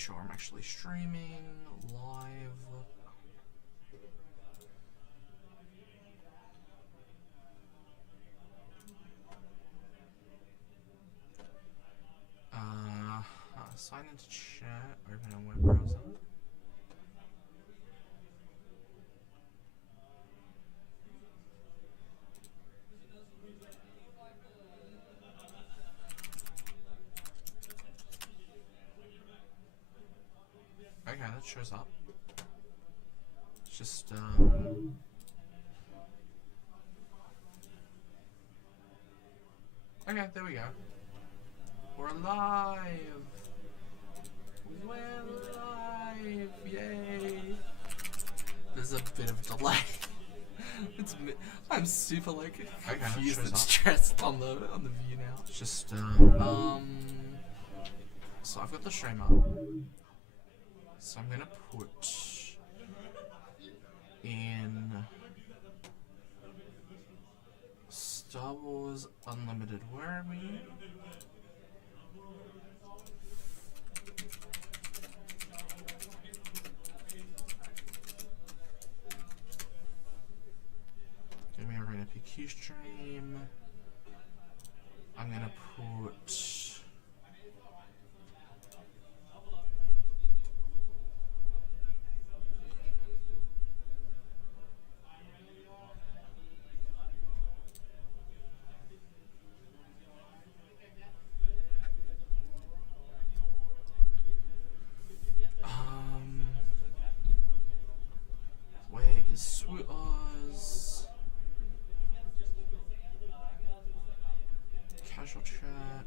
sure I'm actually streaming live. Sign into chat, open a web browser. Okay, that shows up. It's just, okay, there we go. We're live! We're live! Yay! There's a bit of a delay. I'm super like confused and stressed on the view now. It's just, so I've got the stream up. So I'm gonna put in Star Wars Unlimited. Where are we? Give me a Arena PQ stream. I'm gonna put where is SWU-AUSTRALIA? Casual chat.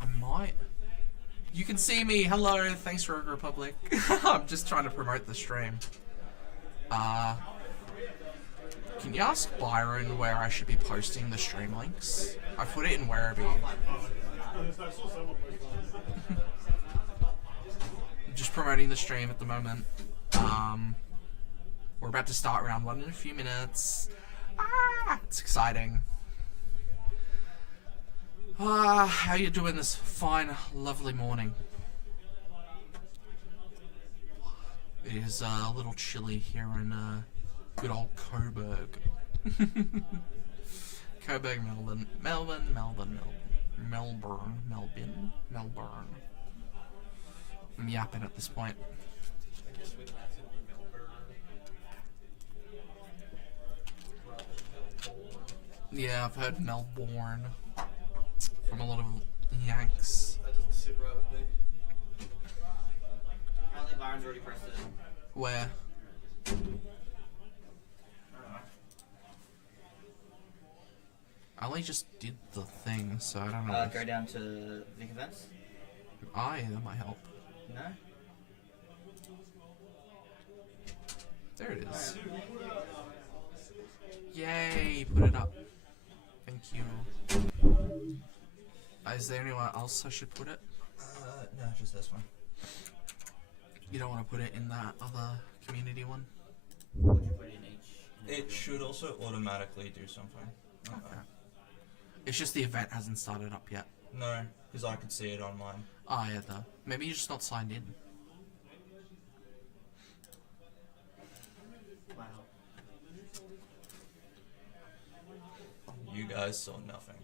I might. You can see me. Hello. Thanks, Rogue Republic. I'm just trying to promote the stream. Can you ask Byron where I should be posting the stream links? I put it in Werribee. Just promoting the stream at the moment. We're about to start round 1 in a few minutes. It's exciting. How you doing this fine, lovely morning? It is a little chilly here in good old Coburg. Coburg, Melbourne. I'm yapping at this point. Yeah, I've heard Melbourne from a lot of Yanks. That doesn't sit right with me. Apparently Byron's already pressed it. Where? I only just did the thing, so I don't know. Go down to Vic Events. That might help. No? There it is. Yay, put it up. Thank you. Is there anywhere else I should put it? No, just this one. You don't want to put it in that other community one? Would you put it in each? It should also automatically do something. Okay. It's just the event hasn't started up yet. No, because I could see it online. Ah, yeah, though. Maybe you're just not signed in. Wow. You guys saw nothing.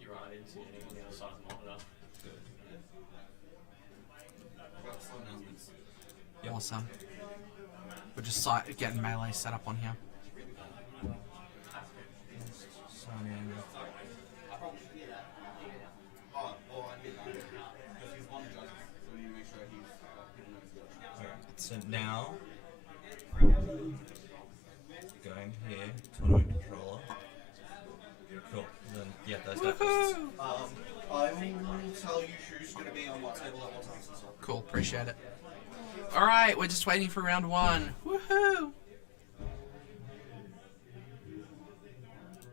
You're right, I didn't see anything on the other side of the monitor. Good. Yep. Awesome. We're just getting melee set up on here. Sign in. So now, going here, tournament controller. Cool. Then, yeah, those guys. I will tell you who's going to be on what table at what time. Cool, appreciate it. Alright, we're just waiting for round 1. Woohoo!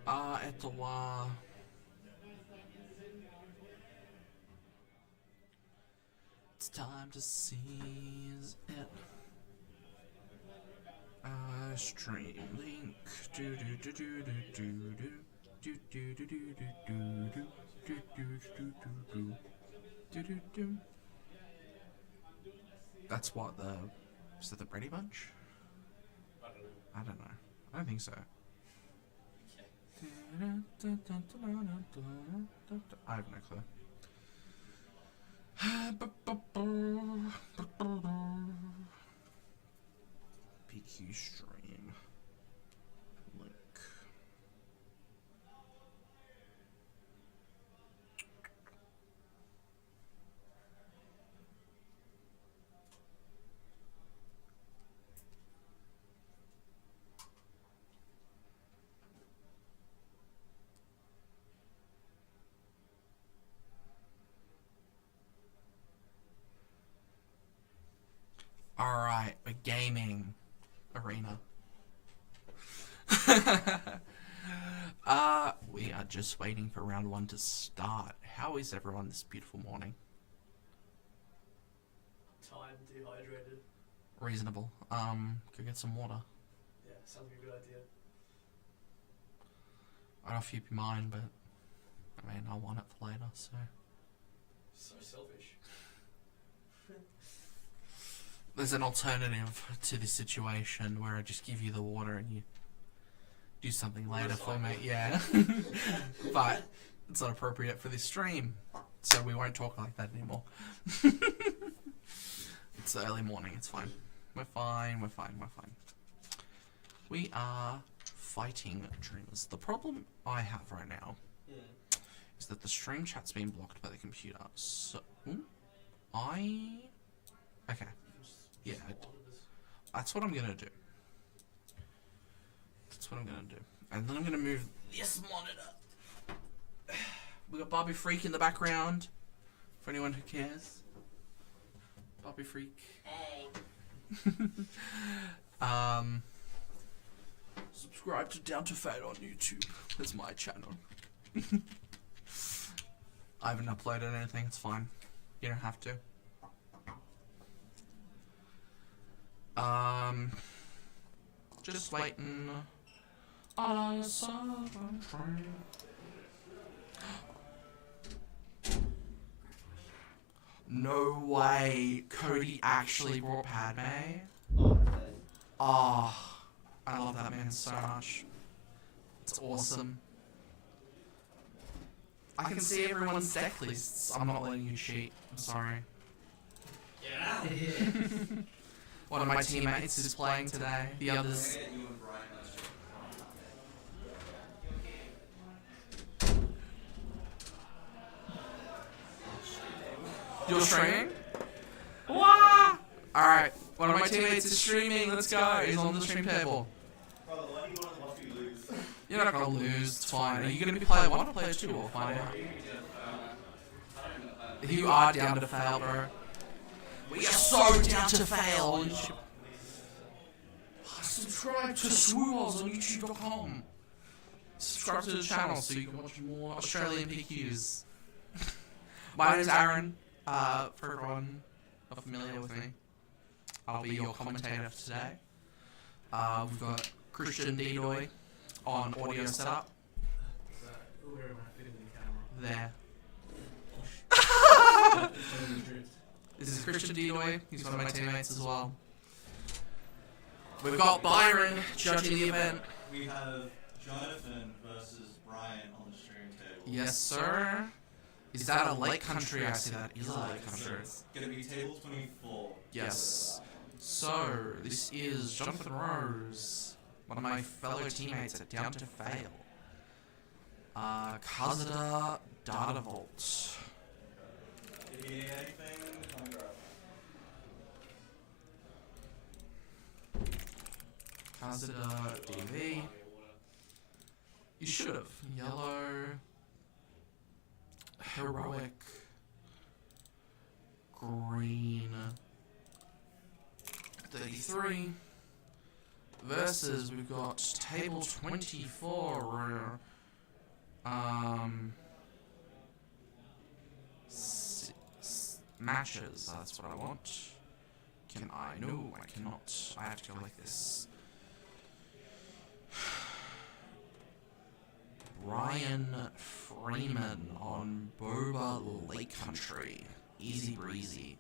Etowah. It's time to seize it. Stream link. That's what the... Is that the Brady Bunch? I don't know. I don't know. I don't think so. I have no clue. PQ stream link. Alright, a gaming arena. We are just waiting for round 1 to start. How is everyone this beautiful morning? Tired, dehydrated. Reasonable. Go get some water. Yeah, sounds like a good idea. I'd offer you mine, but I mean, I'll want it for later, so. So selfish. There's an alternative to this situation where I just give you the water and you do something later for me. Yeah. But it's not appropriate for this stream, so we won't talk like that anymore. It's early morning, it's fine. We're fine, we're fine, we're fine. We are fighting dreams. The problem I have right now is that the stream chat's been blocked by the computer. So, okay. Yeah, that's what I'm gonna do. That's what I'm gonna do. And then I'm gonna move this monitor. We got Barbie Freak in the background. For anyone who cares. Barbie Freak. Hey. Subscribe to Down to Fate on YouTube. That's my channel. I haven't uploaded anything, it's fine. You don't have to. Just waiting on a southern train. No way, Cody actually brought Padme. Oh, I love that man so much. It's awesome. I can see everyone's deck lists. I'm not letting you cheat. I'm sorry. Get out of here. One of my teammates is playing today. The others. You're streaming? Wah! Alright, one of my teammates is streaming. Let's go. He's on the stream table. Brother, why do you want to watch me lose? You're not gonna lose. It's fine. Are you gonna be player 1 or player 2? We'll find out. You are down to fail, bro. We are so down to fail on YouTube. Subscribe to SWU-AUSTRALIA on YouTube.com. Subscribe to the channel so you can watch more Australian PQs. My name is Aaron. For everyone not familiar with me, I'll be your commentator for today. We've got Christian Dedoy on audio setup. Where am I fitting the camera? There. This is Christian Dedoy. He's one of my teammates as well. We've got Byron judging the event. We have Jonathan versus Brian on the stream table. Yes, sir. Is that a lake country? I see that is a lake country. It's gonna be table 24. Yes. So, this is Jonathan Rose, one of my fellow teammates at Down to Fail. Kazada Data Vault. Did you need anything? Come grab. Kazada DV. You should have. Yellow. Heroic. Green. 33. Versus, we've got table 24. Matches, that's what I want. Can I? No, I cannot. I have to go like this. Ryan Freeman on Boba Lake Country. Easy breezy.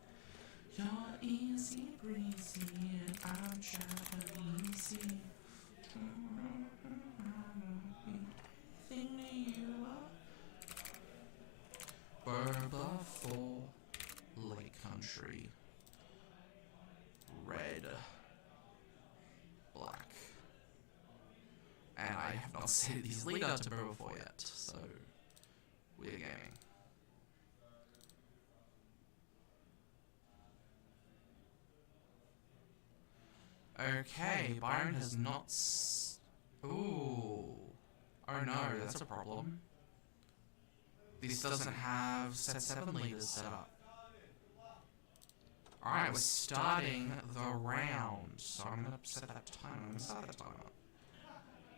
You're easy breezy and I'm Japanesey. Thing you are. Boba for Lake Country. Red. Black. And I have not set these leader to Boba 4 yet, so we're gaming. Okay, Byron has not ooh. Oh no, that's a problem. This doesn't have set 7 leaders set up. Alright, we're starting the round. So I'm gonna set that timer. I'm gonna start that timer.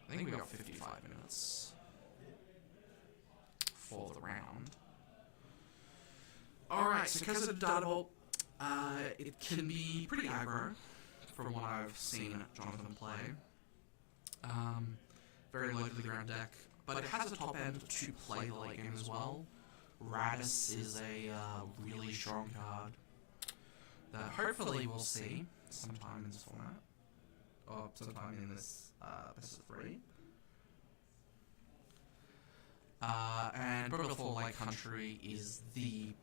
I think we got 55 minutes for the round. Alright, so because of the data vault, it can be pretty aggro from what I've seen Jonathan play. Very low to the ground deck, but it has a top end to play the late game as well. Radis is a really strong card that hopefully we'll see sometime in this format, or sometime in this best of 3. And Boba 4 Lake Country is the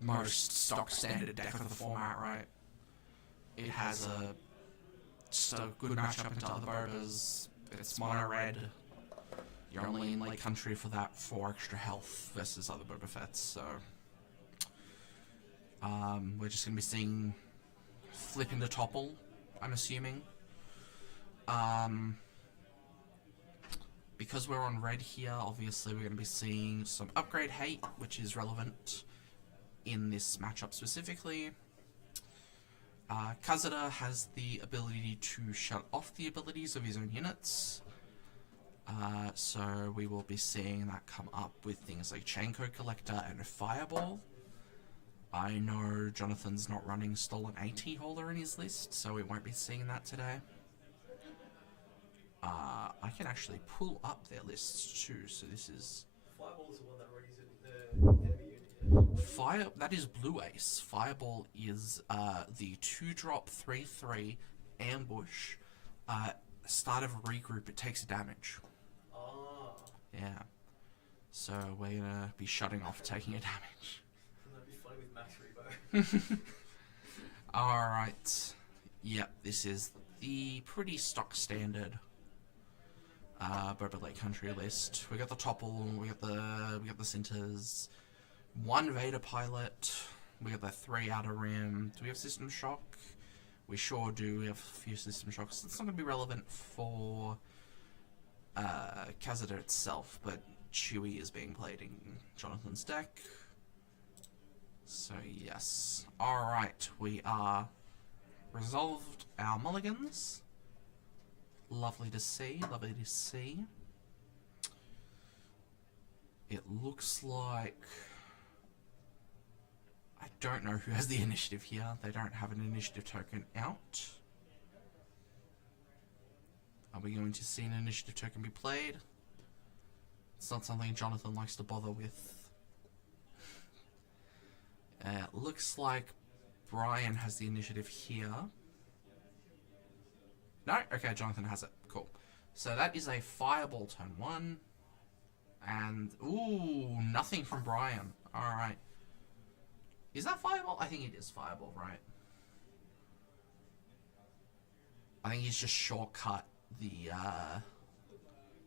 most stock standard deck of the format, right? It has just a good matchup into other Bobas. It's mono red. You're only in Lake Country for that 4 extra health versus other Boba Fett's, so we're just gonna be seeing flip into topple, I'm assuming. Because we're on red here, obviously we're gonna be seeing some upgrade hate, which is relevant in this matchup specifically. Kazada has the ability to shut off the abilities of his own units. So we will be seeing that come up with things like Chain Code Collector and Fireball. I know Jonathan's not running Stolen AT Holder in his list, so we won't be seeing that today. I can actually pull up their lists too, so this is... Fireball is the one that readies the enemy unit. That is Blue Ace. Fireball is the 2-drop 3/3 ambush. Start of a regroup, it takes damage. Ah. Yeah. So we're gonna be shutting off taking a damage. That'd be funny with Max Rebo. Alright. Yep, this is the pretty stock standard Boba Lake Country list. We got the Topple, we got the Centers, 1 Vader Pilot, we got the 3 Outer Rim. Do we have System Shock? We sure do. We have a few System Shocks. It's not going to be relevant for Kazada itself, but Chewie is being played in Jonathan's deck. So yes. Alright, we are resolved our mulligans. Lovely to see, lovely to see. It looks like... I don't know who has the initiative here. They don't have an initiative token out. Are we going to see an initiative token be played? It's not something Jonathan likes to bother with. It looks like Brian has the initiative here. No? Okay, Jonathan has it. Cool. So that is a Fireball turn 1. And, ooh, nothing from Brian. Alright. Is that Fireball? I think it is Fireball, right? I think he's just shortcut the,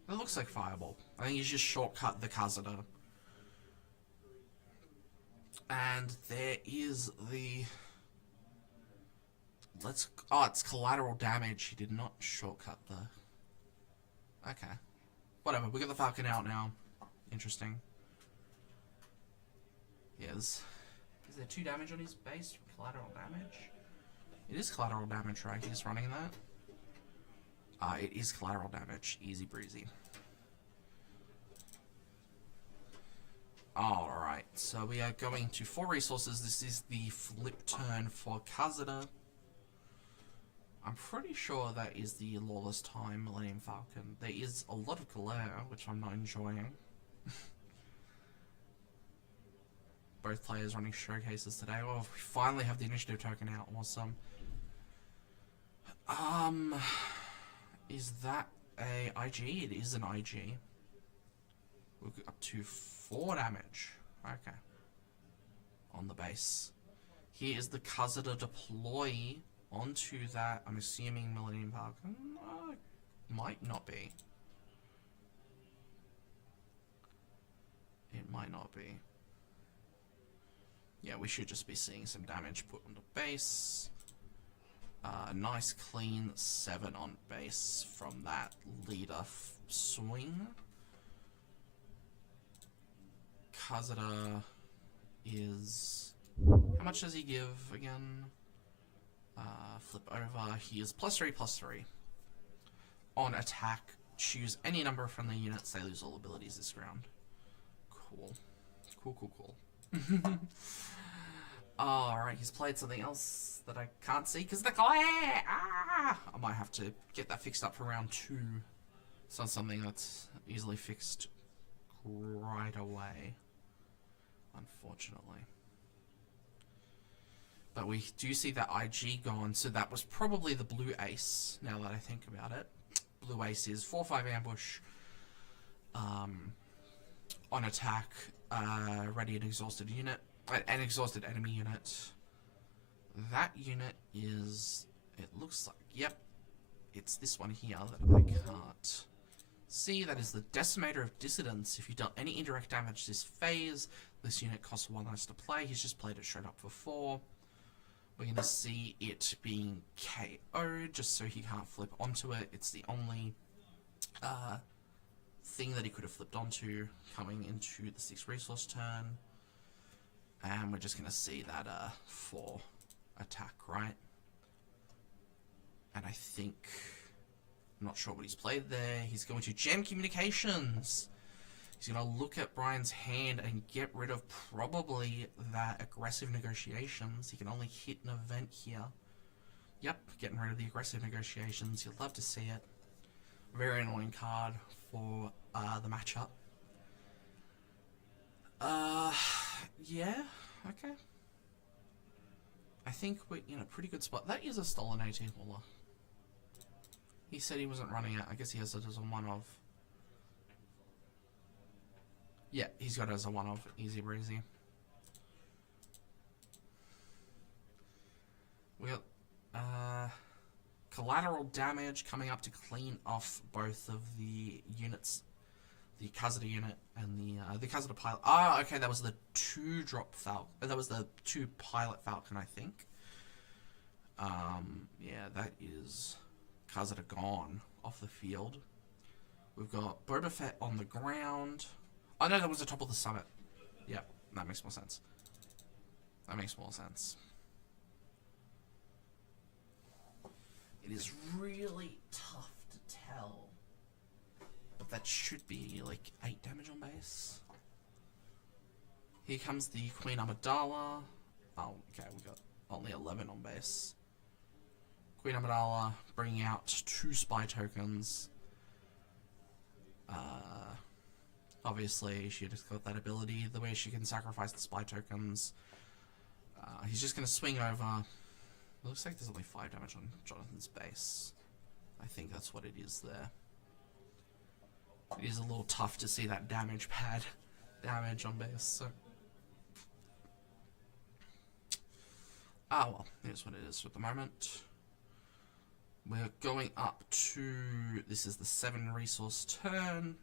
it looks like Fireball. I think he's just shortcut the Kazada. And there is the... Oh, it's collateral damage. He did not shortcut the... Okay. Whatever, we got the Falcon out now. Interesting. Yes. Is there 2 damage on his base? Collateral damage? It is collateral damage, right? He's running that? It is collateral damage. Easy breezy. Alright, so we are going to 4 resources. This is the flip turn for Kazada. I'm pretty sure that is the Lawless time Millennium Falcon. There is a lot of glare, which I'm not enjoying. Both players running showcases today. Oh, we finally have the initiative token out. Awesome. Is that a IG? It is an IG. We'll get up to 4 damage. Okay. On the base. Here is the Kazada deploy onto that, I'm assuming Millennium Falcon. Might not be. It might not be. Yeah, we should just be seeing some damage put on the base. Nice clean 7 on base from that leader swing. Kazada is... How much does he give again? Flip over. He is +3/+3. On attack, choose any number from the units. They lose all abilities this round. Cool. Cool. Alright, he's played something else that I can't see because the glare! I might have to get that fixed up for round 2. It's not something that's easily fixed right away, unfortunately. But we do see that IG gone, so that was probably the blue ace, now that I think about it. Blue ace is 4/5 ambush, on attack, ready an exhausted unit, an exhausted enemy unit. That unit is, it looks like, yep, it's this one here that I can't see. That is the Decimator of Dissidents. If you've done any indirect damage this phase, this unit costs 1 less to play. He's just played it straight up for 4. We're going to see it being KO'd, just so he can't flip onto it. It's the only thing that he could have flipped onto coming into the 6th resource turn. And we're just going to see that 4 attack, right? And I think... I'm not sure what he's played there. He's going to jam communications. He's going to look at Brian's hand and get rid of probably that aggressive negotiations. He can only hit an event here. Yep, getting rid of the aggressive negotiations. You'll love to see it. Very annoying card for the matchup. Yeah, okay. I think we're in a pretty good spot. That is a stolen AT hauler. He said he wasn't running it. I guess he has it as a one-of. Yeah, he's got it as a one-of. Easy breezy. We got collateral damage coming up to clean off both of the units. The Kazada unit and the Kazada pilot. Ah, okay, that was the 2-drop Falcon. That was the 2 pilot Falcon, I think. Yeah, that is Kazada gone off the field. We've got Boba Fett on the ground. Oh no, that was the top of the summit. Yep, that makes more sense. That makes more sense. It is really tough to tell. But that should be like 8 damage on base. Here comes the Queen Amidala. Oh, okay, we got only 11 on base. Queen Amidala bringing out 2 spy tokens. Obviously, she just got that ability, the way she can sacrifice the spy tokens. He's just going to swing over. It looks like there's only 5 damage on Jonathan's base. I think that's what it is there. It is a little tough to see that damage pad damage on base, so... Ah, well, here's what it is at the moment. We're going up to... This is the 7 resource turn.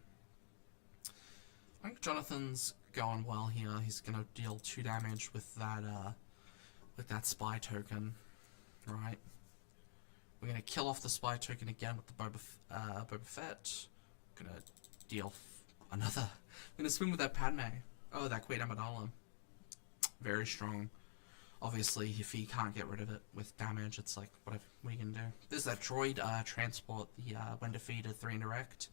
I think Jonathan's going well here. He's going to deal 2 damage with that spy token, right? We're going to kill off the spy token again with the Boba Fett. Going to deal another. I'm going to swim with that Padme. Oh, that Queen Amidala. Very strong. Obviously, if he can't get rid of it with damage, it's like, what are you going to do? There's that droid transport, the when defeated 3 indirect.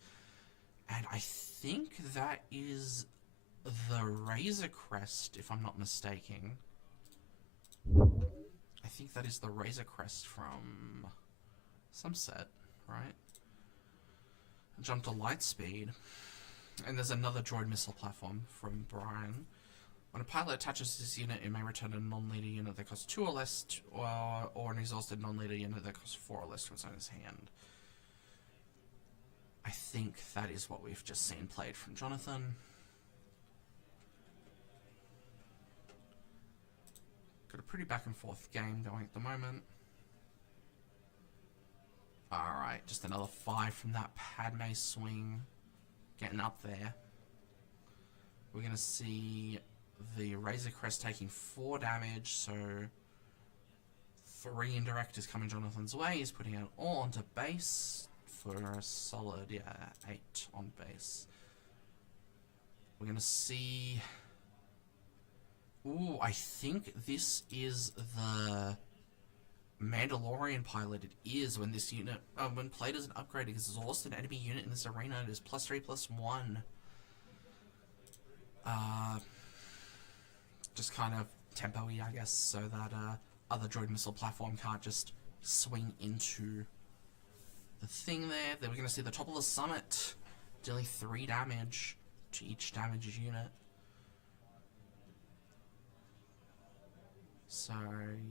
And I think that is the Razor Crest, if I'm not mistaken. I think that is the Razor Crest from some set, right? Jump to light speed. And there's another droid missile platform from Brian. When a pilot attaches this unit, it may return a non-leader unit that costs 2 or less, or an exhausted non-leader unit that costs 4 or less to its owner's hand. I think that is what we've just seen played from Jonathan. Got a pretty back and forth game going at the moment. Alright, just another 5 from that Padme swing. Getting up there. We're going to see the Razor Crest taking 4 damage, so 3 indirect is coming Jonathan's way. He's putting it all onto base for a solid, 8 on base. We're going to see... Ooh, I think this is the Mandalorian pilot. It is when this unit, when played as an upgrade, it exhausts an enemy unit in this arena. It is +3/+1. Just kind of tempo-y, I guess, so that other droid missile platform can't just swing into the thing there. Then we're going to see the top of the summit dealing 3 damage to each damaged unit. So,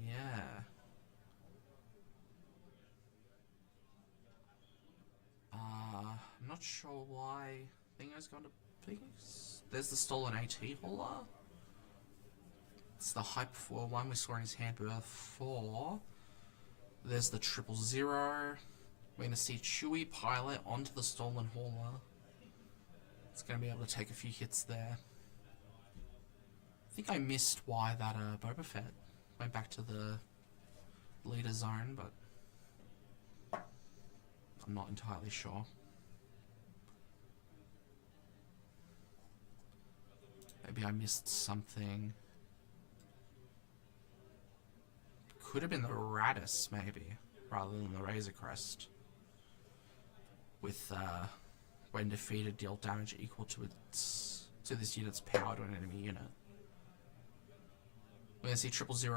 yeah. I'm not sure why Thingo's gone to bigs. There's the stolen AT hauler. It's the Hype 4-1 we saw in his hand before. There's the 000. We're going to see Chewie pilot onto the stolen hauler. It's going to be able to take a few hits there. I think I missed why that Boba Fett went back to the leader zone, but I'm not entirely sure. Maybe I missed something. Could have been the Radis, maybe, rather than the Razor Crest. With, when defeated, deal damage equal to this unit's power to an enemy unit. We're going to see 000.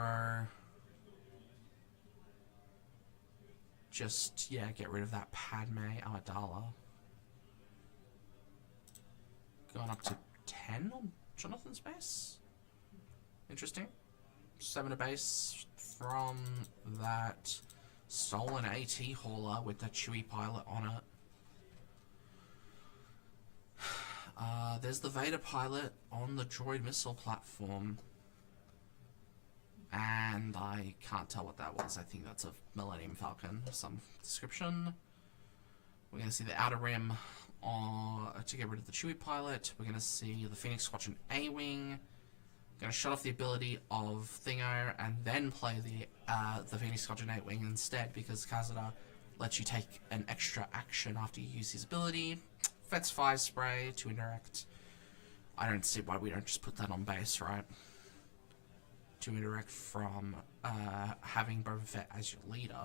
Just, get rid of that Padme Amidala. Going up to 10 on Jonathan's base. Interesting. 7 to base from that stolen AT hauler with the Chewie pilot on it. There's the Vader pilot on the droid missile platform. And I can't tell what that was. I think that's a Millennium Falcon of some description. We're going to see the Outer Rim to get rid of the Chewie pilot. We're going to see the Phoenix Squadron A-Wing. Going to shut off the ability of Thingo and then play the Phoenix Squadron A-Wing instead, because Kazada lets you take an extra action after you use his ability. Fet's Fire Spray to indirect. I don't see why we don't just put that on base, right? To indirect from having Boba Fett as your leader.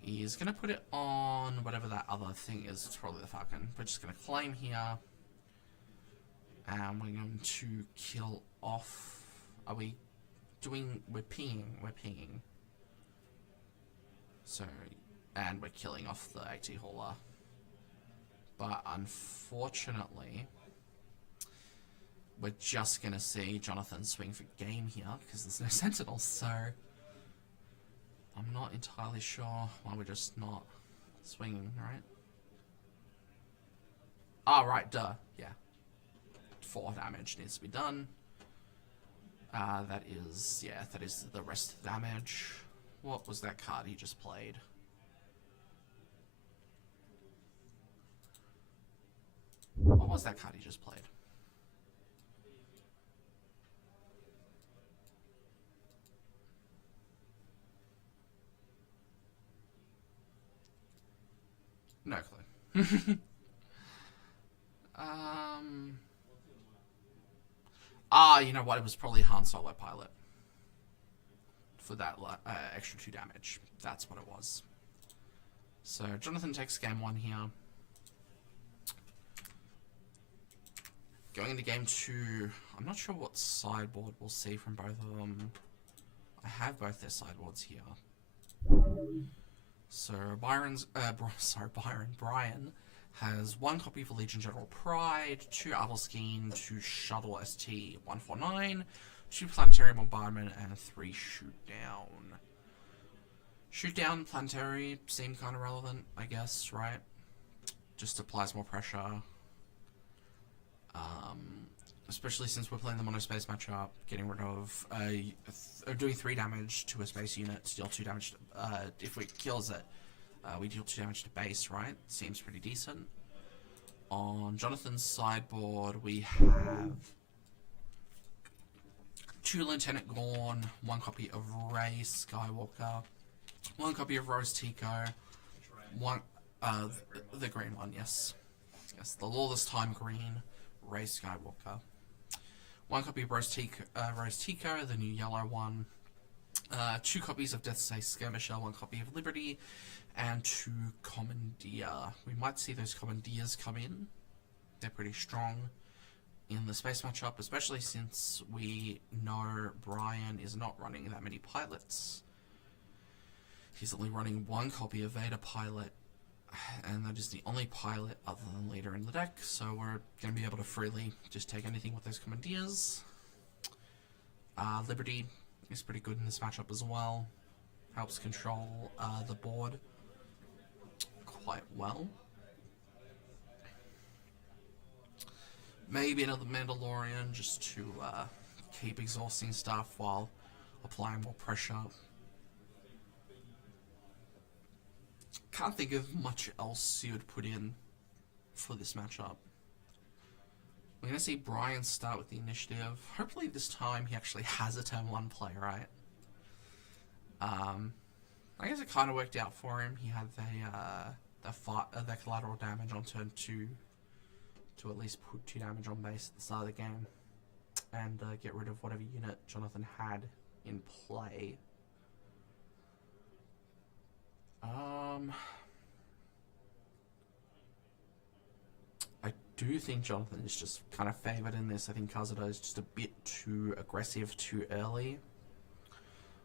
He's going to put it on whatever that other thing is. It's probably the Falcon. We're just going to claim here. And we're going to kill off... Are we doing... We're pinging. We're pinging. So... And we're killing off the AT hauler. But unfortunately... We're just going to see Jonathan swing for game here, because there's no Sentinels, so... I'm not entirely sure why we're just not swinging, right? Ah, right, duh, yeah. 4 damage needs to be done. That is the rest of the damage. What was that card he just played? What was that card he just played? No clue. You know what? It was probably Han Solo pilot. For that extra 2 damage. That's what it was. So, Jonathan takes game 1 here. Going into game 2, I'm not sure what sideboard we'll see from both of them. I have both their sideboards here. So Brian has 1 copy for Legion General Pride, 2 Avalskeen, 2 Shuttle ST-149, 2 Planetary Bombardment, and 3 Shootdown. Shootdown Planetary seemed kind of relevant, I guess, right? Just applies more pressure. Especially since we're playing the monospace matchup, getting rid of doing 3 damage to a space unit, deal 2 damage. If it kills it, we deal 2 damage to base, right? Seems pretty decent. On Jonathan's sideboard, we have 2 Lieutenant Gorn, 1 copy of Rey Skywalker, 1 copy of Rose Tico, 1 the green one, yes, the Lawless Time green Rey Skywalker. 1 copy of Rose Tico, the new yellow one. 2 copies of Death's Say Skirmisher, 1 copy of Liberty, and 2 Commandeer. We might see those Commandeers come in. They're pretty strong in the space matchup, especially since we know Brian is not running that many pilots. He's only running 1 copy of Vader Pilot, and that is the only pilot other than Leader in the deck, so we're going to be able to freely just take anything with those Commandeers. Liberty is pretty good in this matchup as well. Helps control the board quite well. Maybe another Mandalorian just to keep exhausting stuff while applying more pressure. Can't think of much else you would put in for this matchup. We're going to see Brian start with the initiative. Hopefully this time he actually has a turn 1 play, right? I guess it kind of worked out for him. He had the collateral damage on turn 2 to at least put 2 damage on base at the start of the game and get rid of whatever unit Jonathan had in play. I do think Jonathan is just kind of favoured in this. I think Kazuda is just a bit too aggressive too early,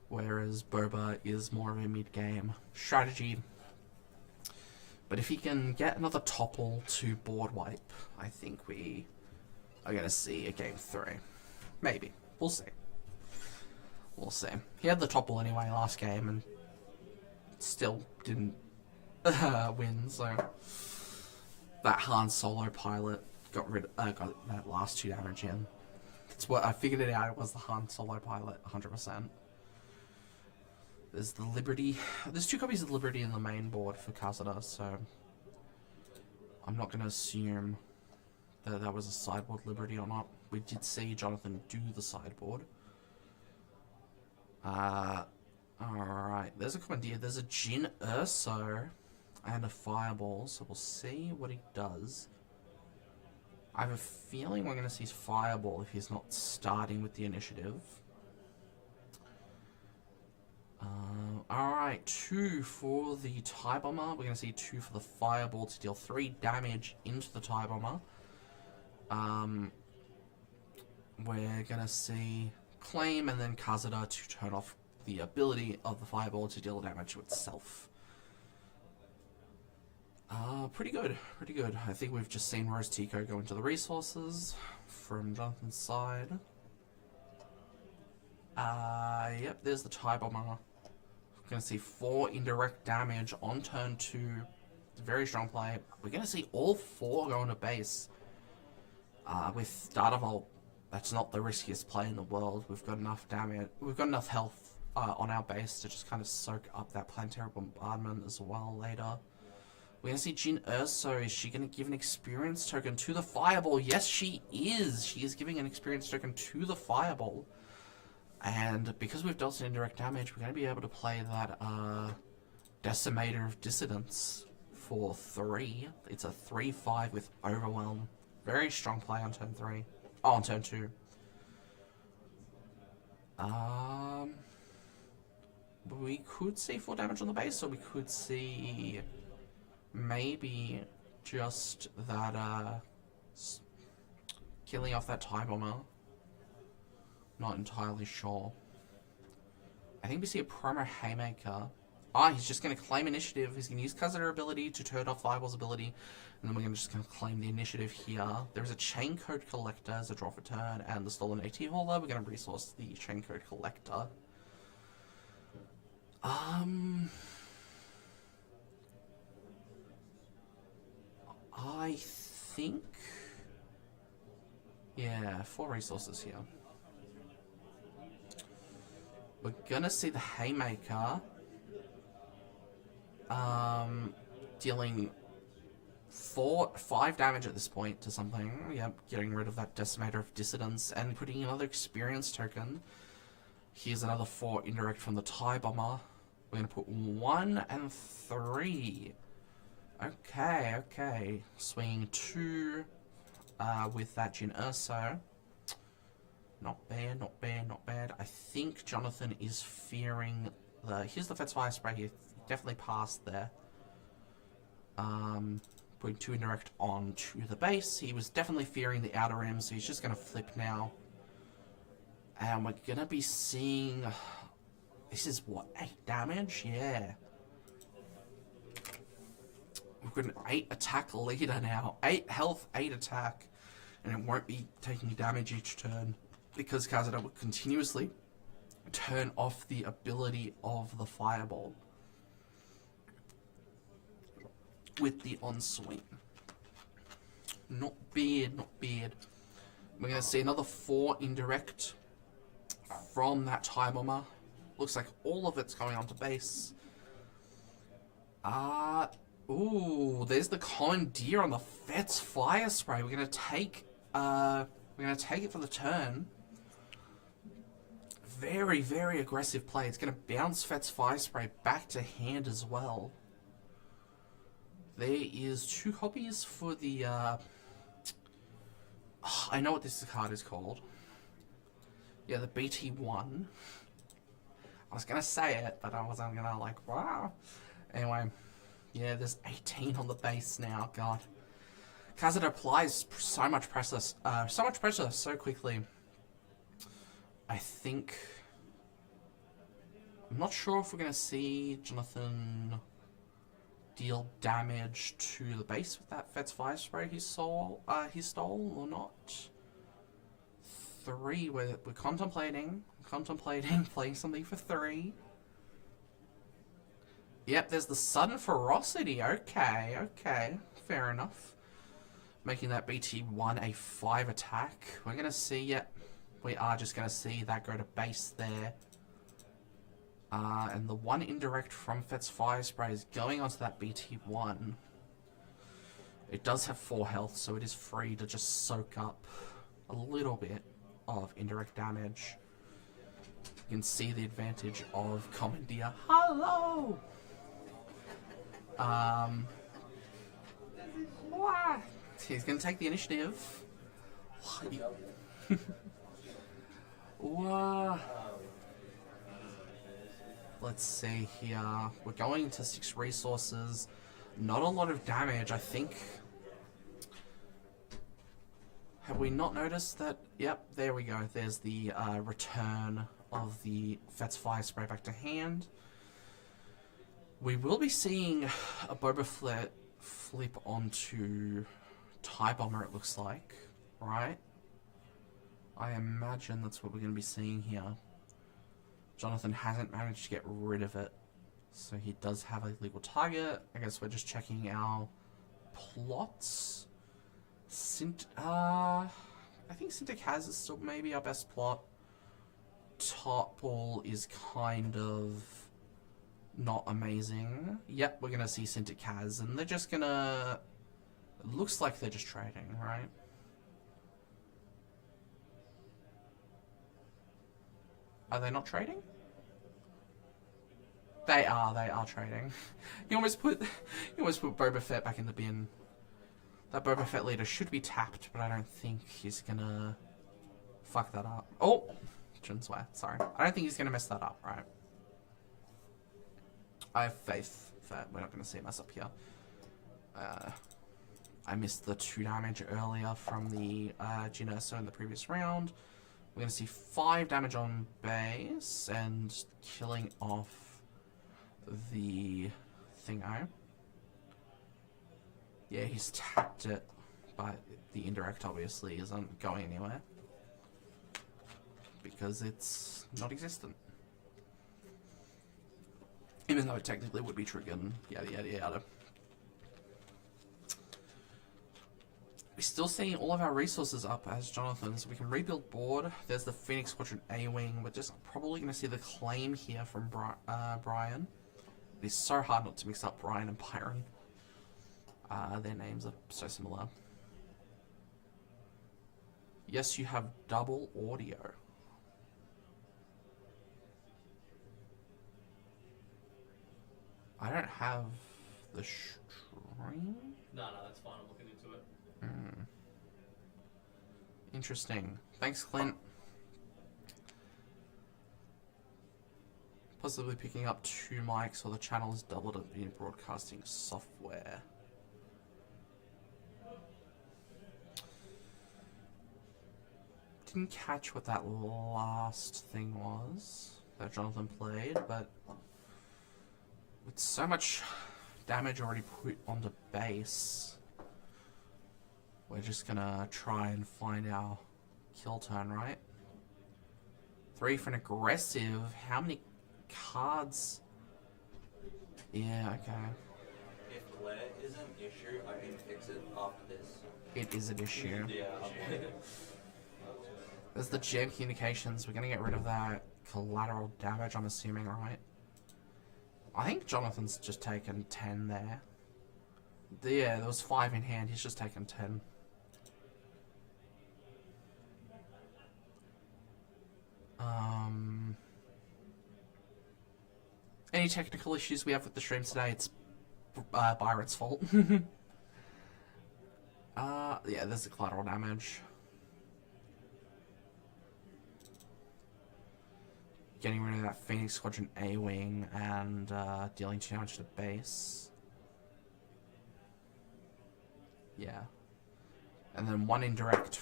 whereas Boba is more of a mid-game strategy. But if he can get another topple to board wipe, I think we are going to see a game 3. Maybe. We'll see. We'll see. He had the topple anyway last game and still didn't win, so that Han Solo pilot got that last 2 damage in. That's what I figured it out. It was the Han Solo pilot, 100%. There's the Liberty. There's 2 copies of Liberty in the main board for Kazuda, so I'm not going to assume that that was a sideboard Liberty or not. We did see Jonathan do the sideboard. Alright, there's a Commandeer. There's a Jyn Erso and a Fireball, so we'll see what he does. I have a feeling we're going to see his Fireball if he's not starting with the initiative. Alright, 2 for the TIE Bomber. We're going to see 2 for the Fireball to deal 3 damage into the TIE Bomber. We're going to see Claim and then Kazuda to turn off the ability of the Fireball to deal damage to itself. Pretty good, pretty good. I think we've just seen Rose Tico go into the resources from Jonathan's side. Yep, there's the TIE Bomber. We're going to see 4 indirect damage on turn 2. It's a very strong play. We're going to see all 4 go into base. With Data Vault, that's not the riskiest play in the world. We've got enough damage. We've got enough health on our base to just kind of soak up that Planetary Bombardment as well later. We're going to see Jyn Erso. Is she going to give an experience token to the Fireball? Yes, she is. She is giving an experience token to the Fireball. And because we've dealt some indirect damage, we're going to be able to play that Decimator of Dissidence for 3. It's a 3/5 with Overwhelm. Very strong play on turn 3. Oh, on turn 2. We could see 4 damage on the base, or we could see maybe just that killing off that TIE Bomber. Not entirely sure. I think we see a promo Haymaker He's just going to claim initiative. He's going to use Kazura ability to turn off Fireball's ability. And then we're just going to claim the initiative here. There's a Chain Code Collector as a draw for turn, and the Stolen AT Holder. We're going to resource the Chain Code Collector. I think... Yeah, 4 resources here. We're going to see the Haymaker. Dealing 5 damage at this point to something. Yep, getting rid of that Decimator of Dissidence and putting another experience token. Here's another 4 indirect from the TIE Bomber. We're going to put 1 and 3. Okay, okay. Swinging 2 with that Jin Urso. Not bad, not bad, not bad. I think Jonathan is fearing the... Here's the Fet's Fire Spray here. Definitely passed there. Putting 2 indirect on to the base. He was definitely fearing the outer rim, so he's just going to flip now. And we're going to be seeing... This is what, 8 damage? Yeah. We've got an 8 attack leader now. 8 health, 8 attack. And it won't be taking damage each turn, because Kazura will continuously turn off the ability of the Fireball with the on-swing. Not bad, not bad. We're going to see another 4 indirect from that TIE Bomber. Looks like all of it's going onto base. Ooh, there's the Commandeer on the Fet's Fire Spray. We're going to take it for the turn. Very, very aggressive play. It's going to bounce Fet's Fire Spray back to hand as well. There is 2 copies for the, I know what this card is called. Yeah, the BT1. I was going to say it, but I wasn't going to, like, wow. Anyway, yeah, there's 18 on the base now, God. Kazura applies so much pressure so quickly. I think... I'm not sure if we're going to see Jonathan deal damage to the base with that Fet's Fire Spray he stole or not. 3, we're contemplating playing something for 3. Yep, there's the Sudden Ferocity. Okay, okay, fair enough. Making that BT1 a 5 attack. We're going to see, yep, we are just going to see that go to base there. And the 1 indirect from Fet's Fire Spray is going onto that BT1. It does have 4 health, so it is free to just soak up a little bit of indirect damage. You can see the advantage of Commandeer. Hello! He's going to take the initiative. Let's see here. We're going to 6 resources. Not a lot of damage, I think. Have we not noticed that? Yep, there we go. There's the return of the Fet's Fire Spray back to hand. We will be seeing a Boba Fett flip onto TIE Bomber, it looks like, right? I imagine that's what we're going to be seeing here. Jonathan hasn't managed to get rid of it, so he does have a legal target. I guess we're just checking our plots. I think Syntax is still maybe our best plot. Topple is kind of not amazing. Yep, we're gonna see Syntax, and they're just gonna... It looks like they're just trading, right? Are they not trading? They are trading. You almost put Boba Fett back in the bin. That Boba Fett leader should be tapped, but I don't think he's gonna fuck that up. Oh! Shouldn't swear, sorry. I don't think he's gonna mess that up, right? I have faith that we're not gonna see a mess up here. I missed the 2 damage earlier from the Jin Urso in the previous round. We're gonna see 5 damage on base and killing off the thingo. Yeah, he's tapped it, but the indirect obviously isn't going anywhere because it's not existent. Even though it technically would be triggered, yada yada yada. We're still seeing all of our resources up as Jonathan, so we can rebuild board. There's the Phoenix Squadron A-Wing. We're just probably going to see the claim here from Brian. It is so hard not to mix up Brian and Byron. Their names are so similar. Yes, you have double audio. I don't have the stream. No, that's fine. I'm looking into it. Interesting. Thanks, Clint. Possibly picking up 2 mics, or the channel is doubled at the broadcasting software. Didn't catch what that last thing was that Jonathan played, but with so much damage already put onto base, we're just gonna try and find our kill turn, right? 3 for an aggressive. How many cards? Yeah, okay. If glare is an issue, I can fix it after this. It is an issue. Yeah. There's the jam communications. We're gonna get rid of that collateral damage, I'm assuming, right? I think Jonathan's just taken 10 there. Yeah, there was 5 in hand. He's just taken 10. Any technical issues we have with the stream today, it's Byron's fault. Yeah, there's the collateral damage. Getting rid of that Phoenix Squadron A-Wing and dealing too much to base. Yeah. And then 1 indirect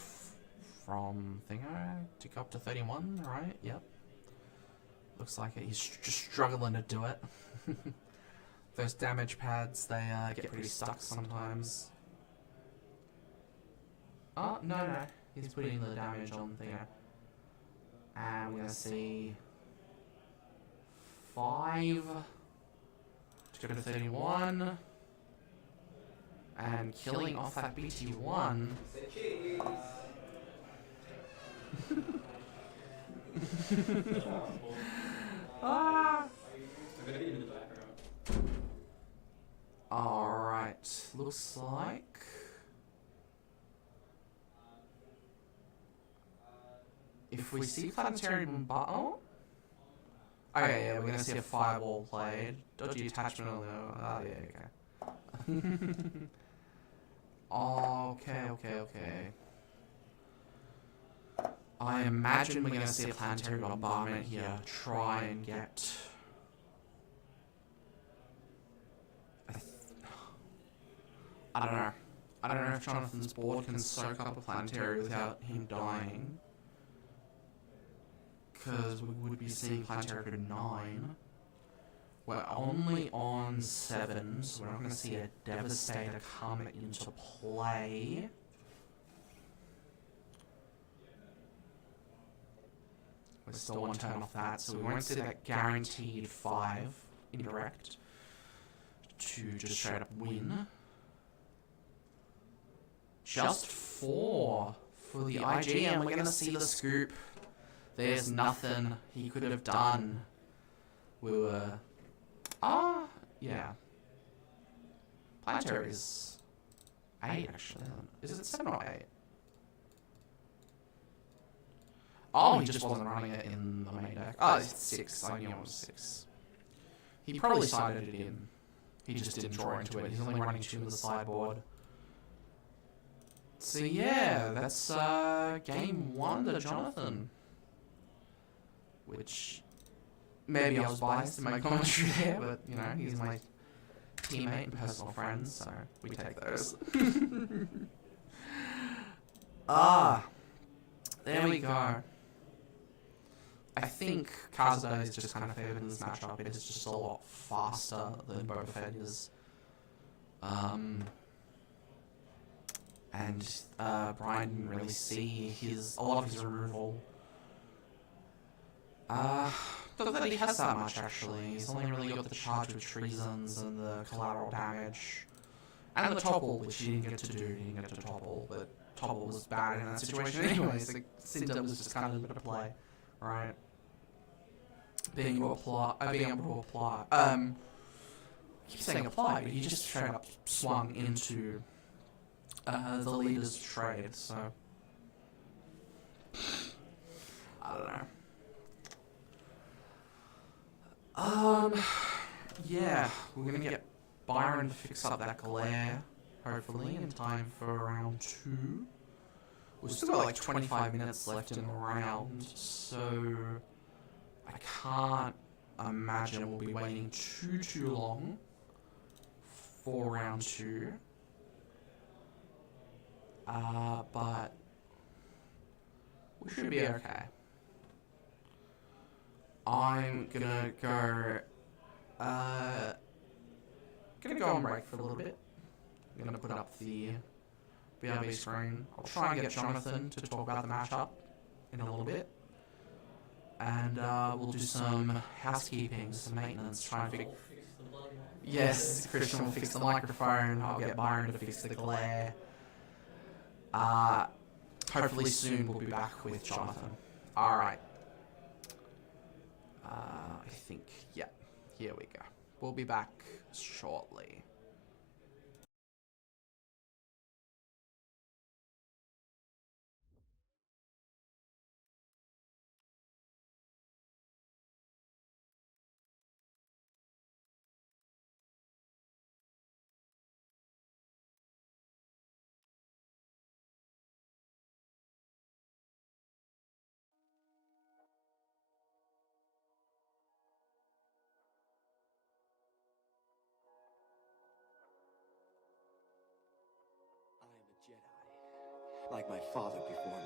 from Thingo to go up to 31, right? Yep. Looks like it. He's just struggling to do it. Those damage pads, they get pretty stuck sometimes. Oh, no. He's putting the damage on Thingo. And we're going to see 5 to go to 31. And killing off that BT-1. Ah! Alright, looks like if we see planetary bombardment. Okay, yeah, we're gonna see a fireball played. Dodgy attachment on the. Oh, yeah, okay. Okay. I imagine we're gonna see a planetary bombardment here. Try and get. I don't know. I don't know if Jonathan's board can soak up a planetary without him dying. Because we would be seeing planetary to 9. We're only on 7, so we're not going to see a Devastator come into play. We're still 1 turn off that, so we won't see that guaranteed 5 indirect to just straight up win. Just 4 for the IG, and we're going to see the scoop. There's nothing he could have done. We were... yeah. Planetary is 8, actually. Is it 7 or 8? Oh, he just wasn't running it in the main deck. Oh, it's 6. I knew it was 6. He probably sided it in. He just didn't draw into it. He's only running 2 in the sideboard. So yeah, that's game 1 to Jonathan. Which, maybe I was biased in my commentary there, but, you know, he's my teammate and personal friend, so we take those. There we go. I think Kazuda is just kind of favored in this matchup. It is just a lot faster than Boba Fett is. And Brian didn't really see a lot of his removal. Not that he has that much actually. He's only really got the charge with treasons and the collateral damage. And the topple, which he didn't get to do. He didn't get to topple, but topple was bad in that situation anyways. Like, Cinta was just kind of a bit of play, right? Being able to apply. I keep saying apply, but he just straight up swung into the leader's trade, so I don't know. Yeah, we're gonna get Byron to fix up that glare, hopefully, in time for round 2. We've still got like 25 minutes left in the round, so I can't imagine we'll be waiting too long for round 2. But we should be okay. I'm gonna go on break for a little bit. I'm gonna put up the BRB screen. I'll try and get Jonathan to talk about the matchup in a little bit. And we'll do some housekeeping, some maintenance, try and fix... Yes, Christian will fix the microphone. I'll get Byron to fix the glare. Hopefully soon we'll be back with Jonathan. Alright. I think, yeah, here we go. We'll be back shortly. I am a Jedi, like my father before me.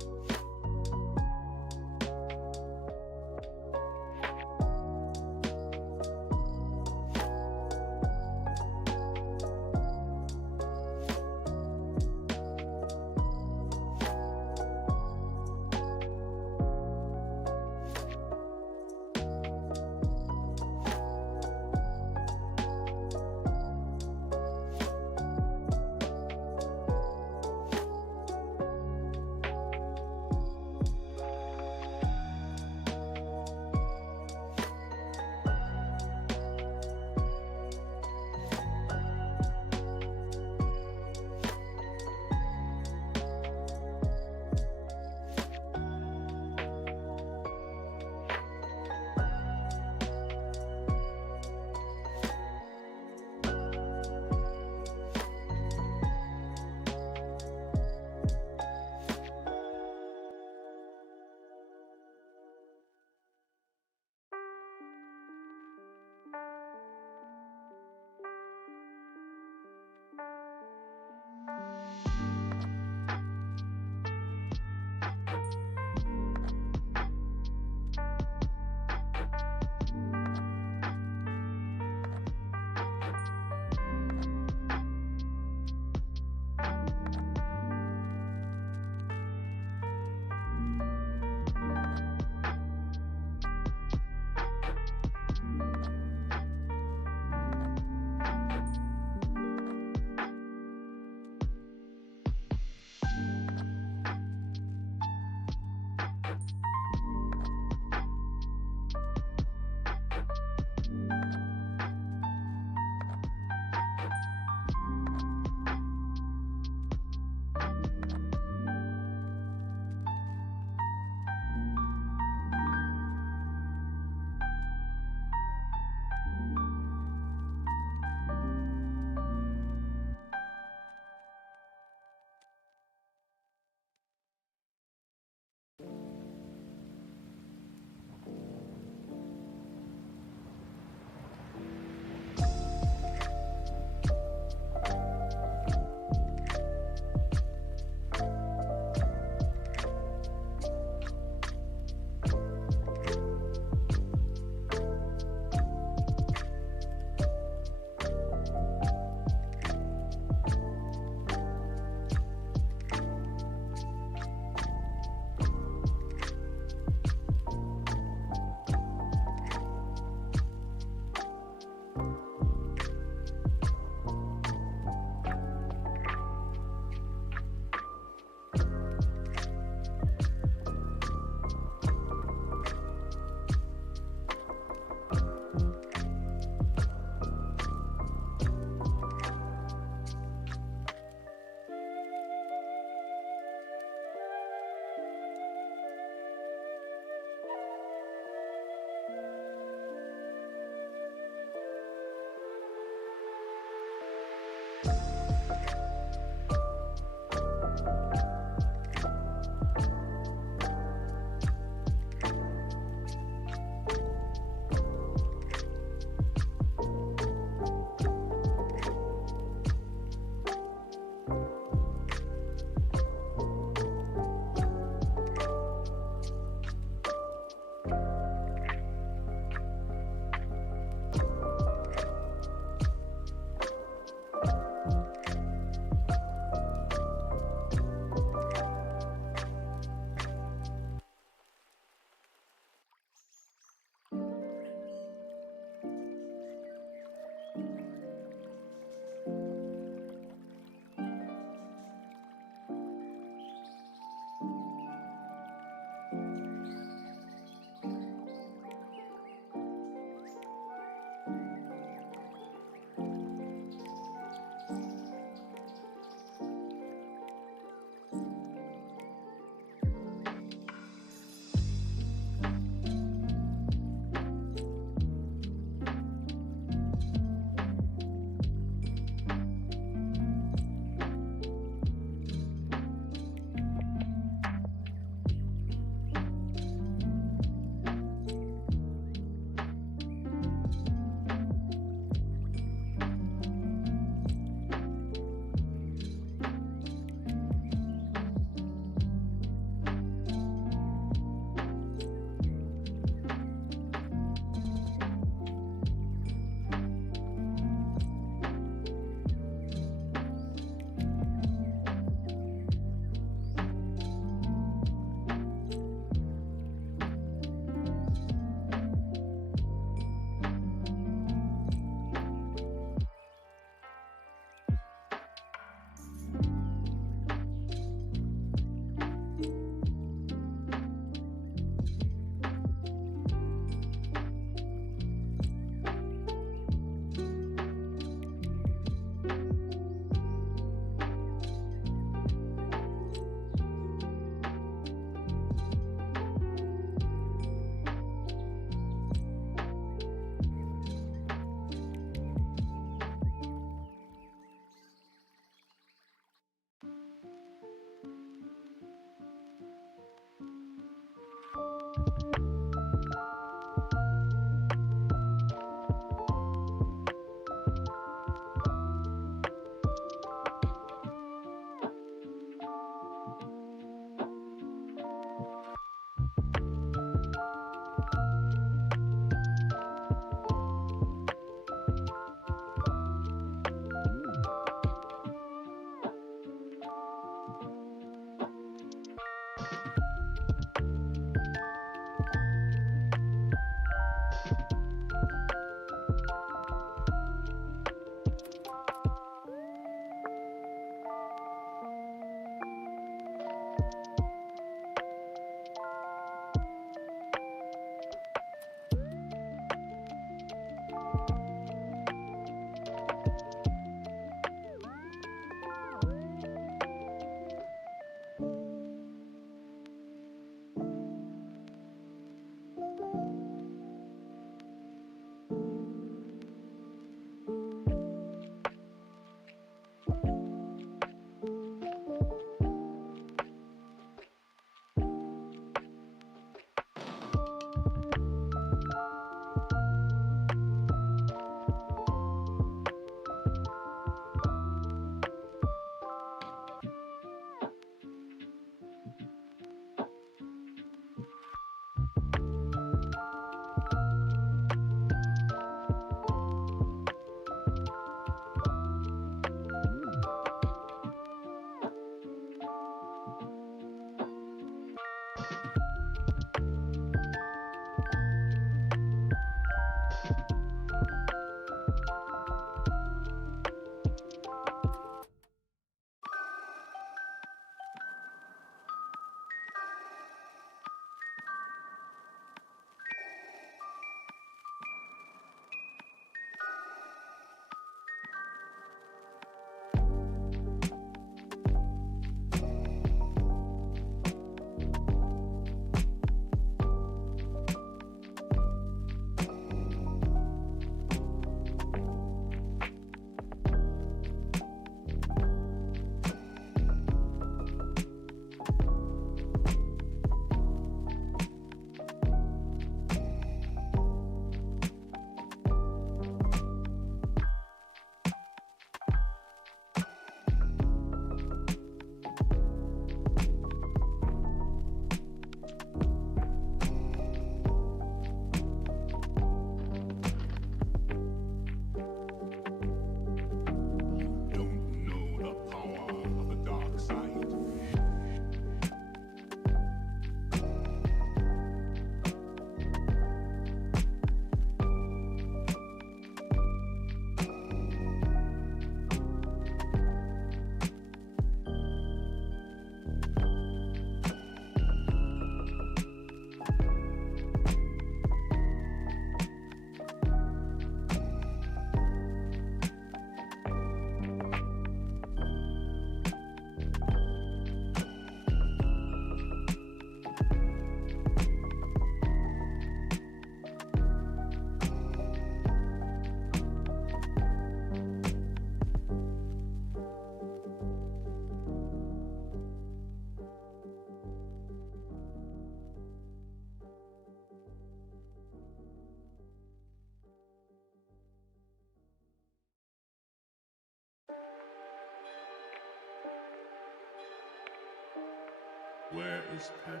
Where is Padme?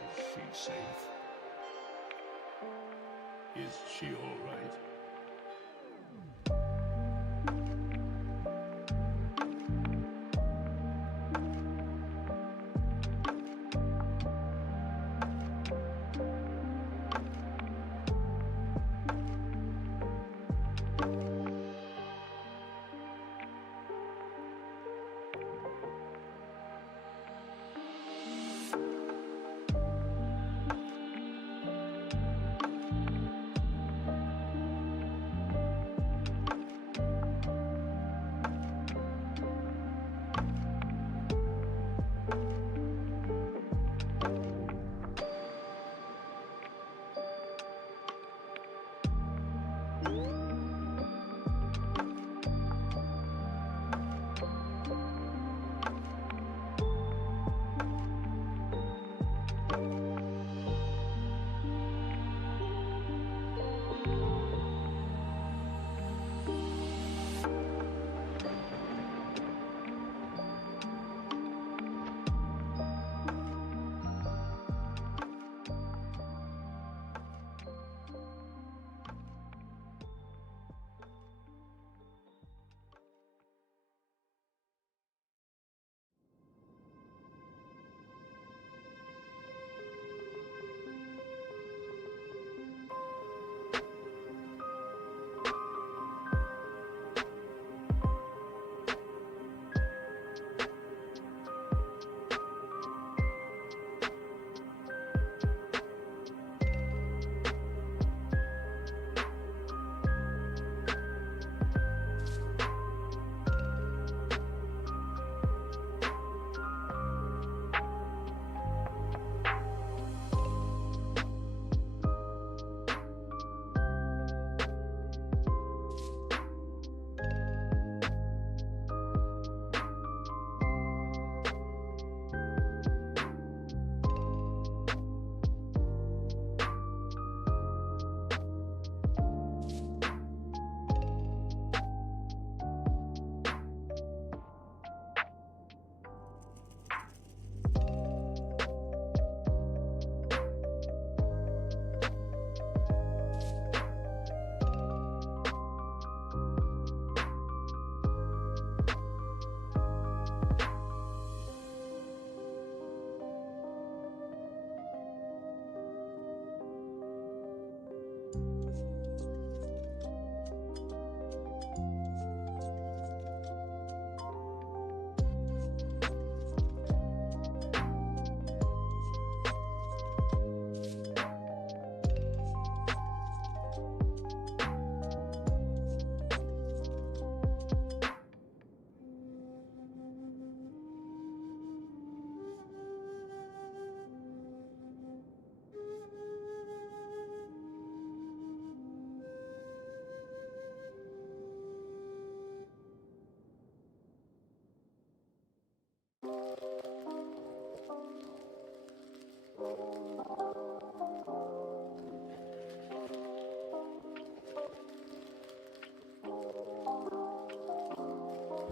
Is she safe? Is she all right?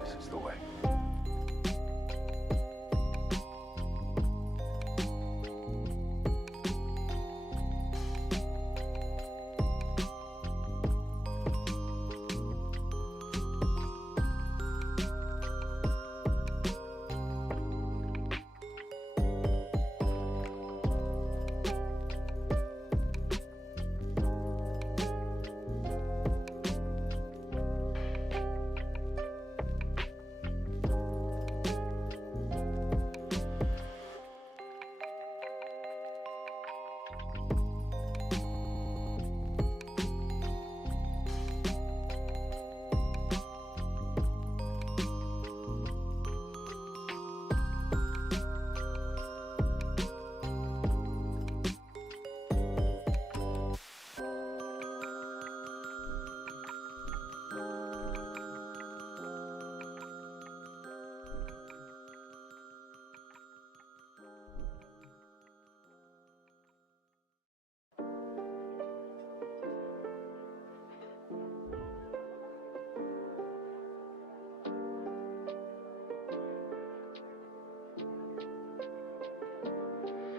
This is the way.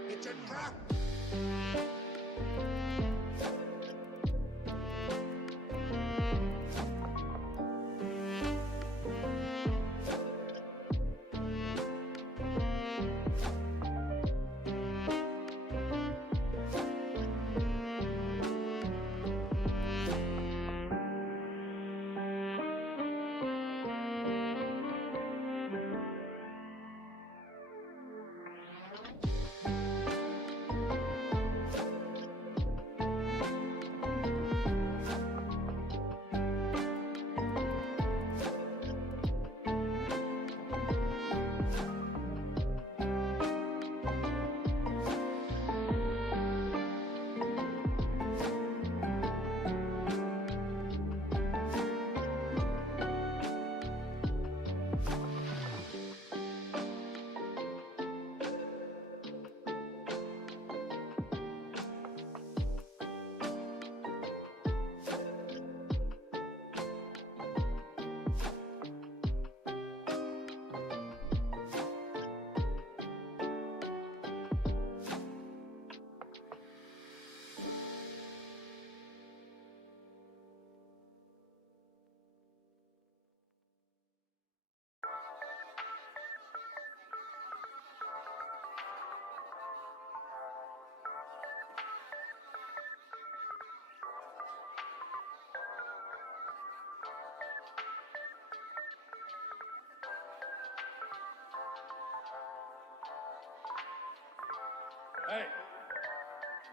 It's a trap! Hey,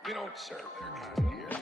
we don't serve that kind here.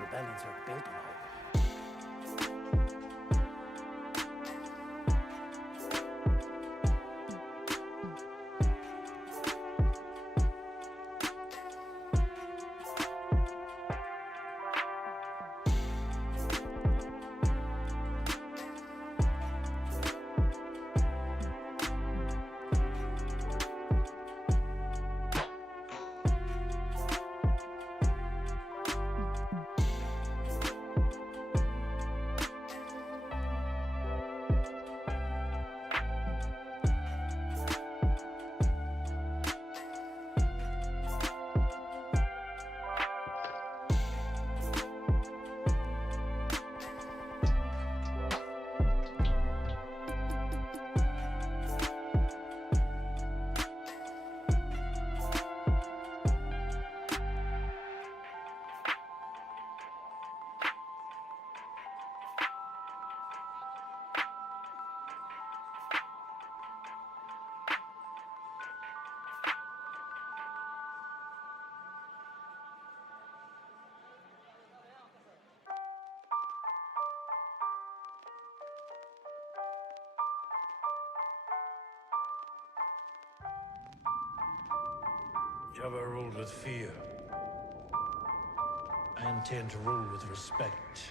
Rebellions are built on hope. Jabba ruled with fear. I intend to rule with respect.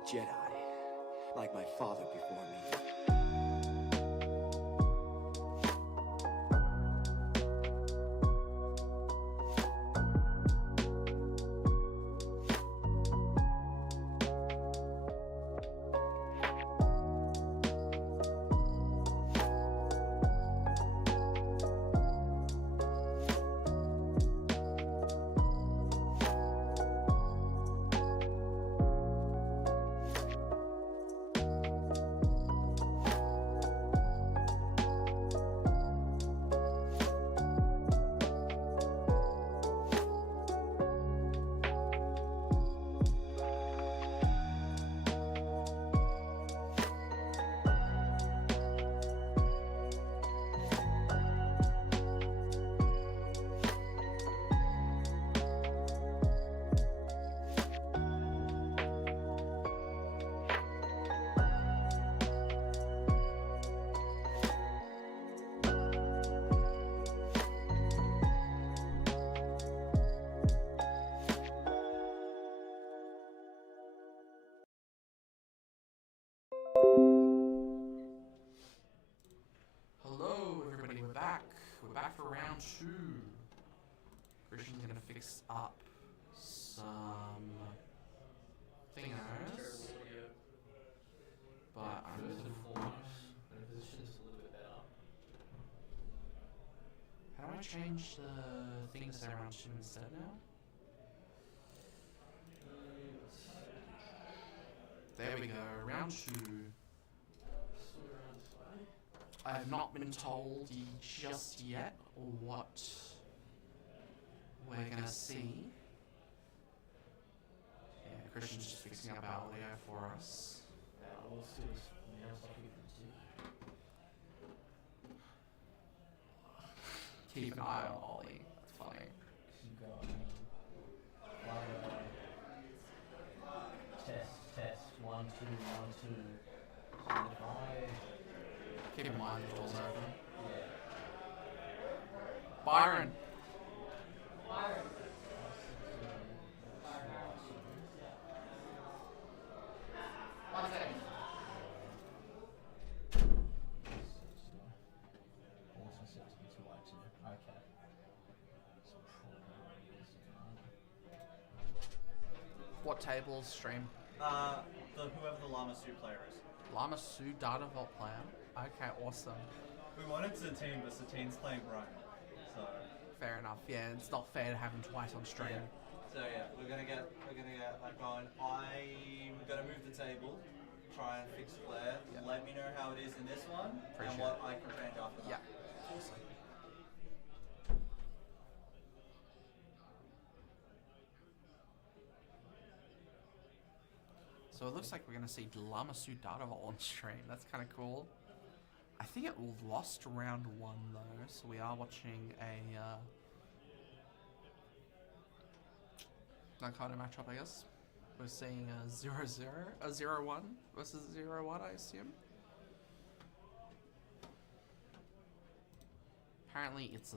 a Jedi, like my father before me. Hello, everybody. We're back. We're back for round 2. Christian's gonna fix up some thingers, but I'm First gonna. and foremost, when the position's a little bit better. How do I change the thing to say round 2 instead now? There we go. Round 2. Swing around this way. I have not been told just yet what we're gonna see. Yeah, Christian's just fixing up our audio for us. We'll see this now, so we can see. Keep an eye on Ollie. That's funny. You got test 1 2 1 2. So if I Keep in mind the door's open. yeah. Byron! What tables stream? Whoever the Llama Suit player is. Lama Su Data Vault player. Okay, awesome. We wanted Satine, but Satine's playing Rome. So Fair enough. Yeah, it's not fair to have him twice on stream. So yeah, we're gonna get that going. I'm gonna move the table, try and fix Claire. Yeah. Let me know how it is in this one Appreciate and what it. I can change after Yeah. that. Awesome. So it looks like we're going to see Lama Su Data Vault on stream. That's kind of cool. I think it lost round 1 though, so we are watching a Nakata matchup, I guess. We're seeing a 0-0, a 0-1 versus 0-1, I assume. Apparently it's the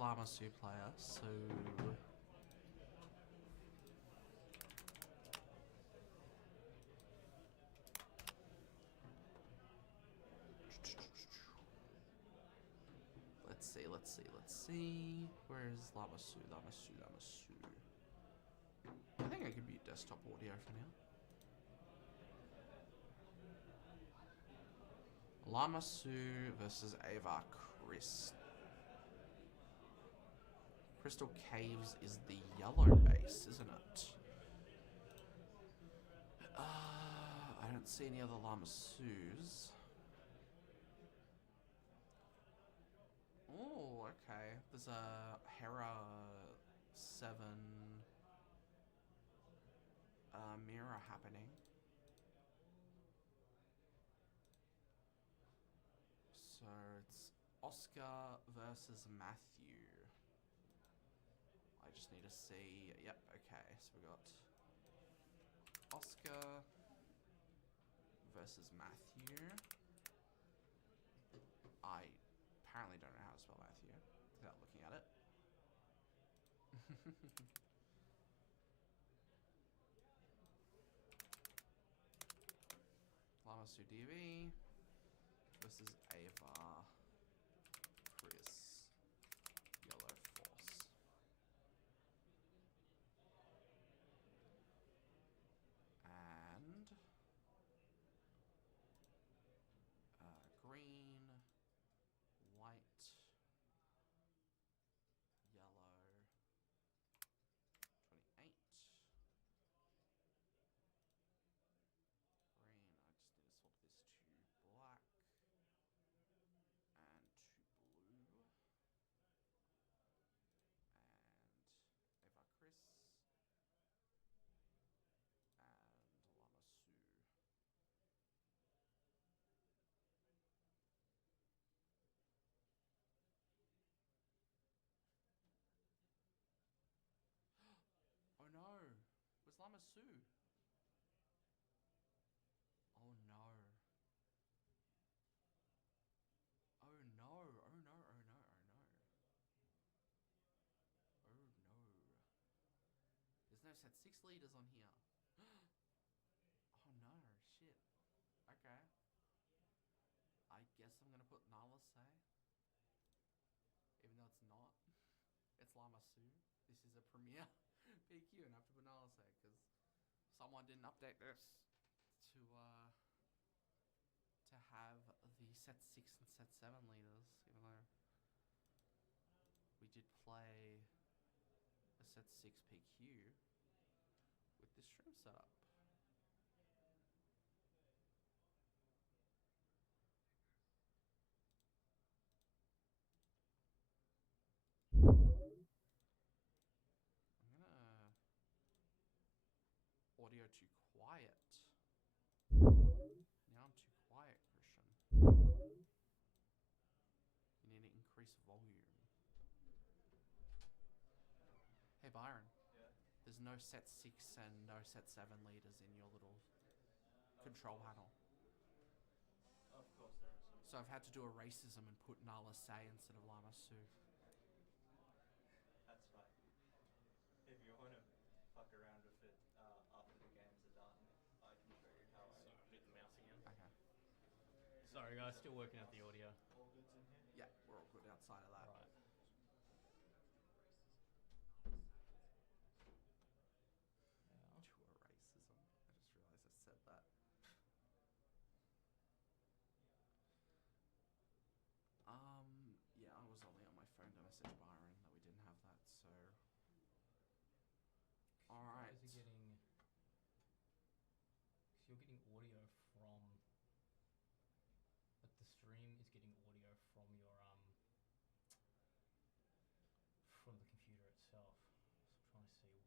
Lama Su player, so... Let's see. Where's Lama Su? I think it could be desktop audio for now. Lama Su versus Ava Crystal Caves is the yellow base, isn't it? I don't see any other Lama Sus. Oh, okay. There's a Hera 7 mirror happening. So it's Oscar versus Matthew. I just need to see. Yep, okay. So we got Oscar versus Matthew. I apparently don't know how to spell Matthew without looking at it. Lamasu DV versus Ava Chris Yellow Force. And green, white, yellow, 28. Green, I just need to swap this to black and to blue. And Ava Chris and Lamasu. Oh no! Where's Lamasu? Oh no. Oh no, oh no, oh no, oh no. Oh no. There's no set 6 leaders on here. Oh no, shit. Okay. I guess I'm gonna put Lawless, even though it's not. It's Lamasu. This is a premier PQ, and I have to put Lawless, because someone didn't update this to have the set 6 and set 7 leaders, even though we did play a set 6 PQ with this stream setup. I'm gonna audio too quiet. Now I'm too quiet, Christian. You need to increase volume. Hey Byron. Yeah. There's no set 6 and no set 7 leaders in your little control panel. Of course there is. So I've had to do a racism and put Nala Say instead of Lamasu. That's fine. If you want to fuck around with it after the games are done, I can show you how I Hit the mouse again. Okay. Sorry guys, still working out the audio. all goods in here. Yeah, we're all good outside of that. Right. Yeah. To a racism. I just realised I said that. Yeah, I was only on my phone to message Byron that we didn't have that, so. Alright. You guys are getting. So you're getting audio from. But the stream is getting audio from your from the computer itself. So I'm trying to see what's.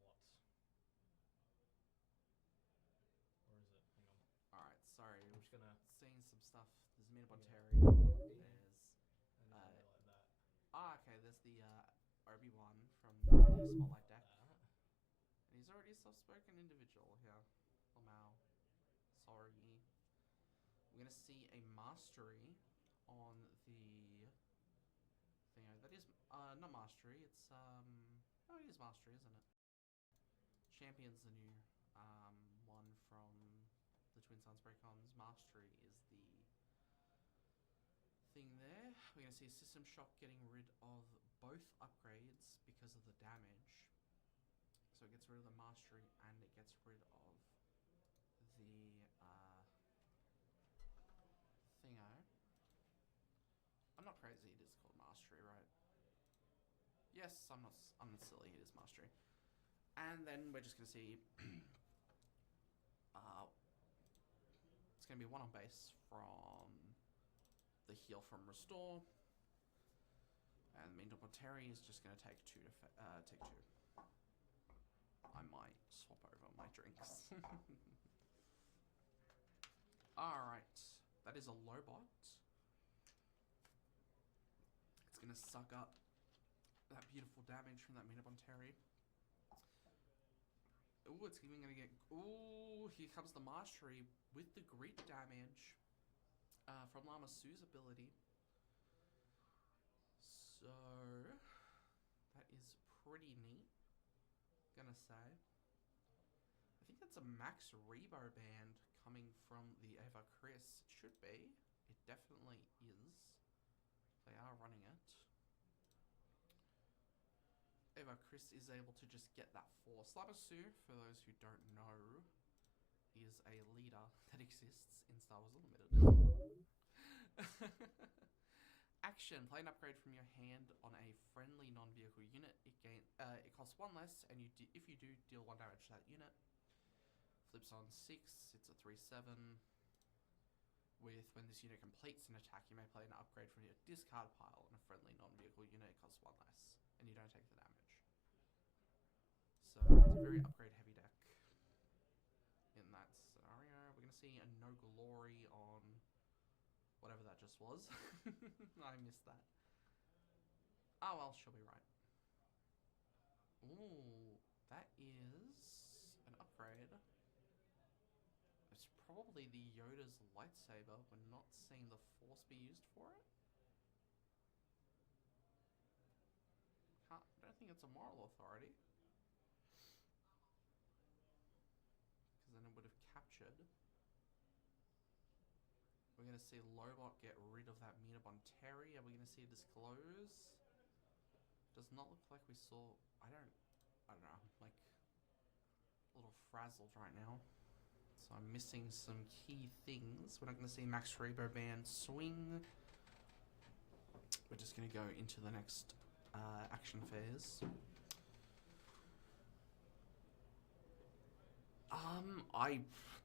Or is it? Hang on. Alright, sorry. I'm just gonna. Seeing some stuff. There's Minabon Yeah. Terry. There's. And then like that. Okay, there's the Obi-Wan from the Spotlight deck. And he's already a soft-spoken individual here. Lamau. Sorry. We're going to see a mastery on the thing. That is, not mastery, it's, oh, it is mastery, isn't it? Champion's the new one from the Twin Suns Break-Ons. Mastery is the thing there. We're going to see a system shock getting rid of both upgrades because of the damage. So it gets rid of the mastery and it gets rid of the thingo. I'm not crazy, it is called mastery, right? Yes, I'm not silly, it is mastery. And then we're just gonna see it's gonna be 1 on base from the heal from Restore. And Minabon Terry is just gonna take 2 to take 2. I might swap over my drinks. Alright, that is a Lobot. It's gonna suck up that beautiful damage from that Minabon Terry. Ooh, it's even gonna get... Ooh, here comes the Mastery with the grit damage from Lamasu's ability. So, that is pretty neat, gonna say. I think that's a max Rebo band coming from the Ava Chris. It should be. It definitely is. They are running it. Ava Chris is able to just get that force. Labasu, for those who don't know, is a leader that exists in Star Wars Unlimited. Action. Play an upgrade from your hand on a friendly non-vehicle unit. It costs 1 less, and if you do, deal 1 damage to that unit. Flips on 6. It's a 3/7. With when this unit completes an attack, you may play an upgrade from your discard pile on a friendly non-vehicle unit. It costs 1 less, and you don't take the damage. So it's a very upgrade-heavy deck. In that scenario, we're going to see a no glory on whatever that just was. I missed that. Oh well, she'll be right. Ooh, that is an upgrade. It's probably the Yoda's lightsaber. We're not seeing the force be used for it. I don't think it's a moral authority. Because then it would have captured. We're going to see Lobot get rid of that Metabon Terry. Are we going to see it disclose? Does not look like we saw... I don't know. I'm like a little frazzled right now. So I'm missing some key things. We're not going to see Max Rebo Band swing. We're just going to go into the next action phase.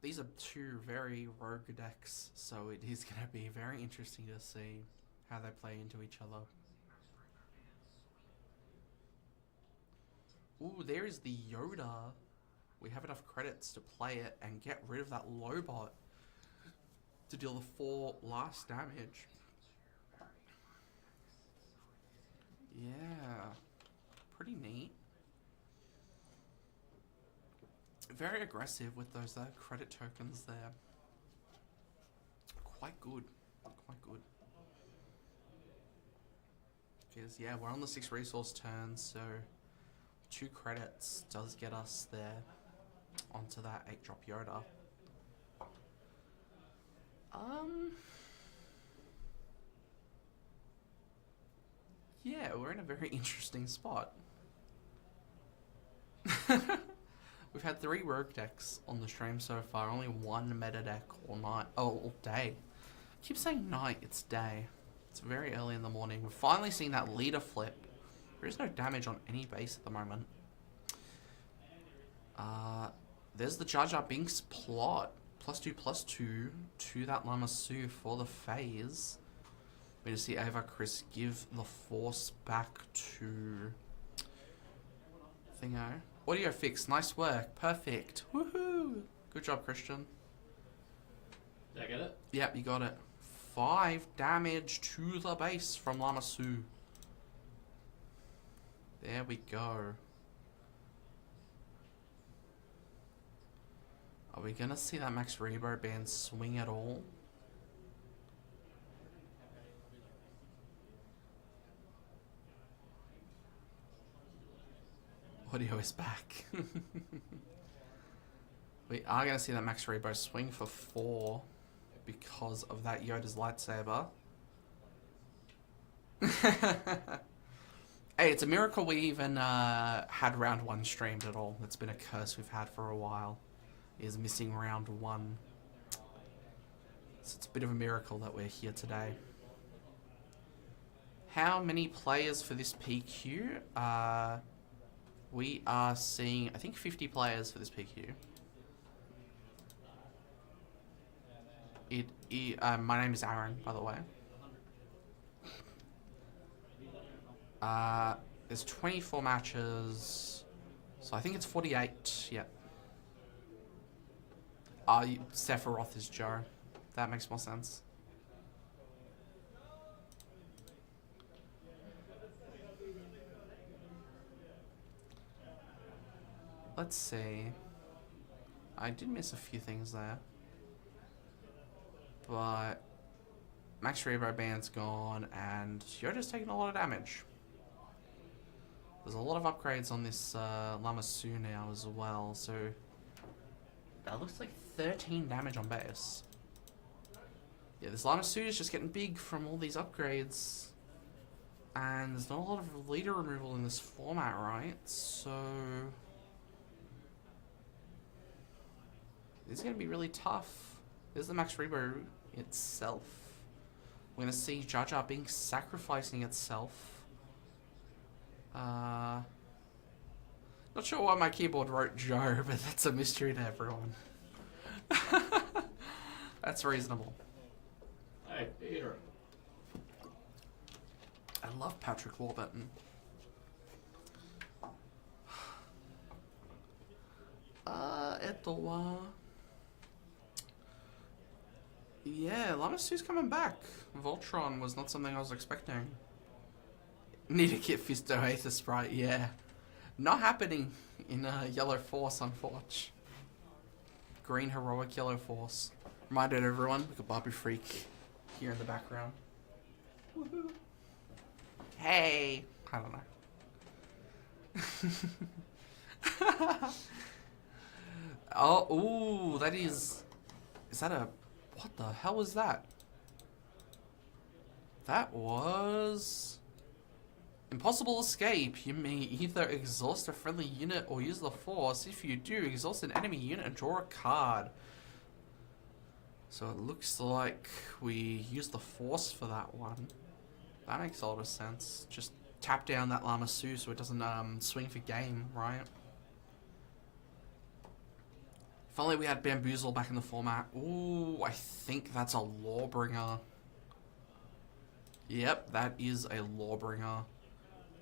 These are 2 very rogue decks, so it is going to be very interesting to see how they play into each other. Ooh, there is the Yoda. We have enough credits to play it and get rid of that Lobot to deal the 4 last damage. Yeah, pretty neat. Very aggressive with those credit tokens there. Quite good. Quite good. Because, yeah, we're on the 6 resource turn, so 2 credits does get us there onto that 8-drop Yoda. Yeah, we're in a very interesting spot. We've had 3 rogue decks on the stream so far, only 1 meta deck all day. I keep saying night, it's day. It's very early in the morning. We're finally seeing that leader flip. There is no damage on any base at the moment. There's the Jar Jar Binks plot. +2/+2 to that Lama Su for the phase. We just see Ava Chris give the force back to Thingo. Audio fix, nice work, perfect, woohoo! Good job, Christian. Did I get it? Yep, you got it. 5 damage to the base from Lama Su. There we go. Are we gonna see that Max Rebo Band swing at all? Audio is back. We are going to see that Max Rebo swing for 4 because of that Yoda's lightsaber. Hey, it's a miracle we even had round 1 streamed at all. It's been a curse we've had for a while. Is missing round 1. So it's a bit of a miracle that we're here today. How many players for this PQ? We are seeing, I think, 50 players for this PQ. My name is Aaron, by the way. There's 24 matches, so I think it's 48, yeah. Sephiroth is Joe. That makes more sense. Let's see. I did miss a few things there. But Max Rebo Band's gone, and Yoda's taking a lot of damage. There's a lot of upgrades on this Lama Su now as well, so that looks like 13 damage on base. Yeah, this line of suit is just getting big from all these upgrades. And there's not a lot of leader removal in this format, right? So... this is going to be really tough. This is the Max Rebo itself. We're going to see Jar Jar Binks sacrificing itself. Not sure why my keyboard wrote Joe, but that's a mystery to everyone. That's reasonable. Hey, Peter. I love Patrick Warburton. Ethelwa. Yeah, Lamasu's coming back. Voltron was not something I was expecting. Need to get Fisto Aether Sprite, yeah. Not happening in Yellow Force, unfortunately. Green Heroic Yellow Force. Reminded everyone, we got Barbie Freak here in the background. Woohoo. Hey! I don't know. Oh, ooh, that is... is that a... what the hell was that? That was... impossible escape. You may either exhaust a friendly unit or use the force. If you do, exhaust an enemy unit and draw a card. So it looks like we use the force for that one. That makes a lot of sense. Just tap down that Lamasu so it doesn't swing for game, right? If only we had Bamboozle back in the format. Ooh, I think that's a Lawbringer. Yep, that is a Lawbringer.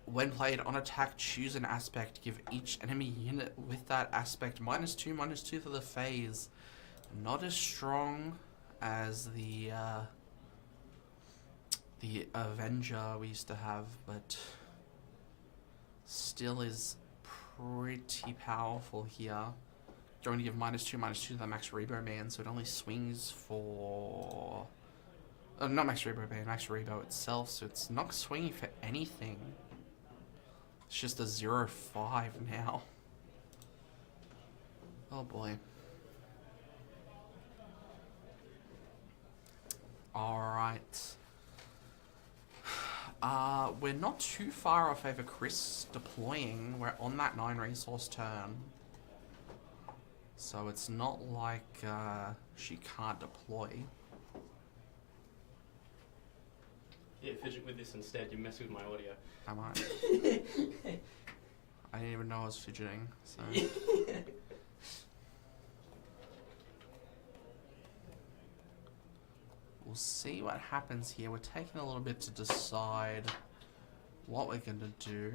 When played on attack, choose an aspect. Give each enemy unit with that aspect -2/-2 for the phase. Not as strong as the Avenger we used to have, but still is pretty powerful here. Going to give -2/-2 to the Max Rebo Man, so it only swings for... not Max Rebo Man, Max Rebo itself, so it's not swinging for anything. It's just a 0-5 now. Oh boy. Alright. We're not too far off over Chris deploying. We're on that 9 resource turn. So it's not like she can't deploy. Yeah, fidget with this instead. You're messing with my audio. I might. I didn't even know I was fidgeting, so... we'll see what happens here. We're taking a little bit to decide what we're going to do.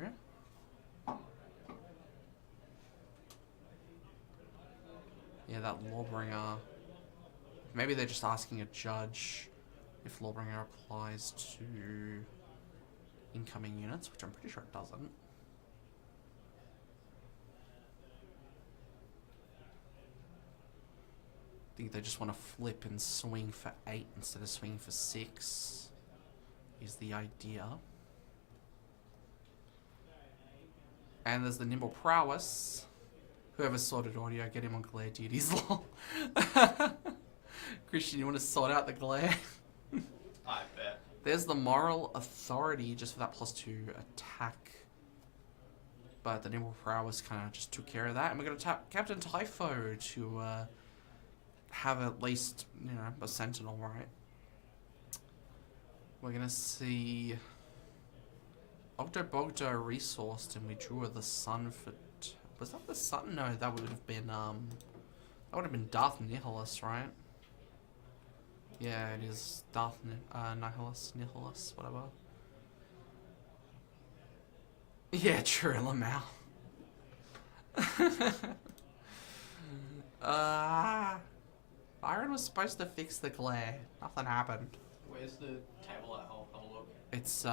Yeah, that Lawbringer. Maybe they're just asking a judge if Lawbringer applies to incoming units, which I'm pretty sure it doesn't. I think they just want to flip and swing for 8 instead of swinging for 6 is the idea. And there's the Nimble Prowess. Whoever sorted audio, get him on glare duties. Christian, you want to sort out the glare? I bet. There's the Moral Authority just for that +2 attack. But the Nimble Prowess kind of just took care of that. And we're going to tap Captain Typho to have at least, you know, a Sentinel, right? We're going to see Ogdo Bogdo resourced and we drew the Sun for... was that the Sun? No, that would have been Darth Nihilus, right? Yeah, it is Darth Nihilus, whatever. Yeah, true, Lamau. Byron was supposed to fix the glare. Nothing happened. Where's the table at? I'll have a look. It's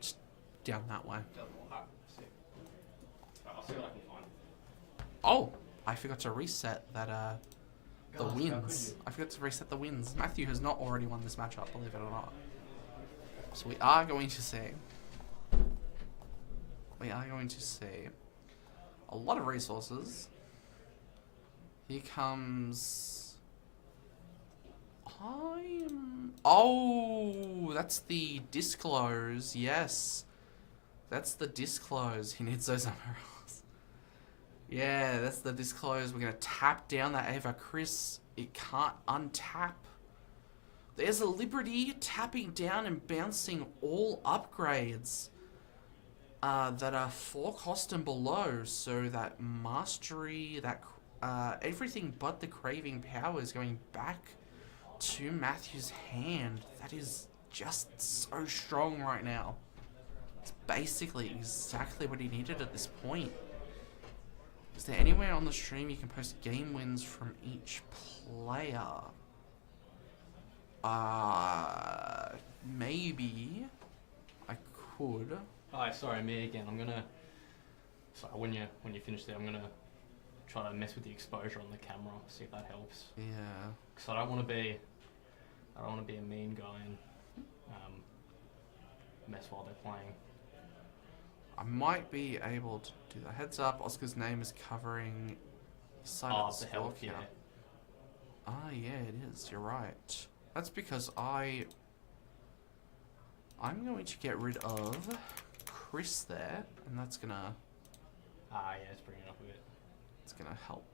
just down that way. See. I'll see what I can find. Oh, I forgot to reset that the wins. I forgot to reset the wins. Matthew has not already won this matchup, believe it or not. So we are going to see. We are going to see a lot of resources. Here comes Oh, that's the disclose. Yes. That's the disclose. He needs those emeralds. Yeah, that's the disclose. We're going to tap down that Ava Chris. It can't untap. There's a Liberty tapping down and bouncing all upgrades that are 4 cost and below. So that mastery, that everything but the craving power is going back to Matthew's hand. That is just so strong right now. It's basically exactly what he needed at this point. Is there anywhere on the stream you can post game wins from each player? Maybe I could. Oh, sorry, me again. I'm gonna. Sorry, when you finish there, I'm gonna try to mess with the exposure on the camera, see if that helps. Yeah. Because I don't want to be a mean guy and mess while they're playing. I might be able to do that. Heads up, Oscar's name is covering side of the health, score yeah. count. Ah, yeah, it is. You're right. That's because I'm going to get rid of Chris there, and that's gonna. Ah, yeah, it's bringing it up a bit. It's gonna help.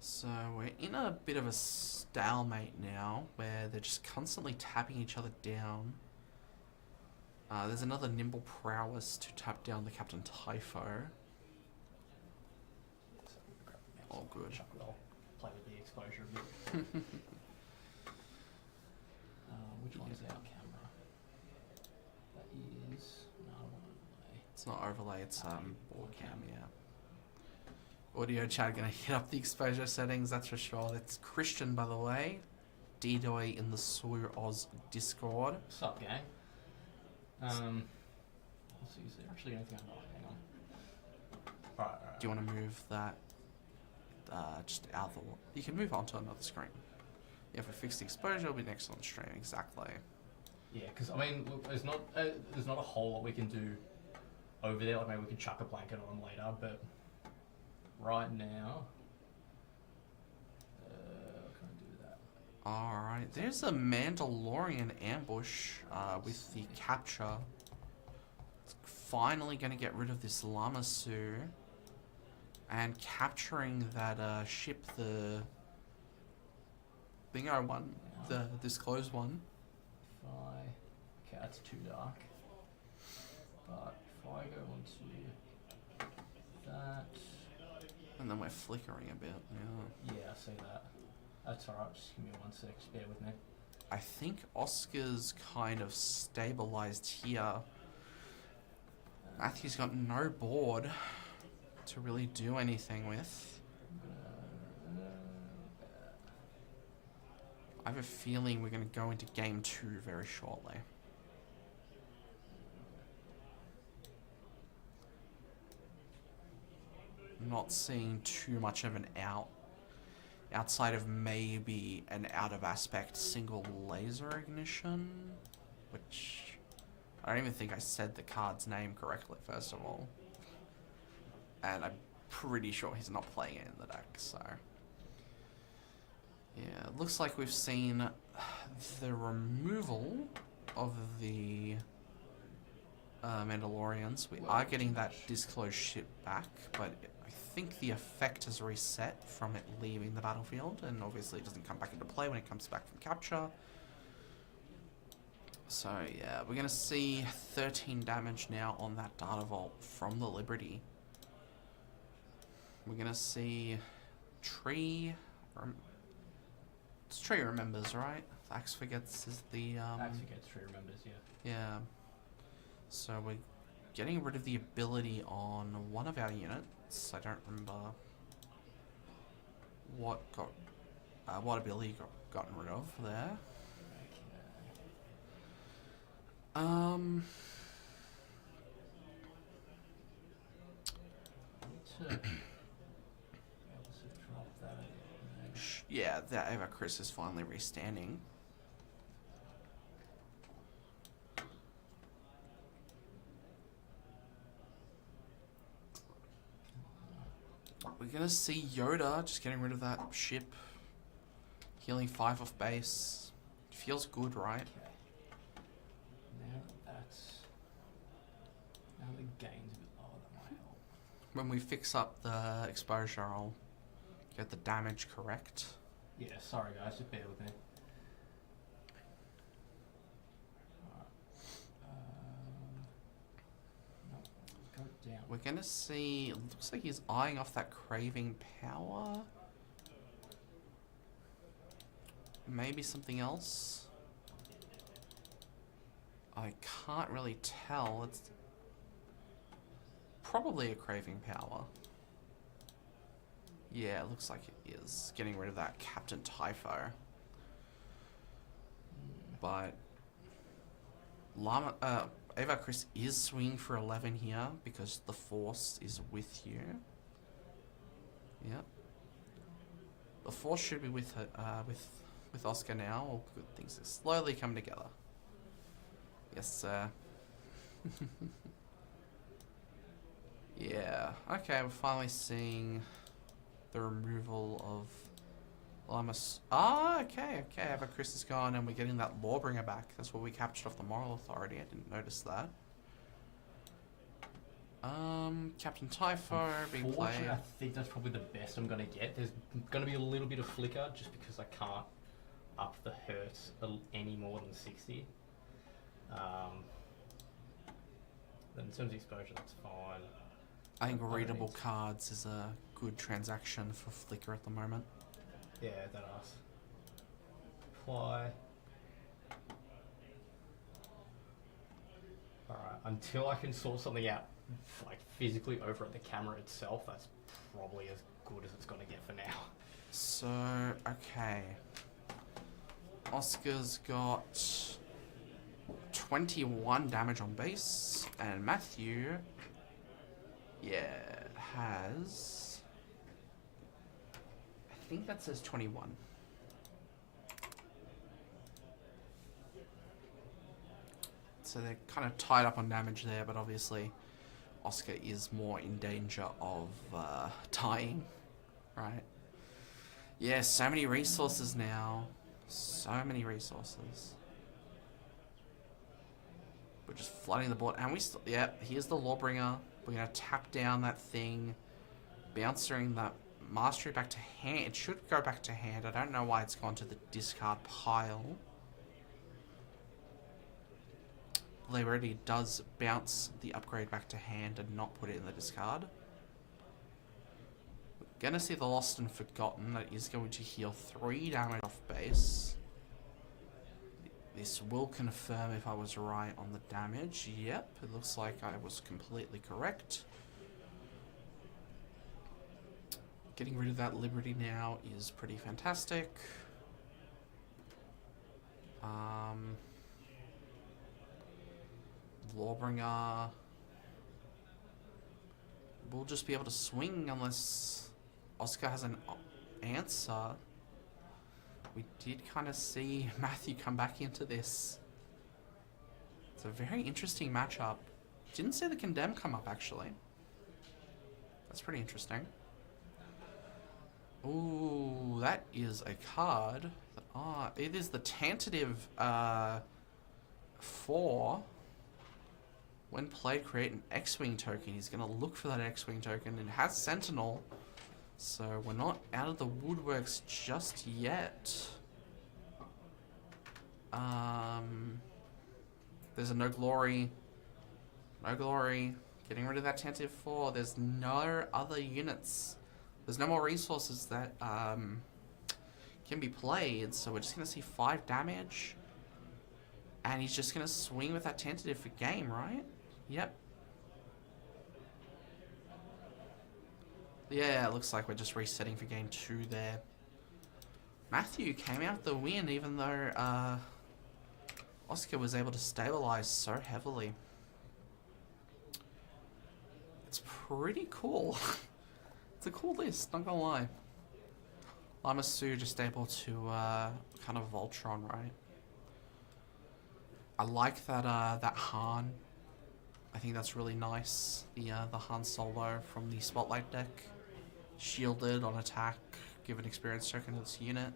So we're in a bit of a stalemate now, where they're just constantly tapping each other down. There's another Nimble Prowess to tap down the Captain Typho. Oh, good. I'll play with the exposure a bit. Which one's our camera? That is no overlay. It's not overlay, it's board cam, yeah. Audio chat gonna hit up the exposure settings, that's for sure. That's Christian, by the way. D-Doy in the SWU-AUS Discord. What's up, gang? Let's see, is there actually anything I'm not? Hang on. Alright. Do you want to move that just out the wall? You can move onto another screen. Yeah, if we fix the exposure, it'll be next on stream, exactly. Yeah, because I mean, look, there's not a whole lot we can do over there. Like maybe we can chuck a blanket on them later, but right now, what can I do with that? Alright, there's a Mandalorian ambush with the capture. It's finally going to get rid of this Lamasu and capturing that ship, the Bingo one, the disclosed one. Okay, that's too dark. But if I go onto that, And then we're flickering a bit, yeah. yeah, I see that. That's alright. Just give me 1 sec. Just bear with me. I think Oscar's kind of stabilized here. Matthew's got no board to really do anything with. I have a feeling we're going to go into game 2 very shortly. Not seeing too much of an out. Outside of maybe an out of aspect single laser ignition. Which, I don't even think I said the card's name correctly, first of all. And I'm pretty sure he's not playing it in the deck, so. Yeah, it looks like we've seen the removal of the Mandalorians. We are getting that disclosed ship back, but I think the effect has reset from it leaving the battlefield, and obviously it doesn't come back into play when it comes back from capture. So yeah, we're going to see 13 damage now on that data vault from the Liberty. We're going to see Tree... It's Tree Remembers, right? Axe Forgets is the... Axe Forgets, Tree Remembers, yeah. Yeah. So we're getting rid of the ability on one of our units. I don't remember what ability got gotten rid of there. Yeah, that Ava Chris is finally restanding. We're We're gonna see Yoda just getting rid of that ship. Healing 5 off base. Feels good, right? Now that's... Now the gain's a bit lower than my help. When we fix up the exposure, I'll get the damage correct. Yeah, sorry guys, just bear with me. Alright. No, go down. We're gonna see... It looks like he's eyeing off that craving power. Maybe something else. I can't really tell. It's probably a craving power. Yeah, it looks like it is. Getting rid of that Captain Typho. But Ava Chris is swinging for 11 here because the Force is with you. Yep. The Force should be with her, with Oscar now. All good things are slowly coming together. Yes, sir. Yeah. Okay, we're finally seeing the removal of Lawless. Ah, okay. Ava Chris is gone, and we're getting that Lawbringer back. That's what we captured off the Moral Authority. I didn't notice that. Captain Typho being Unfortunately, played. I think that's probably the best I'm gonna get. There's gonna be a little bit of flicker just because I can't up the hurt any more than 60. Then in terms of exposure, that's fine. I think readable cards is a good transaction for Flickr at the moment. Yeah, that ass. Apply. Alright, until I can sort something out, like physically over at the camera itself, that's probably as good as it's gonna get for now. So, okay. Oscar's got 21 damage on base, and Matthew, yeah, has... I think that says 21. So they're kind of tied up on damage there, but obviously Oscar is more in danger of dying, right? Yeah, so many resources now. So many resources. We're just flooding the board, and we still, yeah, here's the Lawbringer. We're gonna tap down that thing, bouncing that mastery back to hand. It should go back to hand. I don't know why it's gone to the discard pile. Already does bounce the upgrade back to hand and not put it in the discard. We're gonna see the Lost and Forgotten. That is going to heal 3 damage off base. This will confirm if I was right on the damage. Yep, it looks like I was completely correct. Getting rid of that Liberty now is pretty fantastic. Lawbringer. We'll just be able to swing unless Oscar has an answer. We did kind of see Matthew come back into this. It's a very interesting matchup. Didn't see the Condemn come up, actually. That's pretty interesting. Ooh, that is a card. It is the tentative 4. When played, create an X-Wing token. He's going to look for that X-Wing token. It has Sentinel. So we're not out of the woodworks just yet. There's a no glory. No glory. Getting rid of that tentative 4. There's no other units. There's no more resources that can be played. So we're just going to see 5 damage. And he's just going to swing with that tentative for game, right? Yep. Yeah, it looks like we're just resetting for game 2 there. Matthew came out the win even though Oscar was able to stabilize so heavily. It's pretty cool. It's a cool list, not gonna lie. Lamasu just able to kind of Voltron, right? I like that that Han. I think that's really nice. The Han Solo from the Spotlight deck. shielded on attack, give an experience token to this unit.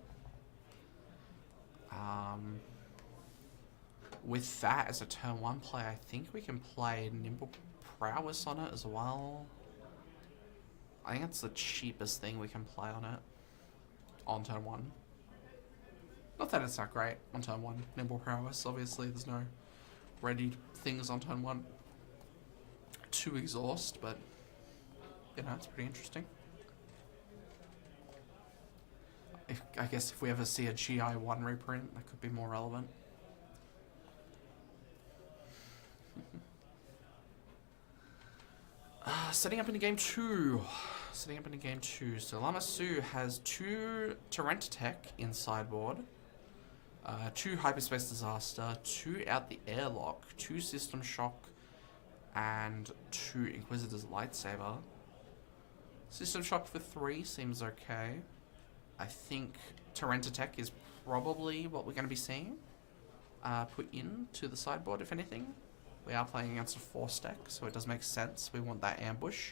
With that as a turn 1 play, I think we can play Nimble Prowess on it as well. I think it's the cheapest thing we can play on it on turn 1. Not that it's that great on turn 1. Nimble Prowess, obviously, there's no ready things on turn 1 to exhaust, but you know, it's pretty interesting. I guess if we ever see a GI1 reprint, that could be more relevant. Setting up into game 2. So Lamasu has 2 Torrent Tech in sideboard, 2 Hyperspace Disaster, 2 Out the Airlock, 2 System Shock, and 2 Inquisitor's Lightsaber. System Shock for 3 seems okay. I think Torrent Tech is probably what we're going to be seeing put into the sideboard, if anything. We are playing against a 4 stack, so it does make sense. We want that ambush.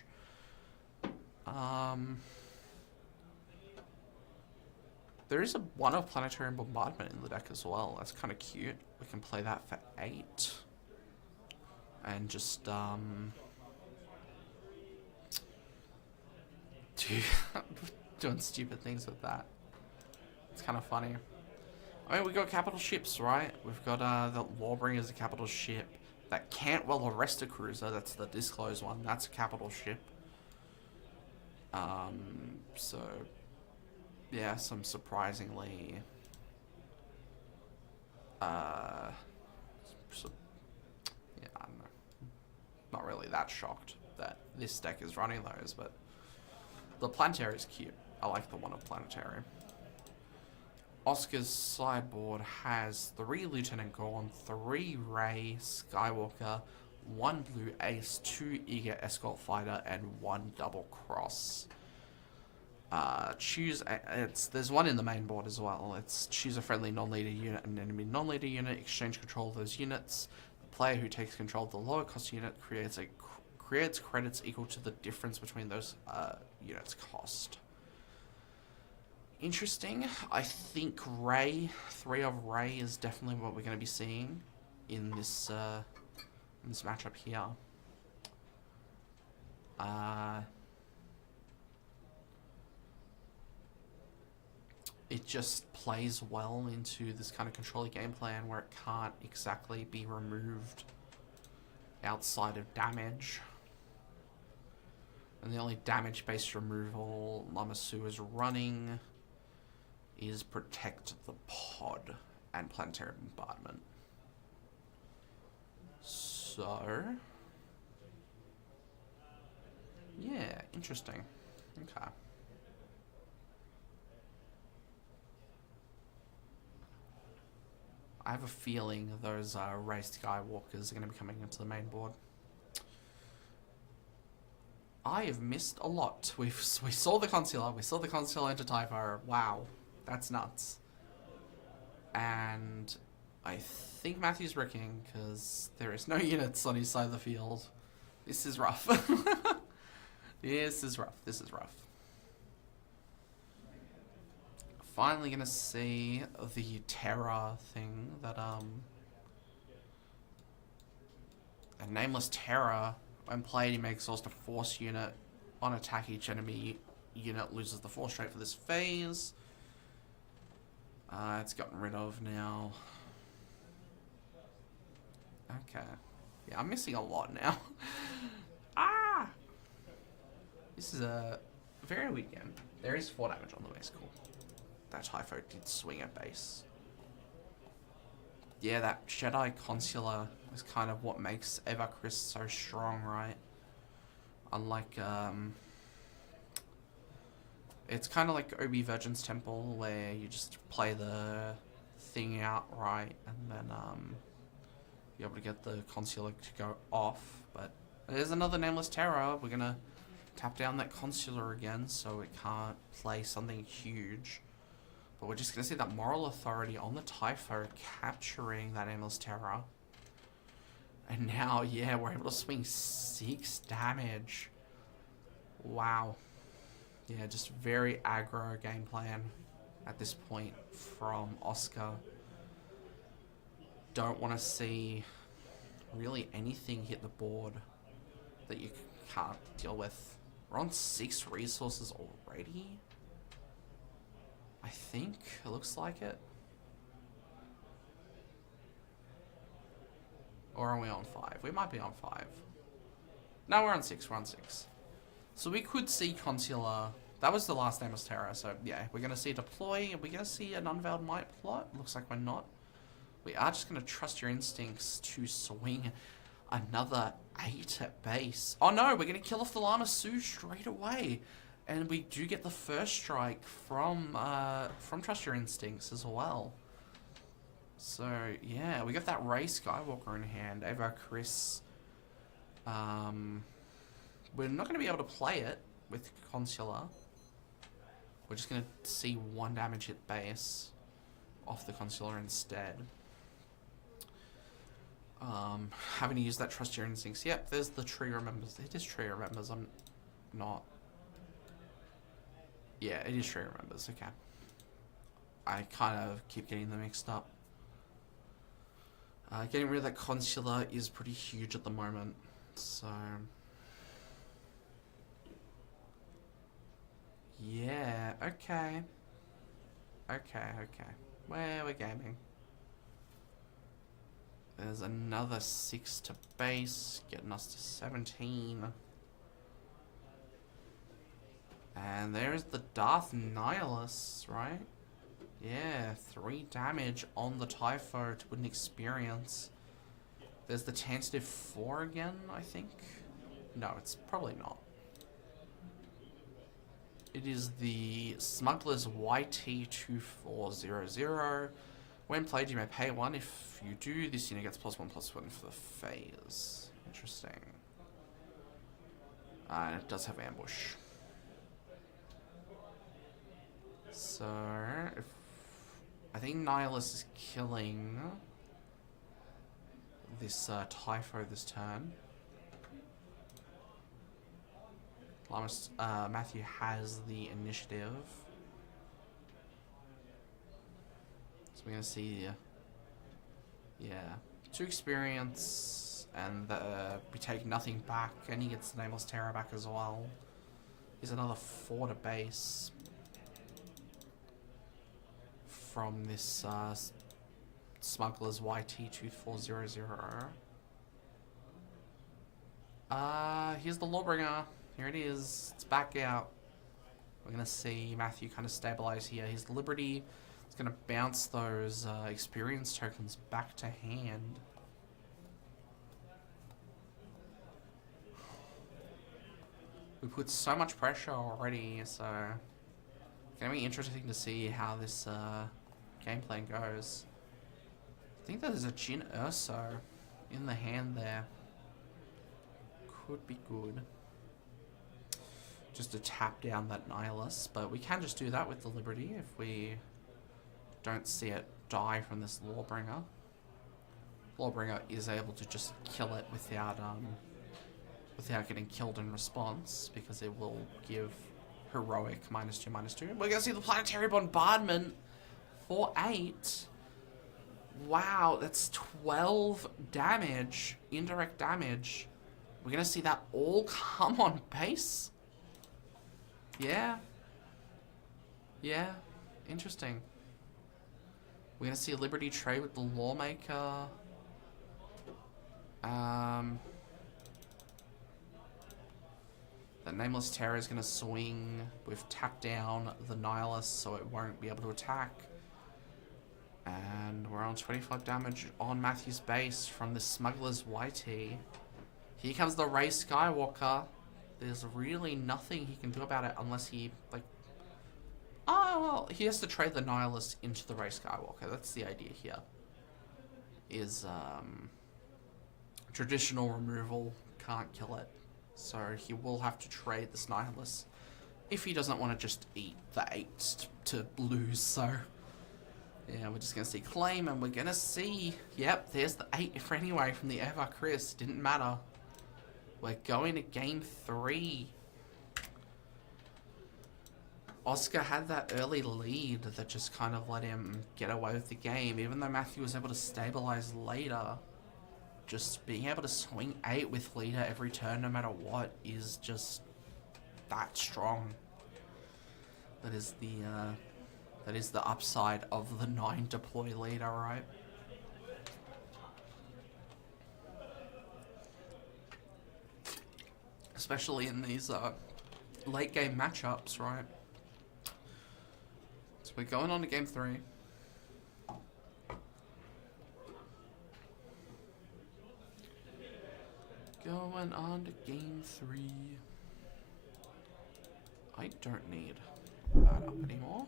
There is a 1 of Planetary Bombardment in the deck as well. That's kind of cute. We can play that for 8. And just, doing stupid things with that. It's kind of funny. I mean, we got capital ships, right? We've got the Lawbringer as a capital ship. That can't well arrest a cruiser. That's the disclosed one. That's a capital ship. So yeah, some surprisingly yeah, I don't know. Not really that shocked that this deck is running those, but the Planetary is cute. I like the 1 of Planetary. Oscar's sideboard has 3 Lieutenant Gorn, 3 Rey Skywalker, 1 Blue Ace, 2 Eager Escort Fighter, and 1 Double Cross. There's 1 in the main board as well. It's choose a friendly non-leader unit and enemy non-leader unit, exchange control of those units. The player who takes control of the lower cost unit creates credits equal to the difference between those units' cost. Interesting. I think Rey, 3 of Rey is definitely what we're going to be seeing in this matchup here. It just plays well into this kind of controlling game plan where it can't exactly be removed outside of damage. And the only damage-based removal Lamasu is running is Protect the Pod and Planetary Bombardment. So yeah, interesting. Okay. I have a feeling those Rey Skywalkers are going to be coming into the main board. I have missed a lot. We saw the Consular. We saw the Consular into TIE Fighter. Wow, that's nuts. And I think Matthew's wrecking because there is no units on his side of the field. This is rough. This is rough. This is rough. Finally gonna see the Terra thing that a nameless Terra, when played, he may exhaust a force unit on attack. Each enemy unit loses the force trait for this phase. It's gotten rid of now. Okay. Yeah, I'm missing a lot now. This is a very weekend. There is 4 damage on the base. Cool. That Typho did swing at base. Yeah, that Jedi Consular is kind of what makes Eva Chris so strong, right? Unlike, it's kind of like Obi Virgin's Temple, where you just play the thing out right, and then, be able to get the Consular to go off. But there's another Nameless Terror. We're gonna tap down that Consular again, so it can't play something huge. But we're just going to see that Moral Authority on the Typho capturing that Nameless Terror. And now, yeah, we're able to swing 6 damage. Wow. Yeah, just very aggro game plan at this point from Oscar. Don't want to see really anything hit the board that you can't deal with. We're on 6 resources already. I think it looks like it. Or are we on 5? We might be on 5. No, we're on 6. We're on 6. So we could see Consular. That was the last Nameless Terror. So yeah, we're going to see Deploy. Are we going to see an Unveiled Might plot? Looks like we're not. We are just going to trust your instincts to swing another 8 at base. Oh no, we're going to kill off the Llama Sue straight away. And we do get the first strike from Trust Your Instincts as well. So yeah, we got that Rey Skywalker in hand. Ava Chris. We're not going to be able to play it with Consular. We're just going to see 1 damage hit base off the Consular instead. Having to use that Trust Your Instincts. Yep, there's the Tree Remembers. It is Tree Remembers. I'm not. Yeah, it is Tree Remembers. Okay. I kind of keep getting them mixed up. Getting rid of that Consular is pretty huge at the moment. So. Yeah, okay. Okay. Where we're gaming. There's another 6 to base, getting us to 17. And there's the Darth Nihilus, right? Yeah, 3 damage on the Typho to win experience. There's the tentative 4 again, I think. No, it's probably not. It is the Smuggler's YT2400. When played, you may pay 1. If you do, this unit gets +1/+1 for the phase. Interesting. And it does have ambush. So, if I think Nihilus is killing this Typho this turn. Matthew has the initiative. So we're going to see, yeah, 2 experience, and we take nothing back, and he gets the Nameless Terror back as well. Here's another 4 to base from this Smuggler's YT2400. Here's the Lawbringer. Here it is. It's back out. We're going to see Matthew kind of stabilize here. His Liberty is going to bounce those experience tokens back to hand. We put so much pressure already, so it's going to be interesting to see how this game plan goes. I think there's a Jin Urso in the hand there. Could be good. Just to tap down that Nihilus, but we can just do that with the Liberty if we don't see it die from this Lawbringer. Lawbringer is able to just kill it without getting killed in response, because it will give heroic -2/-2. We're gonna see the Planetary Bombardment for 8. Wow, that's 12 damage, indirect damage. We're gonna see that all come on base. Yeah, interesting. We're gonna see a Liberty trade with the Lawmaker. The Nameless Terror is gonna swing. We've tapped down the Nihilus, so it won't be able to attack. And we're on 25 damage on Matthew's base from the Smuggler's YT. Here comes the Rey Skywalker. There's really nothing he can do about it unless he, like... Oh, well, he has to trade the Nihilus into the Rey Skywalker. That's the idea here. Is, traditional removal can't kill it. So he will have to trade this Nihilus if he doesn't want to just eat the 8 to lose, so... Yeah, we're just going to see claim, and we're going to see... Yep, there's the 8 for anyway from the Eva Chris. Didn't matter. We're going to game 3. Oscar had that early lead that just kind of let him get away with the game, even though Matthew was able to stabilize later. Just being able to swing 8 with leader every turn, no matter what, is just that strong. That is the upside of the 9 deploy leader, right? Especially in these late game matchups, right? So we're going on to game 3. Going on to game 3. I don't need that up anymore.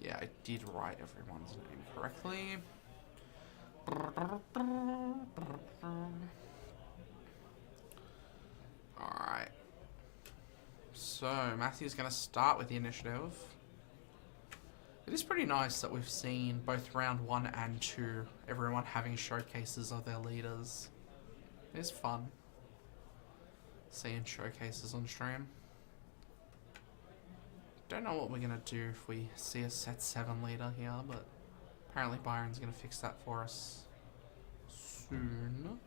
Yeah, I did write everyone's name correctly. Alright. So, Matthew's going to start with the initiative. It is pretty nice that we've seen both round 1 and 2, everyone having showcases of their leaders. It is fun seeing showcases on stream. Don't know what we're going to do if we see a set 7 leader here, but apparently Byron's going to fix that for us soon.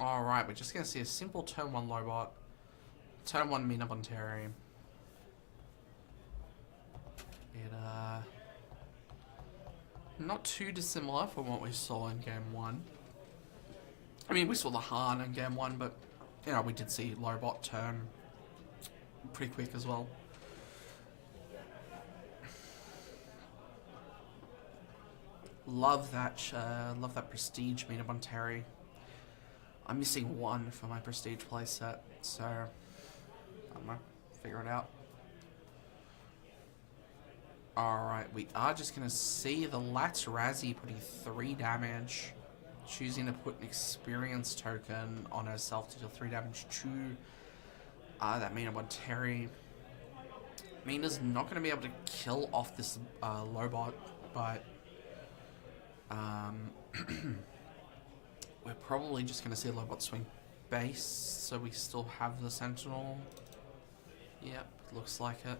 Alright, we're just going to see a simple turn 1 Lobot, turn 1 Mina Bonteri. Not too dissimilar from what we saw in game 1. I mean, we saw the Han in game 1, but, you know, we did see Lobot turn pretty quick as well. Love that prestige Mina Bonteri. I'm missing 1 for my prestige playset, so I don't know, figure it out. Alright, we are just going to see the Lats Razzie putting 3 damage, choosing to put an experience token on herself to deal 3 damage to that Mina Bonteri. Mina's not going to be able to kill off this Lobot, but we're probably just going to see a Lobot swing base, so we still have the Sentinel. Yep, looks like it.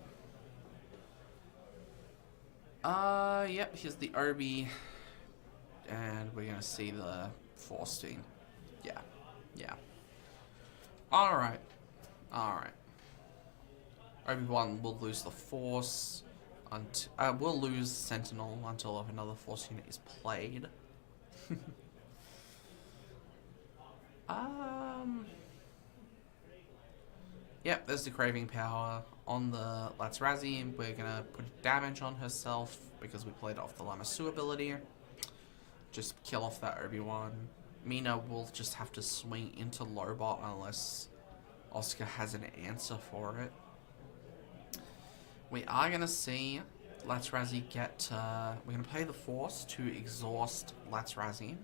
Yep, here's the Obi, and we're going to see the Force team. Yeah. Alright. Obi-Wan will lose the Force, we'll lose Sentinel until another Force unit is played. Yep, there's the Craving Power on the Lats Razzie. We're gonna put damage on herself because we played off the Lamasu ability. Just kill off that Obi-Wan. Mina will just have to swing into Lobot unless Oscar has an answer for it. We are gonna see Lats Razzie get, we're gonna play the Force to exhaust Lats Razzie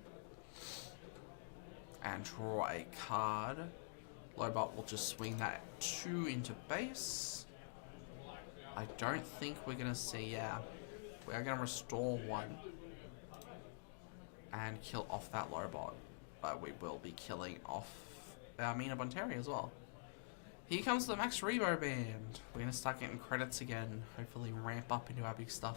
and draw a card. Lobot will just swing that 2 into base. I don't think we're going to see, we are going to restore 1 and kill off that Lobot. But we will be killing off our Mina Bonteri as well. Here comes the Max Rebo band. We're going to start getting credits again. Hopefully ramp up into our big stuff.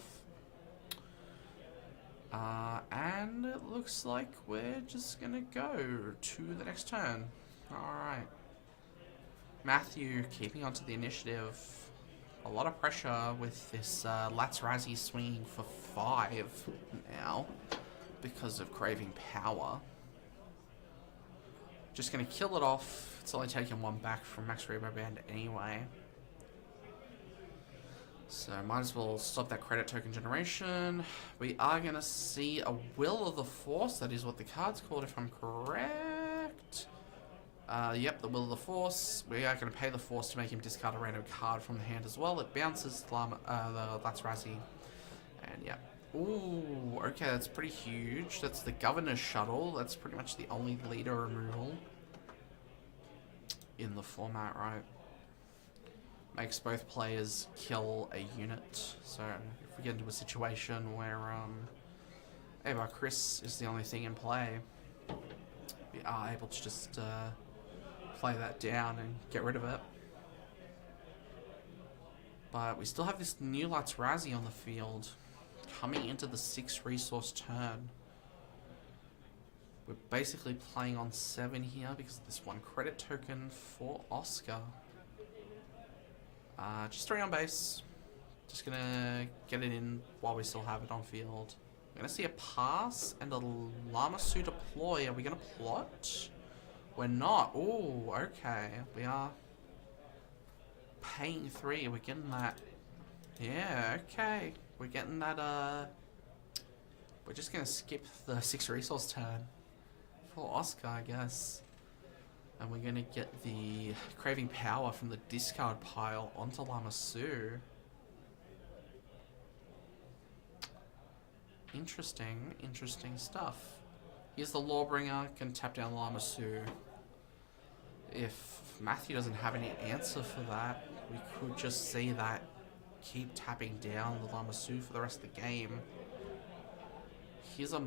And it looks like we're just going to go to the next turn. Alright. Matthew keeping onto the initiative. A lot of pressure with this Lats Razzie swinging for 5 now because of Craving Power. Just going to kill it off. It's only taking 1 back from Max Rebo Band anyway. So might as well stop that credit token generation. We are going to see a Will of the Force. That is what the card's called if I'm correct. Yep, the Will of the Force. We are going to pay the Force to make him discard a random card from the hand as well. It bounces the Lats Razzie. And yeah. Ooh, okay, that's pretty huge. That's the Governor's Shuttle. That's pretty much the only leader removal in the format, right? makes both players kill a unit. So if we get into a situation where Ava Chris is the only thing in play, we are able to just play that down and get rid of it. But we still have this new Razzie on the field coming into the 6 resource turn. We're basically playing on 7 here because of this 1 credit token for Oscar. Just 3 on base. Just gonna get it in while we still have it on field. We're gonna see a pass and a Lamasu deploy. Are we gonna plot? We're not. Oh, okay. We are paying 3. We're getting that. Yeah, okay. We're getting that, we're just gonna skip the 6 resource turn for Oscar, I guess. And we're gonna get the Craving Power from the discard pile onto Lamasu. Interesting stuff. Here's the Lawbringer, can tap down Lamasu. If Matthew doesn't have any answer for that, we could just see that keep tapping down the Lamasu for the rest of the game. Here's a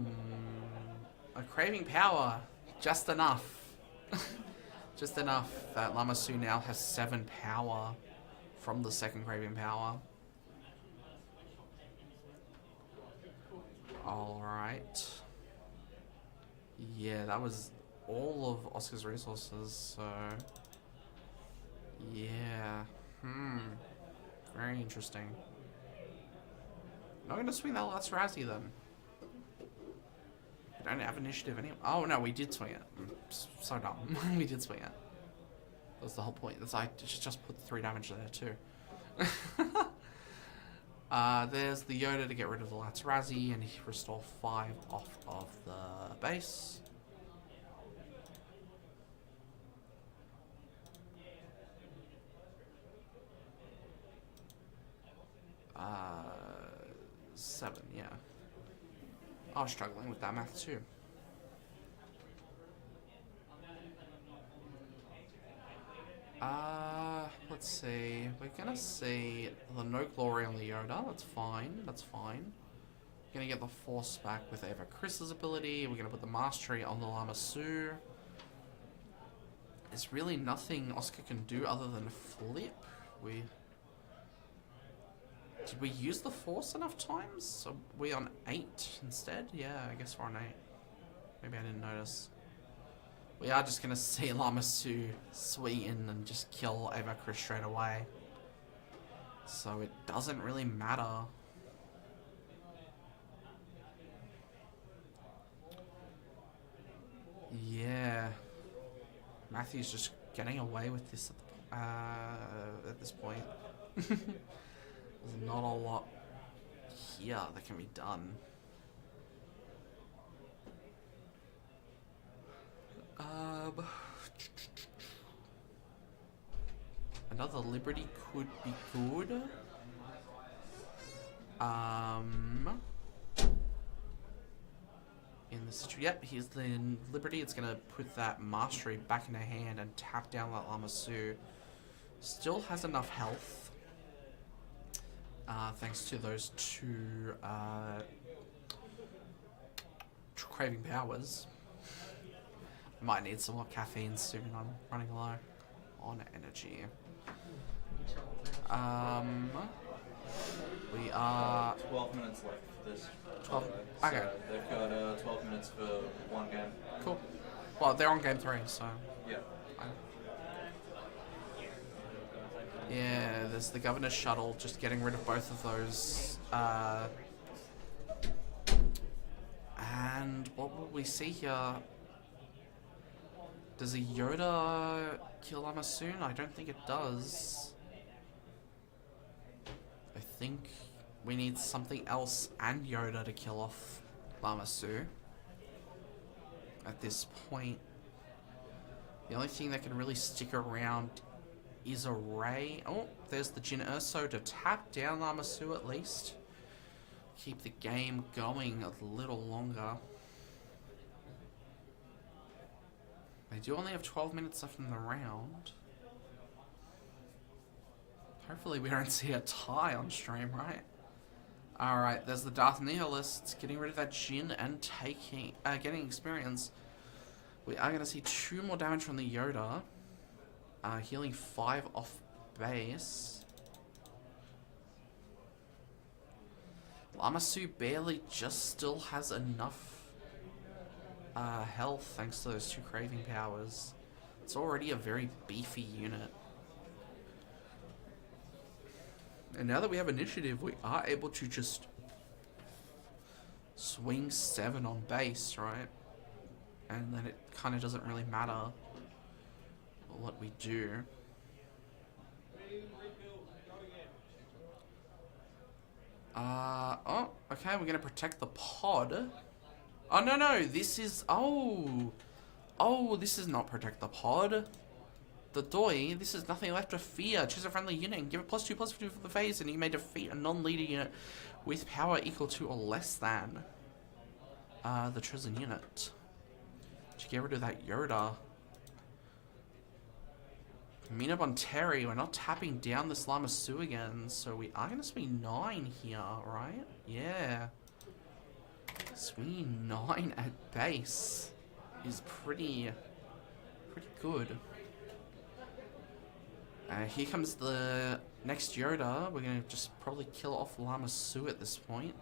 Craving Power, just enough. Just enough that Lamasu now has 7 power from the second Craving Power. Alright. Yeah, that was all of Oscar's resources, so... Yeah. Very interesting. Not gonna swing that last Razzie then. We don't have initiative anymore. Oh no, we did swing it. I'm so dumb. We did swing it. That's the whole point. That's I just put 3 damage there too. There's the Yoda to get rid of the last Razzie and restore 5 off of the base. Uh, 7, yeah. I was struggling with that math too. Let's see. We're gonna see the no glory on the Yoda. That's fine. That's fine. We're gonna get the force back with Ava Chris's ability. We're gonna put the mastery on the Lamasu. There's really nothing Oscar can do other than flip. Did we use the force enough times? Are we on 8 instead? Yeah, I guess we're on 8. Maybe I didn't notice. We are just gonna see Lamasu swing in and just kill Ava Chris straight away. So it doesn't really matter. Yeah. Matthew's just getting away with this at this point. There's not a lot here that can be done. Another Liberty could be good. In the situation, yep, here's the Liberty. It's gonna put that Mastery back in her hand and tap down that Lamasu. Still has enough health. Thanks to those 2 Craving Powers. Might need some more caffeine soon. I'm running low on energy. We are 12 minutes left for this. 12. So Okay. they've got 12 minutes for 1 game. Cool. Well, they're on game 3, so. Yeah. Fine. Yeah, there's the Governor's Shuttle, just getting rid of both of those. And what will we see here? Does a Yoda kill Lamasu? I don't think it does. I think we need something else and Yoda to kill off Lamasu. At this point, the only thing that can really stick around is a Ray. Oh, there's the Jin Urso to tap down Lamasu at least. Keep the game going a little longer. They do only have 12 minutes left in the round. Hopefully we don't see a tie on stream, right? Alright, there's the Darth Nihilists getting rid of that Jin and getting experience. We are going to see 2 more damage from the Yoda. Healing 5 off base. Lama Su barely just still has enough health thanks to those 2 craving powers. It's already a very beefy unit. And now that we have initiative, we are able to just swing 7 on base, right? And then it kind of doesn't really matter what we do. Oh, okay, we're gonna protect the pod. Oh, no, this is, oh, this is not protect the pod. The Doi, this is nothing left to fear. Choose a friendly unit and give it +2/+2 for the phase, and you may defeat a non-leader unit with power equal to or less than the chosen unit. To get rid of that Yoda. Mina Bonteri, we're not tapping down this Lama Su again, so we are going to swing 9 here, right? Yeah. Swinging 9 at base is pretty good. Here comes the next Yoda. We're going to just probably kill off Lama Su at this point.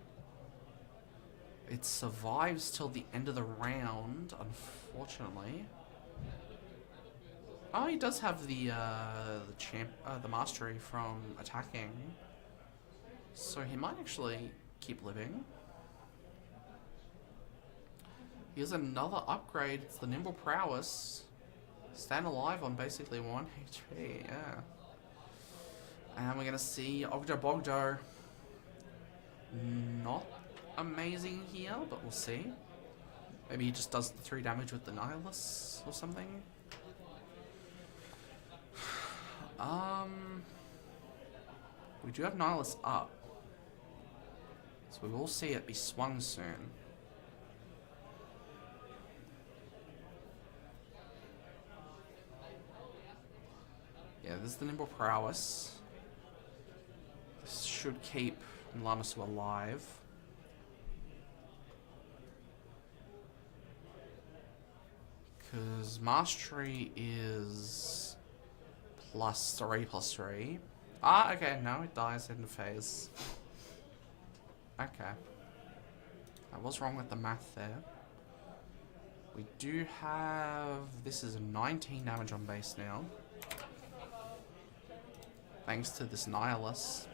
It survives till the end of the round, unfortunately. Oh, he does have the mastery from attacking, so he might actually keep living. Here's another upgrade. It's the Nimble Prowess. Stand alive on basically 1 HP, yeah. And we're gonna see Ogdo Bogdo. Not amazing here, but we'll see. Maybe he just does the 3 damage with the Nihilus or something. We do have Nihilus up, so we will see it be swung soon. Yeah, this is the Nimble Prowess. This should keep Lama Su alive. Because Mastery is +3/+3. Ah, okay, no, it dies in the phase. Okay. I was wrong with the math there. We do have... This is 19 damage on base now. Thanks to this Nihilus.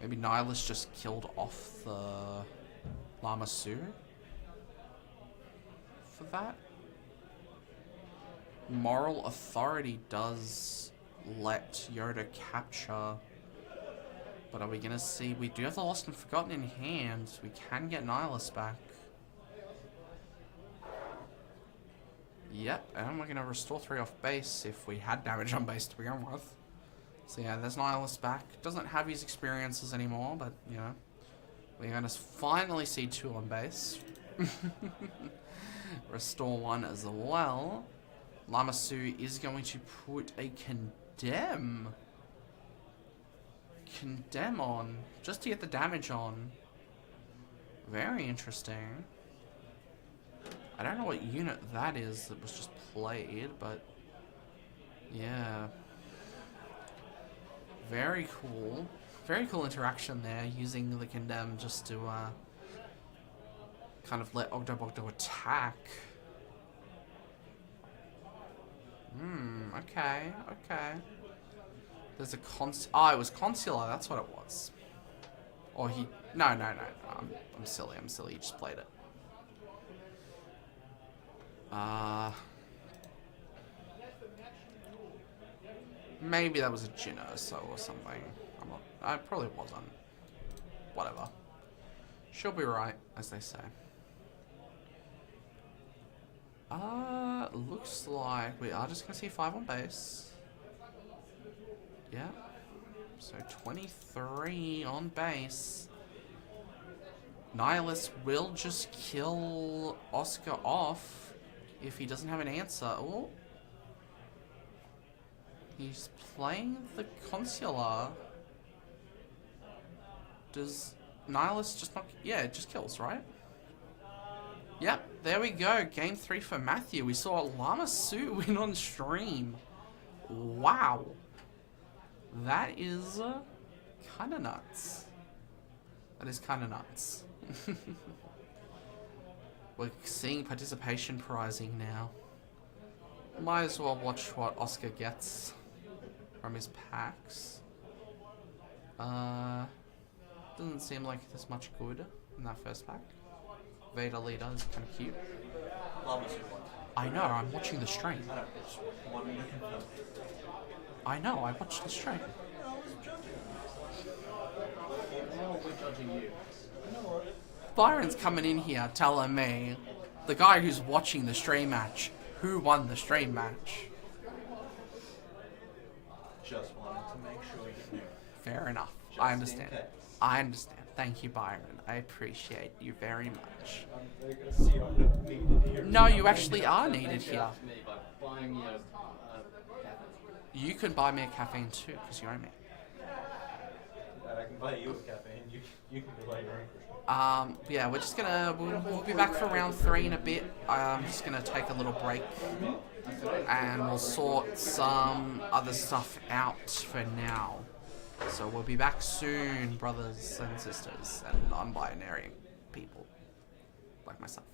Maybe Nihilus just killed off the Lama Su for that. Moral Authority does let Yoda capture, but are we gonna see? We do have the Lost and Forgotten in hand. We can get Nihilus back. Yep, and we're gonna restore 3 off base if we had damage on base to begin with. So yeah, there's Nihilus back. Doesn't have his experiences anymore, but you know, we're gonna finally see 2 on base. Restore 1 as well. Lama Su is going to put a Condemn on, just to get the damage on. Very interesting. I don't know what unit that is that was just played, but yeah. Very cool. Very cool interaction there, using the Condemn just to kind of let Ogdo Bogdo attack. Okay. There's a it was Consular, that's what it was. Or he... No, I'm silly, he just played it. Maybe that was a Jin Urso or something. I probably wasn't. Whatever. She'll be right, as they say. Looks like we are just gonna see 5 on base. Yeah. So 23 on base. Nihilus will just kill Oscar off. if he doesn't have an answer. Oh. He's playing the Consular. Does Nihilus just not... Yeah, it just kills, right? Yep, there we go. Game 3 for Matthew. We saw Llama Suit win on stream. Wow. That is kind of nuts. That is kind of nuts. We're seeing participation prizing now. Might as well watch what Oscar gets from his packs. Doesn't seem like there's much good in that first pack. Vader Leader is kind of cute. Lawless won. I know, I'm watching the stream. I know, it's one in the confirm. I know, I watched the stream. Now we're judging you. Byron's coming in here telling me, the guy who's watching the stream match, who won the stream match. Just wanted to make sure you knew. Fair enough. Just I in understand. case. I understand. Thank you, Byron. I appreciate you very much. They're gonna see I'm not needed here. No, you actually are needed here. Me by buying you a cafe. You can buy me a caffeine too, because you owe me. And I can buy you a caffeine. You can go buy your own crystal. Yeah, we're just gonna, we'll be back for round 3 in a bit. I'm just gonna take a little break. And we'll sort some other stuff out for now. So we'll be back soon, brothers and sisters, and non-binary people like myself.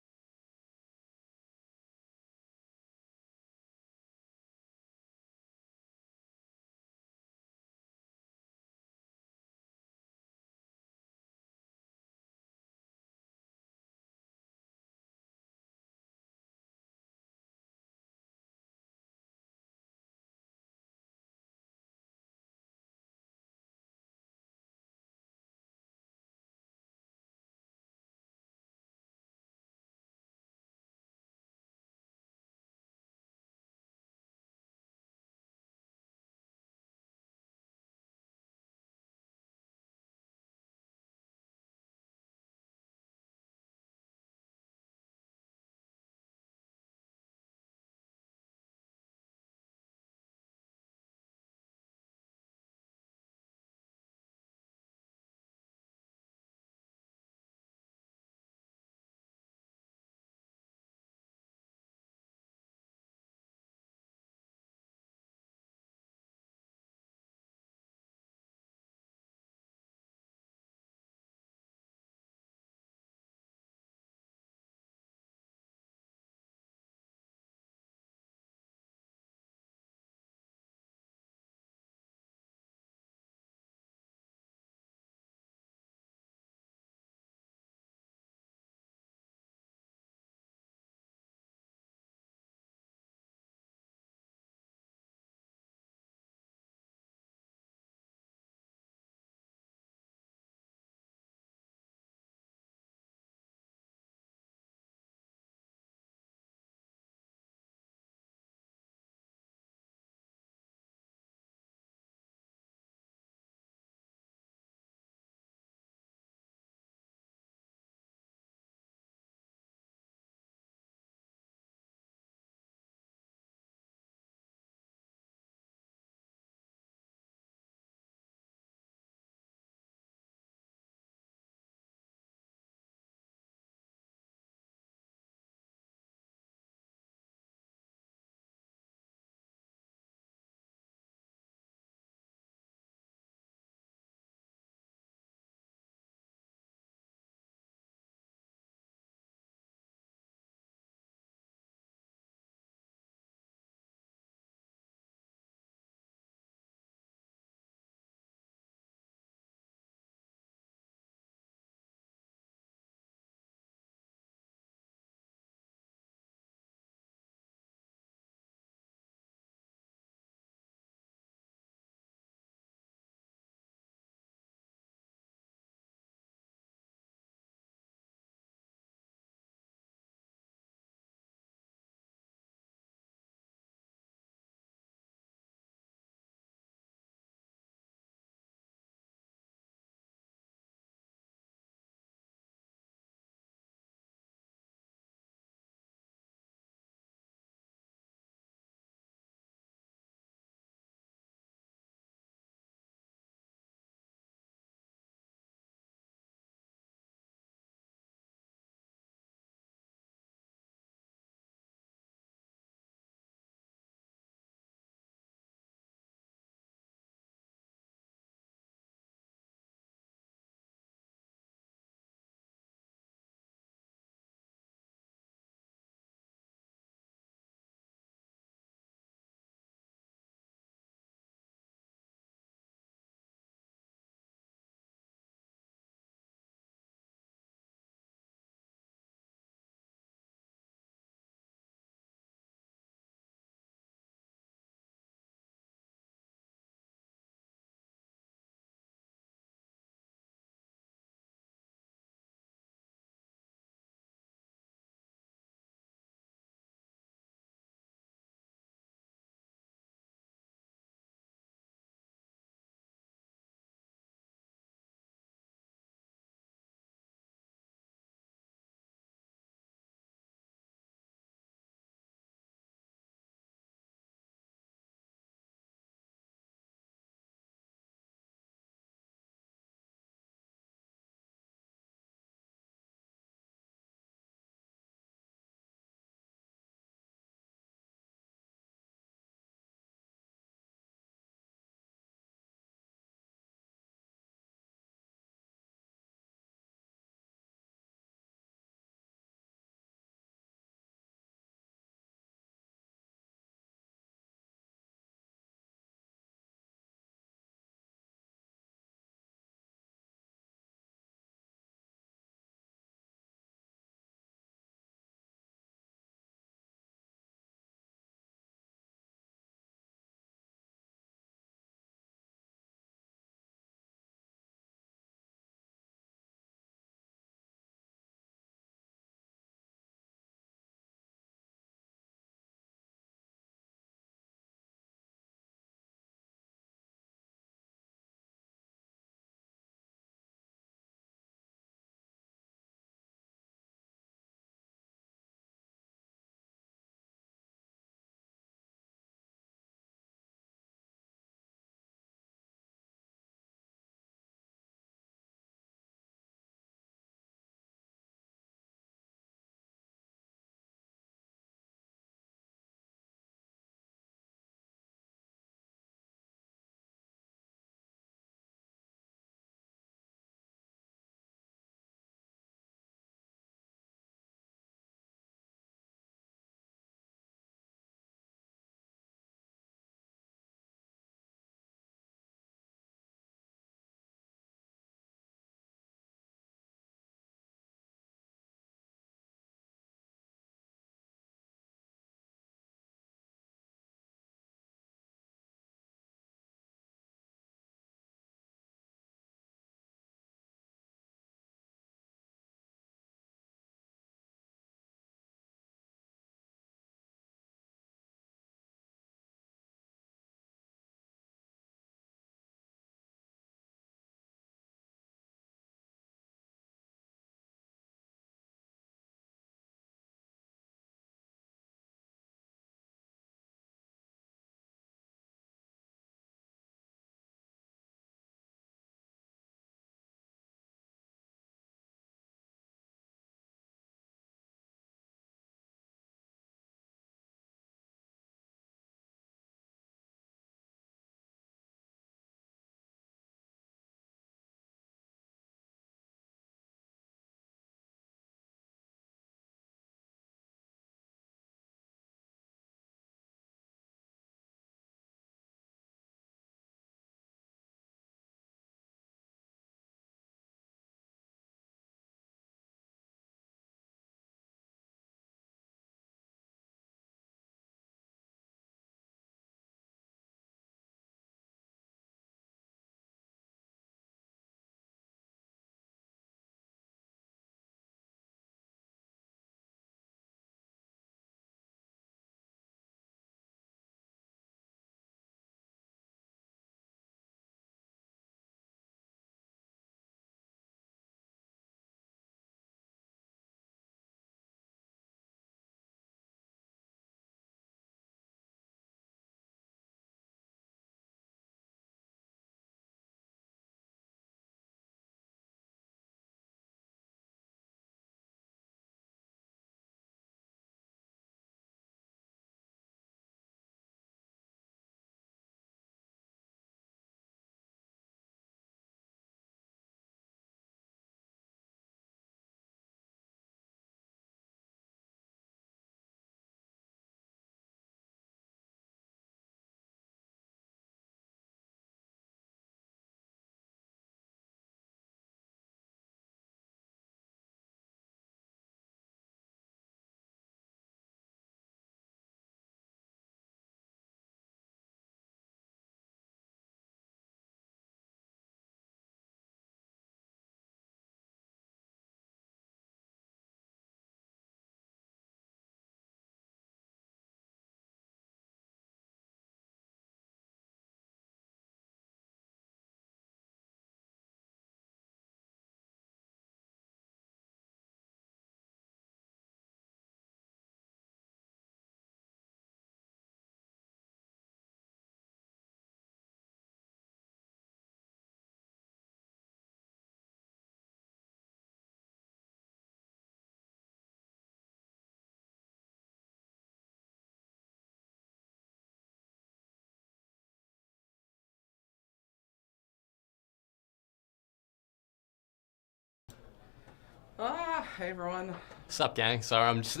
Hey everyone. What's up, gang? Sorry, I'm just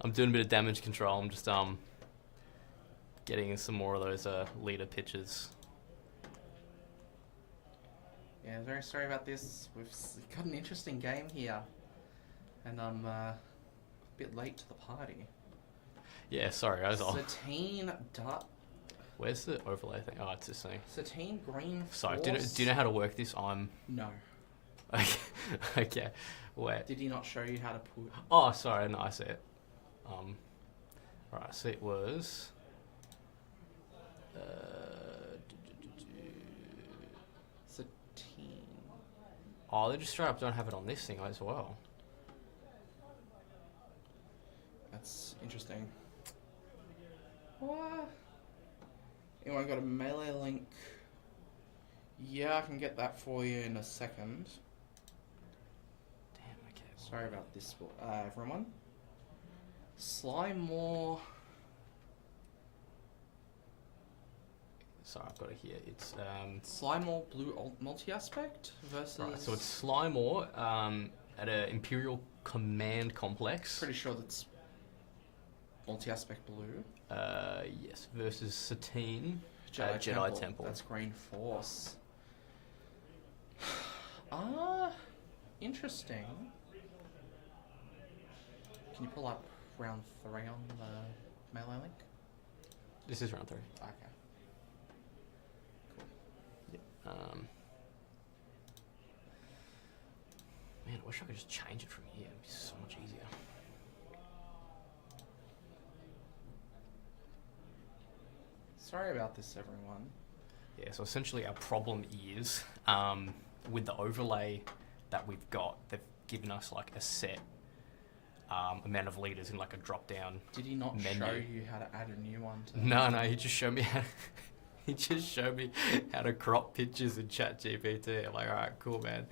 I'm doing a bit of damage control. I'm just getting some more of those leader pitches. Yeah, very sorry about this. We've got an interesting game here, and I'm a bit late to the party. Yeah, sorry, guys. Satine Dart. Where's the overlay thing? Oh, it's this thing. Satine Green. Sorry, Force. do you know how to work this? No. Okay. Okay. Wait. Did he not show you how to put? Oh, sorry. No, I see it. Right. So it was. Satine. Oh, they just straight up don't have it on this thing as well. That's interesting. What? Anyone got a melee link? Yeah, I can get that for you in a second. Damn. Okay. Sorry about this, everyone. Slymore. Sorry, I've got it here. It's Slymore Blue Multi-Aspect versus... right. So it's Slymore at a Imperial Command Complex. Pretty sure that's Multi-Aspect Blue. Yes, versus Satine at Jedi Temple. That's Green Force. Interesting. Can you pull up round 3 on the melee link? This is round 3. Okay. Man, I wish I could just change it from here. It'd be so much easier. Sorry about this, everyone. Yeah, so essentially our problem is with the overlay that we've got, they've given us like a set amount of leaders in like a drop down. Did he not menu. show you how to add a new one to No, he just showed me how he just showed me how to crop pictures in ChatGPT. I'm like, alright, cool, man.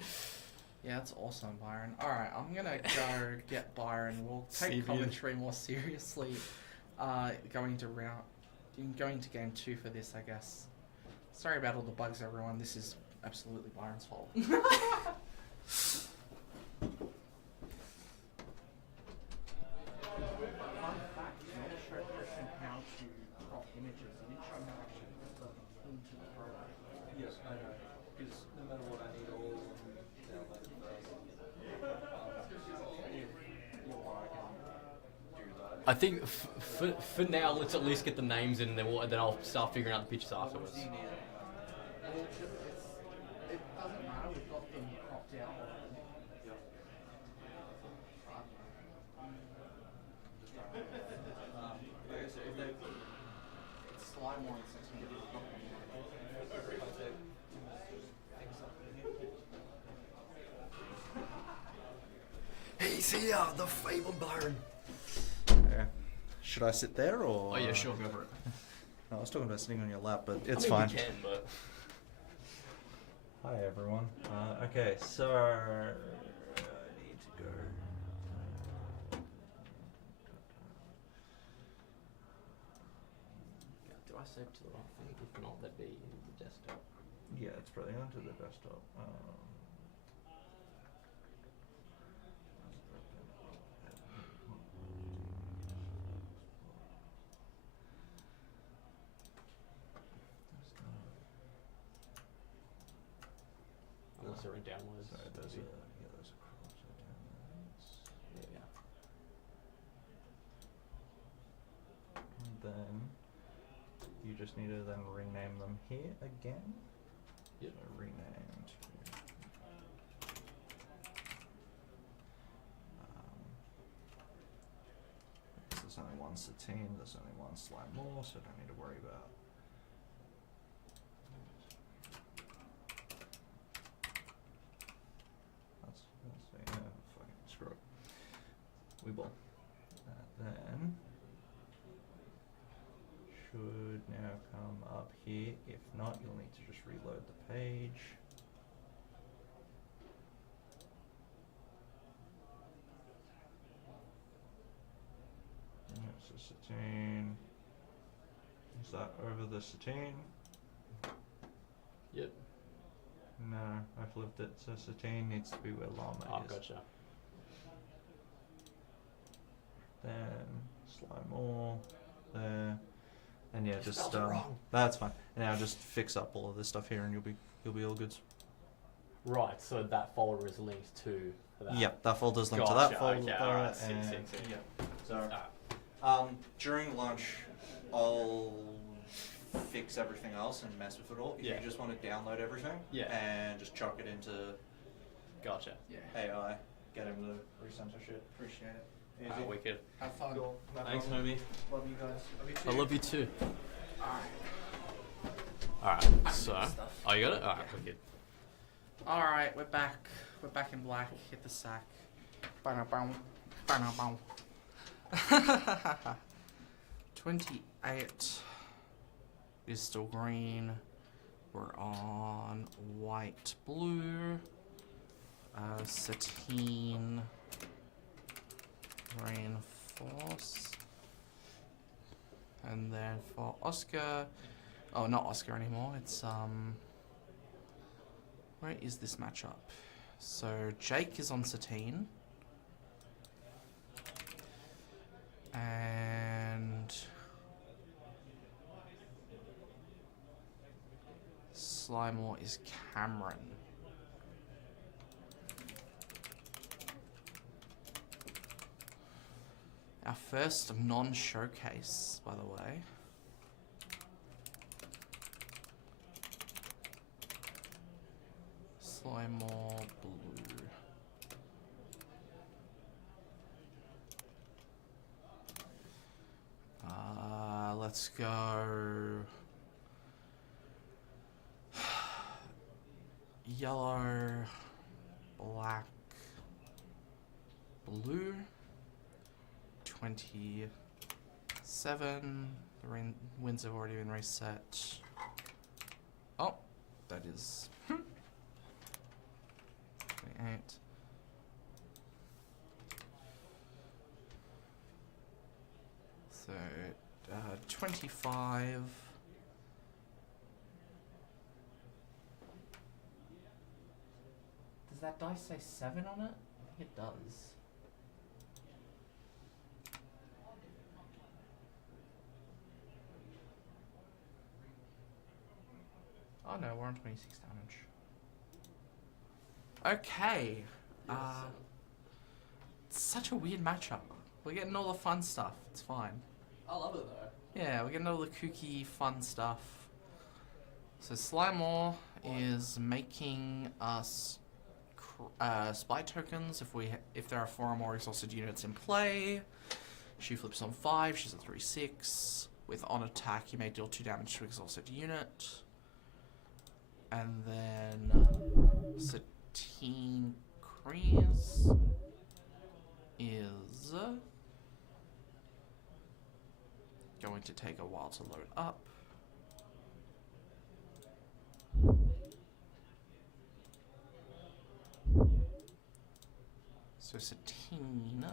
Yeah, that's awesome, Byron. Alright, I'm gonna go get Byron. We'll take commentary more seriously going to game 2 for this, I guess. Sorry about all the bugs, everyone. This is absolutely Byron's fault. Fun fact, you want to show Christian how to crop images. You didn't show him how to actually put them into the program. Yes, I know. Because no matter what, I need all of them downloaded first. I think for now, let's at least get the names in, and then I'll start figuring out the pictures afterwards. It doesn't matter. We've got them cropped out. It's Slymore and Satine. He's here, the fabled Byron. Yeah. Should I sit there or? Oh yeah, sure, go for it. No, I was talking about sitting on your lap, but it's I mean, fine. we can, but Hi everyone. Okay, so I need to go. do I save to the right thing? If not, that'd be the desktop. Yeah, it's probably onto the desktop. Unless they're in downloads. Sorry, there's a maybe. there's a crop downloads. Yeah. And then you just need to then rename them here again. Yep. So renamed. There's only one Satine, there's only one Slymore, so I don't need to worry about. That's yeah, fucking screw it. We will. Then should now come up here. If not, you'll need to just reload the page. Yeah, so Satine. Is that over the Satine? Yep. No, I flipped it. So Satine needs to be where Llama Oh, is. gotcha. then slide more there, and yeah, just spelled it wrong. that's fine. And now just fix up all of this stuff here, and you'll be all good. Right, so that folder is linked to that. Yep, that folder's linked to Gotcha, that folder. okay, alright, sick, and sick, sick. yeah. So Alright. during lunch, I'll fix everything else and mess with it all. If Yeah. you just want to download everything Yeah. and just chuck it into Gotcha. Yeah. AI, get him to recenter shit. Appreciate it. Easy. Alright, wicked. Have fun. Cool. No Thanks, problem. homie. Love you guys. I love you too. Alright. Alright, so. stuff. Oh, you got it? Alright, wicked. Alright, we're back. We're back in black. Hit the sack. Ba-da-bow. Ba-da-bow. 28 is still green. We're on white, blue. Satine. Reinforce. And then for Oscar. Oh, not Oscar anymore. It's, where is this matchup? So Jake is on Satine. And Slimore is Cameron. Our first non-showcase, by the way. Slimore blue. Let's go. Yellow, black, blue. 27. The wins have already been reset. Oh, that is 28. So 25. Does that dice say 7 on it? I think it does. Oh no, we're on 26 damage. Okay. It's such a weird matchup. We're getting all the fun stuff. It's fine. I love it though. Yeah, we're getting all the kooky fun stuff. So Slimore is making us spy tokens if there are 4 or more exhausted units in play. She flips on 5. She's a 3/6. With on attack, you may deal 2 damage to exhausted unit. And then Satine Kreese is going to take a while to load up. So Satine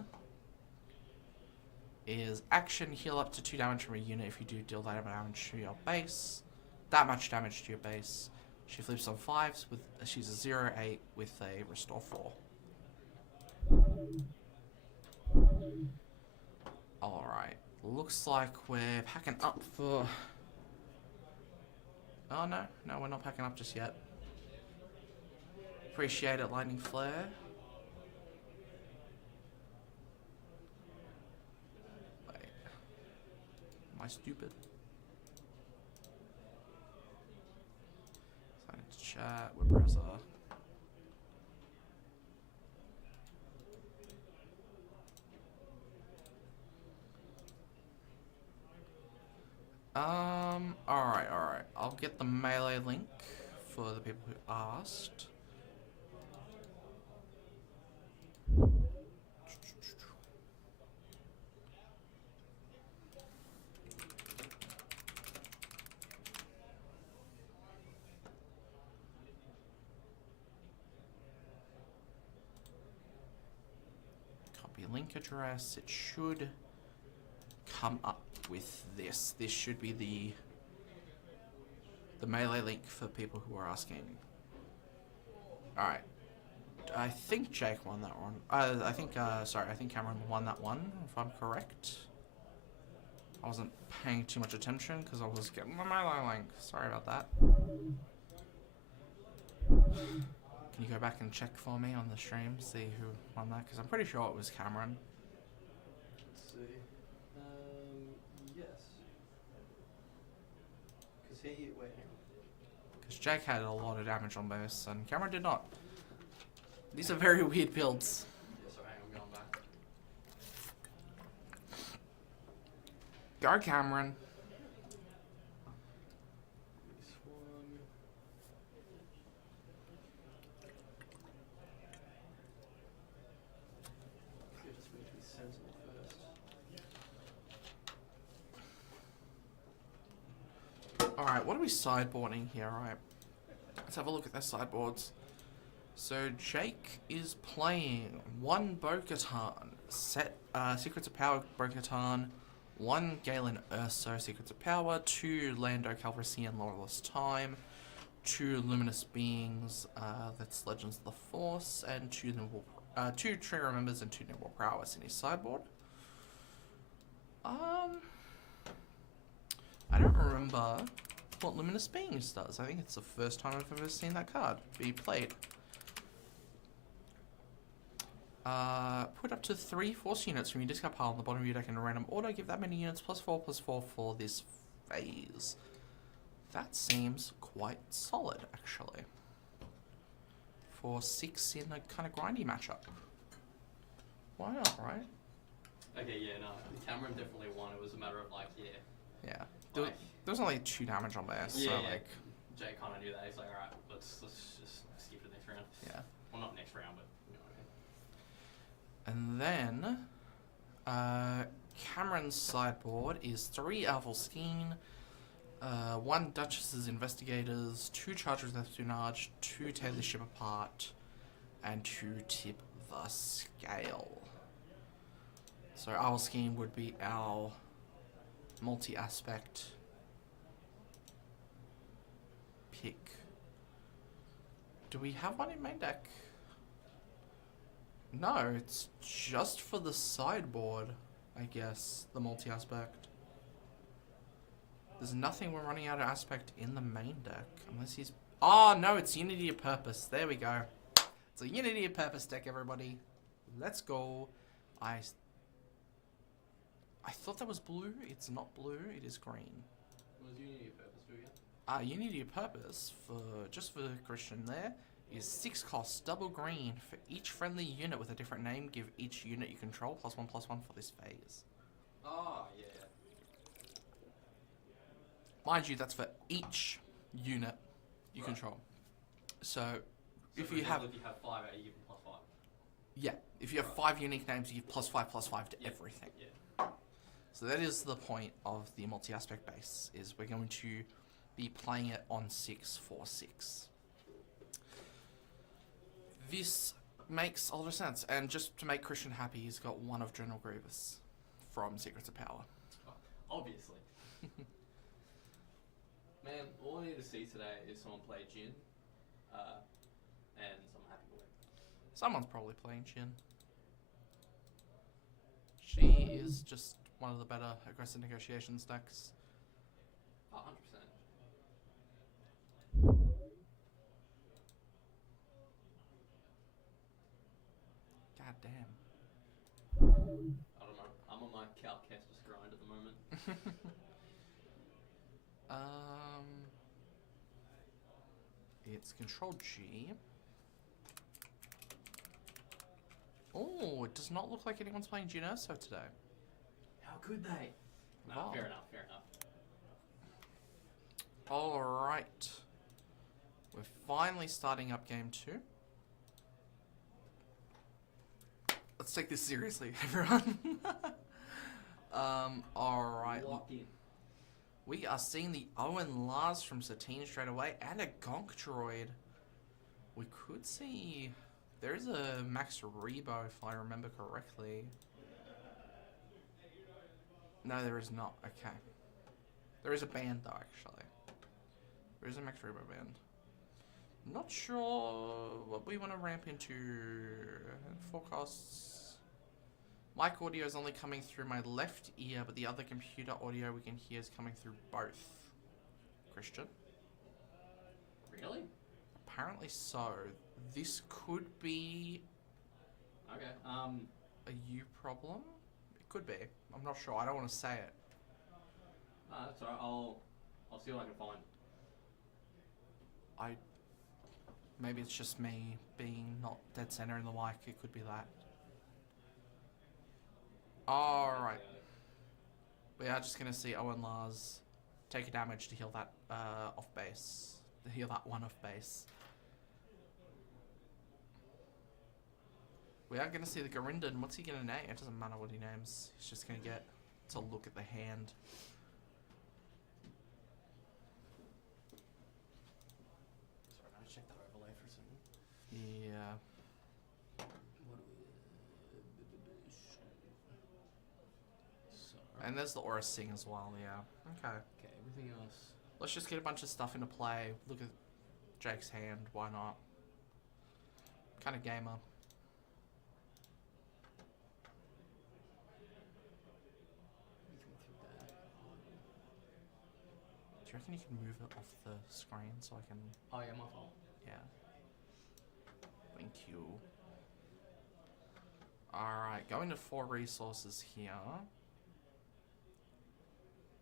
is action, heal up to 2 damage from a unit if you do deal that damage to your base. That much damage to your base. She flips on 5s with she's a 0/8 with a restore 4. Alright. Looks like we're packing up for... Oh no, we're not packing up just yet. Appreciate it, Lightning Flare. Wait. Am I stupid? Sign into chat, web browser. Alright. I'll get the melee link for the people who asked. Copy link address. It should come up with this. This should be the melee link for people who are asking. Alright. I think Jake won that one. I think Cameron won that one, if I'm correct. I wasn't paying too much attention because I was getting my link. Sorry about that. Can you go back and check for me on the stream, see who won that? Because I'm pretty sure it was Cameron. Let's see. Yes. Because he, wait, hang on. Because Jake had a lot of damage on this, and Cameron did not. These are very weird builds. Yeah, sorry, I'm going back. Go, Cameron. This one. I just need to be sensible first. Alright, what are we sideboarding here? Alright. Let's have a look at their sideboards. So Jake is playing 1 Bo-Katan, Secrets of Power Bo-Katan, 1 Galen Urso Secrets of Power, 2 Lando Calrissian Lawless Time, 2 Luminous Beings, that's Legends of the Force, and 2 Tree Remembers and 2 Nimble Prowess in his sideboard. I don't remember what Luminous Beings does. I think it's the first time I've ever seen that card be played. Put up to 3 force units from your discard pile on the bottom of your deck in a random order. Give that many units +4/+4 for this phase. That seems quite solid, actually. For 6 in a kind of grindy matchup. Why not, right? Okay, yeah, no. Cameron definitely won. It was a matter of like, yeah. Yeah. There was only 2 damage on there, so like... Jay kind of knew that. He's like, alright, let's just skip to the next round. Yeah. Well, not next round, but you know what I mean. And then, Cameron's sideboard is 3 Alvalskeen, 1 Duchess's Investigators, 2 Chargers Neptunage, 2 Tear the Ship Apart, and 2 Tip the Scale. So Alvalskeen would be our multi-aspect pick. Do we have one in main deck? No, it's just for the sideboard, I guess, the multi-aspect. There's nothing we're running out of aspect in the main deck, unless he's... Oh, no, it's Unity of Purpose. There we go. It's a Unity of Purpose deck, everybody. Let's go. I thought that was blue. It's not blue, it is green. What does Unity of Purpose do again? Unity of Purpose, just for Christian there, is 6 costs, double green. For each friendly unit with a different name, give each unit you control +1/+1 for this phase. Oh, yeah. Mind you, that's for each unit you control. So if you have... If you have 5 out, you give them +5. Yeah, if you have 5 unique names, you give +5/+5 to everything. Yeah. So that is the point of the multi-aspect base, is we're going to be playing it on 6 for 6. This makes a lot of sense, and just to make Christian happy, he's got 1 of General Grievous from Secrets of Power. Obviously. Man, all I need to see today is someone play Jin, and I'm happy with it. Someone's probably playing Jin. She is just one of the better aggressive negotiation decks. Oh, 100%. God damn. I don't know. I'm on my Cal Kestis grind at the moment. It's Control G. Oh, it does not look like anyone's playing Jin Urso today. How could they? No, Wow. fair enough, fair enough. Alright. We're finally starting up game 2. Let's take this seriously, everyone. Alright. Lock in. We are seeing the Owen Lars from Satine straight away, and a Gonk droid. We could see... There is a Max Rebo, if I remember correctly. No, there is not. Okay. There is a band, though, actually. There is a Max Rebo band. Not sure what we want to ramp into. Forecasts. Mic audio is only coming through my left ear, but the other computer audio we can hear is coming through both. Christian? Really? Apparently so. This could be Okay. a you problem? It could be. I'm not sure. I don't want to say it. That's alright. I'll see what I can find. Maybe it's just me being not dead center in the mic. It could be that. Alright. We are just going to see Owen Lars take a damage to heal that off base. To heal that one off base. We are going to see the Garindan. What's he going to name? It doesn't matter what he names. He's just going to get to look at the hand. Sorry, I check that overlay for a second. Yeah. And there's the Aura Sing as well, yeah. Okay. Okay, everything else. Let's just get a bunch of stuff into play. Look at Jake's hand. Why not? Kind of gamer. Do you reckon you can move it off the screen so I can... Oh yeah, my fault. Yeah. Thank you. Alright, going to 4 resources here.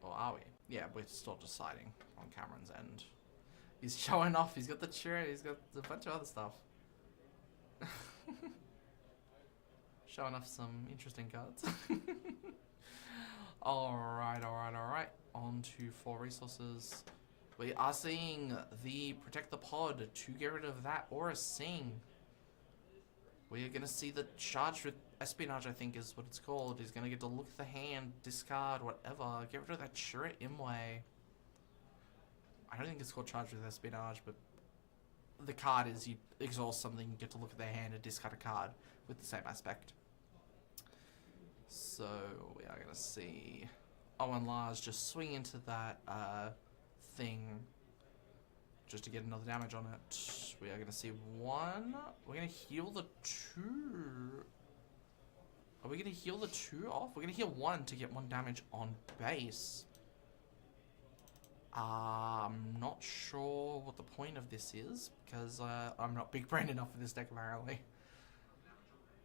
Or are we? Yeah, we're still deciding on Cameron's end. He's showing off, he's got the turret, he's got a bunch of other stuff. Showing off some interesting cards. Alright. On to 4 resources. We are seeing the Protect the Pod to get rid of that Aura Sing. We are going to see the charge with Espionage, I think is what it's called. He's going to get to look at the hand, discard, whatever. Get rid of that Turret Imway. I don't think it's called Charge with Espionage, but the card is you exhaust something, you get to look at their hand and discard a card with the same aspect. So we are going to see Owen Lars just swing into that thing just to get another damage on it. We are going to see 1. We're going to heal the 2. Are we going to heal the 2 off? We're going to heal 1 to get 1 damage on base. I'm not sure what the point of this is, because I'm not big brain enough for this deck apparently.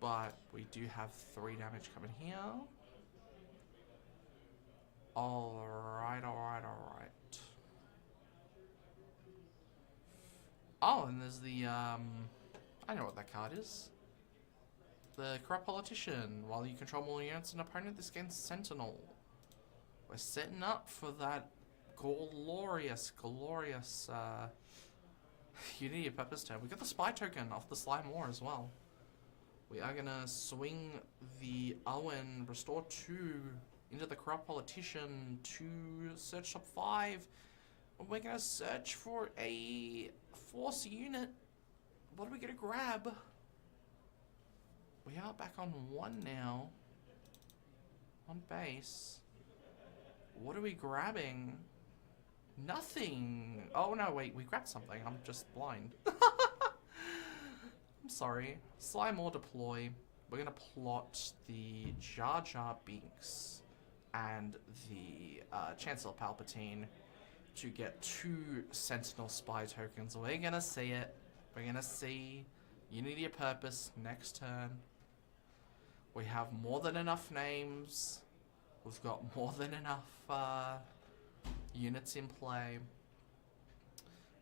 But we do have 3 damage coming here. Alright. Oh, and there's the, I know what that card is. The Corrupt Politician. While you control more units an opponent, this gains Sentinel. We're setting up for that glorious Unity of Purpose turn. We got the Spy token off the Sly Moore as well. We are gonna swing the Owen, restore 2 into the Corrupt Politician to search top 5. We're gonna search for a Force unit. What are we gonna grab? We are back on 1 now. On base. What are we grabbing? Nothing. Oh no, wait, we grabbed something. I'm just blind. I'm sorry. Slime or deploy. We're gonna plot the Jar Jar Binks and the Chancellor Palpatine to get 2 Sentinel Spy tokens. We're gonna see it. We're gonna see Unity of Purpose next turn. We have more than enough names. We've got more than enough units in play.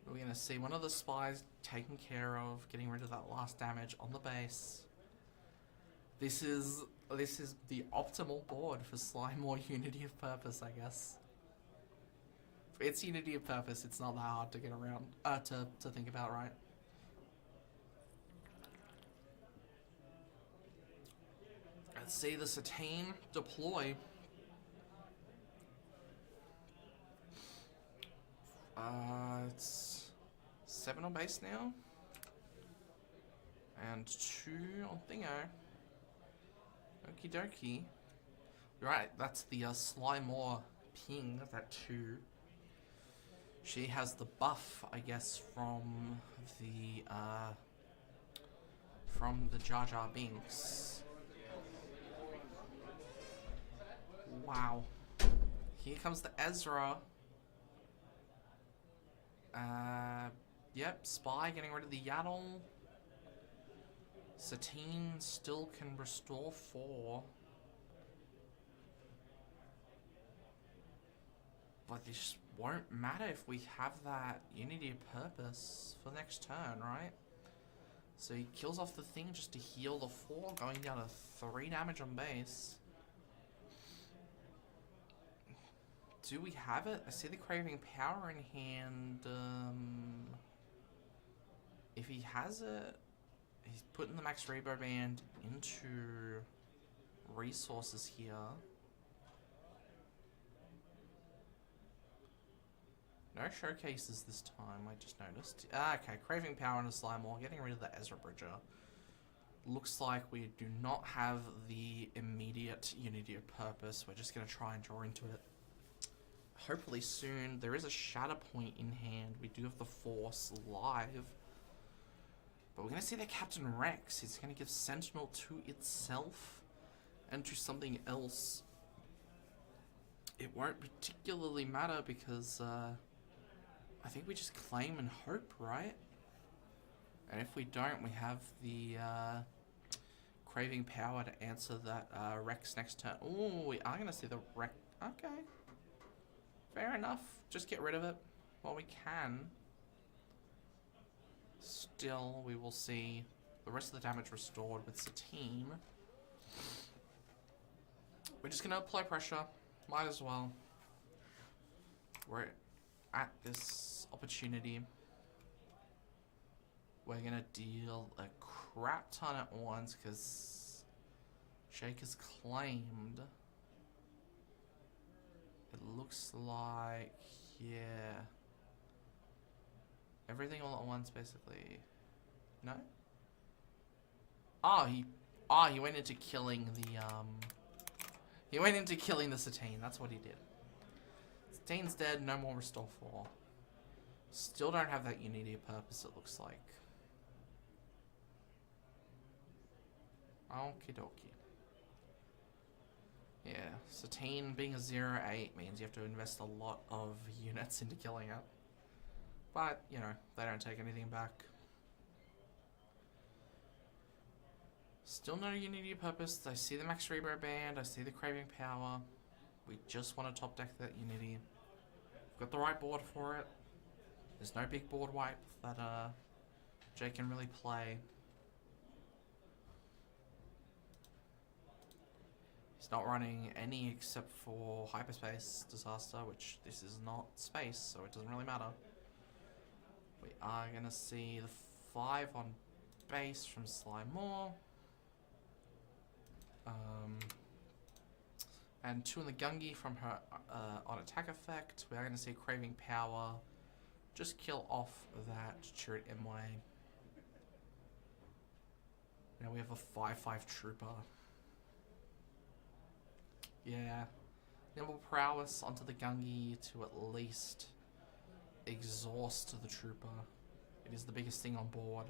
We're gonna see one of the spies taken care of, getting rid of that last damage on the base. This is the optimal board for Slime or Unity of Purpose, I guess. It's Unity of Purpose, it's not that hard to get around, to think about, right? Let's see the Satine deploy. It's 7 on base now. And 2 on Thingo. Okie dokie. Right, that's the Slymore ping, that 2. She has the buff, I guess, from the Jar Jar Binks. Wow. Here comes the Ezra. Yep, Spy getting rid of the Yaddle. Satine still can restore 4. But this won't matter if we have that Unity of Purpose for next turn, right? So he kills off the thing just to heal the 4, going down to 3 damage on base. Do we have it? I see the Craving Power in hand. If he has it, he's putting the Max Rebo Band into resources here. No showcases this time, I just noticed. Okay, Craving Power and a Slime Wall, getting rid of the Ezra Bridger. Looks like we do not have the immediate Unity of Purpose. We're just going to try and draw into it. Hopefully soon. There is a Shatter Point in hand. We do have the Force live. But we're going to see the Captain Rex. He's going to give Sentinel to itself and to something else. It won't particularly matter because I think we just claim and hope, right? And if we don't, we have the Craving Power to answer that Rex next turn. Oh, we are going to see the Rex. Okay. Fair enough. Just get rid of it while we can. Still, we will see the rest of the damage restored with Satine. We're just going to apply pressure. Might as well. We're at this opportunity. We're going to deal a crap ton at once because Jake has claimed. It looks like, yeah. Everything all at once, basically. No? He went into killing the, he went into killing the Satine. That's what he did. Satine's dead, no more Restore 4. Still don't have that Unity of Purpose, it looks like. Okie dokie. Yeah, Satine being a 0-8 means you have to invest a lot of units into killing it. But, you know, they don't take anything back. Still no Unity of Purpose. I see the Max Rebo Band, I see the Craving Power. We just want to top deck that Unity. We've got the right board for it. There's no big board wipe that Jay can really play. He's not running any except for Hyperspace Disaster, which this is not space, so it doesn't really matter. We are going to see the 5 on base from Sly Moore. And 2 in the Gungi from her on attack effect. We are going to see Craving Power. Just kill off that Chariot MY. Now we have a 5-5 Trooper. Yeah. Nimble Prowess onto the Gungi to at least exhaust the Trooper. It is the biggest thing on board.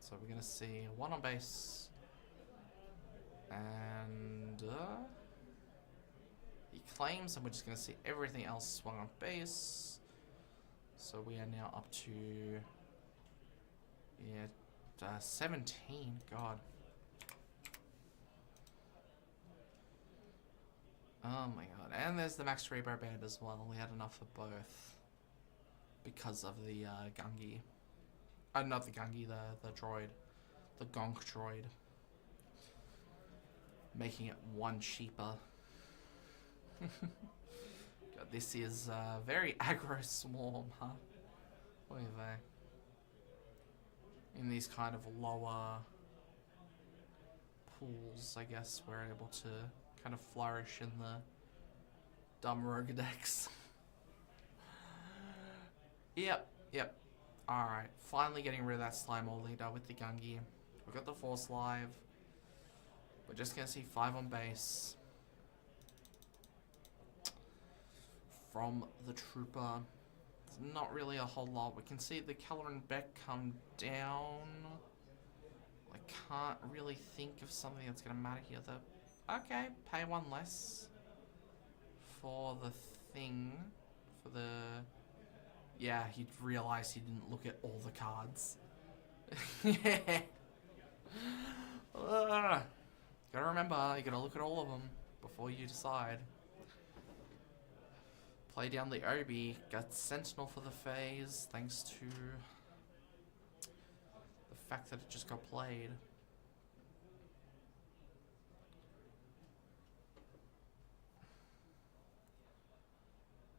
So we're going to see 1 on base. And he claims, and we're just going to see everything else swung on base. So we are now up to 17. God. Oh my god. And there's the Max Rebo Band as well. We had enough for both because of the Gungi. Not the Gungi, the droid. The Gonk droid. Making it 1 cheaper. God, this is very aggro swarm, huh? What are they? In these kind of lower pools, I guess, we're able to kind of flourish in the dumb rogue decks. Yep. Alright, finally getting rid of that Slimer leader with the Gungi. We've got the Force live. We're just going to see 5 on base. from the trooper. There's not really a whole lot. We can see the Keller and Beck come down. I can't really think of something that's going to matter here. Okay, pay one less for the thing. For the... Yeah, he realised he didn't look at all the cards. Yeah. Gotta remember, you gotta look at all of them before you decide. Play down the Obi, got Sentinel for the phase, thanks to the fact that it just got played.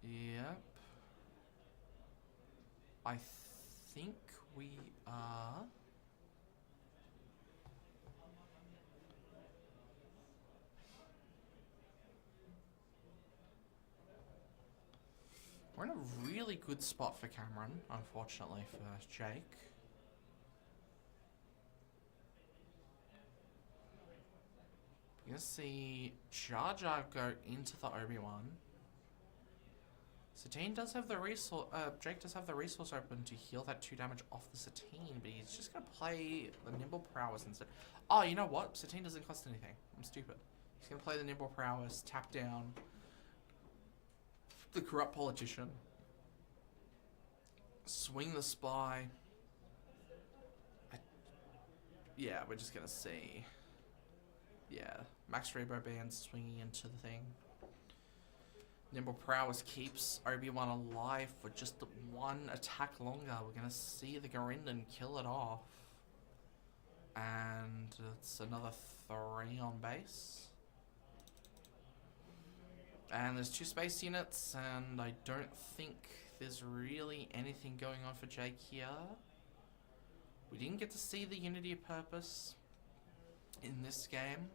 Yep. I think we are... We're in a really good spot for Cameron, unfortunately for Jake. You're gonna see Jar Jar go into the Obi-Wan. Satine does have the resource, Jake does have the resource open to heal that 2 damage off the Satine, but he's just gonna play the Nimble Prowess instead. Oh, you know what? Satine doesn't cost anything. I'm stupid. He's gonna play the Nimble Prowess, tap down the Corrupt Politician, swing the Spy. Yeah, we're just gonna see. Yeah, Max Rebo Band swinging into the thing. Nimble Prowess keeps Obi-Wan alive for just 1 attack longer. We're gonna see the Garindan kill it off. And it's another 3 on base. And there's 2 space units, and I don't think there's really anything going on for Jake here. We didn't get to see the Unity of Purpose in this game.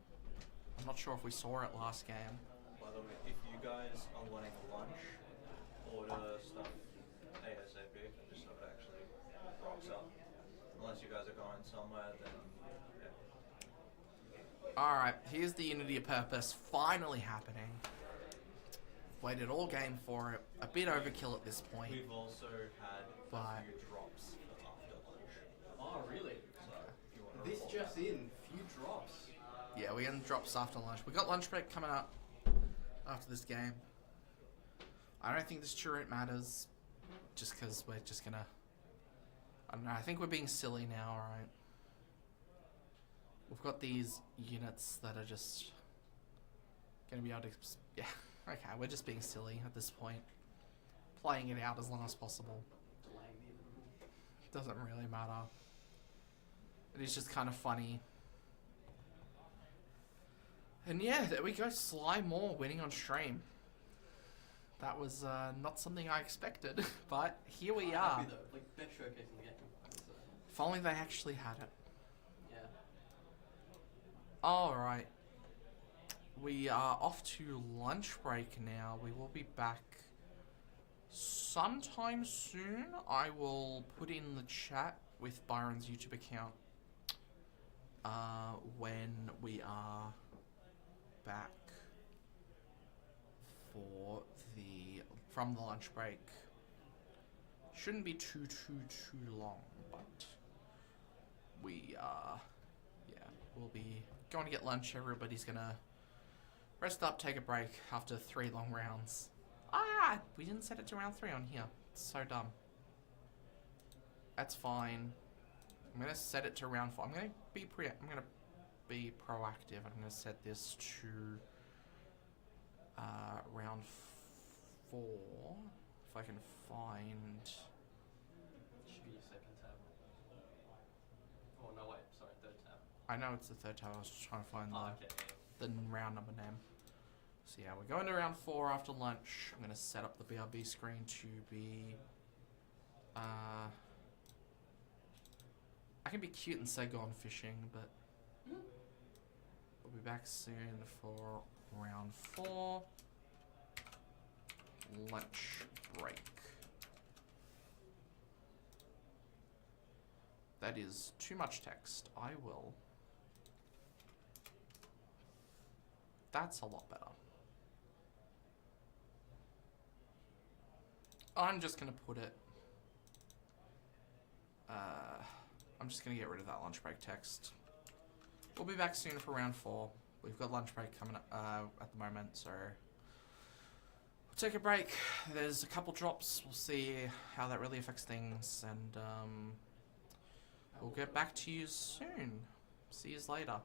I'm not sure if we saw it last game. By the way, if you guys are wanting lunch, order stuff ASAP, just so it actually rocks up. Unless you guys are going somewhere, then yeah. Alright, here's the Unity of Purpose finally happening. Waited all game for it. A bit overkill at this point. We've also had a few drops after lunch. Oh, really? So if you want to This report just that. in, few drops. Yeah, we're getting drops after lunch. We got lunch break coming up after this game. I don't think this turret matters, just because we're just gonna... I don't know, I think we're being silly now, right? We've got these units that are just gonna be able to... Yeah, okay, we're just being silly at this point. Playing it out as long as possible. Doesn't really matter. It is just kind of funny. And yeah, there we go, Sly Moore winning on stream. That was not something I expected, but here we are. Happy though, like best showcase in the game. So, If only they actually had it. yeah. Alright. We are off to lunch break now. We will be back sometime soon. I will put in the chat with Byron's YouTube account when we are back from the lunch break. Shouldn't be too long, but we yeah, we'll be going to get lunch. Everybody's gonna rest up, take a break after 3 long rounds. Ah, we didn't set it to round 3 on here. It's so dumb. That's fine. I'm gonna set it to round 4. I'm gonna be proactive. I'm gonna set this to round 4 if I can find. Should be your second tab. Oh no, wait, sorry, third tab. I know it's the 3rd tab. I was just trying to find Oh, okay, the round number name. So yeah, we're going to round 4 after lunch. I'm gonna set up the BRB screen to be. I can be cute and say gone fishing, but we'll be back soon for round 4. Lunch break. That is too much text. I will. That's a lot better. I'm just gonna put it. I'm just gonna get rid of that lunch break text. We'll be back soon for round 4. We've got lunch break coming up at the moment, so we'll take a break. There's a couple drops. We'll see how that really affects things, and we'll get back to you soon. See you later.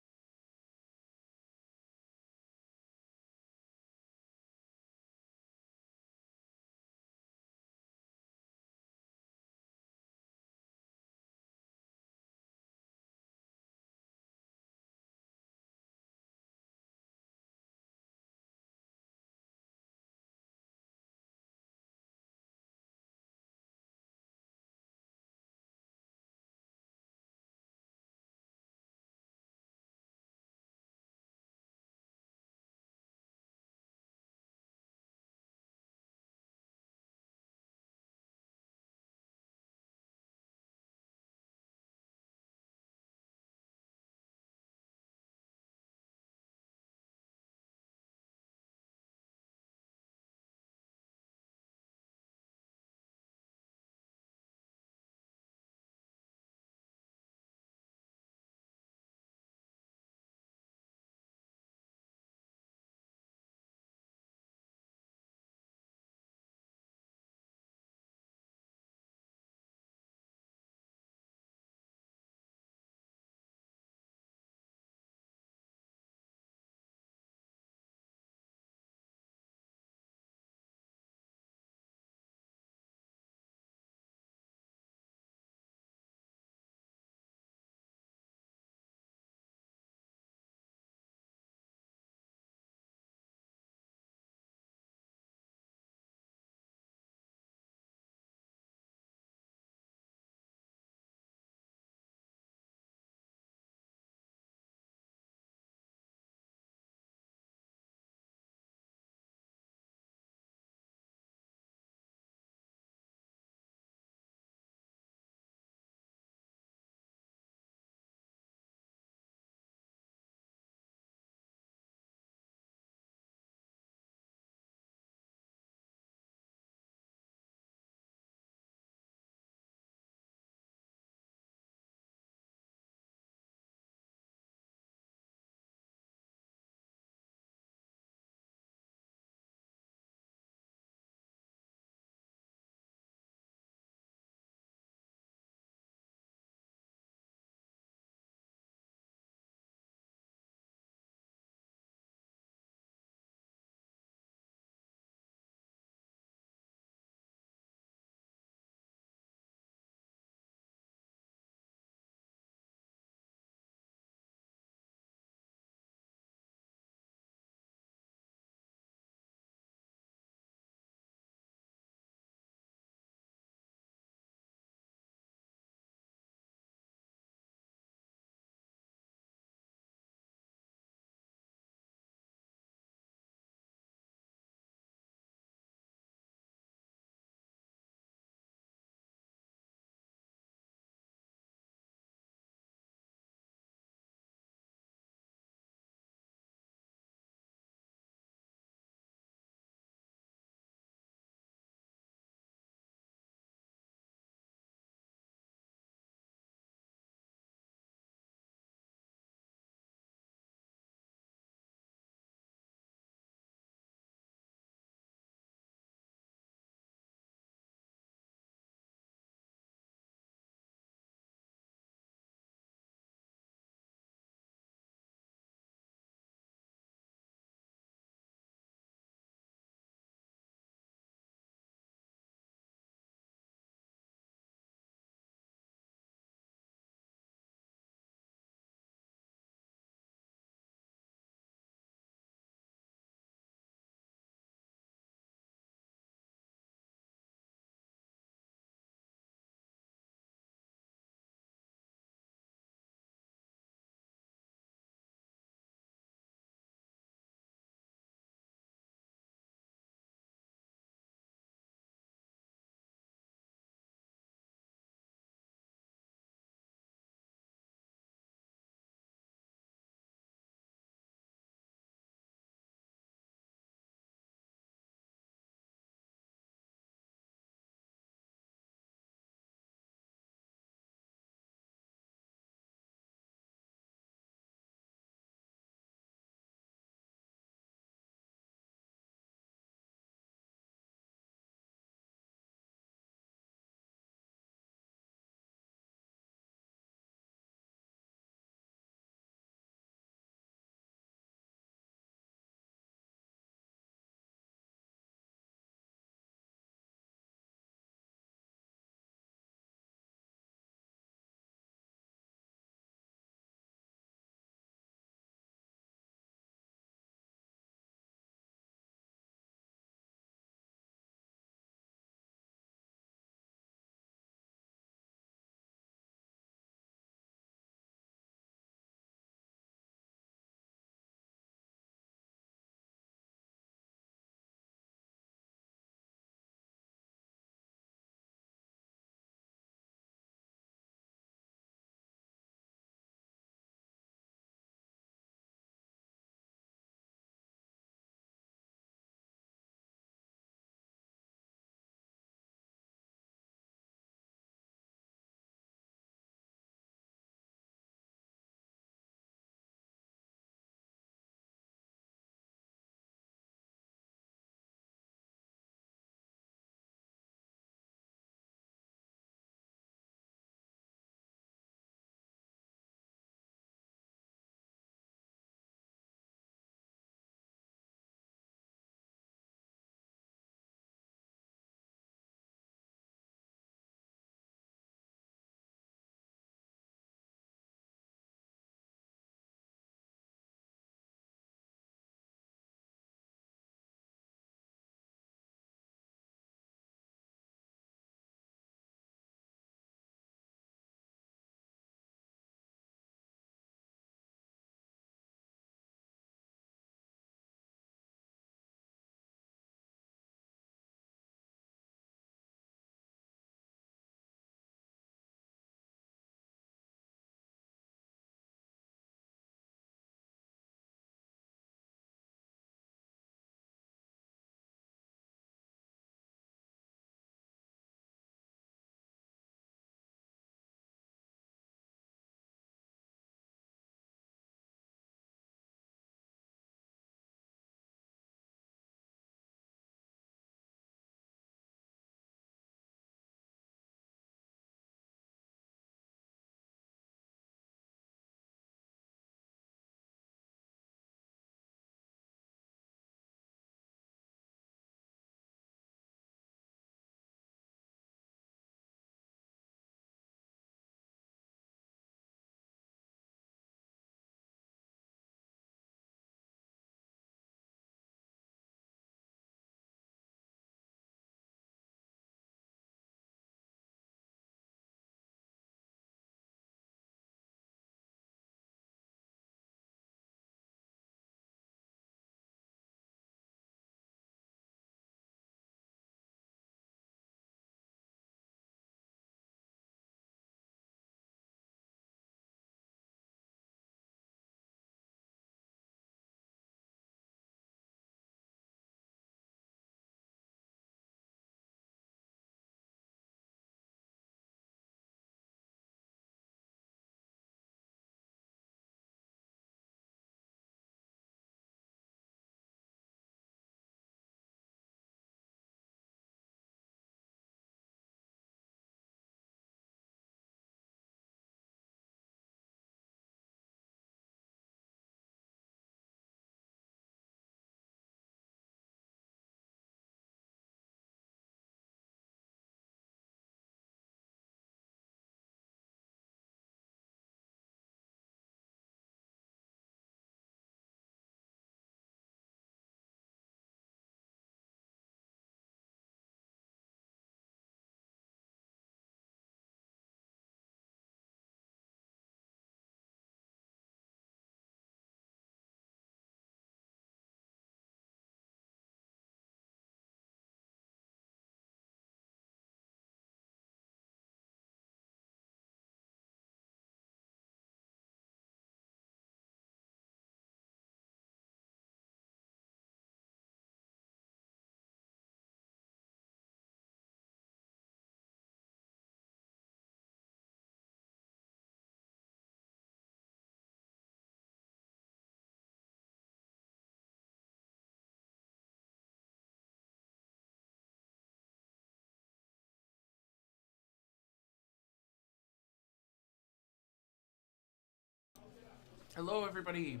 Hello, everybody.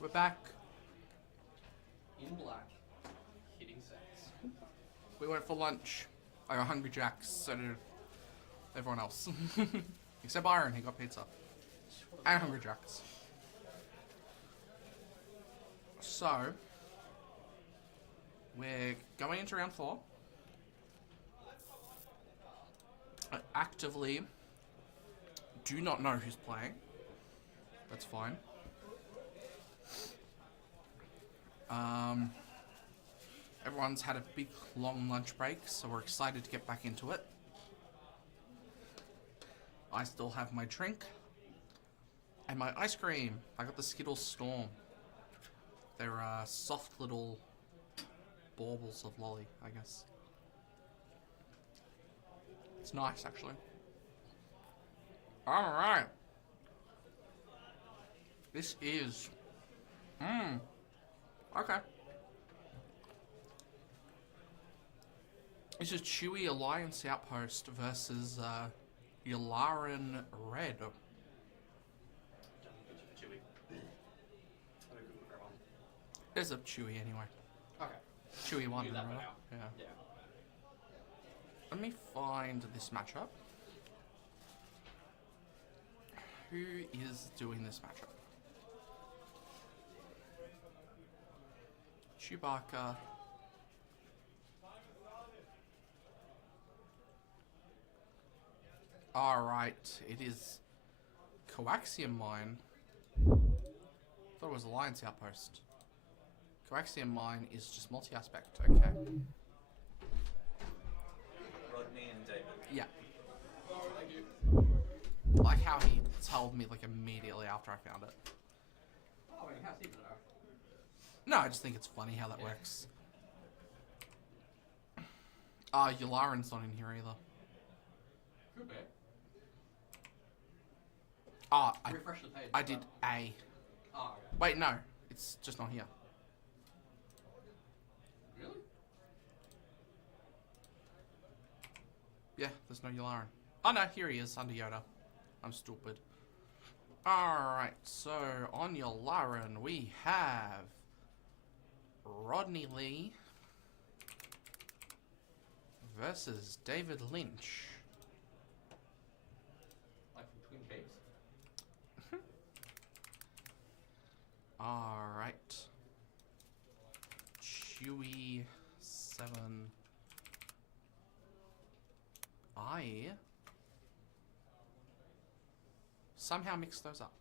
We're back. In black, hitting sets. We went for lunch. I got Hungry Jack's, so did everyone else. Except Byron, he got pizza. And Hungry Jack's. So, we're going into round 4. I actively do not know who's playing. That's fine. Everyone's had a big, long lunch break, so we're excited to get back into it. I still have my drink and my ice cream. I got the Skittles Storm. They're soft little baubles of lolly, I guess. It's nice, actually. Alright. This is... Okay. This is Chewy Alliance Outpost versus Yularan Red. There's a Chewy anyway. Okay. Chewy one, Do that for right? now. Yeah. Yeah. Let me find this matchup. Who is doing this matchup? Chewbacca. Alright, it is Coaxium Mine. Thought it was Alliance Outpost. Coaxium Mine is just multi-aspect, okay. Rodney and David. Yeah. Thank you. Like how he told me like immediately after I found it. Oh, wait, how's he gonna know? No, I just think it's funny how that Yeah. works. Yularen's not in here either. Could be. Refresh the page. I did A. Oh, okay. Wait, no. It's just not here. Really? Yeah, there's no Yularen. Oh no, here he is, under Yoda. I'm stupid. Alright, so on Yularen we have Rodney Lee versus David Lynch. Like from Twin Peaks? Alright. Chewy 7. I somehow mixed those up.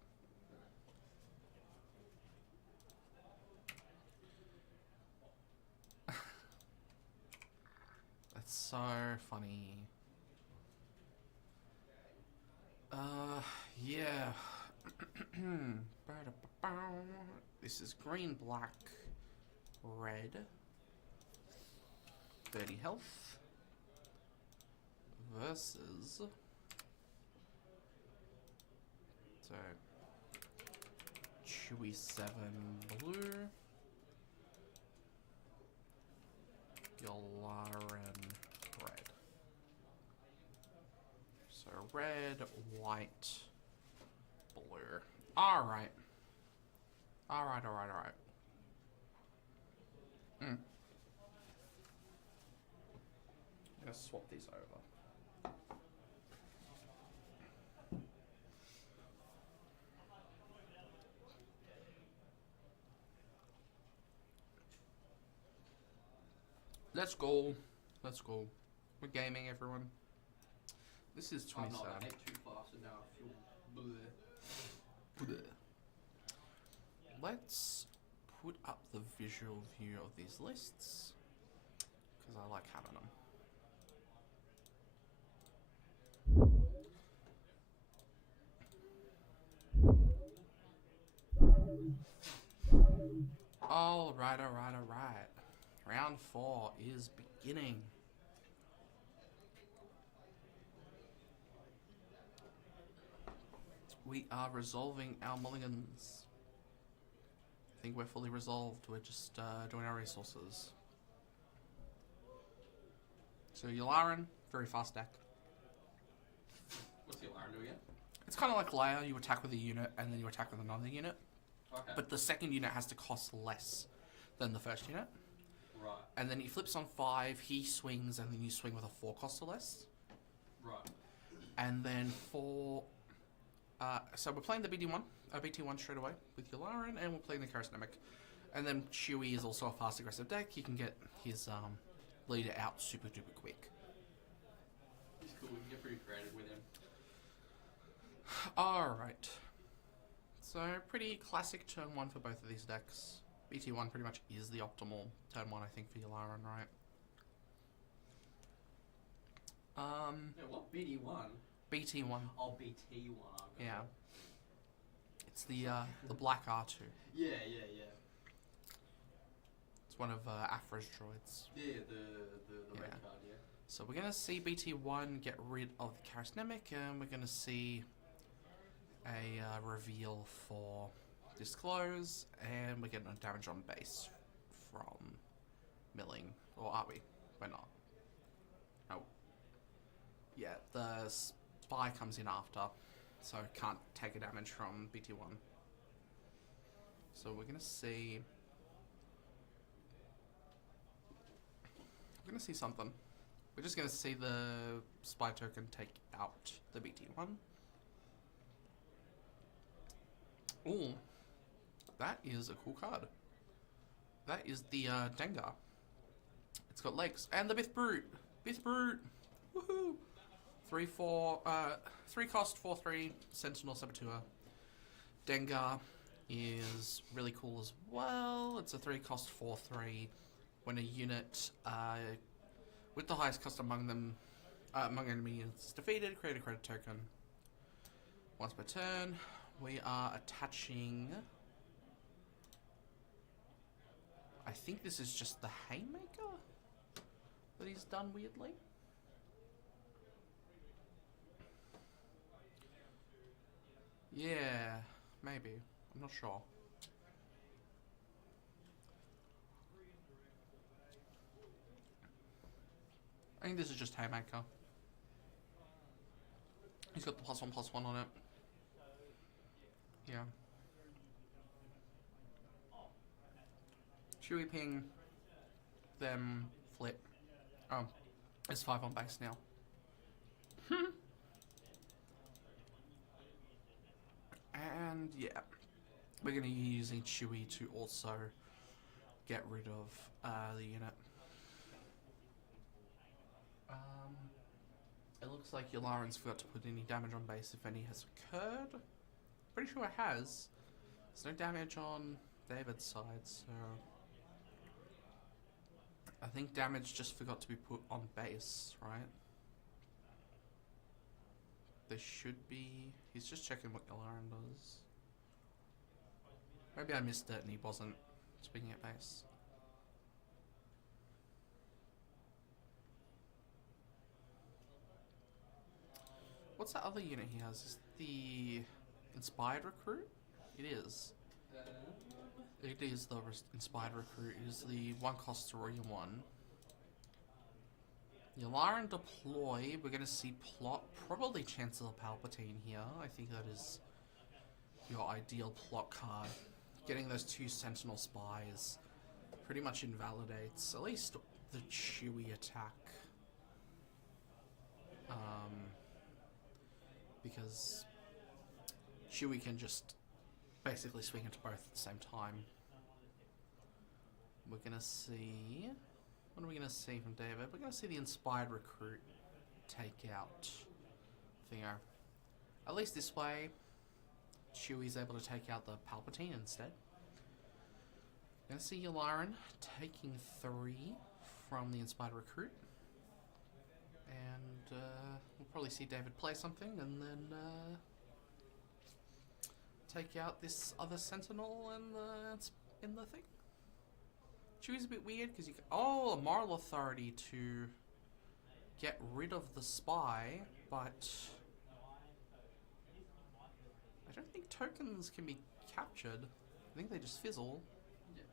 That's so funny. Yeah. This is green, black, red. 30 health. Versus... So... Chewy 7 blue. Yularen red. So red, white, blue. Alright. Alright. Let's swap these over. Let's go. We're gaming, everyone. This is I'm 27. not. I ate too fast and now I feel bleh. Let's put up the visual view of these lists because I like having them. Alright. Round 4 is beginning. We are resolving our mulligans. I think we're fully resolved. We're just doing our resources. So Yularen, very fast deck. What's the alarm do again? It's kind of like Lair. You attack with a unit and then you attack with another unit. Okay. But the second unit has to cost less than the first unit. Right. And then he flips on 5, he swings, and then you swing with a 4 cost or less. Right. And then for... so we're playing the BT1 straight away with Yularen, and we're playing the Charismatic. And then Chewie is also a fast aggressive deck. You can get his leader out super duper quick. He's cool. We can get pretty creative with him. Alright. So, pretty classic turn 1 for both of these decks. BT1 pretty much is the optimal turn 1, I think, for Yularen, right? Yeah, what? BD1? BT1. Oh, BT1. Okay. Yeah. It's the black R2. Yeah, yeah, yeah. It's one of Afra's droids. Yeah, the red Yeah. card, yeah. So we're going to see BT1 get rid of the Charismatic, and we're going to see a reveal for Disclose, and we're getting a damage on base from milling. Or are we? We're not. No. Yeah, the spy comes in after, so can't take a damage from BT1. So we're going to see... We're going to see something. We're just going to see the spy token take out the BT1. Ooh, that is a cool card. That is the Dengar. It's got legs. And the Bith Brute! Bith Brute! Woohoo! 3 cost, 4/3, Sentinel Saboteur. Dengar is really cool as well. It's a 3 cost, 4/3. When a unit with the highest cost among them, among enemy units is defeated, create a credit token. Once per turn, we are attaching... I think this is just the Haymaker that he's done weirdly. Yeah, maybe. I'm not sure. I think this is just Haymaker. He's got the +1/+1 on it. Yeah. Chewie ping, then flip. Oh, it's 5 on base now. And yeah, we're going to be using Chewie to also get rid of the unit. It looks like Yularen's forgot to put any damage on base if any has occurred. Pretty sure it has. There's no damage on David's side, so... I think damage just forgot to be put on base, right? There should be... He's just checking what Yularen does. Maybe I missed it and he wasn't swinging at base. What's that other unit he has? Is the Inspired Recruit? It is. It is the Inspired Recruit. It is the 1 cost 3/1. Yularen deploy. We're going to see plot. Probably Chancellor Palpatine here. I think that is your ideal plot card. Getting those 2 Sentinel Spies pretty much invalidates at least the Chewie attack. Because Chewie can just basically swing into both at the same time. We're gonna see... What are we gonna see from David? We're gonna see the Inspired Recruit take out Thingo. At least this way, Chewie's able to take out the Palpatine instead. We're gonna see Yularen taking 3 from the Inspired Recruit. And we'll probably see David play something and then take out this other Sentinel in the thing. Chewie's a bit weird because you can... Oh, a Moral Authority to get rid of the spy, but I don't think tokens can be captured. I think they just fizzle. Yeah.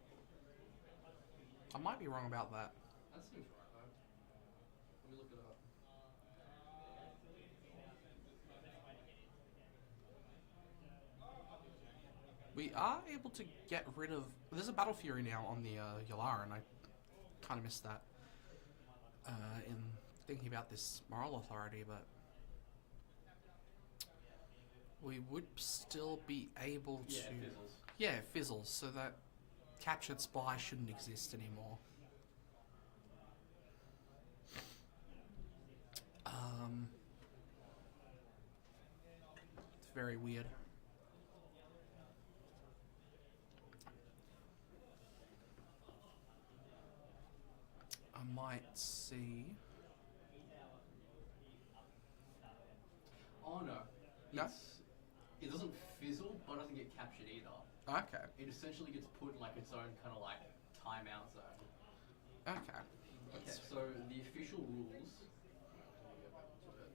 I might be wrong about that. That seems right, though. Let me look it up. We are able to get rid of... There's a Battle Fury now on the Yularan. I kind of missed that in thinking about this Moral Authority, but... We would still be able to... Yeah, it fizzles. Yeah, it fizzles, so that captured spy shouldn't exist anymore. It's very weird. I might see... Oh no. No? It doesn't fizzle, but it doesn't get captured either. Okay. It essentially gets put in like its own kind of like timeout zone. Okay. Okay, so the official rules. Let me go back to it.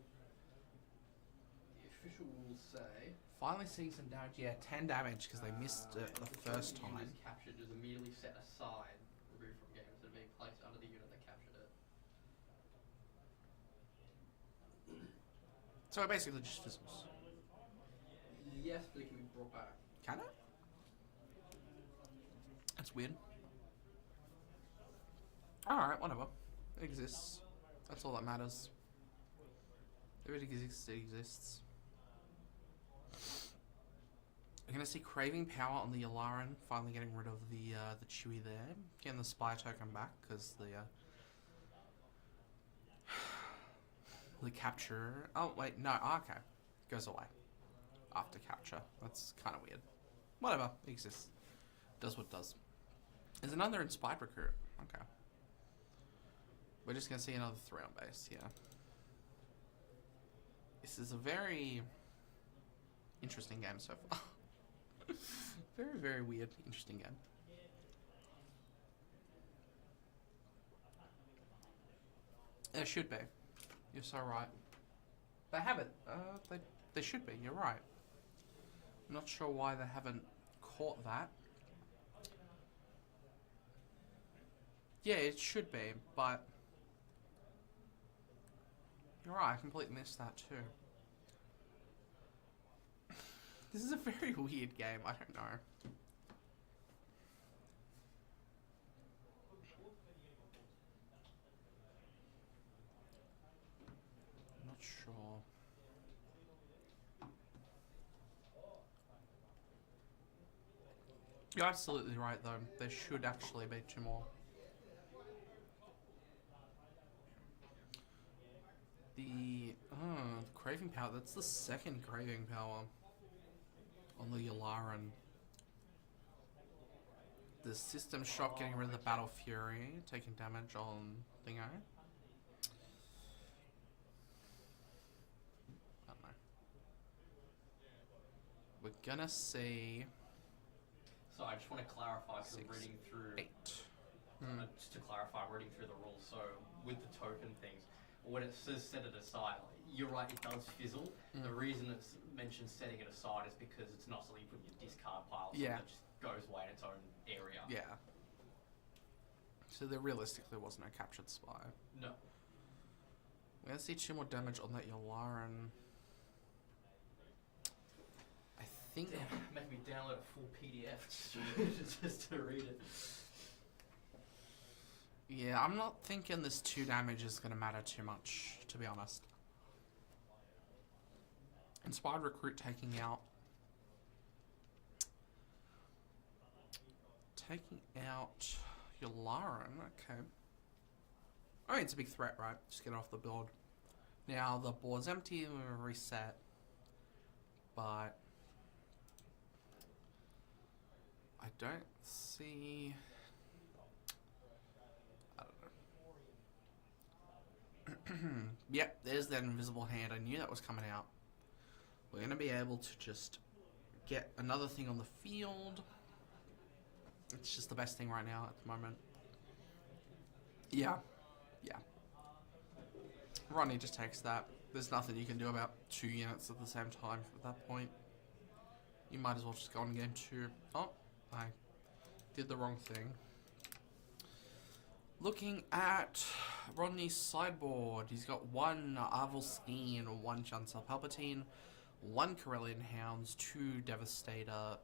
The official rules say. Finally seeing some damage. Yeah, 10 damage because they missed it the first until time. the unit is captured is immediately set aside, removed from game, instead of being placed under the unit that captured it. So it basically just fizzles. Yes, but it can be brought back. Can it? That's weird. Alright, whatever. It exists. That's all that matters. If it exists, it exists. We're gonna see Craving Power on the Yularan, finally getting rid of the Chewy there. Getting the Spy token back, because the capture... Oh, wait, no, okay. Goes away. After capture. That's kind of weird. Whatever, it exists. Does what it does. There's another Inspired Recruit. Okay. We're just gonna see another 3 on base, yeah. This is a very interesting game so far. Very, very weird, interesting game. It should be. You're so right. They haven't. They should be. You're right. I'm not sure why they haven't caught that. Yeah, it should be, but you're right. I completely missed that too. This is a very weird game. I don't know. I'm not sure. You're absolutely right, though. There should actually be 2 more. The Craving Power. That's the second Craving Power on the Yularan. The System Shock getting rid of the Battle Fury, taking damage on Thingo. I don't know. We're gonna see... So I just want to clarify, because I'm 6, reading through... 8. Just to clarify, I'm reading through the rules. So with the token things, when it says set it aside, you're right, it does fizzle. The reason it's mentioned setting it aside is because it's not something you put in your discard pile, so Yeah. it just goes away in its own area. Yeah. So there realistically was no captured spy. No. We're gonna see 2 more damage on that Yularan. I think... Make me download a full PDF just to read it. Yeah, I'm not thinking this 2 damage is gonna matter too much, to be honest. Inspired Recruit taking out Yularan, okay. I mean, it's a big threat, right? Just get off the board. Now, the board's empty, we'll reset. But... I don't see... I don't know. Yep, there's that invisible hand. I knew that was coming out. We're going to be able to just get another thing on the field. It's just the best thing right now at the moment. Yeah. Yeah. Ronnie just takes that. There's nothing you can do about 2 units at the same time at that point. You might as well just go on game 2. Oh, I did the wrong thing. Looking at Rodney's sideboard, he's got 1 Arvelstein, 1 Chancellor Palpatine, 1 Corellian Hounds, 2 Devastator,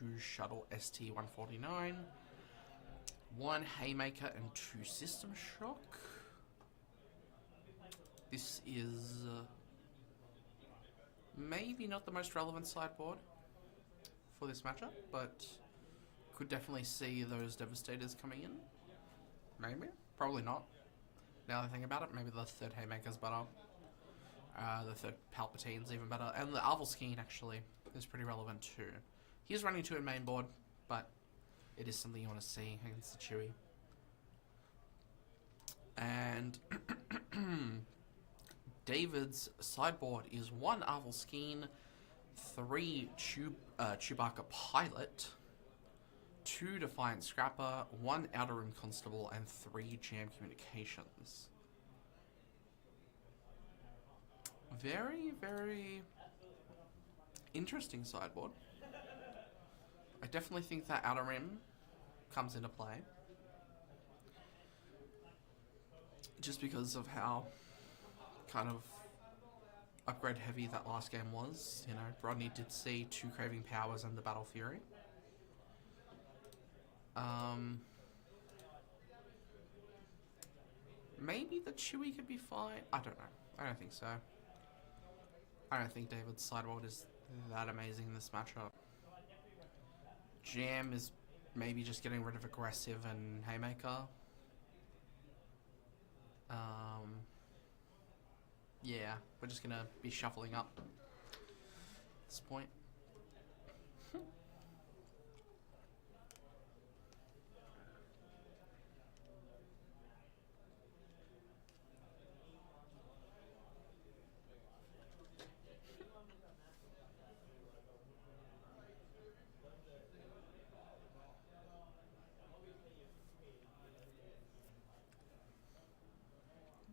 2 shuttle ST-149, 1 haymaker and 2 system shock. This is maybe not the most relevant sideboard for this matchup, but could definitely see those Devastators coming in. Maybe. Probably not. Now that I think about it, maybe the 3rd Haymaker's better. The 3rd Palpatine's even better. And the Arvelskeen actually is pretty relevant too. He's running 2 in main board, but it is something you want to see against the Chewie. And David's sideboard is 1 Arvelskeen, 3 Chewbacca Pilot, 2 Defiant Scrapper, 1 Outer Rim Constable, and 3 Jam Communications. Very, very interesting sideboard. I definitely think that Outer Rim comes into play. Just because of how kind of upgrade heavy that last game was. You know, Rodney did see 2 Craving Powers and the Battle Fury. Maybe the Chewie could be fine. I don't know. I don't think so. I don't think David's sideboard is that amazing in this matchup. Jam is maybe just getting rid of Aggressive and Haymaker. Yeah, we're just gonna be shuffling up at this point.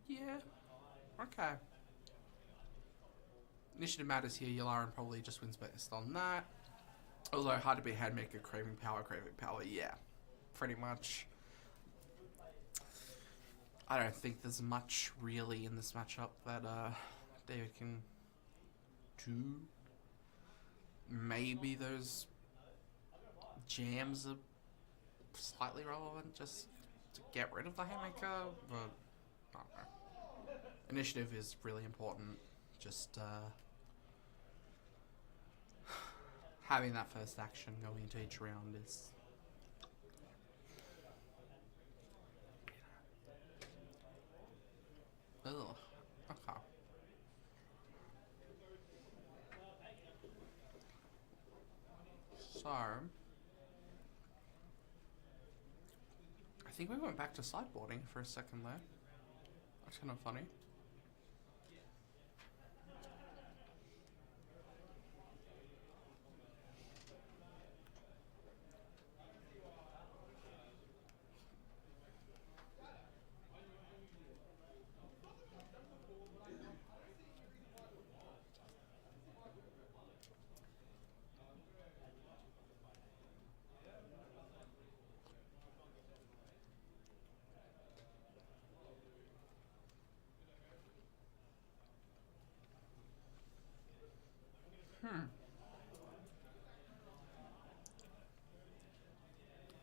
Yeah. Okay. Initiative matters here. Yularen probably just wins based on that. Although hard to be Handmaker, Craving Power, yeah. Pretty much. I don't think there's much really in this matchup that David can do. Maybe those jams are slightly relevant just to get rid of the Haymaker, but I don't know. Initiative is really important. Just having that first action going into each round is ugh. Okay. So I think we went back to sideboarding for a second there. That's kind of funny.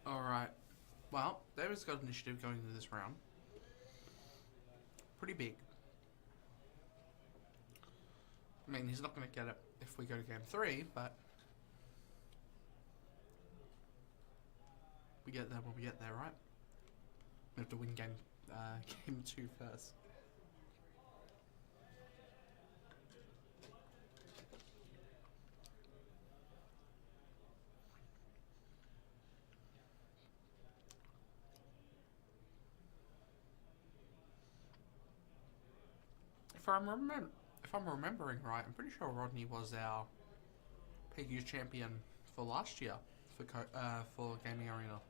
Alright. Well, David's got initiative going into this round. Pretty big. I mean, he's not going to get it if we go to game 3, but we get there when we get there, right? We have to win game 2 first. If I'm remembering right, I'm pretty sure Rodney was our PQ champion for last year for Gaming Arena.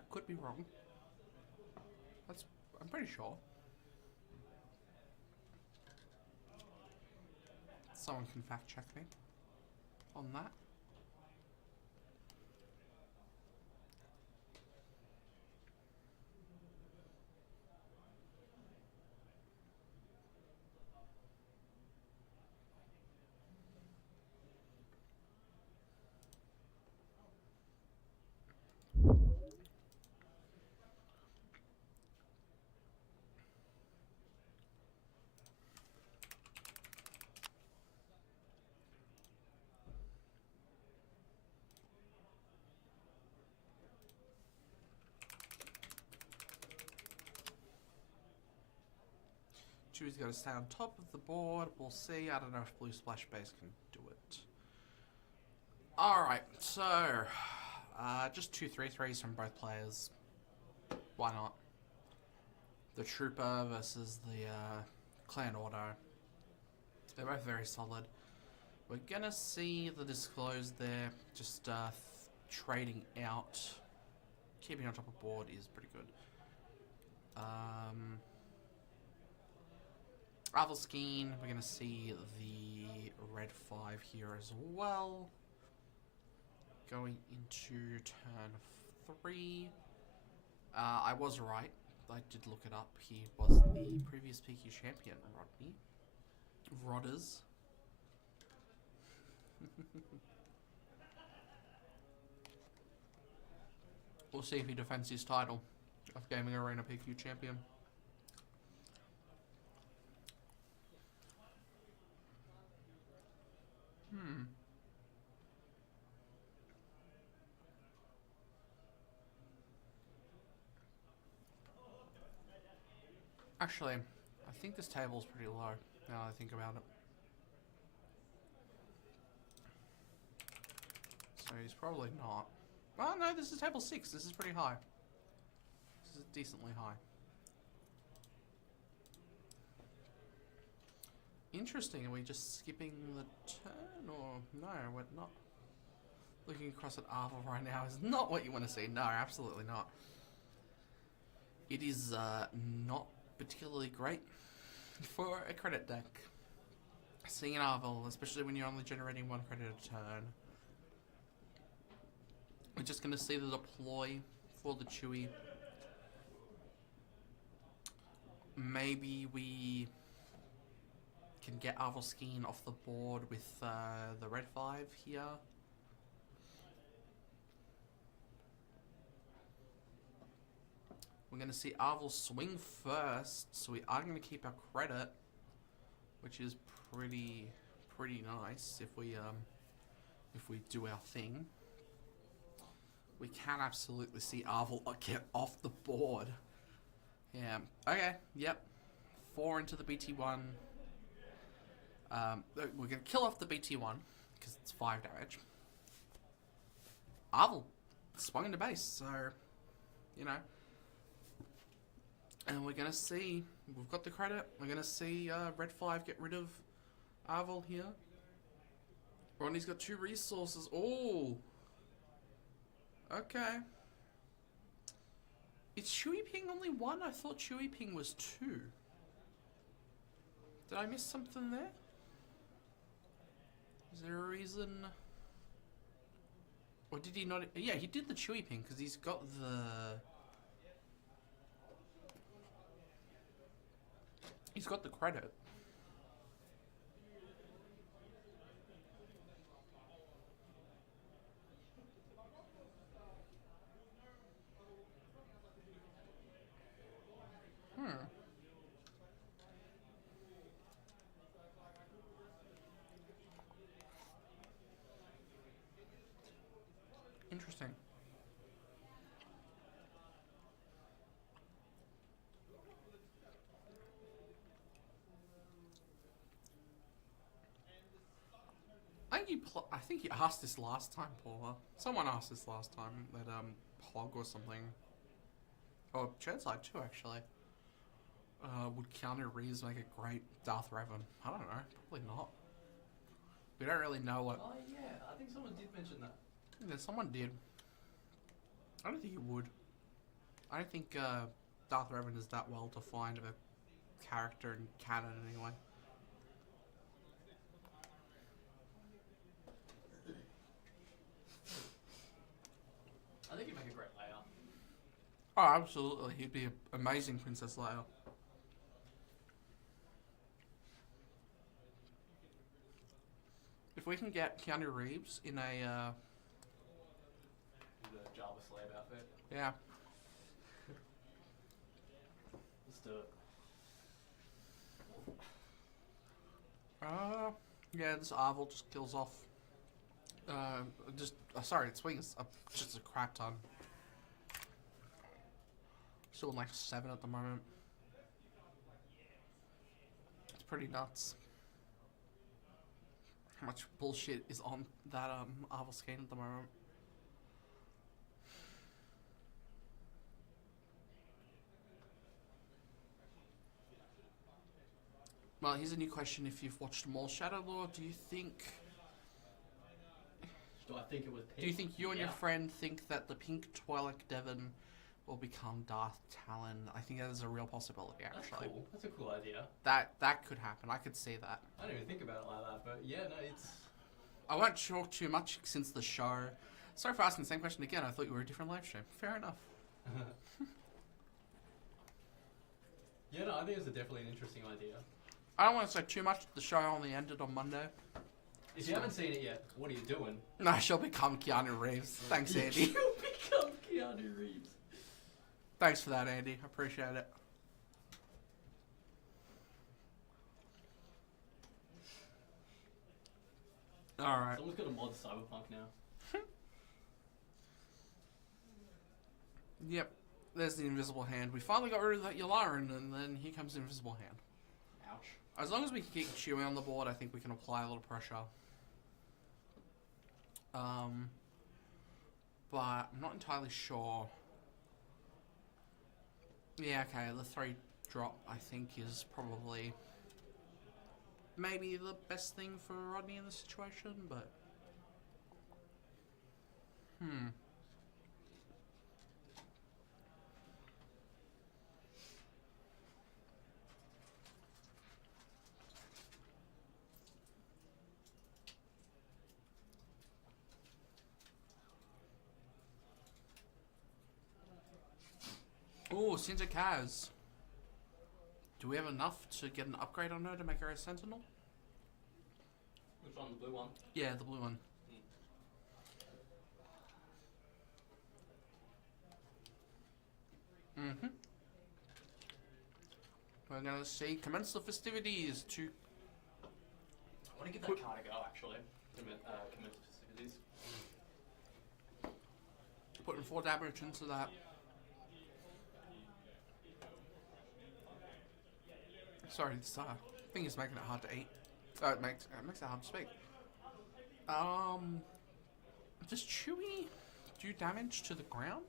I could be wrong. I'm pretty sure. Someone can fact check me on that. Chewie's got to stay on top of the board. We'll see. I don't know if Blue Splash Base can do it. Alright, so just 2 3-3s from both players. Why not? The Trooper versus the Clan Auto. They're both very solid. We're gonna see the Disclosed there, just trading out. Keeping on top of board is pretty good. Avalskeen, we're gonna see the red 5 here as well. Going into turn 3. I was right. I did look it up. He was the previous PQ champion, Rodney. Rodders. We'll see if he defends his title of Gaming Arena PQ champion. Actually, I think this table's pretty low, now that I think about it. So he's probably not. Oh no, this is table 6, this is pretty high. This is decently high. Interesting, are we just skipping the turn, or no, we're not. Looking across at Arvel right now is not what you want to see. No, absolutely not. It is not particularly great for a credit deck. Seeing an Arvel, especially when you're only generating 1 credit a turn. We're just going to see the deploy for the Chewie. Maybe we can get Avalskeen off the board with the red 5 here. We're going to see Arvel swing first, so we are going to keep our credit, which is pretty nice if we do our thing. We can absolutely see Arvel get off the board. Yeah. Okay. Yep. 4 into the BT1. We're going to kill off the BT1 because it's 5 damage. Arvel swung into base, so you know. And we're going to see, we've got the credit, we're going to see red 5 get rid of Arvel here. Ronnie's got 2 resources. Oh! Okay. Is Chewie Ping only 1? I thought Chewie Ping was 2. Did I miss something there? Is there a reason? Or did he not? Yeah, he did the Chewie Ping because he's got the... He's got the credit. Interesting. I think you asked this last time, Paula. Someone asked this last time that Hog or something, or Chadside too, actually. Would Keanu Reeves make a great Darth Revan? I don't know. Probably not. We don't really know what. Oh yeah, I think someone did mention that. Yeah, someone did. I don't think he would. I don't think Darth Revan is that well defined of a character in canon anyway. I think he'd make a great layer. Oh, absolutely. He'd be an amazing Princess Leia. If we can get Keanu Reeves in a... The Jabba slave outfit. yeah. Let's do it. Yeah, this Arvel just kills off. Sorry, it swings up just a crap ton. Still in like 7 at the moment. pretty nuts. How much bullshit is on that Arvel scan at the moment. Well, here's a new question. If you've watched Mall Shadow Lore, do you think Do I think it was pink? Do you think you and your Yeah. friend think that the pink Twi'lek Devon will become Darth Talon? I think that is a real possibility, That's actually. cool. That's a cool idea. That could happen. I could see that. I didn't even think about it like that, but yeah, no, it's... I won't talk too much since the show. Sorry for asking the same question again. I thought you were a different live stream. Fair enough. Yeah, no, I think it's definitely an interesting idea. I don't want to say too much. The show only ended on Monday. If you haven't seen it yet, what are you doing? No, she'll become Keanu Reeves. Thanks, Andy. You'll become Keanu Reeves. Thanks for that, Andy. I appreciate it. Alright. Someone's got a mod Cyberpunk now. Yep. There's the invisible hand. We finally got rid of that Yularen, and then here comes the invisible hand. Ouch. As long as we can keep Chewie on the board, I think we can apply a little pressure. But I'm not entirely sure. Yeah, okay, the 3 drop, I think, is probably maybe the best thing for Rodney in this situation, but... Oh, Cinta Kaz. Do we have enough to get an upgrade on her to make her a Sentinel? Which one? The blue one? Yeah, the blue one. We're gonna see commence the festivities to I want to give that card a go, actually. Commence festivities. putting 4 damage into that. Sorry, this thing is making it hard to eat. It makes it hard to speak. Does Chewie do damage to the ground?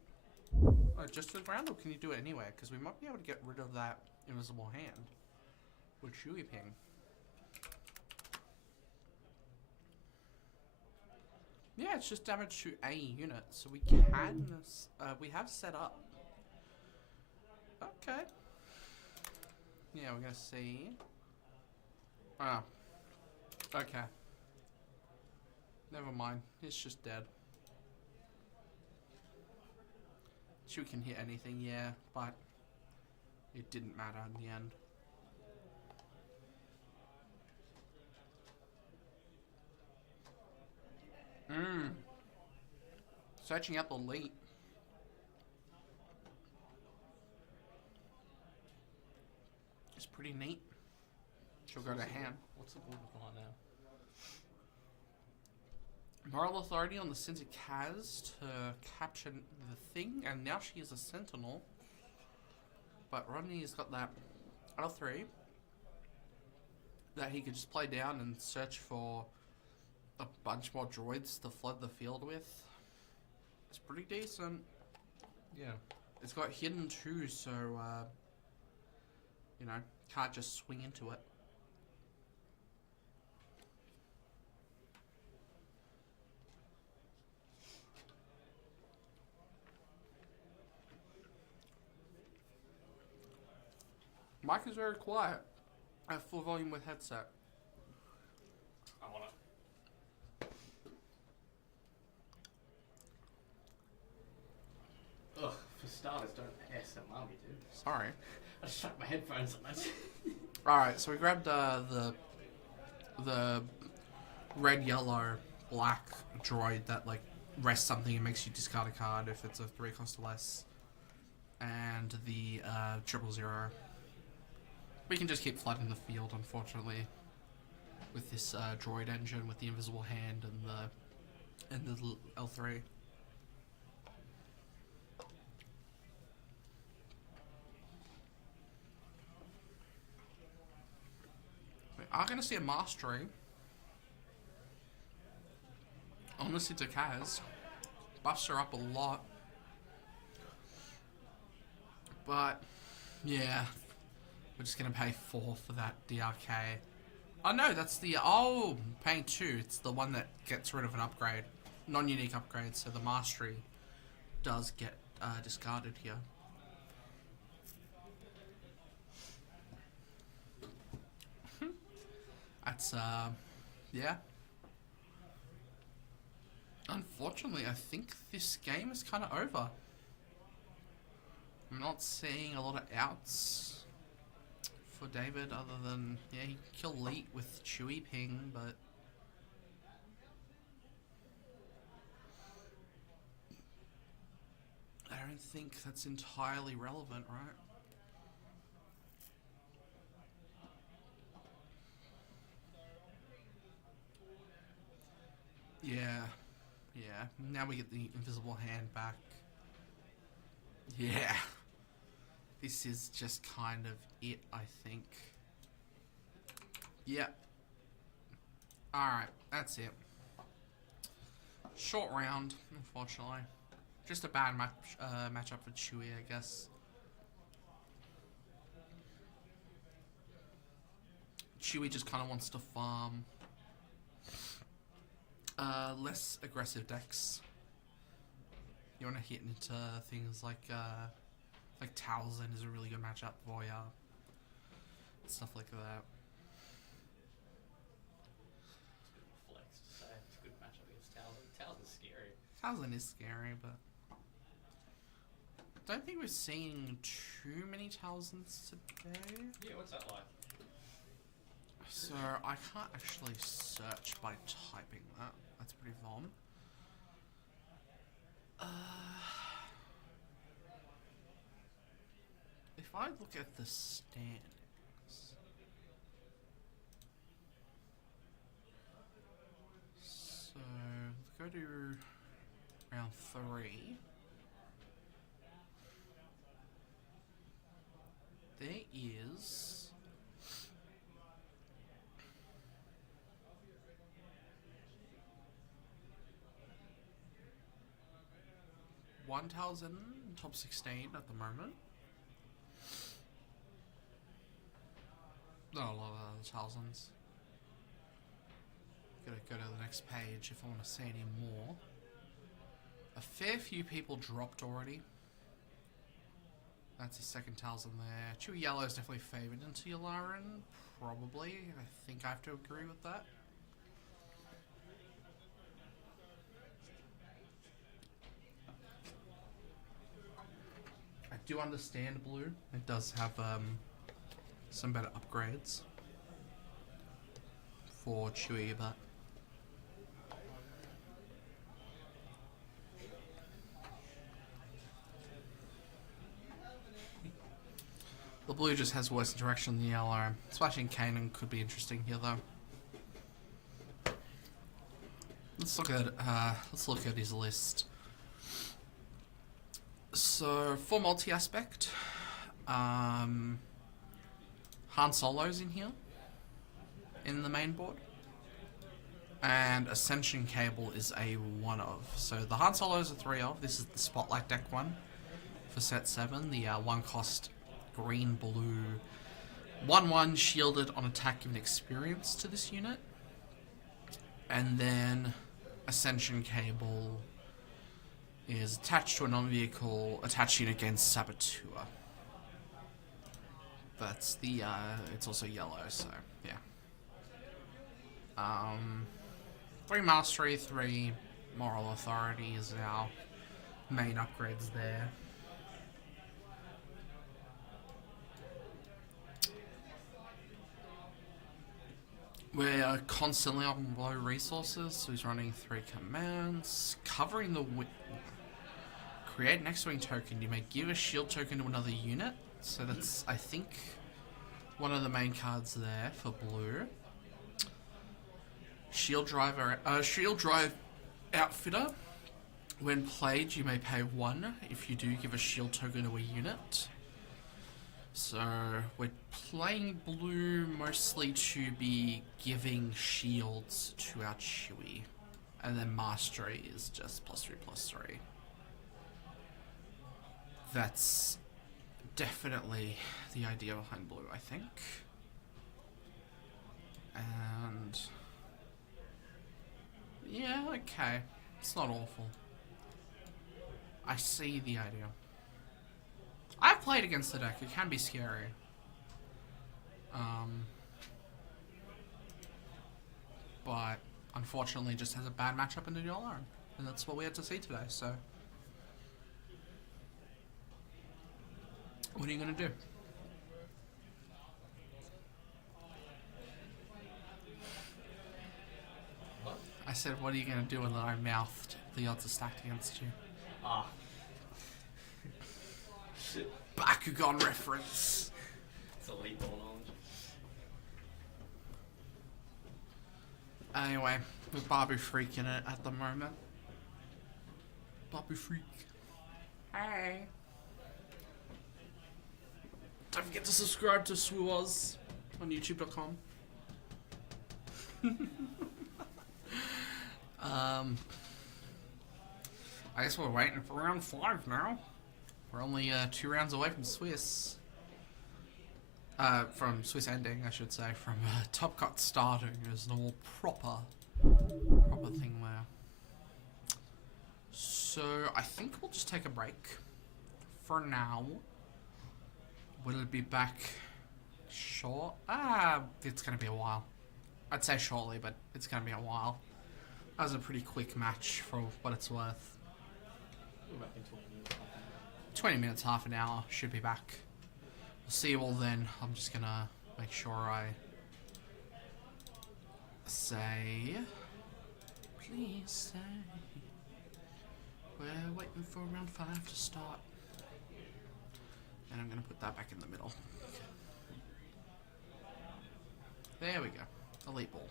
Just to the ground, or can you do it anywhere? Because we might be able to get rid of that invisible hand with Chewie Ping. Yeah, it's just damage to a unit, so we can we have set up. Okay. Yeah, we're gonna see. Ah. Okay. Never mind. It's just dead. She can hit anything, yeah, but it didn't matter in the end. Searching out the lead. It's pretty neat. She'll go to hand. What's the board looking like now? Moral authority on the Cinta Kaz to capture the thing, and now she is a Sentinel. But Rodney's got that L3 that he could just play down and search for a bunch more droids to flood the field with. It's pretty decent. Yeah. It's got hidden too, so you know, can't just swing into it. Mic is very quiet. I have full volume with headset. I'm on it. Ugh, for starters, don't ASMR me, dude. Sorry. I just shut my headphones on. Alright, so we grabbed the red, yellow, black droid that like rests something and makes you discard a card if it's a 3 cost or less. And the 000. We can just keep flooding the field, unfortunately, with this droid engine with the invisible hand and the L3. are going to see a mastery. Honestly, to Kaz. Buffs her up a lot. But, yeah. We're just going to pay 4 for that DRK. Oh no, that's the... Oh, paying 2. It's the one that gets rid of an upgrade. Non-unique upgrade, so the mastery does get discarded here. That's, yeah. Unfortunately, I think this game is kind of over. I'm not seeing a lot of outs for David other than, yeah, he killed Leet with Chewy Ping, but... I don't think that's entirely relevant, right? Yeah, yeah. Now we get the invisible hand back. Yeah. This is just kind of it, I think. Yep. Alright, that's it. Short round, unfortunately. Just a bad matchup for Chewy, I guess. Chewy just kind of wants to farm less aggressive decks. You want to hit into things like Towson is a really good matchup for ya. Stuff like that. Flex to say it's a good matchup against Towson. Towson's scary. Towson is scary, but I don't think we're seeing too many Towsons today. Yeah, what's that like? So I can't actually search by typing that. That's pretty vom. If I look at the standings, so let's go to round 3. There is one thousand top 16 at the moment. Not a lot of other thousands. Gotta go to the next page if I want to see any more. A fair few people dropped already. That's a second thousand there. Chewy Yellow is definitely favoured into Yularin. Probably. I think I have to agree with that. I do understand Blue. It does have some better upgrades for Chewy, but the Blue just has worse interaction than the Yellow. Splashing Kanan could be interesting here, though. Let's look at his list. So for multi-aspect, Han Solo's in here, in the main board. And Ascension Cable is a 1 of. So the Han Solo is a 3 of. This is the Spotlight deck one for set 7. The 1 cost green blue 1/1 shielded on attack given experience to this unit. And then Ascension Cable is attached to a non-vehicle attached unit against Saboteur. That's the, it's also yellow, so, yeah. 3 Mastery, 3 Moral Authority is our main upgrades there. We're constantly on low resources, so he's running 3 commands. Covering the create an X-Wing token. You may give a shield token to another unit. So that's, I think, one of the main cards there for blue. Shield Drive Outfitter. When played, you may pay 1 if you do give a shield token to a unit. So we're playing blue mostly to be giving shields to our Chewie. And then mastery is just +3/+3. That's definitely the idea behind blue, I think. And yeah, okay. It's not awful. I see the idea. I've played against the deck. It can be scary. But unfortunately, it just has a bad matchup in the dual arm, and that's what we had to see today. So, what are you gonna do? I said, what are you gonna do? And then I mouthed, the odds are stacked against you. Ah. Bakugan reference. It's elite ball knowledge. Anyway, with Babu Freak in it at the moment. Babu Freak. Hey. Don't forget to subscribe to SWU-AUS on youtube.com. I guess we're waiting for round 5 now. We're only 2 rounds away from Swiss. From Swiss ending, I should say. From Top Cut starting as the more proper thing there. So I think we'll just take a break for now. Will it be back short? It's gonna be a while. I'd say shortly, but it's gonna be a while. That was a pretty quick match for what it's worth. We're back in 20 minutes. 20 minutes, half an hour, should be back. We'll see you all then. I'm just gonna make sure I say, please say, we're waiting for round 5 to start. And I'm gonna put that back in the middle. There we go. Elite ball.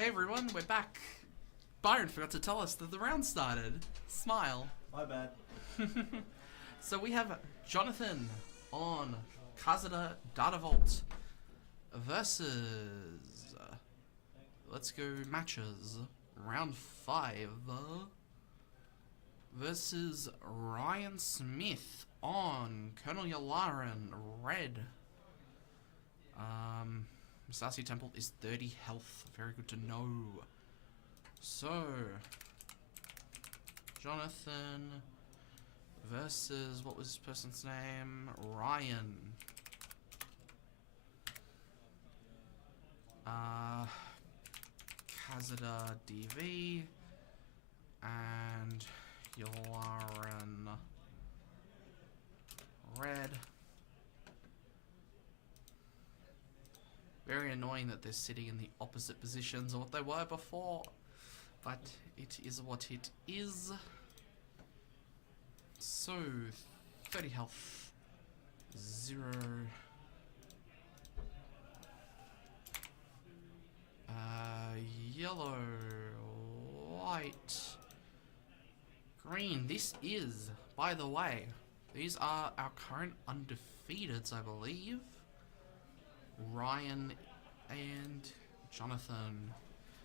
Hey everyone, we're back. Byron forgot to tell us that the round started. Smile. My bad. So we have Jonathan on Kazada Data Vault versus let's go matches. Round 5 versus Ryan Smith on Colonel Yalaran Red. Misasi Temple is 30 health. Very good to know. So, Jonathan versus, what was this person's name? Ryan. Kazada DV and Yalaran Red. Very annoying that they're sitting in the opposite positions of what they were before, but it is what it is. So, 30 health, 0. Yellow, white, green. This is, by the way, these are our current undefeateds, I believe. Ryan and Jonathan.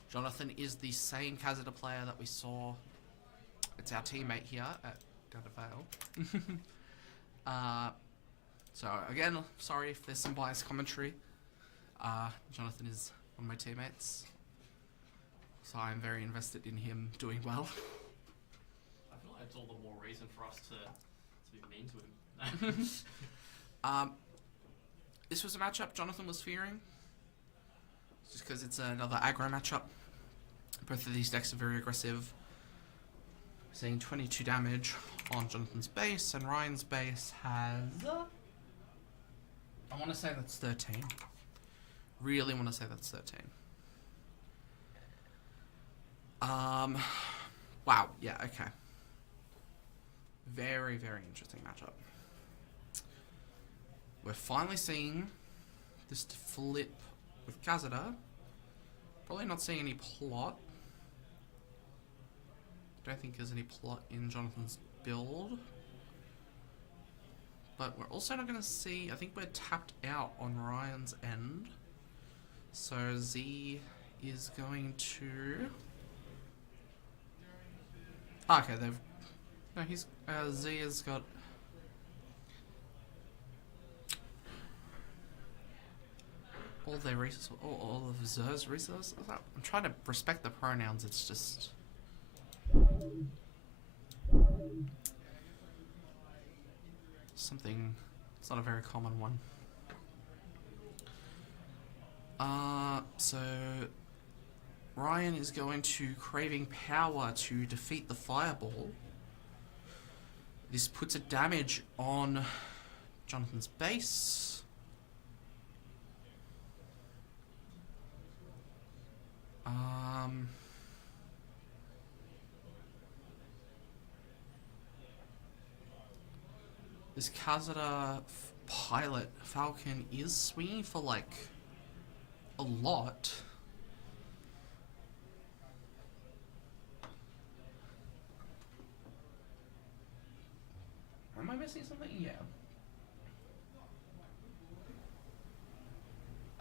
Jonathan is the same Kazada player that we saw. It's our teammate here at Vale. So again, sorry if there's some biased commentary. Jonathan is one of my teammates, so I'm very invested in him doing well. I feel like it's all the more reason for us to be mean to him. This was a matchup Jonathan was fearing, just because it's another aggro matchup. Both of these decks are very aggressive. Seeing 22 damage on Jonathan's base, and Ryan's base has... I want to say that's 13. Really want to say that's 13. Wow, yeah, okay. Very, very interesting matchup. We're finally seeing this flip with Kazada. Probably not seeing any plot. Don't think there's any plot in Jonathan's build. But we're also not going to see... I think we're tapped out on Ryan's end. So Z is going to... Okay, they've... No, he's... Z has got... all their resources... all of Zer's resources? I'm trying to respect the pronouns, it's just... something... it's not a very common one. So... Ryan is going to Craving Power to defeat the Fireball. This puts a damage on Jonathan's base. This Kazada pilot Falcon is swinging for like a lot. Am I missing something? Yeah.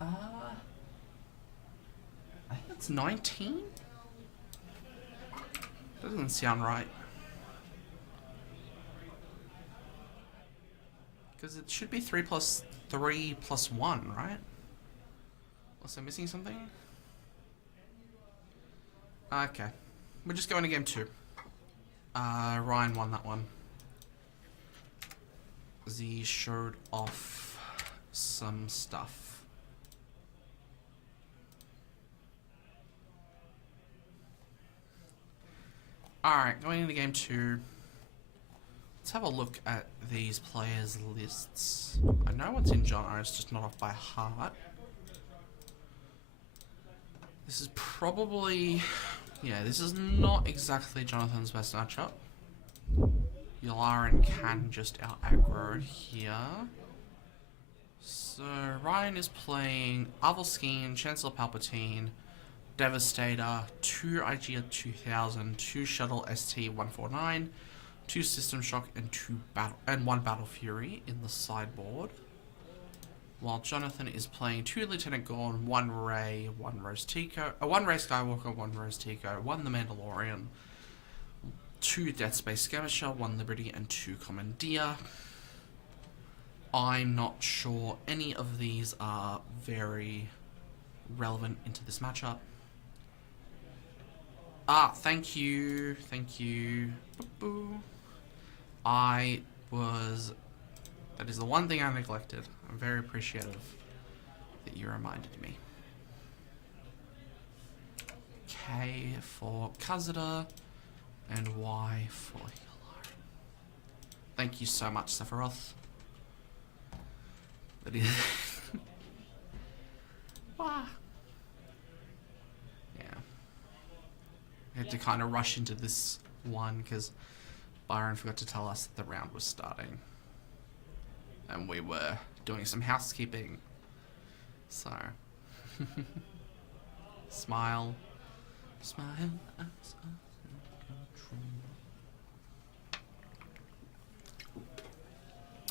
I think it's 19? Doesn't sound right. Because it should be 3 plus 3 plus 1, right? Was I missing something? Okay. We're just going to game 2. Ryan won that one. Z showed off some stuff. Alright, going into game 2. Let's have a look at these players' lists. I know what's in Jono, it's just not off by heart. This is probably... yeah, this is not exactly Jonathan's best matchup. Yalaran can just out-aggro here. So, Ryan is playing Avalskeen, Chancellor Palpatine, Devastator, 2 IGA 2000, 2 Shuttle ST-149, 2 System Shock, and 1 Battle Fury in the sideboard. While Jonathan is playing 2 Lieutenant Gorn, 1 Rey, 1 Rose Tico, 1 Rey Skywalker, 1 Rose Tico, 1 The Mandalorian, 2 Death Space Skirmisher, 1 Liberty, and 2 Commandeer. I'm not sure any of these are very relevant into this matchup. Thank you. Boo-boo. That is the one thing I neglected. I'm very appreciative that you reminded me. K for Kazada, and Y for Yularen. Thank you so much, Sephiroth. That is... Wah. Yeah. I had to kind of rush into this one because Byron forgot to tell us that the round was starting. And we were doing some housekeeping. So. Smile. Smile.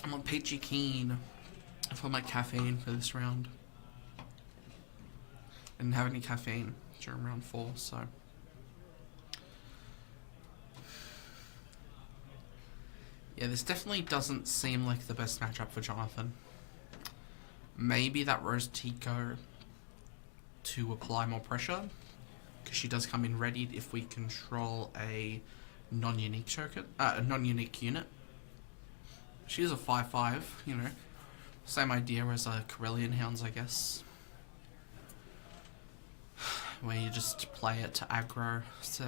I'm on peachy keen for my caffeine for this round. I didn't have any caffeine during round 4, so. Yeah, this definitely doesn't seem like the best matchup for Jonathan. Maybe that Rose Tico to apply more pressure, because she does come in readied if we control a non-unique circuit, a non-unique unit. She is a 5/5, you know, same idea as a Corellian Hounds, I guess, where you just play it to aggro. So,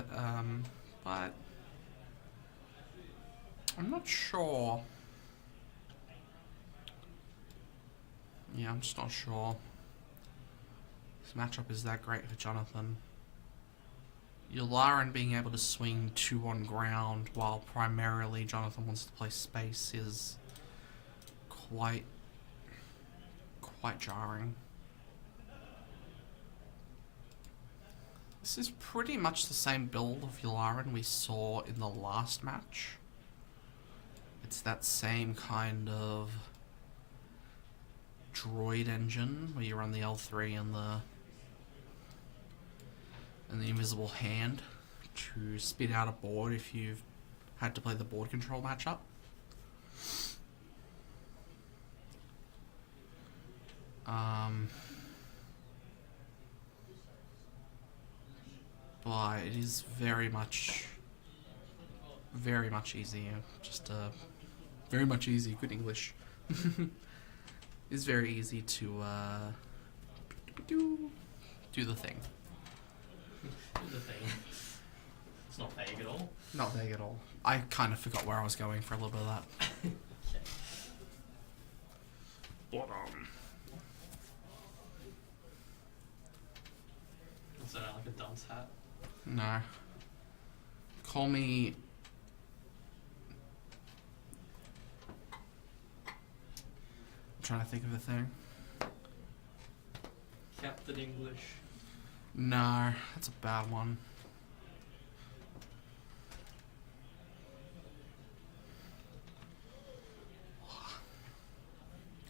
but I'm not sure. Yeah, I'm just not sure. This matchup is that great for Jonathan. Yularen being able to swing 2 on ground while primarily Jonathan wants to play space is quite jarring. This is pretty much the same build of Yularen we saw in the last match. It's that same kind of droid engine where you run the L3 and the invisible hand to spit out a board if you've had to play the board control matchup. But it is very much easier. Just very much easy. Good English. It's very easy to do the thing. Do the thing. It's not vague at all. Not vague at all. I kind of forgot where I was going for a little bit of that. But, Is that like a dunce hat? no. Call me... I'm trying to think of a thing. Captain English. No, that's a bad one.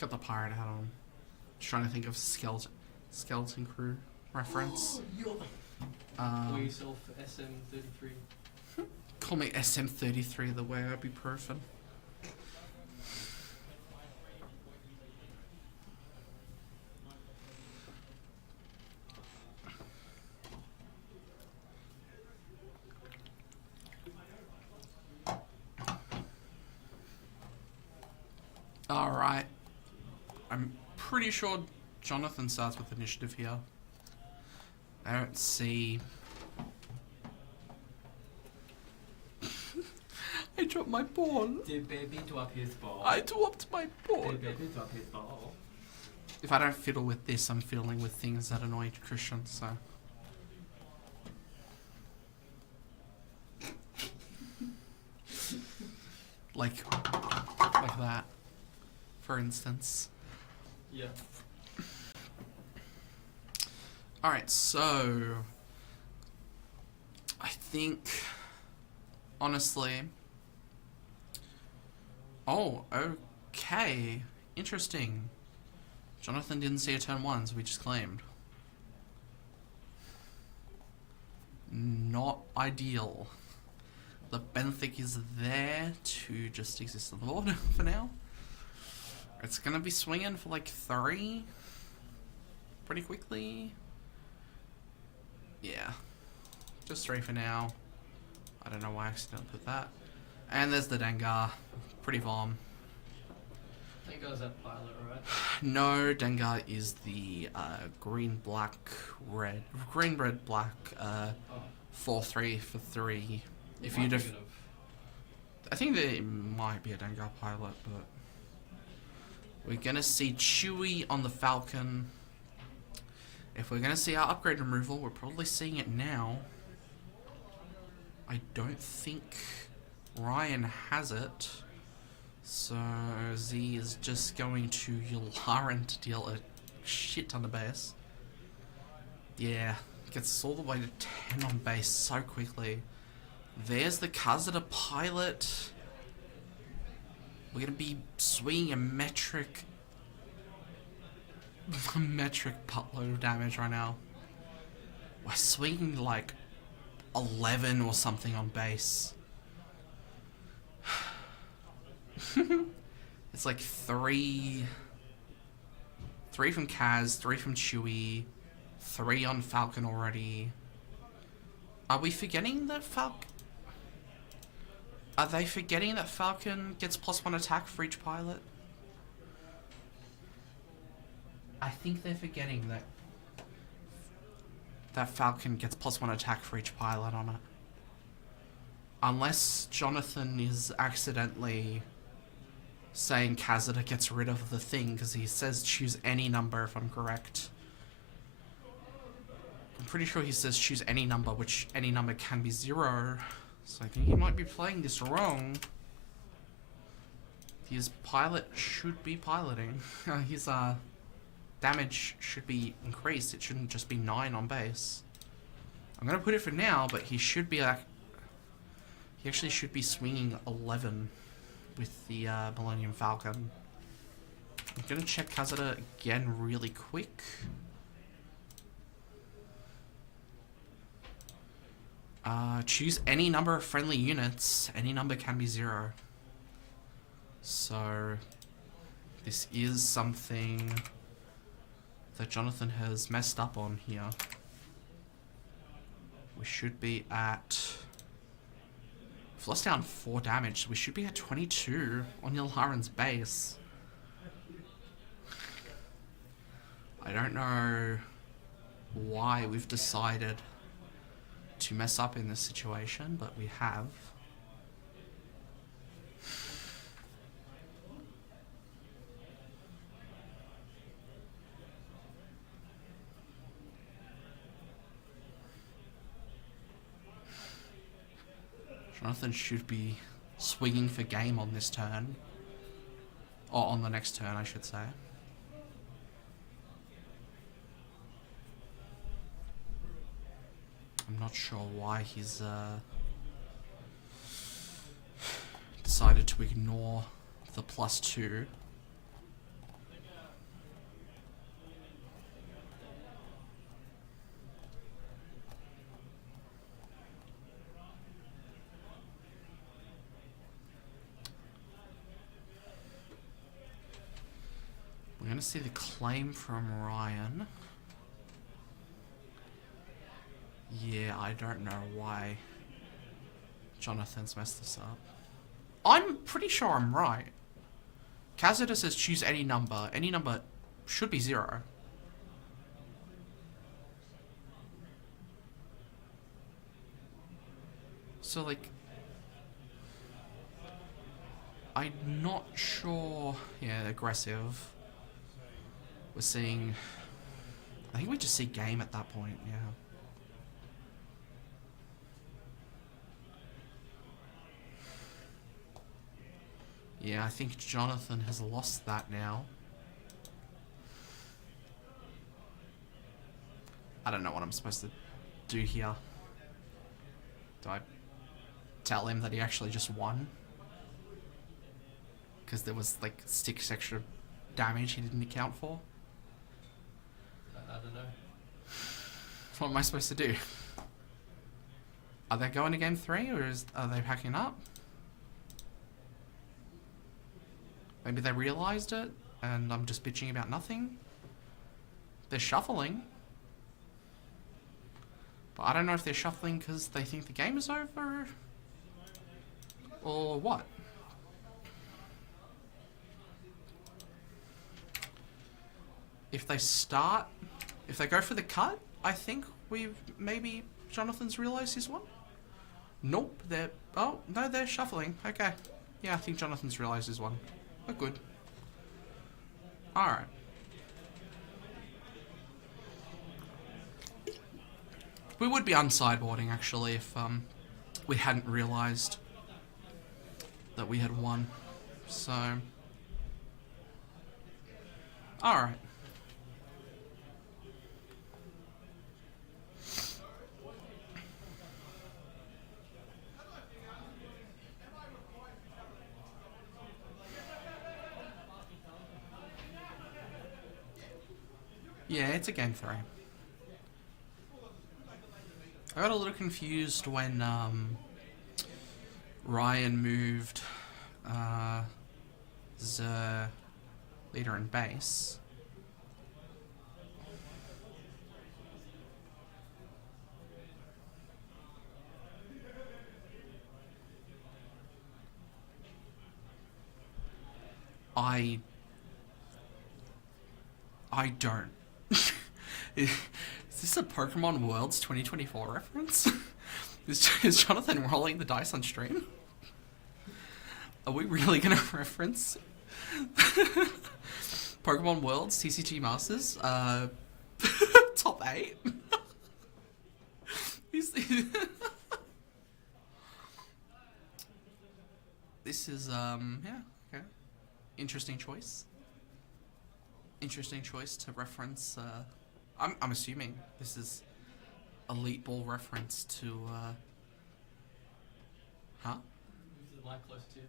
Got the pirate hat on. Just trying to think of skeleton crew reference. Call yourself SM33. Call me SM33 the way ibuprofen. Alright. I'm pretty sure Jonathan starts with initiative here. I don't see... I dropped my ball. The baby dropped his ball. I dropped my ball. The baby dropped his ball. If I don't fiddle with this, I'm fiddling with things that annoy Christian, so... like that, for instance. Yeah. Alright, so I think, honestly... Oh, okay. Interesting. Jonathan didn't see a turn 1, so we just claimed. Not ideal. The Benthic is there to just exist on the board for now. It's gonna be swinging for like 3 pretty quickly. Yeah, just 3 for now. I don't know why I accidentally put that. And there's the Dengar, pretty bomb. I think it was that pilot, right? No, Dengar is the green, black, red, green, red, black, 4/3 for 3. If you def, I think that it might be a Dengar pilot, but we're gonna see Chewie on the Falcon. If we're gonna see our upgrade removal, we're probably seeing it now. I don't think Ryan has it, so Z is just going to Yularen to deal a shit ton of base. Yeah, gets all the way to 10 on base so quickly. There's the Kazada pilot. We're gonna be swinging a metric buttload of damage right now. We're swinging like 11 or something on base. It's like 3 from Kaz, 3 from Chewie, 3 on Falcon already. Are we forgetting that Falcon? Are they forgetting that Falcon gets +1 attack for each pilot? I think they're forgetting that Falcon gets +1 attack for each pilot on it. Unless Jonathan is accidentally saying Kazada gets rid of the thing, because he says choose any number if I'm correct. I'm pretty sure he says choose any number, which any number can be 0. So I think he might be playing this wrong. His pilot should be piloting. His damage should be increased. It shouldn't just be 9 on base. I'm gonna put it for now, but he should be like... He actually should be swinging 11 with the Millennium Falcon. I'm gonna check Kazada again really quick. Choose any number of friendly units. Any number can be 0. So this is something that Jonathan has messed up on here. We should be at... We've lost down 4 damage, so we should be at 22 on Yulharen's base. I don't know why we've decided to mess up in this situation, but we have. Jonathan should be swinging for game on this turn. Or on the next turn, I should say. I'm not sure why he's decided to ignore the +2. We're going to see the claim from Ryan. Yeah, I don't know why Jonathan's messed this up. I'm pretty sure I'm right. Kazada says choose any number. Any number should be 0. So, like... I'm not sure... Yeah, aggressive. We're seeing... I think we just see game at that point, yeah. Yeah, I think Jonathan has lost that now. I don't know what I'm supposed to do here. Do I tell him that he actually just won? Because there was like 6 extra damage he didn't account for? I don't know. What am I supposed to do? Are they going to game 3 or are they packing up? Maybe they realised it and I'm just bitching about nothing? They're shuffling. But I don't know if they're shuffling because they think the game is over or what. If they go for the cut, I think maybe Jonathan's realised he's won. Nope, oh, no, they're shuffling. Okay. Yeah, I think Jonathan's realised he's won. Oh, good. Alright. We would be unsideboarding, actually, if we hadn't realised that we had won. So... Alright. Yeah, it's a game 3. I got a little confused when Ryan moved the leader in base. I don't. Is this a Pokemon Worlds 2024 reference? Is Jonathan rolling the dice on stream? Are we really gonna reference Pokemon Worlds TCG Masters? Top 8? This is yeah, okay. Interesting choice. Interesting choice to reference. I'm assuming this is Elite Ball reference to. Huh? Is the mic close to you?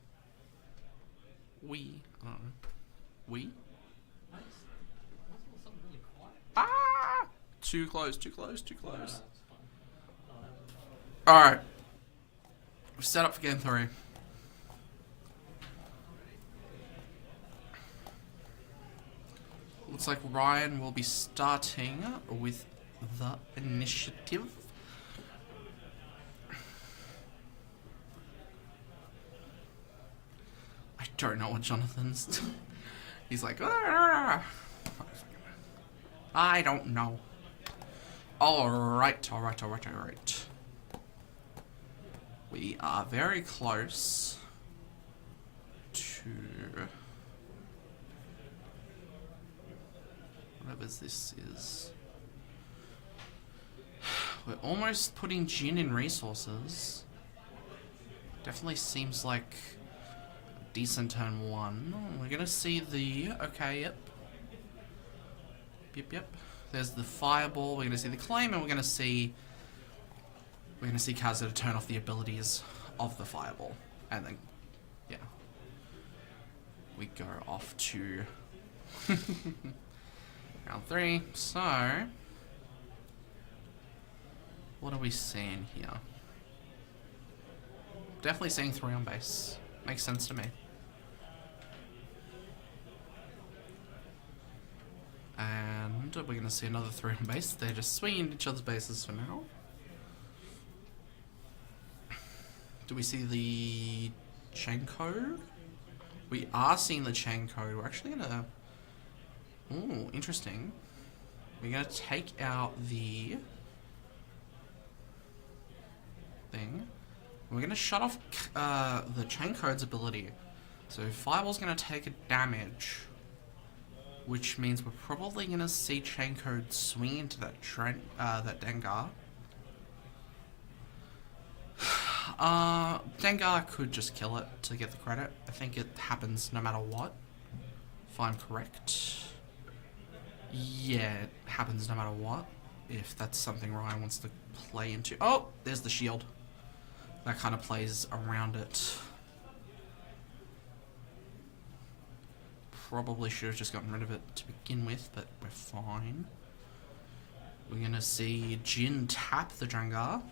I don't know. We? Why is something really quiet? Ah! Too close. Too close. Too No, close. it's fine. All right. We're set up for game 3. Looks like Ryan will be starting with the initiative. I don't know what Jonathan's... He's like... "Ah." I don't know. Alright. We are very close to... whatever this is. We're almost putting Jin in resources. Definitely seems like a decent turn 1. We're gonna see the... okay, yep. Yep. There's the fireball, we're gonna see the claim, and we're gonna see Kazuto turn off the abilities of the fireball. And then, yeah. We go off to... round 3, so... what are we seeing here? Definitely seeing 3 on base. Makes sense to me. And we're gonna see another 3 on base. They're just swinging each other's bases for now. Do we see the Chenko? We are seeing the Chenko. We're actually gonna... ooh, interesting. We're gonna take out the thing. We're gonna shut off the chain code's ability. So Fireball's gonna take a damage, which means we're probably gonna see chain code swing into that Dengar. Dengar could just kill it to get the credit. I think it happens no matter what, if I'm correct. Yeah, it happens no matter what, if that's something Ryan wants to play into. Oh, there's the shield. that kind of plays around it. Probably should have just gotten rid of it to begin with, but we're fine. We're gonna see Jin tap the Drengar,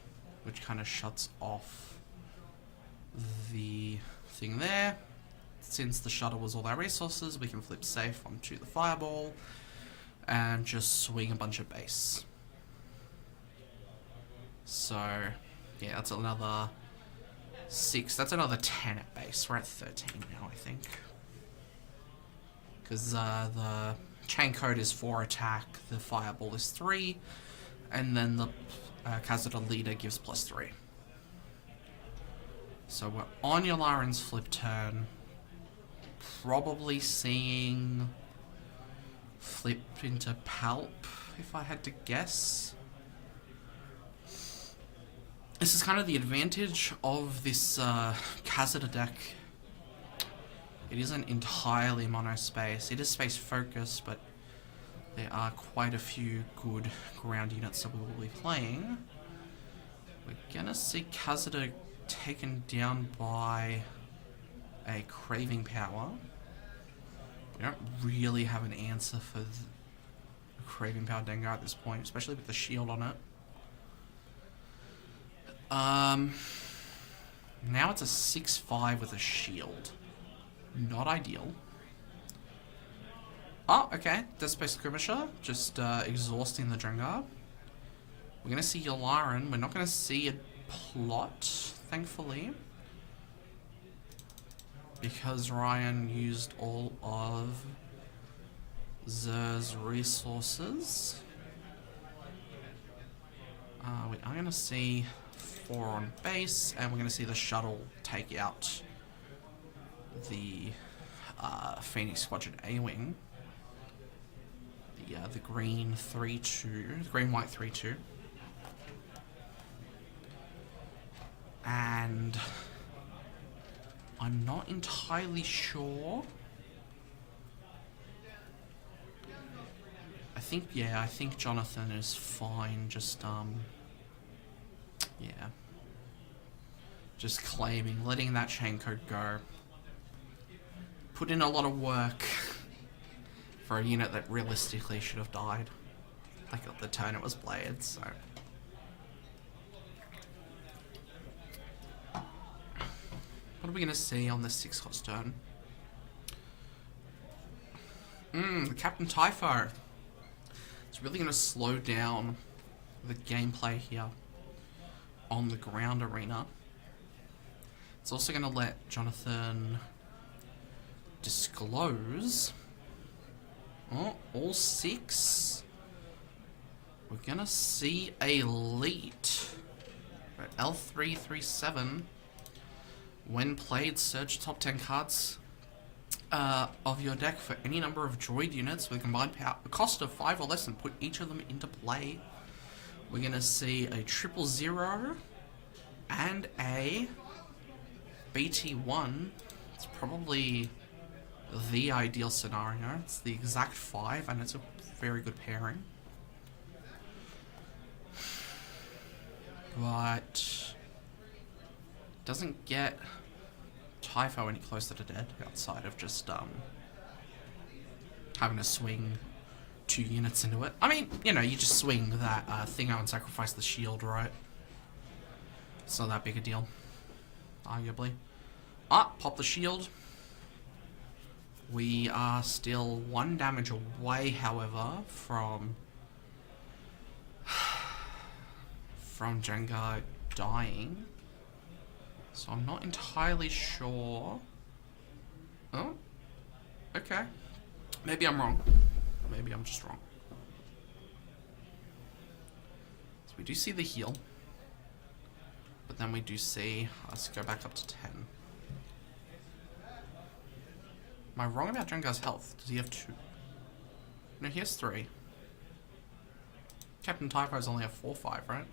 which kind of shuts off the thing there. Since the shuttle was all our resources, we can flip safe onto the Fireball and just swing a bunch of base. So, yeah, that's another 6. That's another 10 at base. We're at 13 now, I think. Because the chain code is 4 attack, the Fireball is 3, and then the Khazad leader gives +3. So we're on Yularen's flip turn. Probably seeing flip into Palp, if I had to guess. This is kind of the advantage of this Khazad deck. It isn't entirely mono space. It is space focused, but there are quite a few good ground units that we will be playing. We're gonna see Khazad taken down by a Craving Power. We don't really have an answer for the Craving Power Dengar at this point, especially with the shield on it. Now it's a 6/5 with a shield. Not ideal. Oh, okay. Dead Space Skirmisher. Just exhausting the Drengar. We're going to see Yularen. We're not going to see a plot, thankfully. Because Ryan used all of Zer's resources. We are going to see 4 on base, and we're going to see the shuttle take out the Phoenix Squadron A-Wing. The green 3-2, green-white 3-2. And I'm not entirely sure. I think Jonathan is fine, just just claiming, letting that chain code go. Put in a lot of work for a unit that realistically should have died. Like at the turn it was played, so. What are we gonna see on the 6 cost turn? The Captain Typho. It's really gonna slow down the gameplay here on the ground arena. It's also gonna let Jonathan disclose. Oh, all 6. We're gonna see Elite. At L337. When played, search top 10 cards of your deck for any number of droid units with combined power, a cost of 5 or less, and put each of them into play. We're gonna see a 000 and a BT1. It's probably the ideal scenario. It's the exact 5, and it's a very good pairing. But doesn't get Typho any closer to dead outside of just having to swing 2 units into it. I mean, you know, you just swing that thing out and sacrifice the shield, right? It's not that big a deal, arguably. Pop the shield. We are still 1 damage away, however, from Jengar dying. So I'm not entirely sure. Oh, okay. Maybe I'm wrong. Maybe I'm just wrong. So we do see the heal. But then we do see us go back up to 10. Am I wrong about Drengar's health? Does he have 2? No, he has 3. Captain Typho's only have 4/5, right?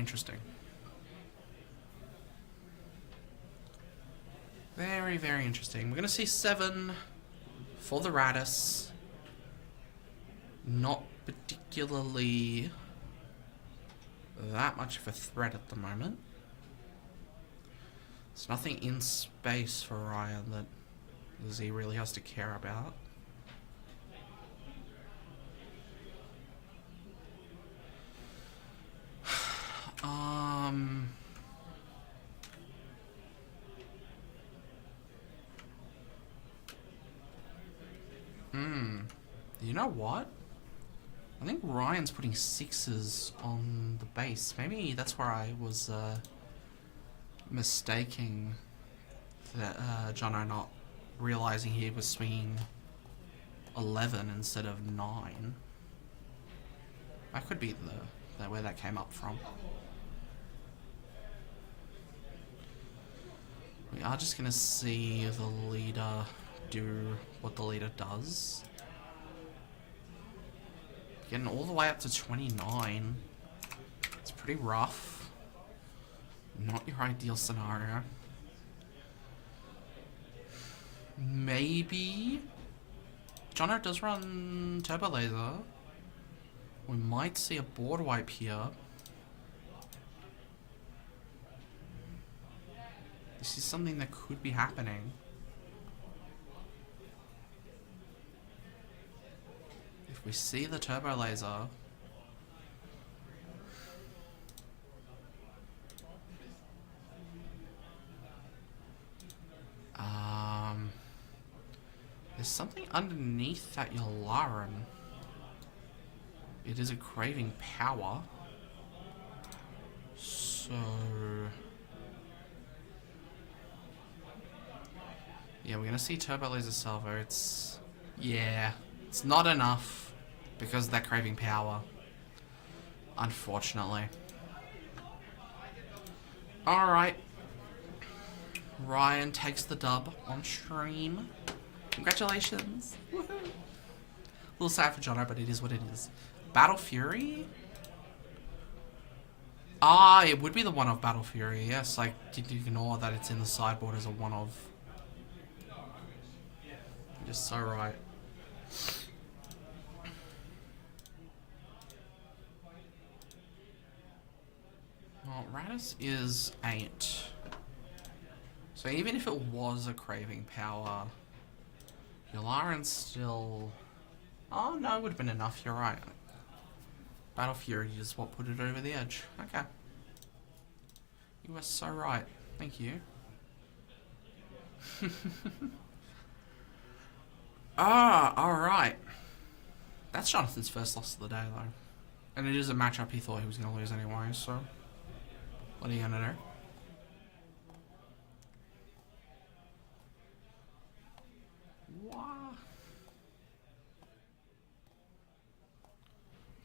interesting. Very, very interesting. We're going to see 7 for the Radis. Not particularly that much of a threat at the moment. There's nothing in space for Ryan that Z really has to care about. You know what? I think Ryan's putting 6s on the base. Maybe that's where I was mistaking that Jono not realizing he was swinging 11 instead of 9. That could be the where that came up from. We are just gonna see the leader do what the leader does. Getting all the way up to 29. It's pretty rough. Not your ideal scenario. Maybe Jono does run Turbo Laser. We might see a board wipe here. This is something that could be happening. If we see the Turbo Laser, there's something underneath that Yularen. It is a craving power. So yeah, we're gonna see Turbo Laser Salvo. It's not enough because of that craving power, unfortunately. Alright. Ryan takes the dub on stream. Congratulations. Woohoo. A little sad for Jono, but it is what it is. Battle Fury? Ah, it would be the one of Battle Fury, yes. I did ignore that it's in the sideboard as a one of. You're so right. Well, Radis is 8. So even if it was a craving power, Yularen's still... Oh no, it would have been enough, you're right. Battle Fury is what put it over the edge. Okay. You are so right. Thank you. Alright. That's Jonathan's first loss of the day, though. And it is a matchup he thought he was going to lose anyway, so... What are you going to do?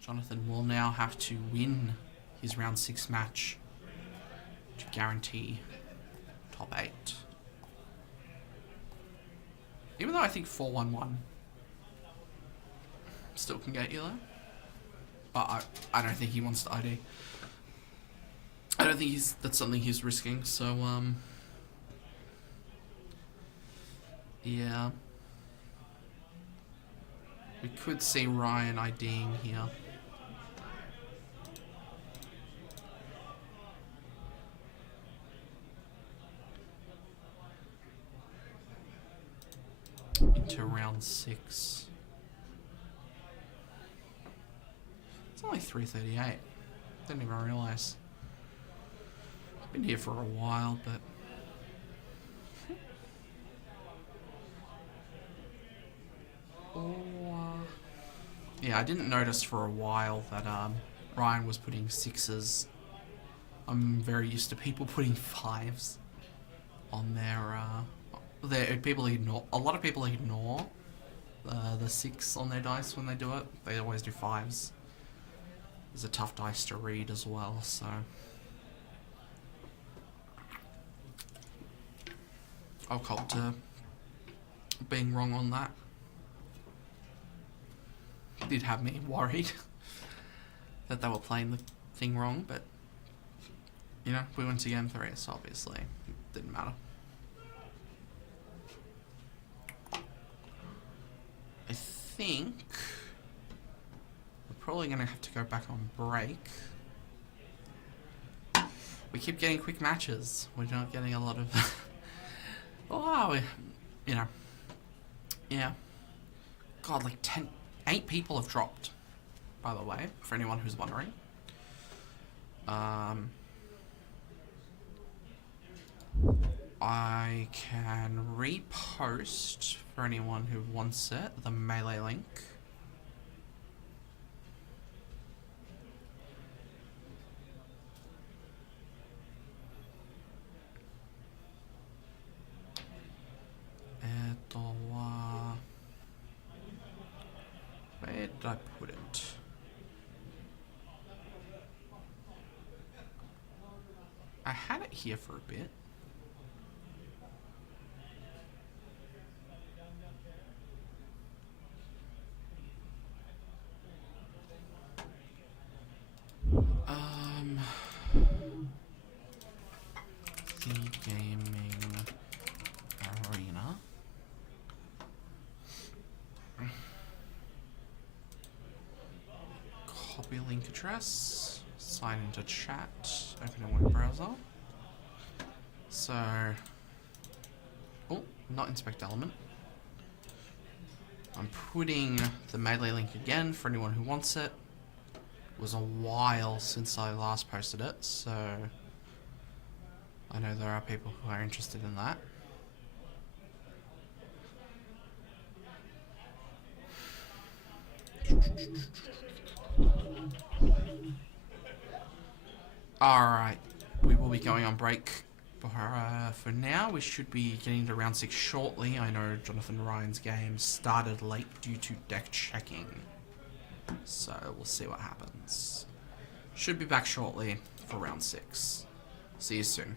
Jonathan will now have to win his round 6 match to guarantee top 8. Even though I think 4-1-1 still can get you there. But I don't think he wants to ID. I don't think that's something he's risking, so yeah. We could see Ryan IDing here. Into round 6. It's only 3:38. Didn't even realise. Been here for a while, but yeah, I didn't notice for a while that Ryan was putting 6s. I'm very used to people putting 5s on their people ignore. A lot of people ignore the 6 on their dice when they do it. They always do 5s. It's a tough dice to read as well, so I'll cop to being wrong on that. It did have me worried that they were playing the thing wrong, but You know, we went to game 3, so obviously it didn't matter. I think we're probably going to have to go back on break. We keep getting quick matches. We're not getting a lot of... oh, you know. Yeah. God, like 8 people have dropped, by the way, for anyone who's wondering. I can repost for anyone who wants it, the Melee link. Where did I put it? I had it here for a bit. The gaming arena. Copy link address. Sign into chat. Open a web browser. So, oh, not inspect element. I'm putting the Melee link again for anyone who wants it. It was a while since I last posted it, so I know there are people who are interested in that. Alright, we will be going on break. For now, we should be getting to round 6 shortly. I know Jonathan Ryan's game started late due to deck checking. So we'll see what happens. Should be back shortly for round 6. See you soon.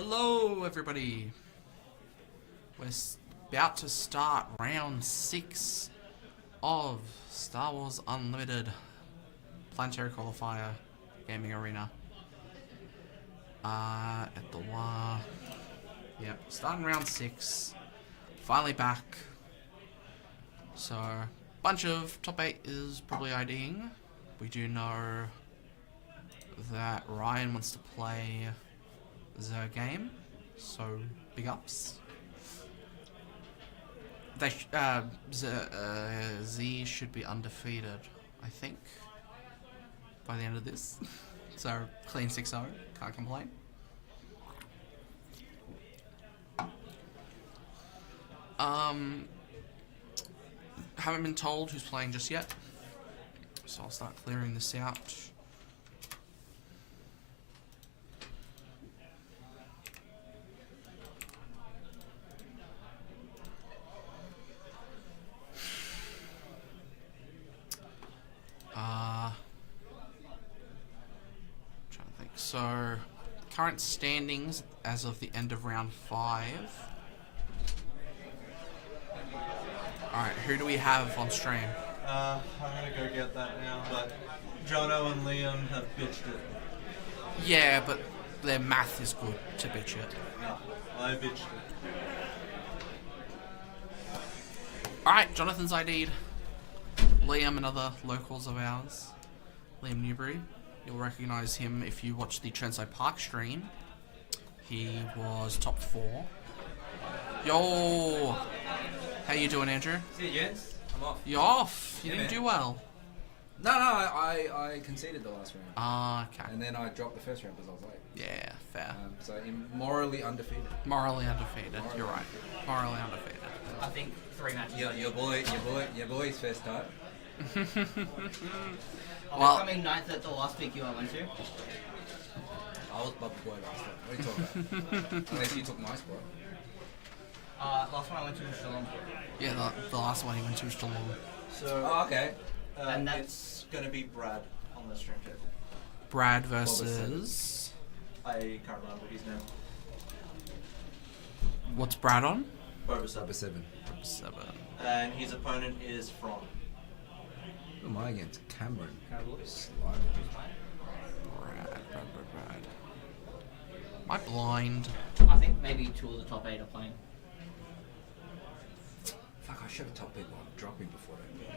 Hello, everybody. We're about to start round 6 of Star Wars Unlimited Planetary Qualifier Gaming Arena. At the yep, starting round 6. Finally back. So, bunch of top 8 is probably IDing. We do know that Ryan wants to play the game, so big ups. They Z should be undefeated, I think, by the end of this. So clean 6-0, can't complain. Haven't been told who's playing just yet, so I'll start clearing this out. Trying to think. So, current standings as of the end of round 5. Alright, who do we have on stream? I'm gonna go get that now, but Jono and Liam have bitched it. Yeah, but their math is good to bitch it. No, I bitched it. Alright, Jonathan's ID'd. Liam, another locals of ours. Liam Newbury. You'll recognise him if you watch the Trenso Park stream. He was top 4. Yo! How you doing, Andrew? See you, gents. I'm off. You're off. You Yeah, didn't man. do well. No, I conceded the last round. Ah, okay. And then I dropped the first round because I was late. Yeah, fair. So morally undefeated. Morally undefeated. Morally You're right. Morally undefeated. I think 3 matches. Your boy's first time. I'm Well- coming 9th at the last PQ I went to. I was Bubble Boy last time. What are you talking about? Unless you took my spot. Last one I went to was Geelong. Yeah, the last one he went to was Geelong. So, Oh, okay. And that's- it's gonna be Brad on the stream table. Brad versus... I can't remember his name. What's Brad on? Boba Number 7. 7. And his opponent is from. Who am I against? Cameron. Slimy. Brad. Am I blind? I think maybe 2 of the top 8 are playing. Fuck, I should have told people I'm dropping before that.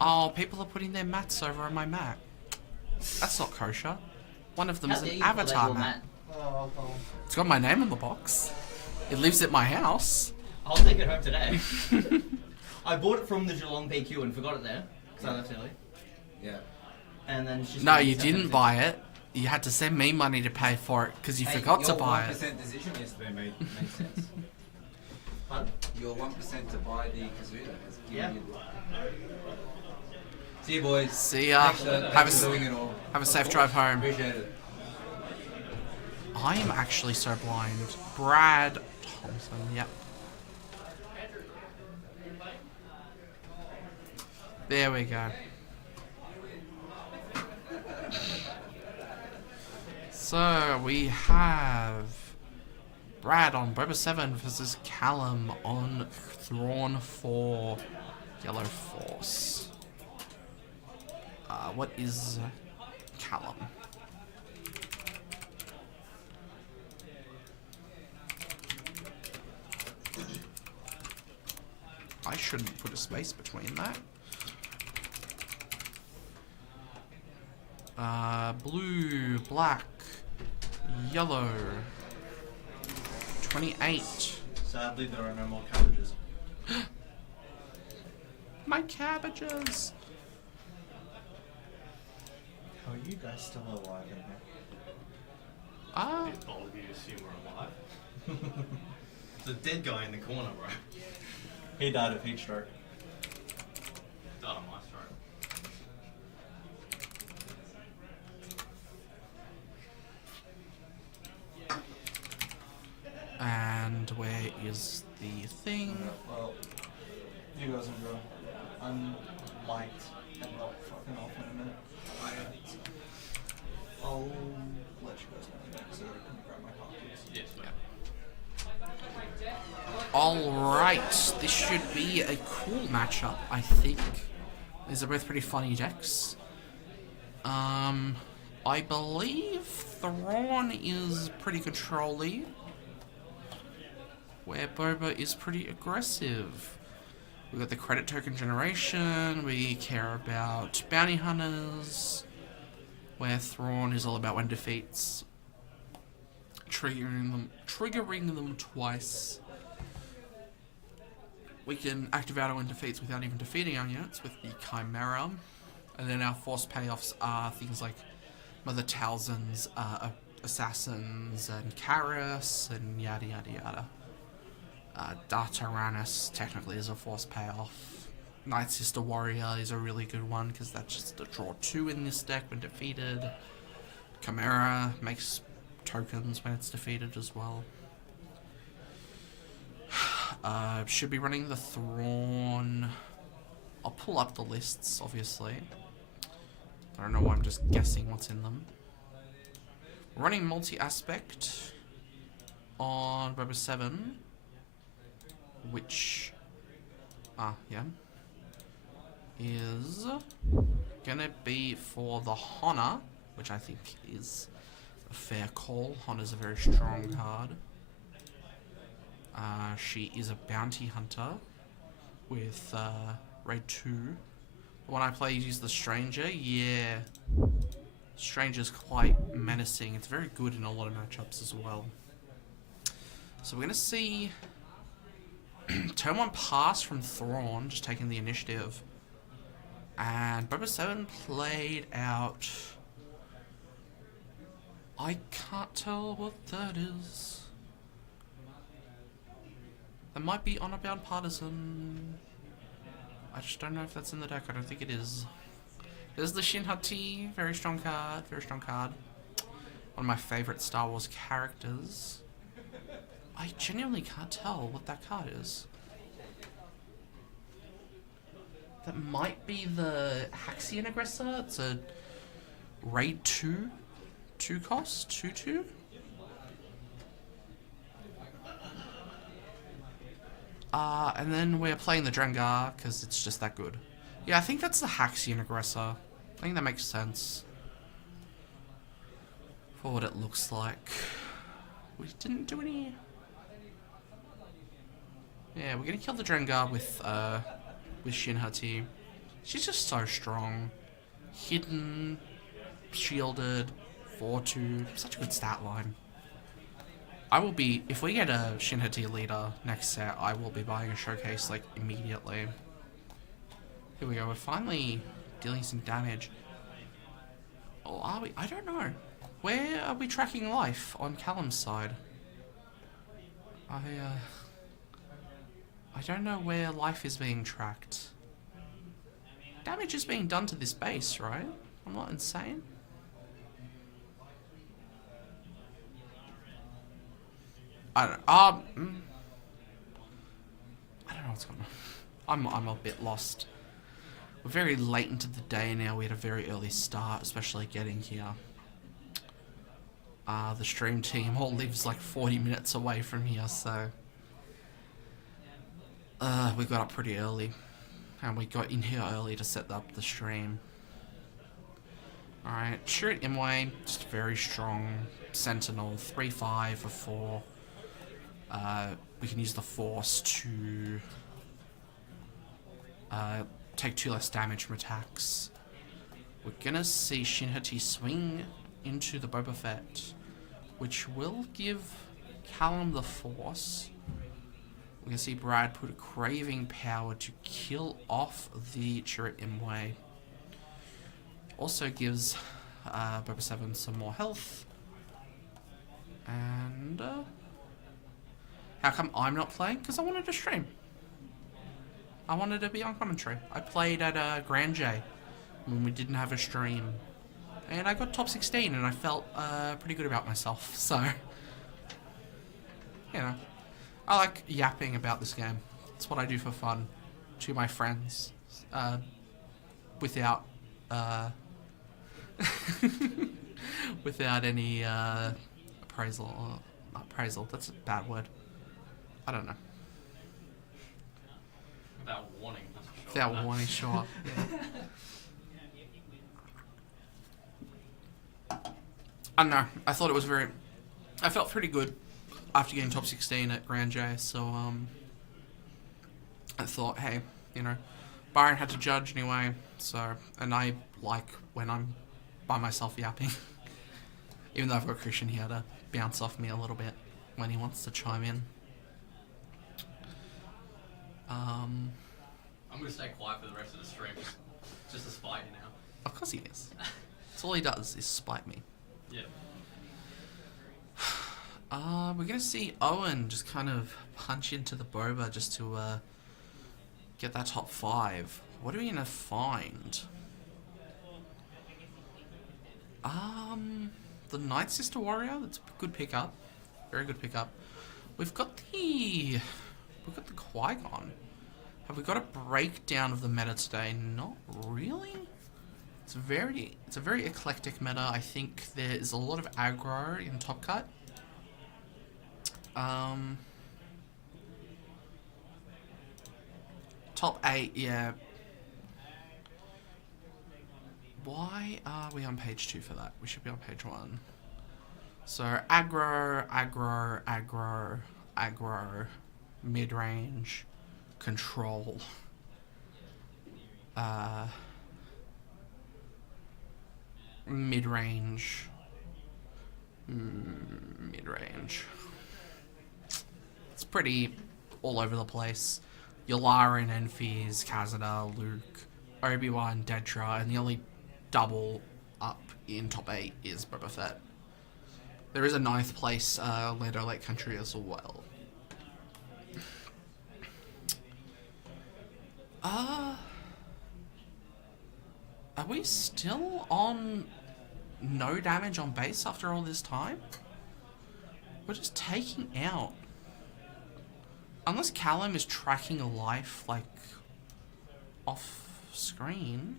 Oh, people are putting their mats over on my mat. That's not kosher. One of them How is dare an you call that avatar your mat. Oh, It's got my name on the box. It lives at my house. I'll take it home today. I bought it from the Geelong PQ and forgot it there because I left early. Yeah. And then it's just. No, you didn't buy it. You had to send me money to pay for it because you forgot to buy it. Your 1% decision yesterday made sense. Pardon? Your 1% to buy the Kazuda has Yeah. given you... See you, boys. See ya. Thanks for Have a doing it all. have a safe drive home. Appreciate it. I am actually so blind. Brad Thompson. Yep. There we go. So we have Brad on Boba 7 versus Callum on Thrawn 4 Yellow Force. What is Callum? I shouldn't put a space between that. Blue, black, yellow. 28. Sadly, there are no more cabbages. My cabbages. How are you guys still alive in here? Ah, Bit bold of you to assume we're alive. There's a dead guy in the corner, bro. He died of heat stroke. Died on my stroke. and where is the thing? Well, you guys enjoy. I'm light and not fucking off in a minute. I'll let you guys know in a minute so that I can grab my car keys. Yes, Alright, this should be a cool matchup, I think. These are both pretty funny decks. I believe Thrawn is pretty controlly, where Boba is pretty aggressive. We've got the credit token generation, we care about bounty hunters, where Thrawn is all about when defeats, triggering them twice. We can activate our when defeats without even defeating our units with the Chimera. And then our force payoffs are things like Mother Talzin's Assassins and Karis and yada yada yada. Darth Tyrannus technically is a force payoff. Night Sister Warrior is a really good one because that's just a draw 2 in this deck when defeated. Chimera makes tokens when it's defeated as well. Should be running the Thrawn. I'll pull up the lists, obviously. I don't know why I'm just guessing what's in them. We're running multi-aspect on Boba 7, which, is gonna be for the Honor, which I think is a fair call. Honor's a very strong card. She is a bounty hunter with raid 2. The one I play uses the Stranger. Yeah, Stranger's quite menacing. It's very good in a lot of matchups as well. So we're gonna see turn 1 pass from Thrawn, just taking the initiative, and Boba 7 played out. I can't tell what that is. That might be Honor Bound Partisan. I just don't know if that's in the deck. I don't think it is. There's the Shin Hati. Very strong card. Very strong card. One of my favorite Star Wars characters. I genuinely can't tell what that card is. That might be the Haxian Aggressor. It's a raid 2. 2 cost? 2/2? And then we're playing the Drengar because it's just that good. Yeah, I think that's the Haxian Aggressor. I think that makes sense for what it looks like. We didn't do any. Yeah, we're gonna kill the Drengar with Shin Hati. She's just so strong. Hidden, shielded, 4/2. Such a good stat line. I will be, if we get a Shin Hati leader next set, I will be buying a showcase like immediately. Here we go, we're finally dealing some damage. Or are we? I don't know. Where are we tracking life on Callum's side? I don't know where life is being tracked. Damage is being done to this base, right? I'm not insane. I don't know. I don't know what's going on. I'm a bit lost. We're very late into the day now. We had a very early start, especially getting here. The stream team all lives like 40 minutes away from here, so we got up pretty early, and we got in here early to set up the stream. All right, Shirit Imwe, just very strong Sentinel, 3/5 for 4. We can use the Force to take 2 less damage from attacks. We're gonna see Shin Hati swing into the Boba Fett, which will give Callum the Force. We're gonna see Brad put a Craving Power to kill off the Shirit Imwe. Also gives Boba 7 some more health. And how come I'm not playing? Because I wanted to stream. I wanted to be on commentary. I played at Grand J when we didn't have a stream. And I got top 16 and I felt pretty good about myself. So, you know, I like yapping about this game. It's what I do for fun to my friends. Without without any appraisal. Not appraisal, that's a bad word. I don't know. Without warning, sure. Yeah. I don't know. I thought it was very... I felt pretty good after getting top 16 at Grand J, so I thought, hey, you know, Byron had to judge anyway, so... And I like when I'm by myself yapping. Even though I've got Christian here to bounce off me a little bit when he wants to chime in. I'm gonna stay quiet for the rest of the stream, just to spite you now. Of course he is. That's all he does, is spite me. Yeah. We're gonna see Owen just kind of punch into the boba just to get that top 5. What are we gonna find? The Night Sister Warrior. That's a good pickup. Very good pickup. We've got the Qui-Gon. Have we got a breakdown of the meta today? Not really. It's a very eclectic meta. I think there's a lot of aggro in Top Cut. Top 8, yeah. Why are we on page 2 for that? We should be on page 1. So aggro, aggro, aggro, aggro, mid-range, control. Mid-range. Mid-range. It's pretty all over the place. Yularen, Enfys, Kazada, Luke, Obi-Wan, Dedra, and the only double up in top 8 is Boba Fett. There is a 9th place Lando Lake Country as well. Are we still on no damage on base after all this time? We're just taking out. Unless Callum is tracking a life, like, off screen.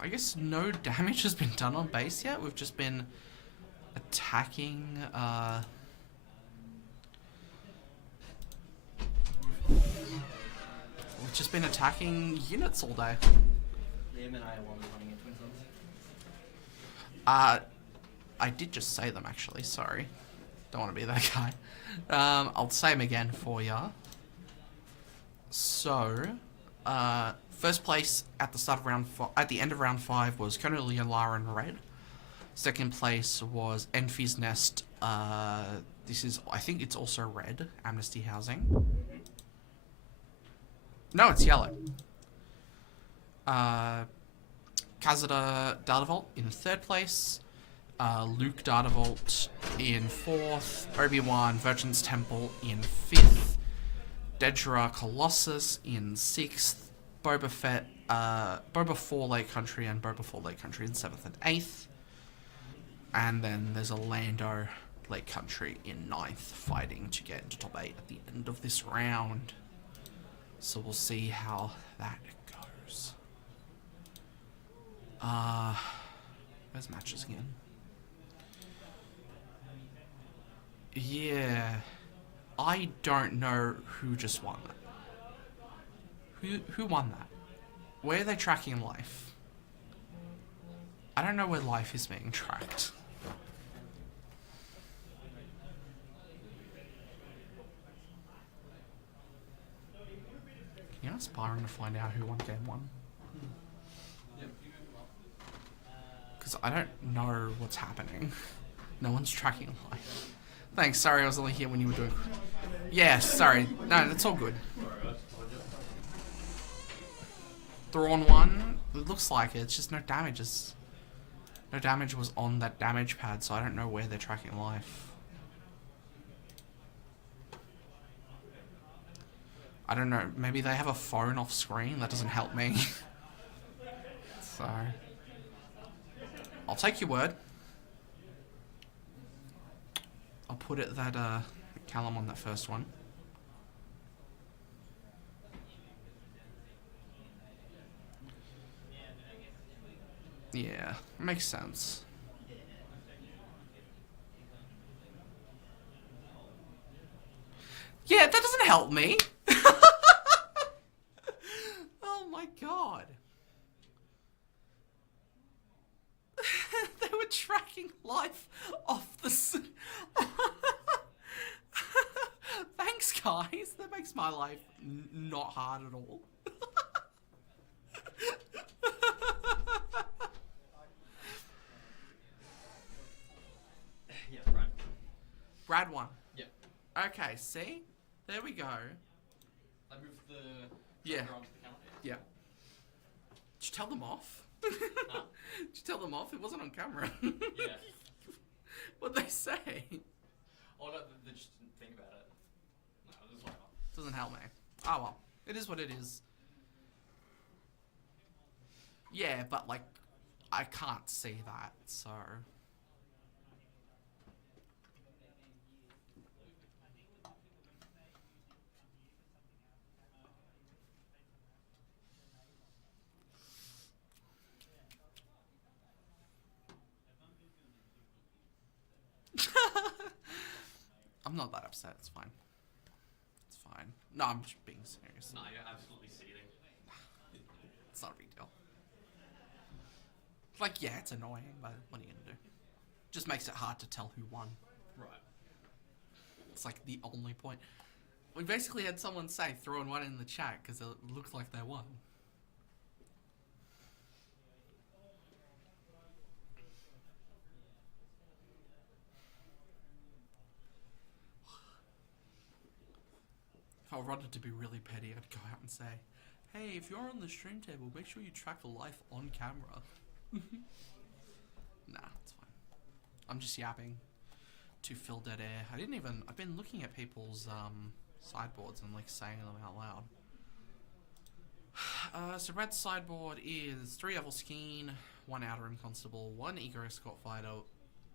I guess no damage has been done on base yet. We've just been attacking, we've just been attacking units all day. Liam and I are running at Twin Suns. I did just say them actually, sorry. Don't want to be that guy. I'll say them again for ya. So, first place at the start of at the end of round 5 was Colonel Yularen Red. Second place was Enfys Nest. This is, I think it's also red. Amnesty Housing. No, it's yellow. Kazada Data Vault in 3rd place. Luke Data Vault in 4th. Obi-Wan Virgin's Temple in 5th. Dedra Colossus in 6th. Boba Fett, Boba 4 Lake Country and Boba 4 Lake Country in 7th and 8th. And then there's a Lando Lake Country in 9th, fighting to get into top 8 at the end of this round. So we'll see how that goes. Where's matches again? Yeah, I don't know who just won that. Who won that? Where are they tracking life? I don't know where life is being tracked. Can you ask Byron to find out who won game 1? Because I don't know what's happening. No one's tracking life. Thanks, sorry I was only here when you were doing... Yeah, sorry. No, that's all good. Thrawn 1, it looks like it. It's just no damages. No damage was on that damage pad, so I don't know where they're tracking life. I don't know. Maybe they have a phone off screen? That doesn't help me. So... I'll take your word. I'll put it that Callum on that first one. Yeah, makes sense. Yeah, that doesn't help me. Oh my god. They were tracking life off the... Thanks, guys. That makes my life not hard at all. Yeah, right. Brad won. Yep. Okay, see? There we go. I moved the Yeah. onto the camera. Yeah. Did you tell them off? Huh? Did you tell them off? It wasn't on camera. Yeah. What'd they say? Oh no, they just didn't think about it. No, it was whatever. Doesn't help me. Oh well. It is what it is. Yeah, but like, I can't see that, so... I'm not that upset, it's fine. It's fine. No, I'm just being serious. No, you're absolutely seething. It's not a big deal. Like, yeah, it's annoying, but what are you gonna do? Just makes it hard to tell who won. Right. It's like the only point. We basically had someone say, throw in one in the chat, because it looks like they won. If I wanted to be really petty, I'd go out and say, hey, if you're on the stream table, make sure you track the life on camera. Nah, it's fine. I'm just yapping to fill dead air. I've been looking at people's sideboards and like saying them out loud. So Red's sideboard is 3 Evelskeen, 1 Outer Rim Constable, 1 Eager Escort Fighter,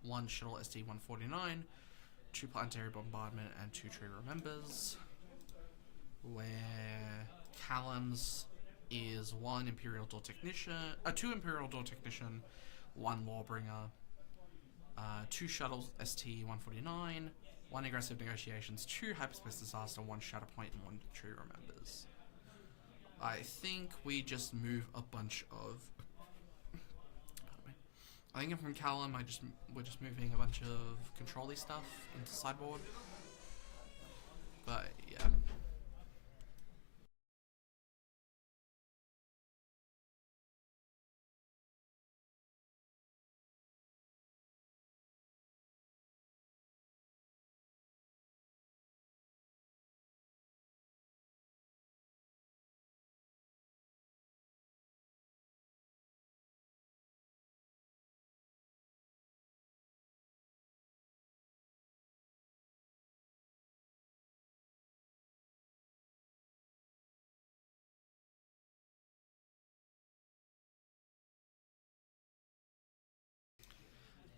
1 Shuttle ST-149, 2 Planetary Bombardment, and 2 Tree Remembers. Where Callum's is 1 Imperial Door Technician, 2 Imperial Door Technician, 1 Lawbringer, 2 Shuttles ST-149, 1 Aggressive Negotiations, 2 Hyperspace Disaster, 1 Shatterpoint, and 1 Tree Remembers. I think we just move a bunch of... Pardon me. I think from Callum, we're just moving a bunch of control-y stuff into sideboard. But, yeah.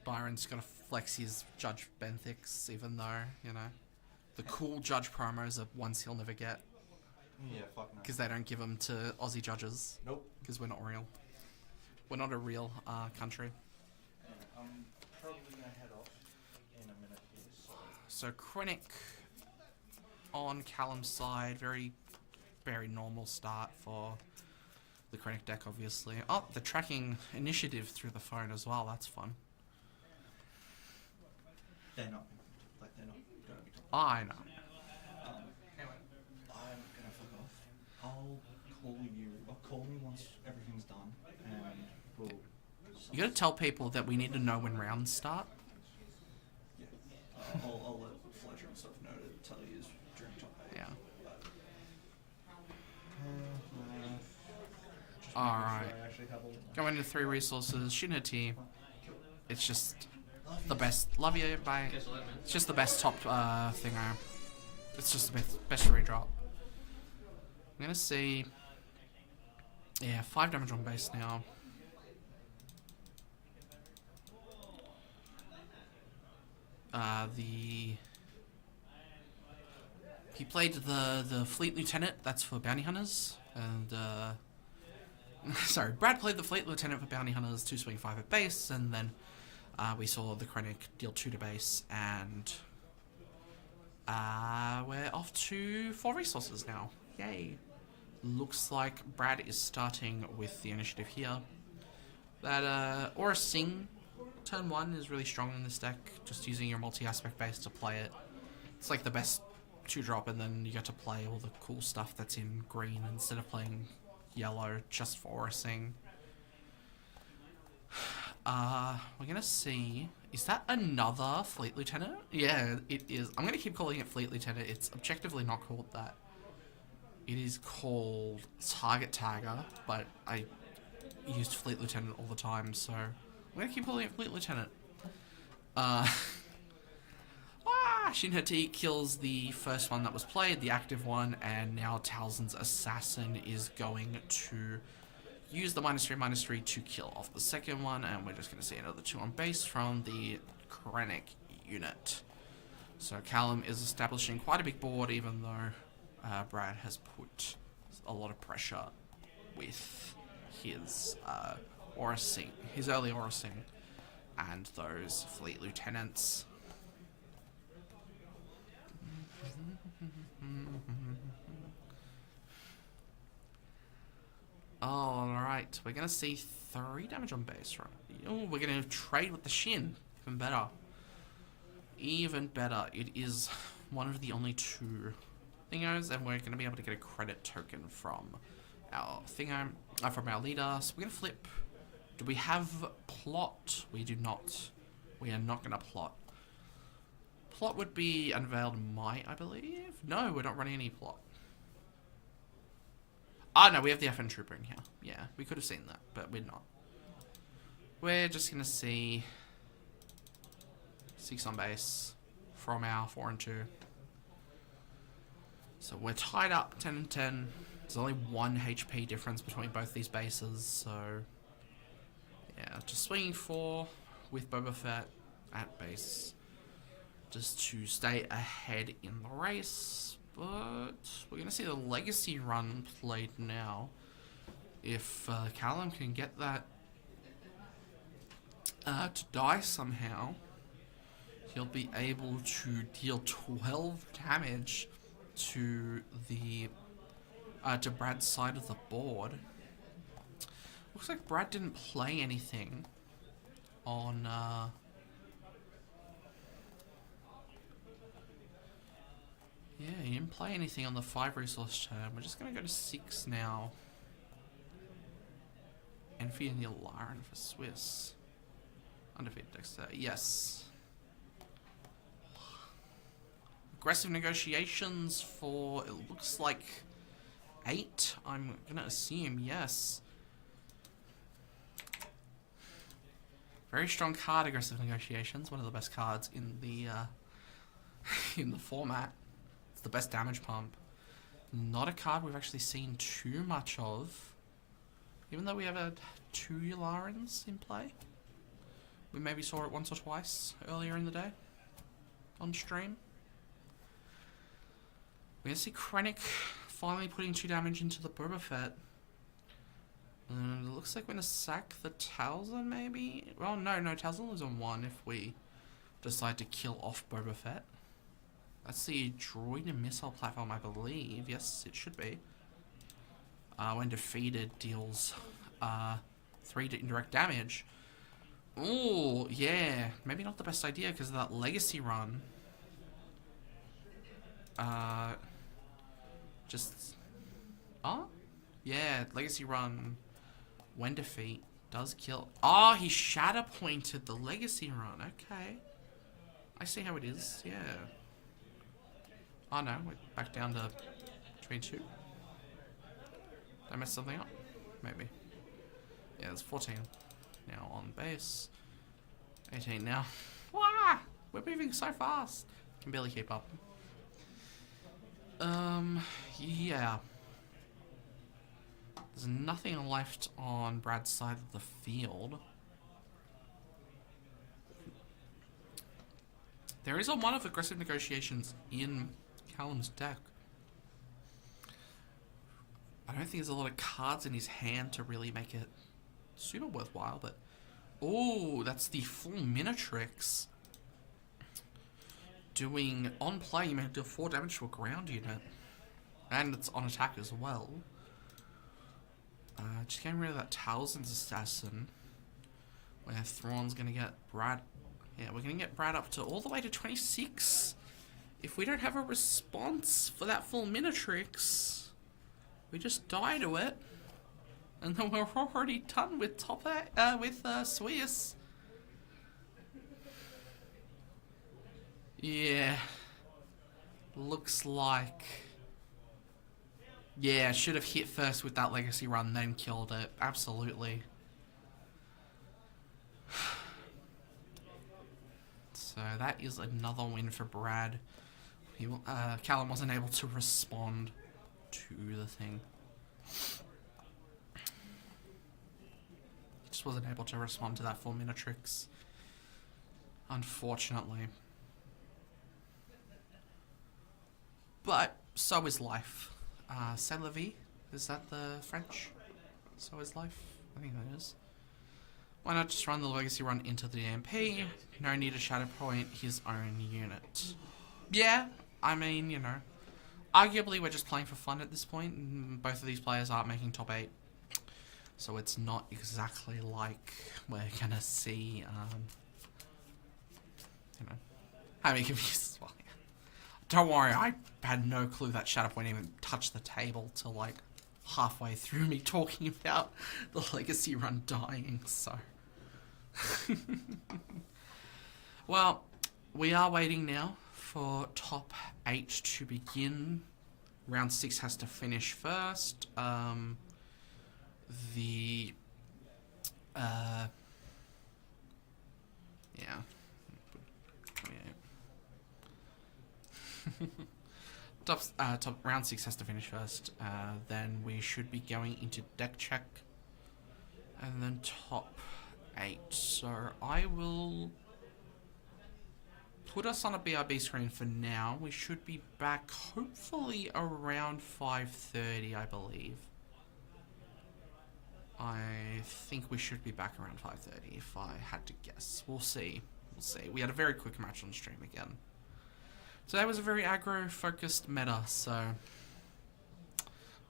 Byron's gotta flex his Judge Benthix, even though, you know, the cool Judge promos are ones he'll never get. Yeah, fuck no. Because they don't give them to Aussie judges. Nope. Because we're not real. We're not a real country. Yeah, I'm probably gonna head off in a minute here. So Krennic on Callum's side, very, very normal start for the Krennic deck, obviously. Oh, the tracking initiative through the phone as well. That's fun. They're not gonna be talking. I know. Anyway, I'm gonna fuck off. I'll call me once everything's done, and we'll... You gotta tell people that we need to know when rounds start. Yeah. I'll let Fletcher and stuff know to tell you during top 8. Yeah. Alright. Alright. Go into 3 resources, Shinati. It's just the best. Love you, bye. It's just the best top thing it's just the best redrop. I'm gonna see. Yeah, 5 damage on base now. He played the Fleet Lieutenant, that's for Bounty Hunters, and sorry, Brad played the Fleet Lieutenant for Bounty Hunters, 2 swing 5 at base, and then we saw the Krennic deal 2 to base, and we're off to 4 resources now. Yay. Looks like Brad is starting with the initiative here. That Aura Sing, turn 1 is really strong in this deck, just using your multi-aspect base to play it. It's like the best 2-drop, and then you get to play all the cool stuff that's in green instead of playing yellow just for Aura Sing. We're gonna see, is that another Fleet Lieutenant? Yeah, it is. I'm gonna keep calling it Fleet Lieutenant. It's objectively not called that. It is called Target Tagger, but I used Fleet Lieutenant all the time, so I'm gonna keep calling it Fleet Lieutenant. Shinhati kills the first one that was played, the active one, and now Talzin's Assassin is going to use the -3/-3 to kill off the second one, and we're just going to see another 2 on base from the Krennic unit. So Callum is establishing quite a big board, even though Brad has put a lot of pressure with his Aura Sing, his early Aura Sing, and those Fleet Lieutenants. Alright, we're gonna see 3 damage on base, right? Oh, we're gonna trade with the Shin. Even better. Even better. It is one of the only 2 thingos, and we're gonna be able to get a credit token from our thingo, from our leader. So we're gonna flip. Do we have plot? We do not. We are not gonna plot. Plot would be Unveiled Might, I believe. No, we're not running any plot. Ah, no, we have the FN Trooper in here. Yeah, we could have seen that, but we're not. We're just going to see 6 on base from our 4 and 2. So we're tied up 10 and 10. There's only 1 HP difference between both these bases, so yeah, just swinging 4 with Boba Fett at base, just to stay ahead in the race. But we're going to see the Legacy run played now. If Callum can get that to die somehow, he'll be able to deal 12 damage to the to Brad's side of the board. Looks like Brad didn't play anything on yeah, he didn't play anything on the 5 resource turn. We're just going to go to 6 now. Envy and Yularen for Swiss. Undefeated Dexter. Yes. Aggressive negotiations for, it looks like 8. I'm going to assume, yes. Very strong card, Aggressive Negotiations. One of the best cards in the in the format. The best damage pump. Not a card we've actually seen too much of, even though we have had 2 Yularans in play. We maybe saw it once or twice earlier in the day on stream. We're gonna see Krennic finally putting 2 damage into the Boba Fett. And it looks like we're gonna sack the Talzin maybe? Well, no, Talzin lives on 1 if we decide to kill off Boba Fett. That's the droid and missile platform, I believe. Yes, it should be. When defeated, deals 3 indirect damage. Ooh, yeah. Maybe not the best idea because of that Legacy run. Yeah, Legacy run, when defeat, does kill. Oh, he shatter pointed the Legacy run. Okay. I see how it is, yeah. Oh no, we're back down to 22. Did I mess something up? Maybe. Yeah, there's 14 now on base. 18 now. Wah! We're moving so fast. Can barely keep up. Yeah. There's nothing left on Brad's side of the field. There is a one of Aggressive Negotiations in Callum's deck. I don't think there's a lot of cards in his hand to really make it super worthwhile, but oh, that's the full Minatrix. doing on play, you may do 4 damage to a ground unit. And it's on attack as well. Just getting rid of that Talzin's Assassin. Where Thrawn's gonna get Brad. Yeah, we're gonna get Brad up to all the way to 26. If we don't have a response for that full Minatrix, we just die to it. And then we're already done with Swiss. Yeah. Looks like... Yeah, should have hit first with that legacy run, then killed it. Absolutely. So that is another win for Brad. Callum wasn't able to respond to the thing. He just wasn't able to respond to that full Minatrix. Unfortunately. But so is life. C'est la vie? Is that the French? So is life? I think that is. Why not just run the legacy run into the MP? No need to shadow point his own unit. Yeah, I mean, you know. Arguably, we're just playing for fun at this point. Both of these players aren't making top 8. So it's not exactly like we're gonna see, you know, having confused as well. Yeah. Don't worry, I had no clue that shadow point even touched the table till like halfway through me talking about the legacy run dying, so. Well, we are waiting now for top 8 to begin. Round 6 has to finish first. Yeah. 28. Top round 6 has to finish first. Then we should be going into deck check. And then top 8. So I will put us on a BRB screen for now. We should be back hopefully around 5:30, I believe. I think we should be back around 5:30 if I had to guess. We'll see. We'll see. We had a very quick match on stream again. So that was a very aggro-focused meta, so,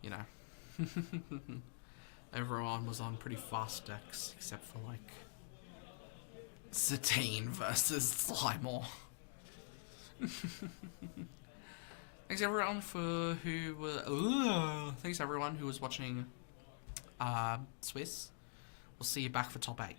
you know. Everyone was on pretty fast decks, except for, like, Satine versus Slimore. Thanks everyone who was watching Swiss. We'll see you back for top 8.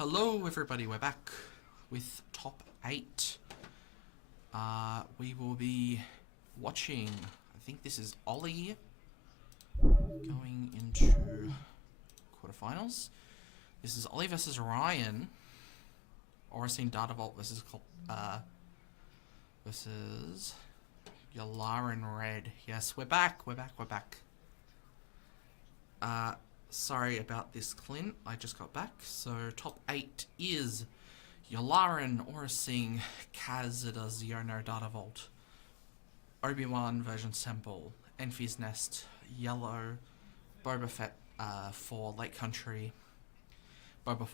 Hello everybody, we're back with top 8. We will be watching, I think this is Ollie going into quarterfinals. This is Ollie versus Ryan. Oracene Datavolt versus Yalarin Red. Yes, we're back. Sorry about this, Clint. I just got back. So top 8 is Yalarin, Oracene, Kazida, Ziono, Datavolt, Obi-Wan version Temple, Enfi's Nest, Yellow, Boba Fett for Lake Country, Boba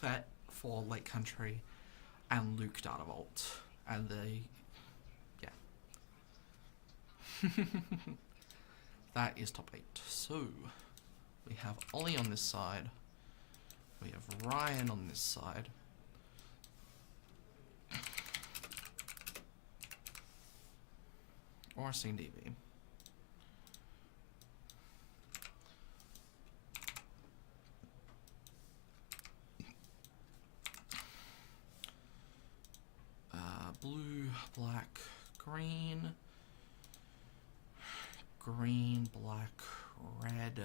Fett for Lake Country, and Luke Datavolt. And yeah. That is top 8. So, we have Ollie on this side. We have Ryan on this side. Oracene DB. Blue, black, green. Green, black, red.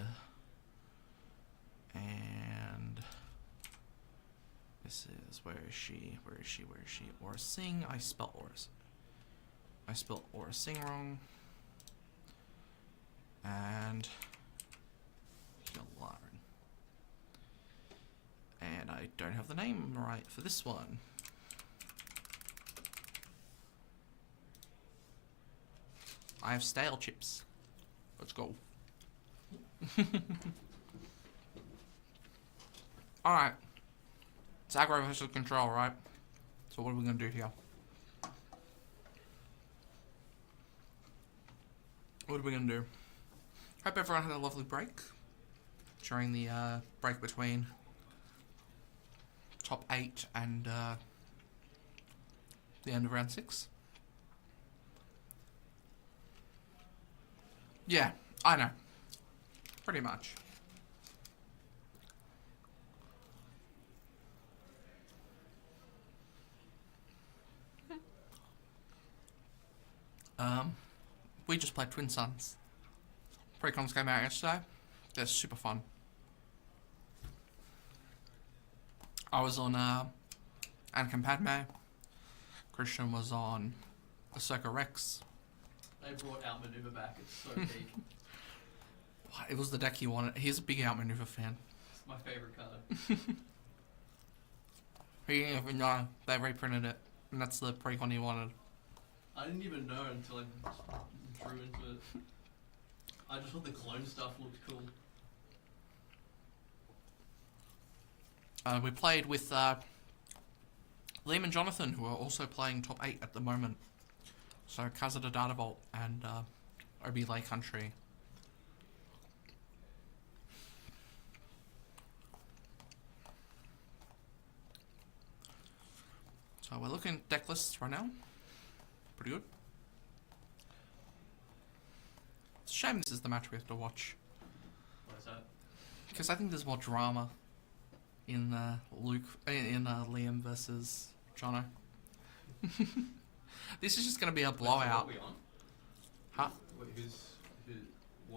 And this is, where is she? Oracene. I spelled Oracene wrong. And Yalarin. And I don't have the name right for this one. I have stale chips. Let's go. Alright. It's aggro versus control, right? So what are we going to do here? What are we going to do? Hope everyone had a lovely break during the break between top 8 and the end of round 6. Yeah, I know. Pretty much. We just played Twin Suns. Pre-cons came out yesterday. They're super fun. I was on Anakin Padme. Christian was on Ahsoka Rex. They brought Outmaneuver back. It's so big. It was the deck he wanted. He's a big Outmaneuver fan. It's my favourite card. He didn't even know they reprinted it, and that's the pre-con he wanted. I didn't even know until I drew into it. I just thought the clone stuff looked cool. We played with Liam and Jonathan, who are also playing top 8 at the moment. So Kazida Datavolt and Obi Lake Country. So we're looking at deck lists right now. Pretty good. It's a shame this is the match we have to watch. What is that? Because I think there's more drama in Liam versus Jono. This is just going to be a blowout. Wait, so what are we on? Huh? Wait,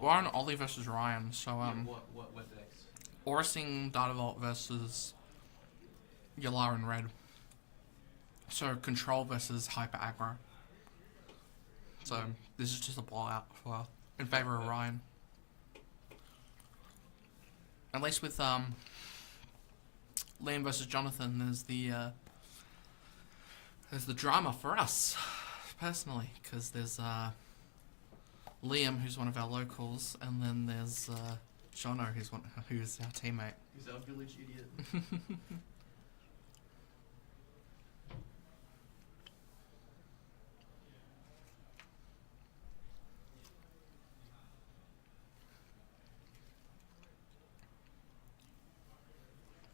We're on Ollie versus Ryan, so what decks? Oracene Datavolt versus Yalarin Red. So Control versus Hyper Aggro. So this is just a blowout in favor of Ryan. At least with Liam versus Jonathan, there's the drama for us personally, because there's Liam, who's one of our locals, and then there's Jono, who's our teammate. He's our village idiot.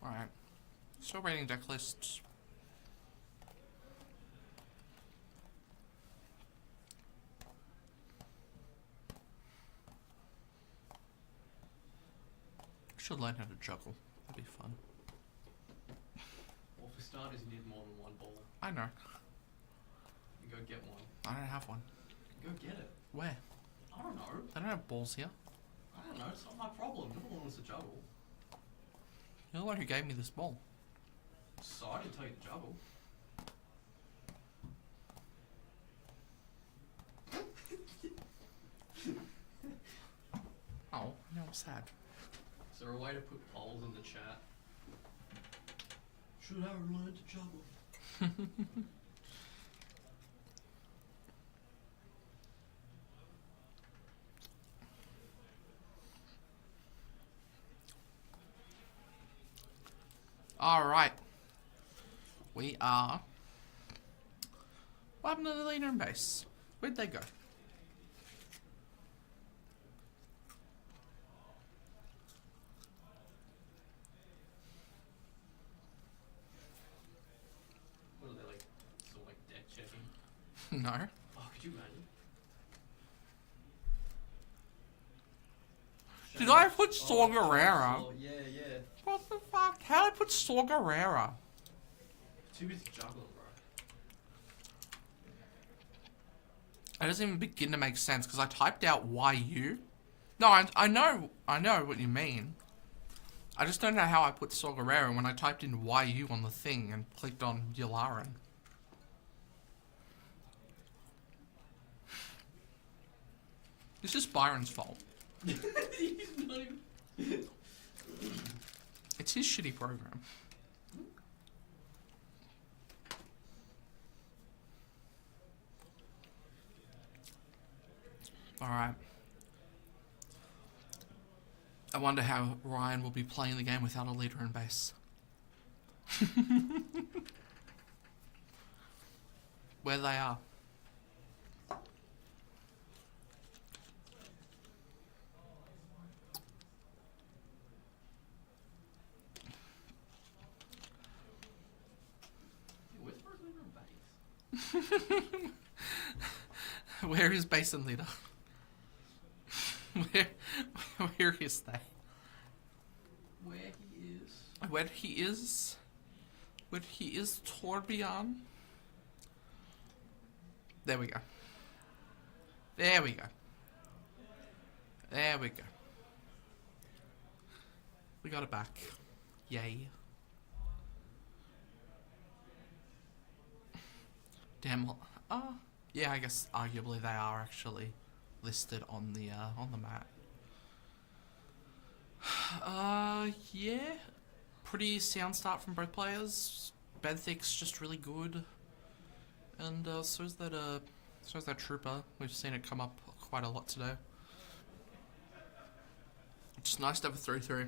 Alright. Still reading deck lists. Should learn how to juggle. That'd be fun. starters, you need more than one ball. I know. You go get one. I don't have one. Go get it. Where? I don't know. I don't have balls here. I don't know. It's not my problem. You're the one who wants to juggle. You're the one who gave me this ball. So I didn't tell you to juggle. Oh, now I'm sad. Is there a way to put polls in the chat? Should Aaron learn to juggle? Alright. We are... What happened to the leader and base? Where'd they go? What are they like? Still like deck checking? No. Oh, could you imagine? Did I put Saw Gerrera? Oh, yeah, yeah. What the fuck? How did I put Saw Gerrera? Too busy juggling, bro. It doesn't even begin to make sense because I typed out YU. No, I know what you mean. I just don't know how I put Saw Gerrera when I typed in YU on the thing and clicked on Yularen. This is Byron's fault. He's not even... It's his shitty program. Alright. I wonder how Ryan will be playing the game without a leader in base. Where they are. Where's Rose leader in base? Where is base and leader? Where is they? Where he is. Where he is? Where he is Torbjorn? There we go. There we go. There we go. We got it back. Yay. Damn. Yeah, I guess arguably they are actually listed on the map. Yeah. Pretty sound start from both players. Benthic's just really good. And so's that trooper. We've seen it come up quite a lot today. It's nice to have a 3-3.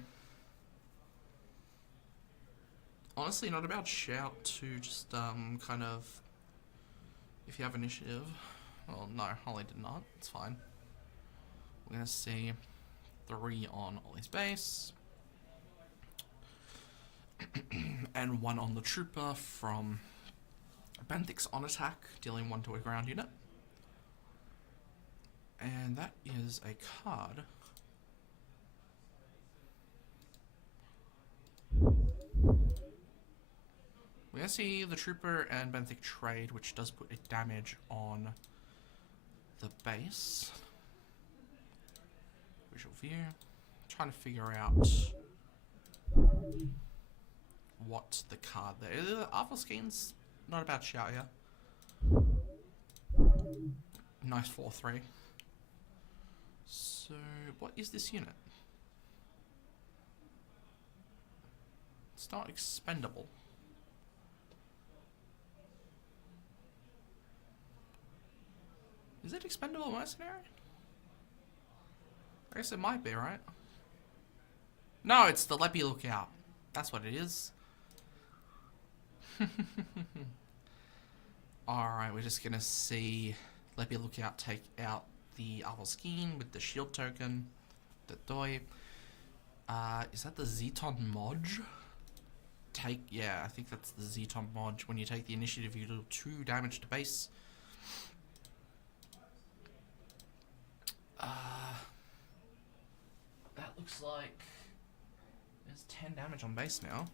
Honestly, not a bad shout to just kind of, if you have initiative. Well, no, Holly did not. It's fine. We're gonna see 3 on Ollie's base. And 1 on the trooper from Benthic's on attack, dealing 1 to a ground unit. And that is a card. We're gonna see the trooper and Benthic trade, which does put a damage on the base. Visual view. Trying to figure out what the card there is. Arvelskeen's not a bad shout here. Nice 4-3. So, what is this unit? It's not expendable. Is it expendable mercenary? I guess it might be, right? No, it's the Leppy Lookout. That's what it is. Alright, we're just gonna see Leppy Lookout take out the Arvelskeen with the shield token. The Doi. Is that the Zeton Modge? Yeah, I think that's the Zeton Modge. When you take the initiative, you do 2 damage to base. That looks like there's 10 damage on base now.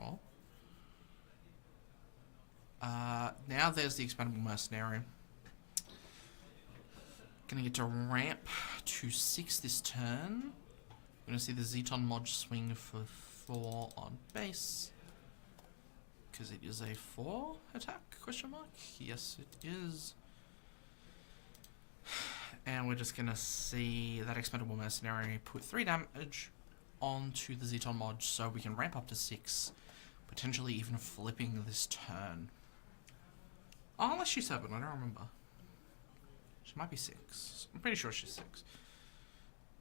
sure. Now there's the expendable mercenary. Gonna get to ramp to 6 this turn. We're gonna see the Zeton mod swing for 4 on base. Because it is a 4 attack, question mark? Yes, it is. And we're just gonna see that expendable mercenary put 3 damage onto the Zeton mod so we can ramp up to 6. Potentially even flipping this turn. Oh, unless she's 7, I don't remember. She might be 6. I'm pretty sure she's 6.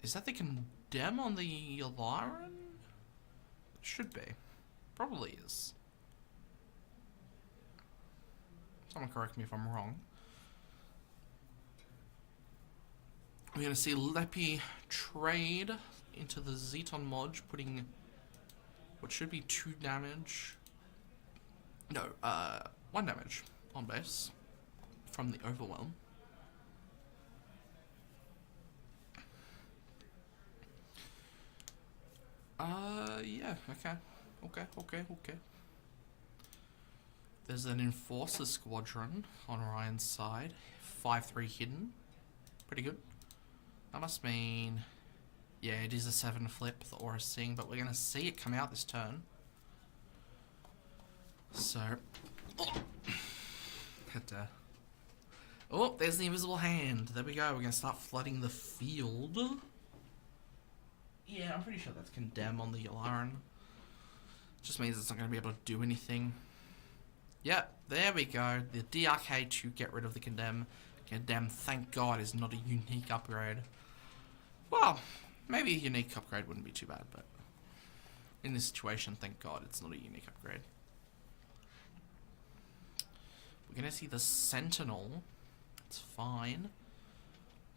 Is that the condemn on the Alarin? It should be. Probably is. Someone correct me if I'm wrong. We're going to see Leppy trade into the Zeton mod, putting what should be 2 damage. No, 1 damage on base from the overwhelm. Yeah, okay. There's an Enforcer Squadron on Ryan's side. 5-3 hidden. Pretty good. That must mean... Yeah, it is a 7 flip, the Aura Sing, but we're going to see it come out this turn. So... Oh, oh, there's the invisible hand. There we go. We're going to start flooding the field. Yeah, I'm pretty sure that's condemn on the Alarin. Just means it's not going to be able to do anything. Yep, there we go. The DRK to get rid of the condemn. Condemn, thank God, is not a unique upgrade. Well, maybe a unique upgrade wouldn't be too bad, but in this situation, thank God, it's not a unique upgrade. We're going to see the Sentinel. It's fine.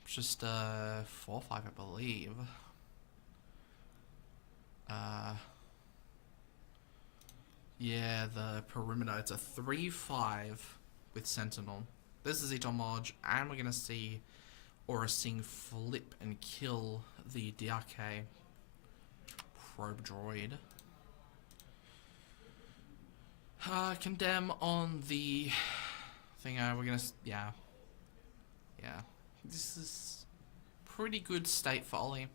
It's just 4-5, I believe. Yeah, the perimeter. It's a 3-5 with Sentinel. This is Zeton mod, and we're going to see Aura Sing flip and kill the DRK probe droid. Condemn on the thing. We're going to... Yeah. This is pretty good state for Ollie.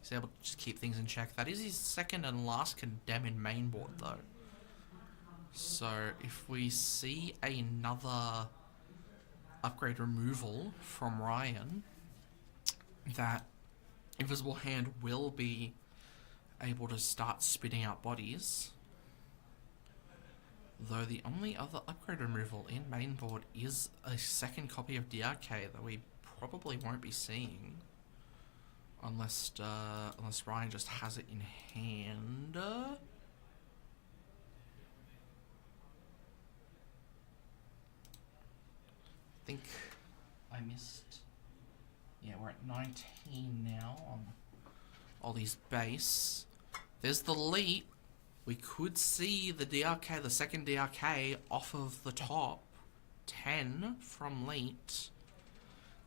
He's able to just keep things in check. That is his second and last condemn in main board, though. So, if we see another upgrade removal from Ryan, that invisible hand will be able to start spitting out bodies. Though the only other upgrade removal in main board is a second copy of DRK that we probably won't be seeing. Unless Ryan just has it in hand. I think I missed... Yeah, we're at 19 now on Ollie's base. There's the lead. We could see the DRK, the second DRK, off of the top. 10 from late.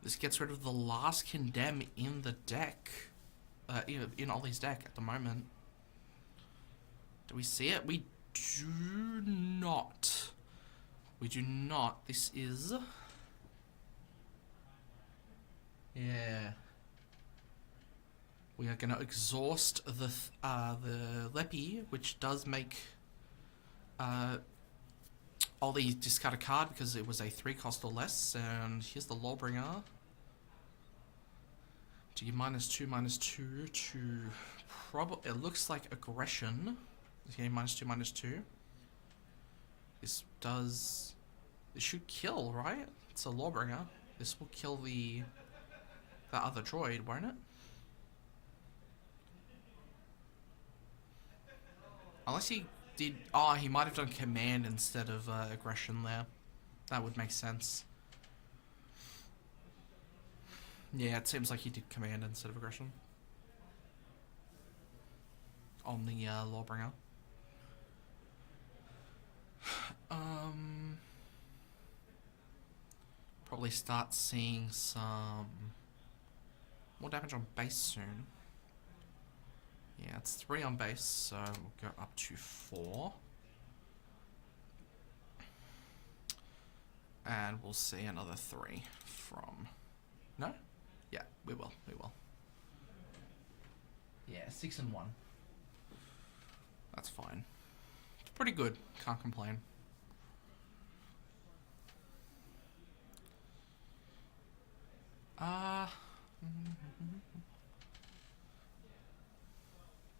This gets rid of the last condemn in the deck. In Ollie's deck at the moment. Do we see it? We do not. We do not. This is... Yeah. We are going to exhaust the Leppy, which does make Ollie discard a card because it was a 3 cost or less. And here's the Lawbringer. To give -2/-2 to probably... It looks like aggression. Okay, -2/-2. This does... This should kill, right? It's a Lawbringer. This will kill the other droid, won't it? Unless he did... Oh, he might have done command instead of aggression there. That would make sense. Yeah, it seems like he did command instead of aggression. On the Lawbringer. Probably start seeing some more damage on base soon. Yeah, it's 3 on base, so we'll go up to 4. And we'll see another 3 from... No? Yeah, we will. Yeah, 6 and 1. That's fine. It's pretty good. Can't complain.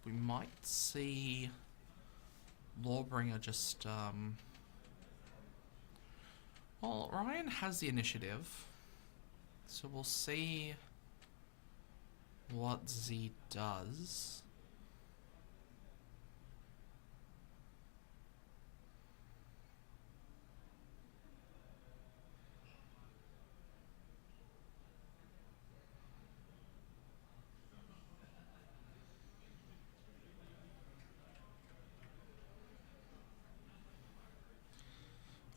We might see Lawbringer just, well, Ryan has the initiative, so we'll see what Z does.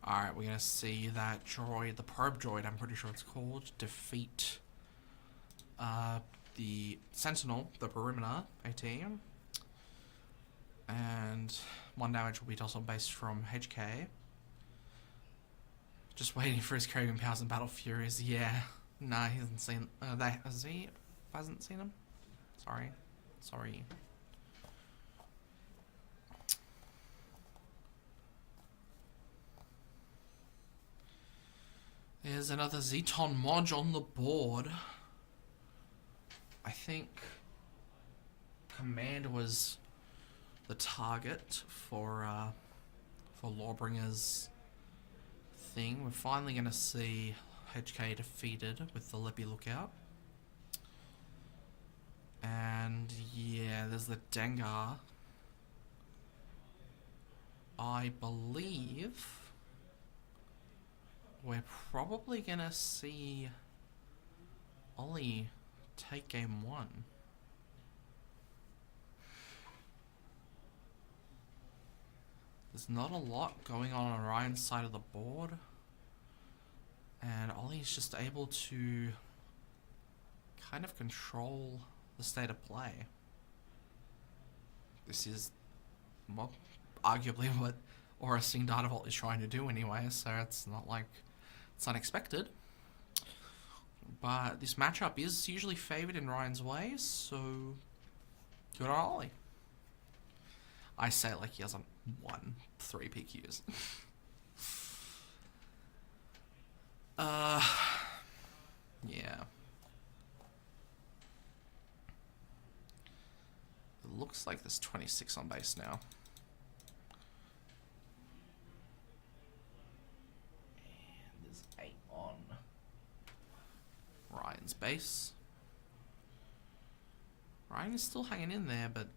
Alright, we're gonna see that droid, the probe droid, I'm pretty sure it's called, defeat the Sentinel, the perimeter AT. And 1 damage will be tossed on base from HK. Just waiting for his Kragan powers and Battle Furies. Yeah. Nah, he hasn't seen... hasn't seen them? Sorry. There's another Zeton Modge on the board. I think Command was the target for Lawbringer's thing. We're finally going to see HK defeated with the Leppy Lookout. And yeah, there's the Dengar. I believe we're probably going to see Ollie take game 1. There's not a lot going on Ryan's side of the board, and Ollie's just able to kind of control the state of play. This is, well, arguably what Aura Sting Data Vault is trying to do anyway, so it's not like it's unexpected. But this matchup is usually favoured in Ryan's way, so good on Ollie. I say it like he hasn't won 3 PQs. Yeah. It looks like there's 26 on base now. And there's 8 on Ryan's base. Ryan is still hanging in there, but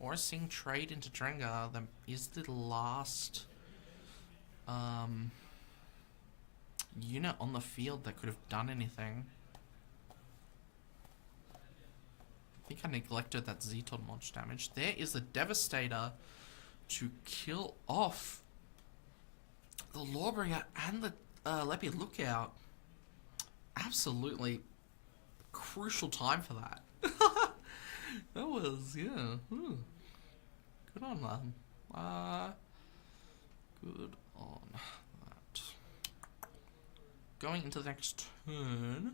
Aura Sting trade into Drengar that is the last unit on the field that could have done anything. I think I neglected that Zeton launch damage. There is the Devastator to kill off the Lawbringer and the Leppy Lookout. Absolutely crucial time for that. That was, yeah. Good on them. Good on that. Going into the next turn.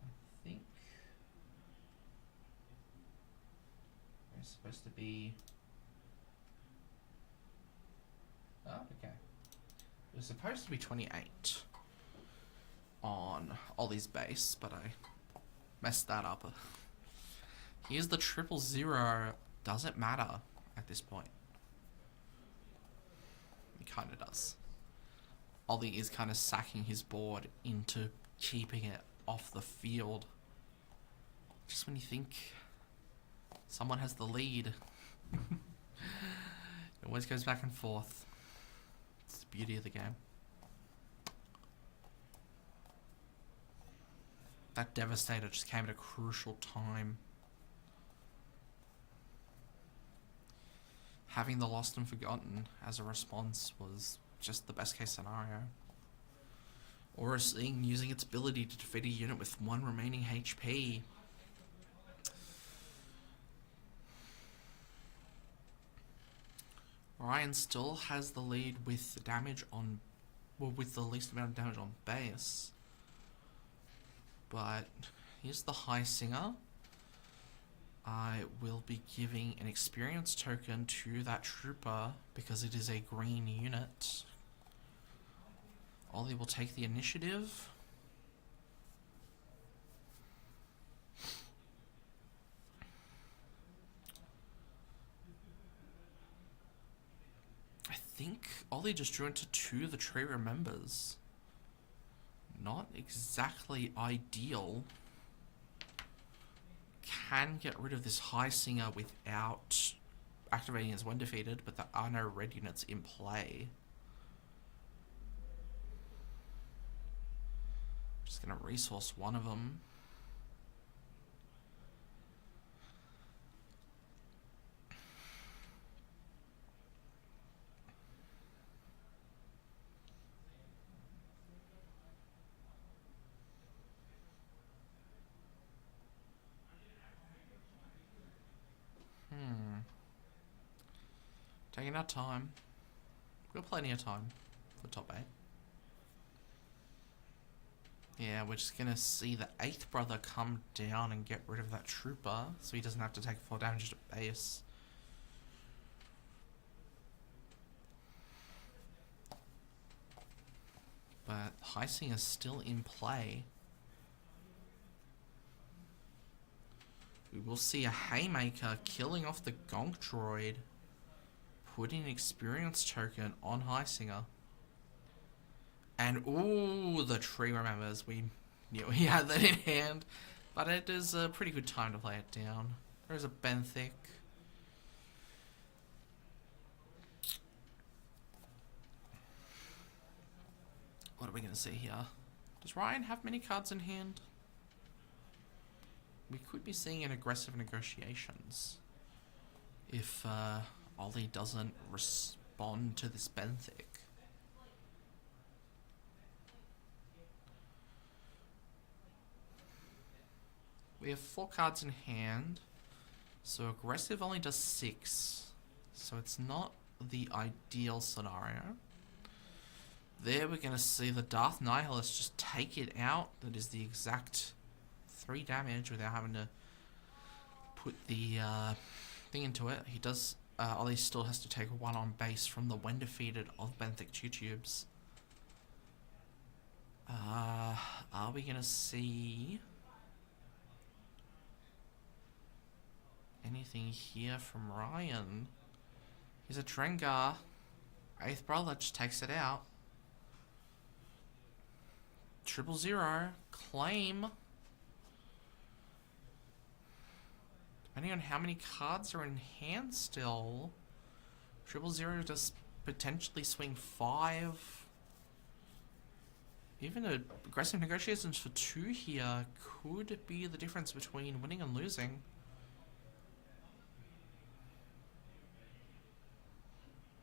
I think we're supposed to be... Oh, okay. It was supposed to be 28 on Ollie's base, but I messed that up. Here's the 000. Does it matter at this point? It kind of does. Ollie is kind of sacking his board into keeping it off the field. Just when you think someone has the lead, it always goes back and forth. It's the beauty of the game. That Devastator just came at a crucial time. Having the Lost and Forgotten as a response was just the best case scenario. Aura Sting using its ability to defeat a unit with 1 remaining HP. Ryan still has the lead with the damage on, well, with the least amount of damage on base. But here's the High Singer. I will be giving an experience token to that trooper because it is a green unit. Ollie will take the initiative. I think Ollie just drew into 2 the tree remembers. Not exactly ideal. Can get rid of this High Singer without activating as when defeated, but there are no red units in play. Just gonna resource one of them. Taking our time. We've got plenty of time for top 8. Yeah, we're just gonna see the 8th brother come down and get rid of that trooper, so he doesn't have to take 4 damage to base. But High Singer is still in play. We will see a Haymaker killing off the Gonk droid, putting an experience token on High Singer. And ooh, the tree remembers. We knew he had that in hand, but it is a pretty good time to play it down. There's a Benthic. What are we going to see here? Does Ryan have many cards in hand? We could be seeing an aggressive negotiations if Ollie doesn't respond to this Benthic. We have 4 cards in hand, so aggressive only does 6, so it's not the ideal scenario. There we're going to see the Darth Nihilist just take it out. That is the exact 3 damage without having to put the thing into it. He does, Ollie still has to take 1 on base from the when defeated of Benthic Tubes. Are we going to see anything here from Ryan? He's a Drengar. 8th brother just takes it out. 000, claim. Depending on how many cards are in hand still, 000 does potentially swing 5. Even a aggressive negotiations for 2 here could be the difference between winning and losing.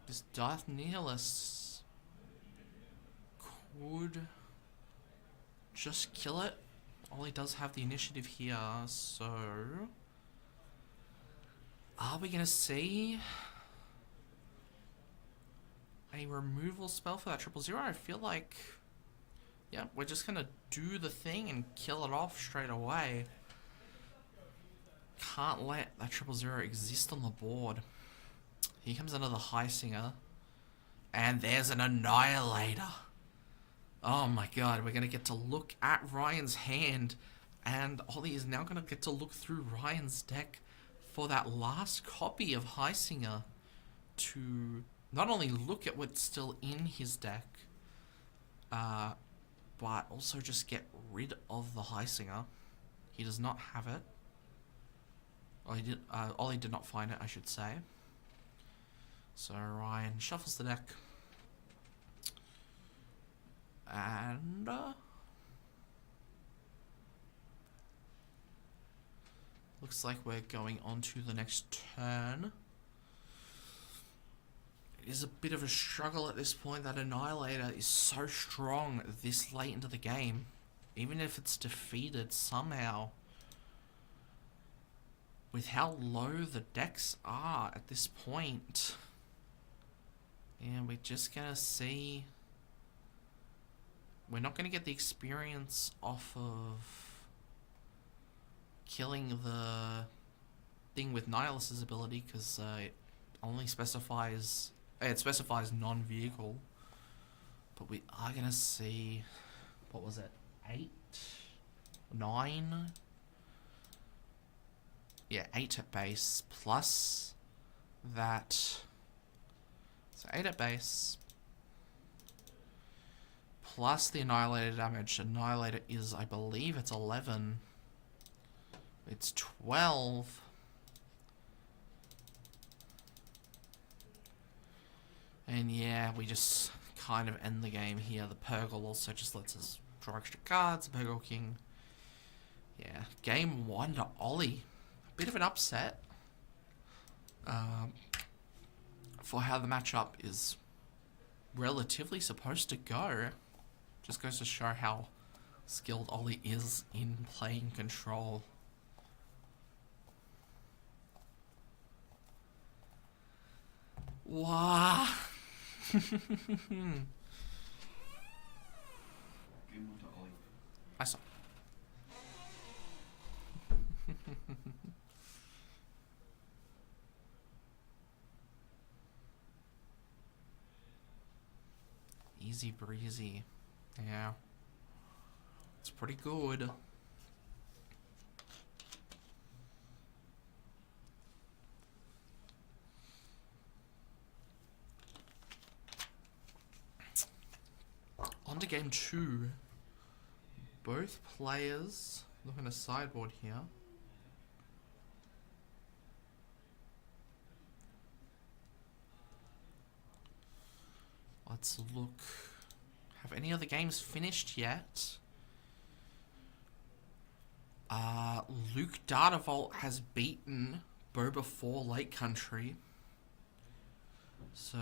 This Darth Nihilist could just kill it. Ollie does have the initiative here, so are we going to see a removal spell for that 000? I feel like, yeah, we're just going to do the thing and kill it off straight away. Can't let that 000 exist on the board. Here comes another High Singer, and there's an Annihilator. Oh my god, we're going to get to look at Ryan's hand, and Ollie is now going to get to look through Ryan's deck for that last copy of High Singer to not only look at what's still in his deck, but also just get rid of the High Singer. He does not have it. Ollie did not find it, I should say. So Ryan shuffles the deck. And looks like we're going on to the next turn. It is a bit of a struggle at this point. That Annihilator is so strong this late into the game. Even if it's defeated somehow. With how low the decks are at this point, we're just gonna see. We're not gonna get the experience off of killing the thing with Nihilus' ability because it only specifies non-vehicle. But we are gonna see, what was it, 8, 9? Yeah, 8 at base plus that. So 8 at base plus the Annihilator damage. Annihilator is, I believe it's 11. It's 12. And yeah, we just kind of end the game here. The Purgle also just lets us draw extra cards. Purgle King. Yeah, game 1 to Ollie. Bit of an upset. For how the matchup is relatively supposed to go. Just goes to show how skilled Ollie is in playing control. Wow. I saw. Easy breezy. Yeah. It's pretty good. On to game 2. Both players looking at a sideboard here. Let's look. Have any other games finished yet? Luke Dartavolt has beaten Boba 4 Lake Country. So,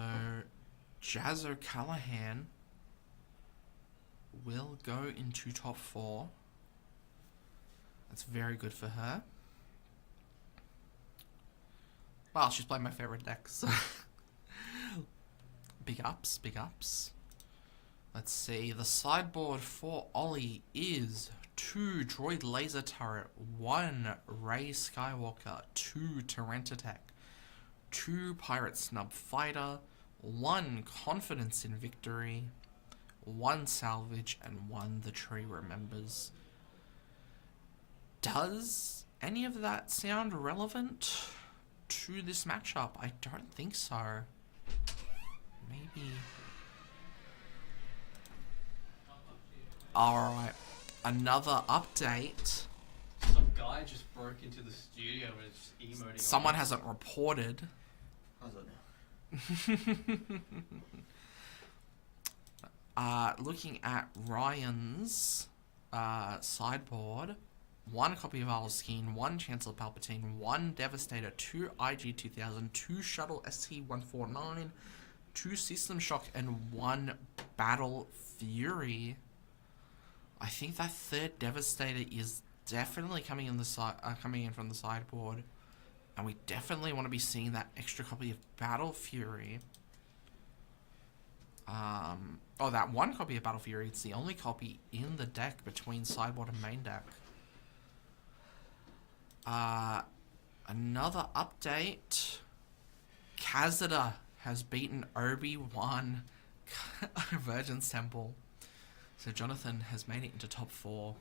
Jazz O'Callahan will go into top 4. That's very good for her. Well, she's playing my favorite deck, so big ups, big ups. Let's see, the sideboard for Ollie is 2 Droid Laser Turret, 1 Rey Skywalker, 2 Torrent Attack, 2 Pirate Snub Fighter, 1 Confidence in Victory, 1 Salvage, and 1 The Tree Remembers. Does any of that sound relevant to this matchup? I don't think so. Maybe. Alright, another update. Some guy just broke into the studio and is just emoting. Someone hasn't reported. How's that now? Looking at Ryan's sideboard, 1 copy of Alskeen, 1 Chancellor Palpatine, 1 Devastator, 2 IG-2000, 2 Shuttle ST-149, 2 System Shock, and 1 Battle Fury. I think that 3rd Devastator is definitely coming in from the sideboard, and we definitely want to be seeing that extra copy of Battle Fury. That 1 copy of Battle Fury. It's the only copy in the deck between sideboard and main deck. Another update. Kazada has beaten Obi-Wan Virgin's Temple. So Jonathan has made it into top 4.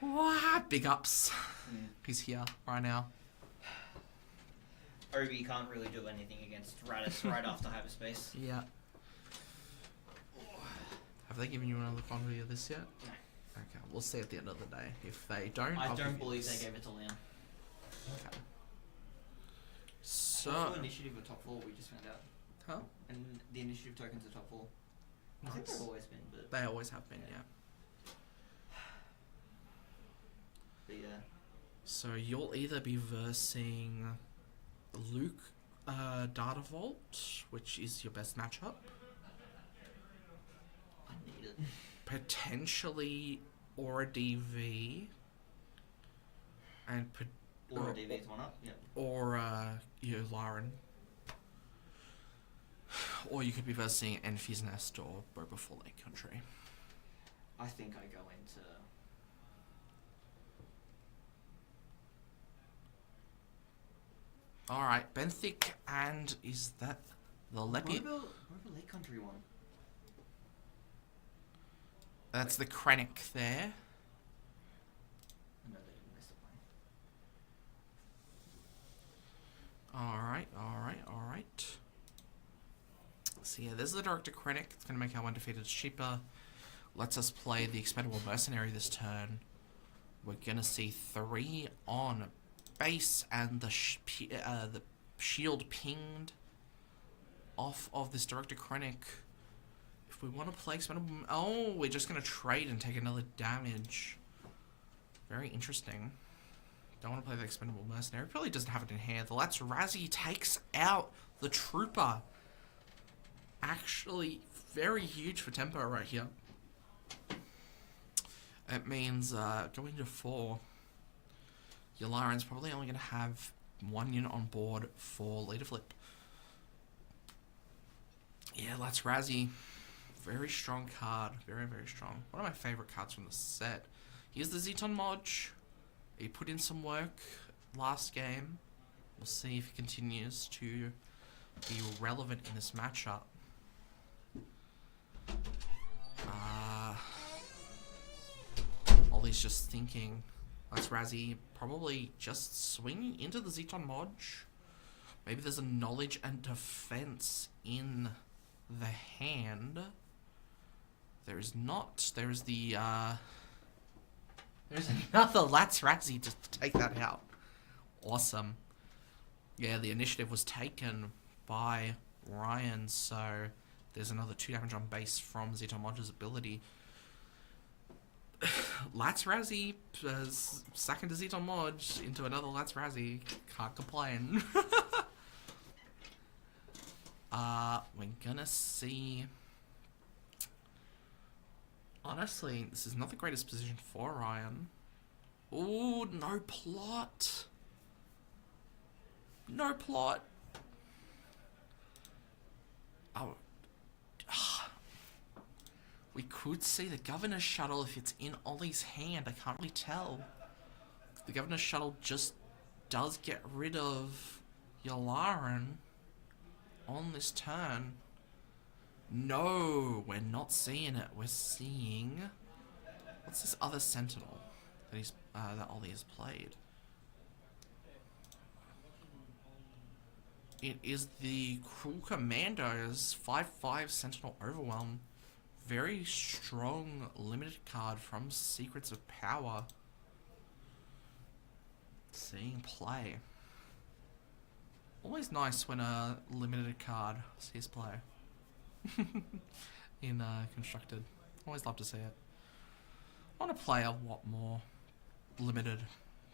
Wow, big ups. Yeah. He's here right now. Obi can't really do anything against Raditz right after hyperspace. Yeah. Have they given you another quantity of this yet? No. Okay, we'll see at the end of the day. If they don't, I I'll don't give you believe this. they gave it to Leon. Okay. So. Also initiative of top 4 we just found out. Huh? And the initiative tokens are top 4. I think Nice. they've always been, but They always have been, yeah. But yeah. So you'll either be versing Luke Dartavolt, which is your best matchup. I need it. Potentially Aura DV. And Aura DV's one up, yeah. or Laren. Or you could be versing Enfi's Nest or Boba for Lake Country. I think I go into. Alright, Benthic, and is that the Lepi? Boba Lake Country one. That's the Krennic there. No, they didn't miss it. Alright. So yeah, there's the Director Krennic. It's going to make our undefeated cheaper. Lets us play the Expendable Mercenary this turn. We're going to see 3 on base and the shield pinged off of this Director Krennic. If we want to play Expendable... Oh, we're just going to trade and take another damage. Very interesting. Don't want to play the Expendable Mercenary. Probably doesn't have it in hand. The Lats Razzie takes out the Trooper. Actually, very huge for tempo right here. It means going to 4. Yularen's probably only going to have 1 unit on board for leader flip. Yeah, Lats Razzie. Very strong card. Very, very strong. One of my favorite cards from the set. Here's the Zeton Modge. He put in some work last game. We'll see if he continues to be relevant in this matchup. Ollie's just thinking. That's Razzie probably just swinging into the Zeton Modge. Maybe there's a knowledge and defense in the hand. There is not. There's the there's another Lats Razzie to take that out. Awesome. Yeah, the initiative was taken by Ryan, so there's another 2 damage on base from Zeton Modge's ability. Lats Razzie second to Zeton Modge into another Lats Razzie. Can't complain. We're gonna see. Honestly, this is not the greatest position for Ryan. Ooh, no plot. No plot. Oh. We could see the Governor's Shuttle if it's in Ollie's hand. I can't really tell. The Governor's Shuttle just does get rid of Yularen on this turn. No, we're not seeing it. We're seeing... What's this other Sentinel that that Ollie has played? It is the Cruel Commandos 5/5 Sentinel Overwhelm. Very strong limited card from Secrets of Power. Seeing play. Always nice when a limited card sees play. In Constructed. Always love to see it. I want to play a lot more limited,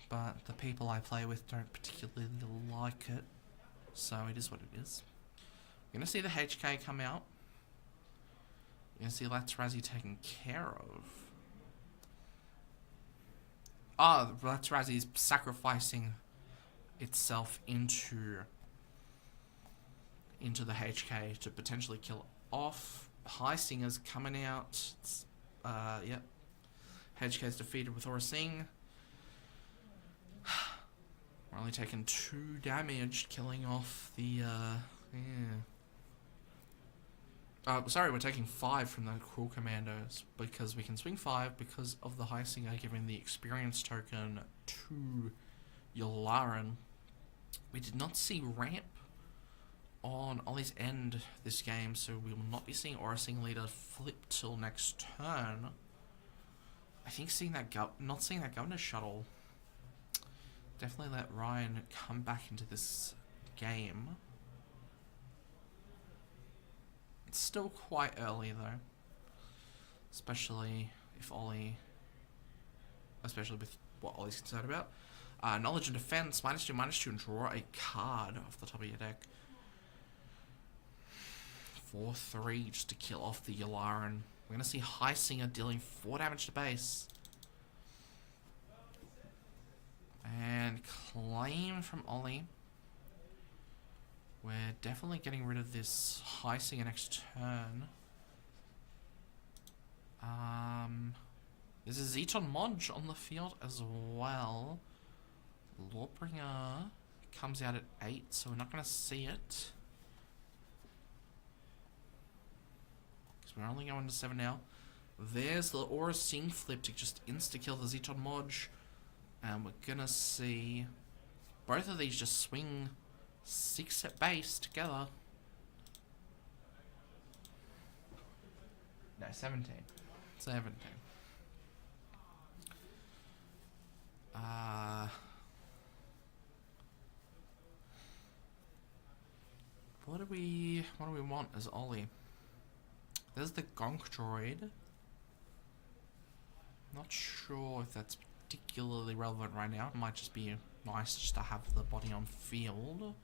but the people I play with don't particularly like it. So it is what it is. We're going to see the HK come out. We're going to see Lats Razzie taken care of. Oh, Lats Razzie is sacrificing itself into the HK to potentially kill it off. High Singer's coming out. Yep. HK's defeated with Aura Sing. We're only taking 2 damage, killing off the, sorry, we're taking 5 from the Cruel Commandos, because we can swing 5 because of the High Singer giving the experience token to Yularen. We did not see ramp on Ollie's end this game, so we will not be seeing Aura Sing Leader flip till next turn. I think not seeing that Governor's Shuttle definitely let Ryan come back into this game. It's still quite early though, especially with what Ollie's concerned about. Knowledge and defense, -2/-2, and draw a card off the top of your deck. 4/3 just to kill off the Yularen. We're going to see High Singer dealing 4 damage to base. And claim from Ollie. We're definitely getting rid of this high singer next turn. There's a Zeton Modge on the field as well. Lawbringer comes out at 8, so we're not going to see it. Because we're only going to 7 now. There's the Aura Sing flip to just insta-kill the Zeton Modge. And we're going to see both of these just swing 6 at base together. No, 17. 17. What do we want as Ollie? There's the Gonk droid. Not sure if that's particularly relevant right now. It might just be nice just to have the body on field.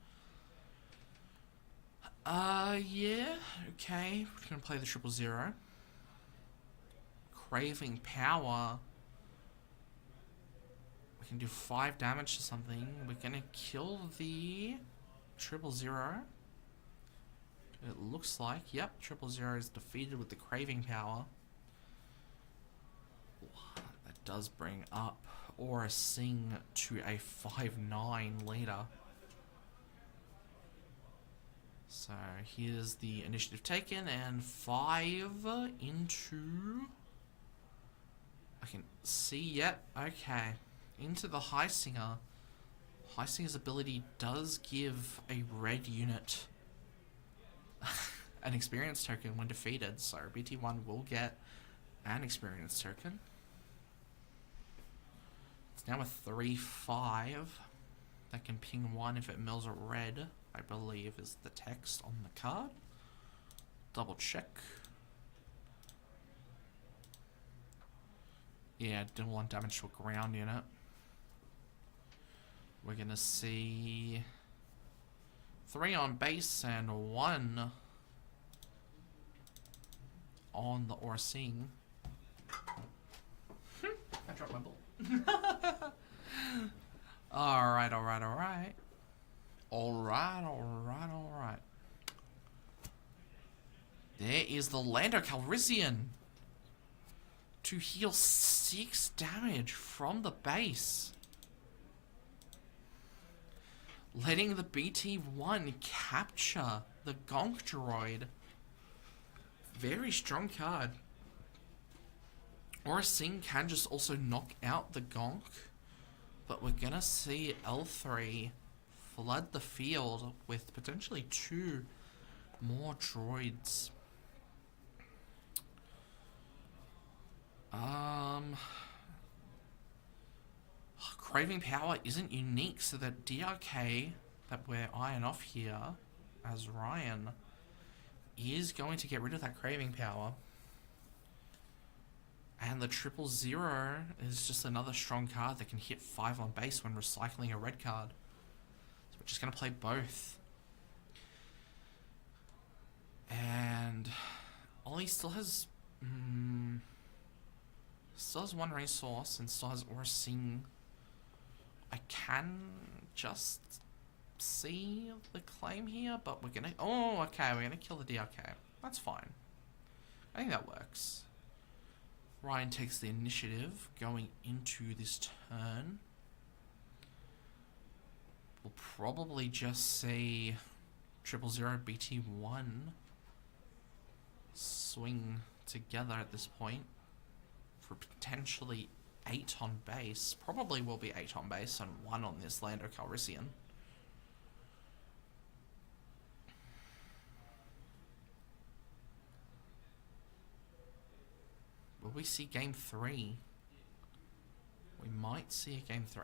Yeah, okay. We're gonna play the 000. Craving Power. We can do 5 damage to something. We're gonna kill the 000. It looks like, yep, 000 is defeated with the Craving Power. That does bring up Aura Sing to a 5-9 leader. So here's the initiative taken, and 5 into... I can see, yep, okay. Into the High Singer. High Singer's ability does give a red unit an experience token when defeated, so BT1 will get an experience token. It's now a 3-5 that can ping 1 if it mills a red, I believe is the text on the card. Double check. Yeah, didn't want damage to a ground unit. We're gonna see 3 on base and 1 on the Aura Sing. I dropped my ball. Alright. There is the Lando Calrissian to heal 6 damage from the base. Letting the BT1 capture the Gonk droid. Very strong card. Aura Sing can just also knock out the Gonk. But we're gonna see L3 flood the field with potentially 2 more droids. Craving Power isn't unique, so that DRK that we're eyeing off here as Ryan is going to get rid of that Craving Power. And the 000 is just another strong card that can hit 5 on base when recycling a red card. So we're just going to play both. And Ollie still has 1 resource and still has Aura Sing. I can just see the claim here, but we're gonna... Oh, okay, we're gonna kill the DRK. That's fine. I think that works. Ryan takes the initiative going into this turn. We'll probably just see 000 BT1 swing together at this point for potentially 8 on base. Probably will be 8 on base and 1 on this Lando Calrissian. Will we see game 3? We might see a game 3.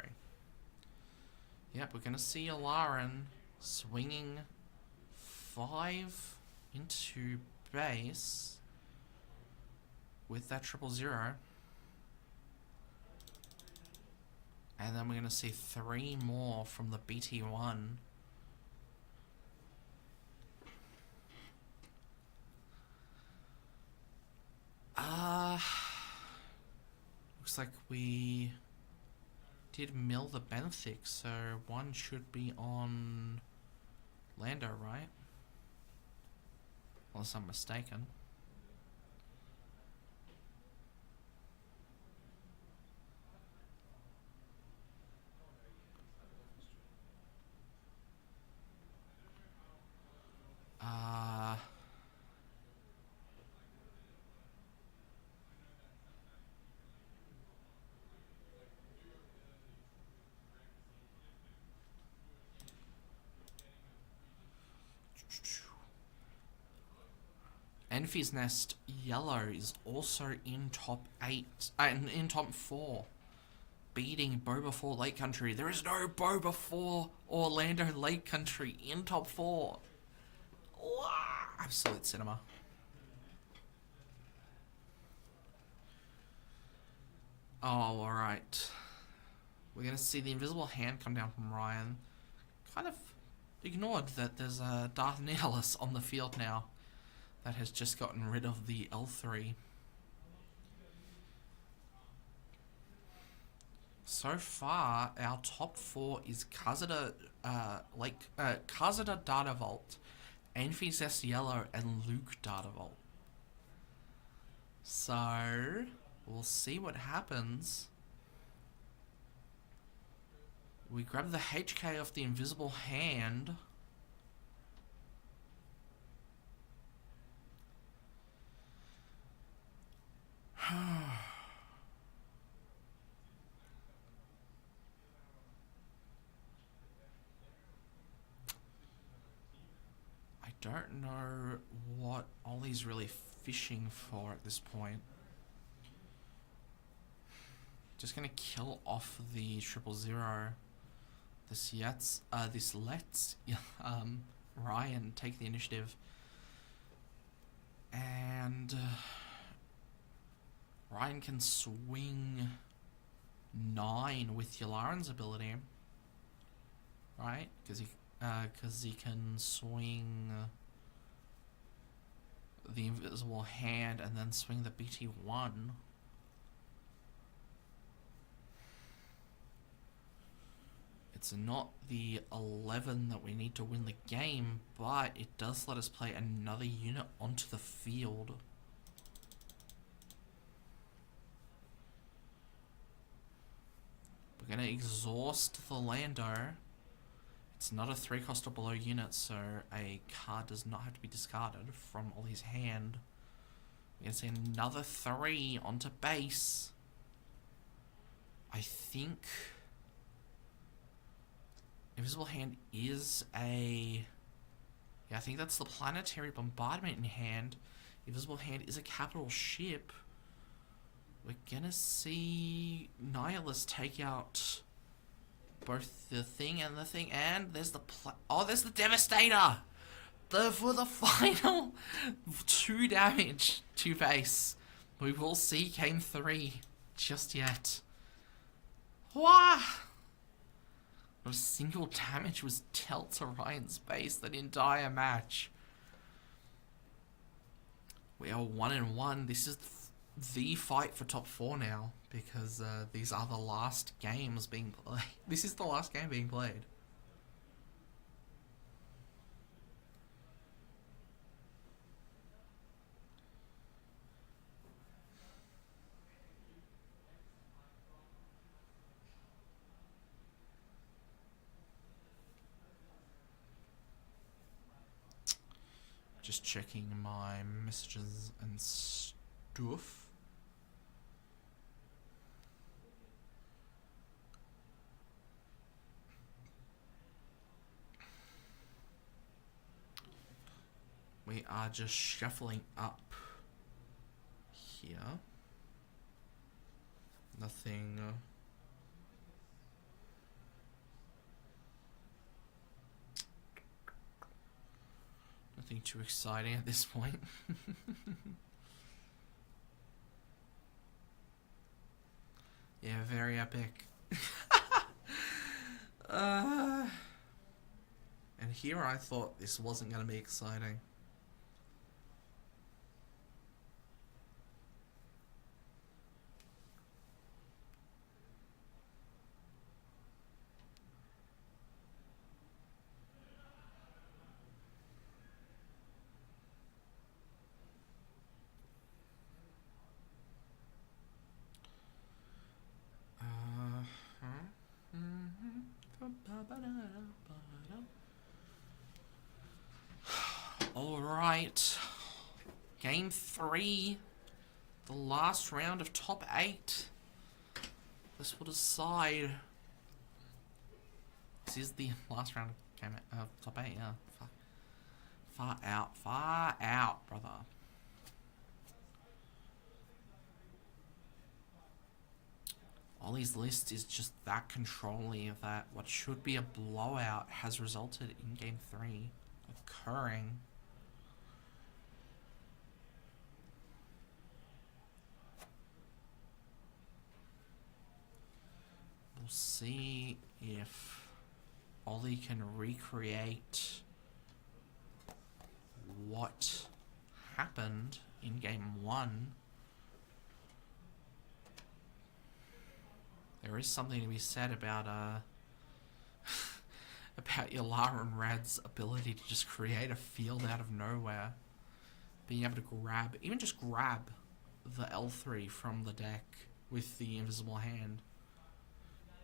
Yep, we're going to see Alarin swinging 5 into base with that 000. And then we're going to see 3 more from the BT1. Looks like we did mill the Benthic, so 1 should be on Lando, right? Unless I'm mistaken. Envy's Nest Yellow is also in top 8, in top 4, beating Boba 4 Lake Country. There is no Boba 4 Orlando Lake Country in top 4. Wow. Absolute cinema. Oh, alright. We're going to see the invisible hand come down from Ryan. Kind of ignored that there's a Darth Nihilus on the field now that has just gotten rid of the L3. So far, our top 4 is Kazada, Kazada Data Vault, Envy's S Yellow, and Luke Data Vault. So, we'll see what happens. We grab the HK off the invisible hand. I don't know what Ollie's really fishing for at this point. Just gonna kill off the 000. This lets Ryan take the initiative, and Ryan can swing 9 with Yularen's ability, right? Because he can swing the invisible hand and then swing the BT1. It's not the 11 that we need to win the game, but it does let us play another unit onto the field. We're going to exhaust the Lando. It's not a 3-cost or below unit, so a card does not have to be discarded from Ollie's hand. We're going to see another 3 onto base. I think Invisible Hand is a... Yeah, I think that's the Planetary Bombardment in hand. Invisible Hand is a capital ship. We're gonna see Nihilus take out both the thing and the thing, and there's the there's the Devastator! For the final 2 damage to base. We will see game 3 just yet. Wah! Not a single damage was dealt to Ryan's base that entire match. We are 1-1. This is the fight for top 4 now, because these are the last games being played. This is the last game being played. Just checking my messages and stuff. We are just shuffling up here. Nothing... Nothing too exciting at this point. Yeah, very epic. And here I thought this wasn't going to be exciting. Alright. Game 3. The last round of top 8. This will decide. This is the last round of game top 8, yeah. Far out, brother. Ollie's list is just that controlling that what should be a blowout has resulted in game 3 occurring. We'll see if Ollie can recreate what happened in game 1. There is something to be said about about Yalara and Rad's ability to just create a field out of nowhere. Being able to grab, even just grab the L3 from the deck with the invisible hand.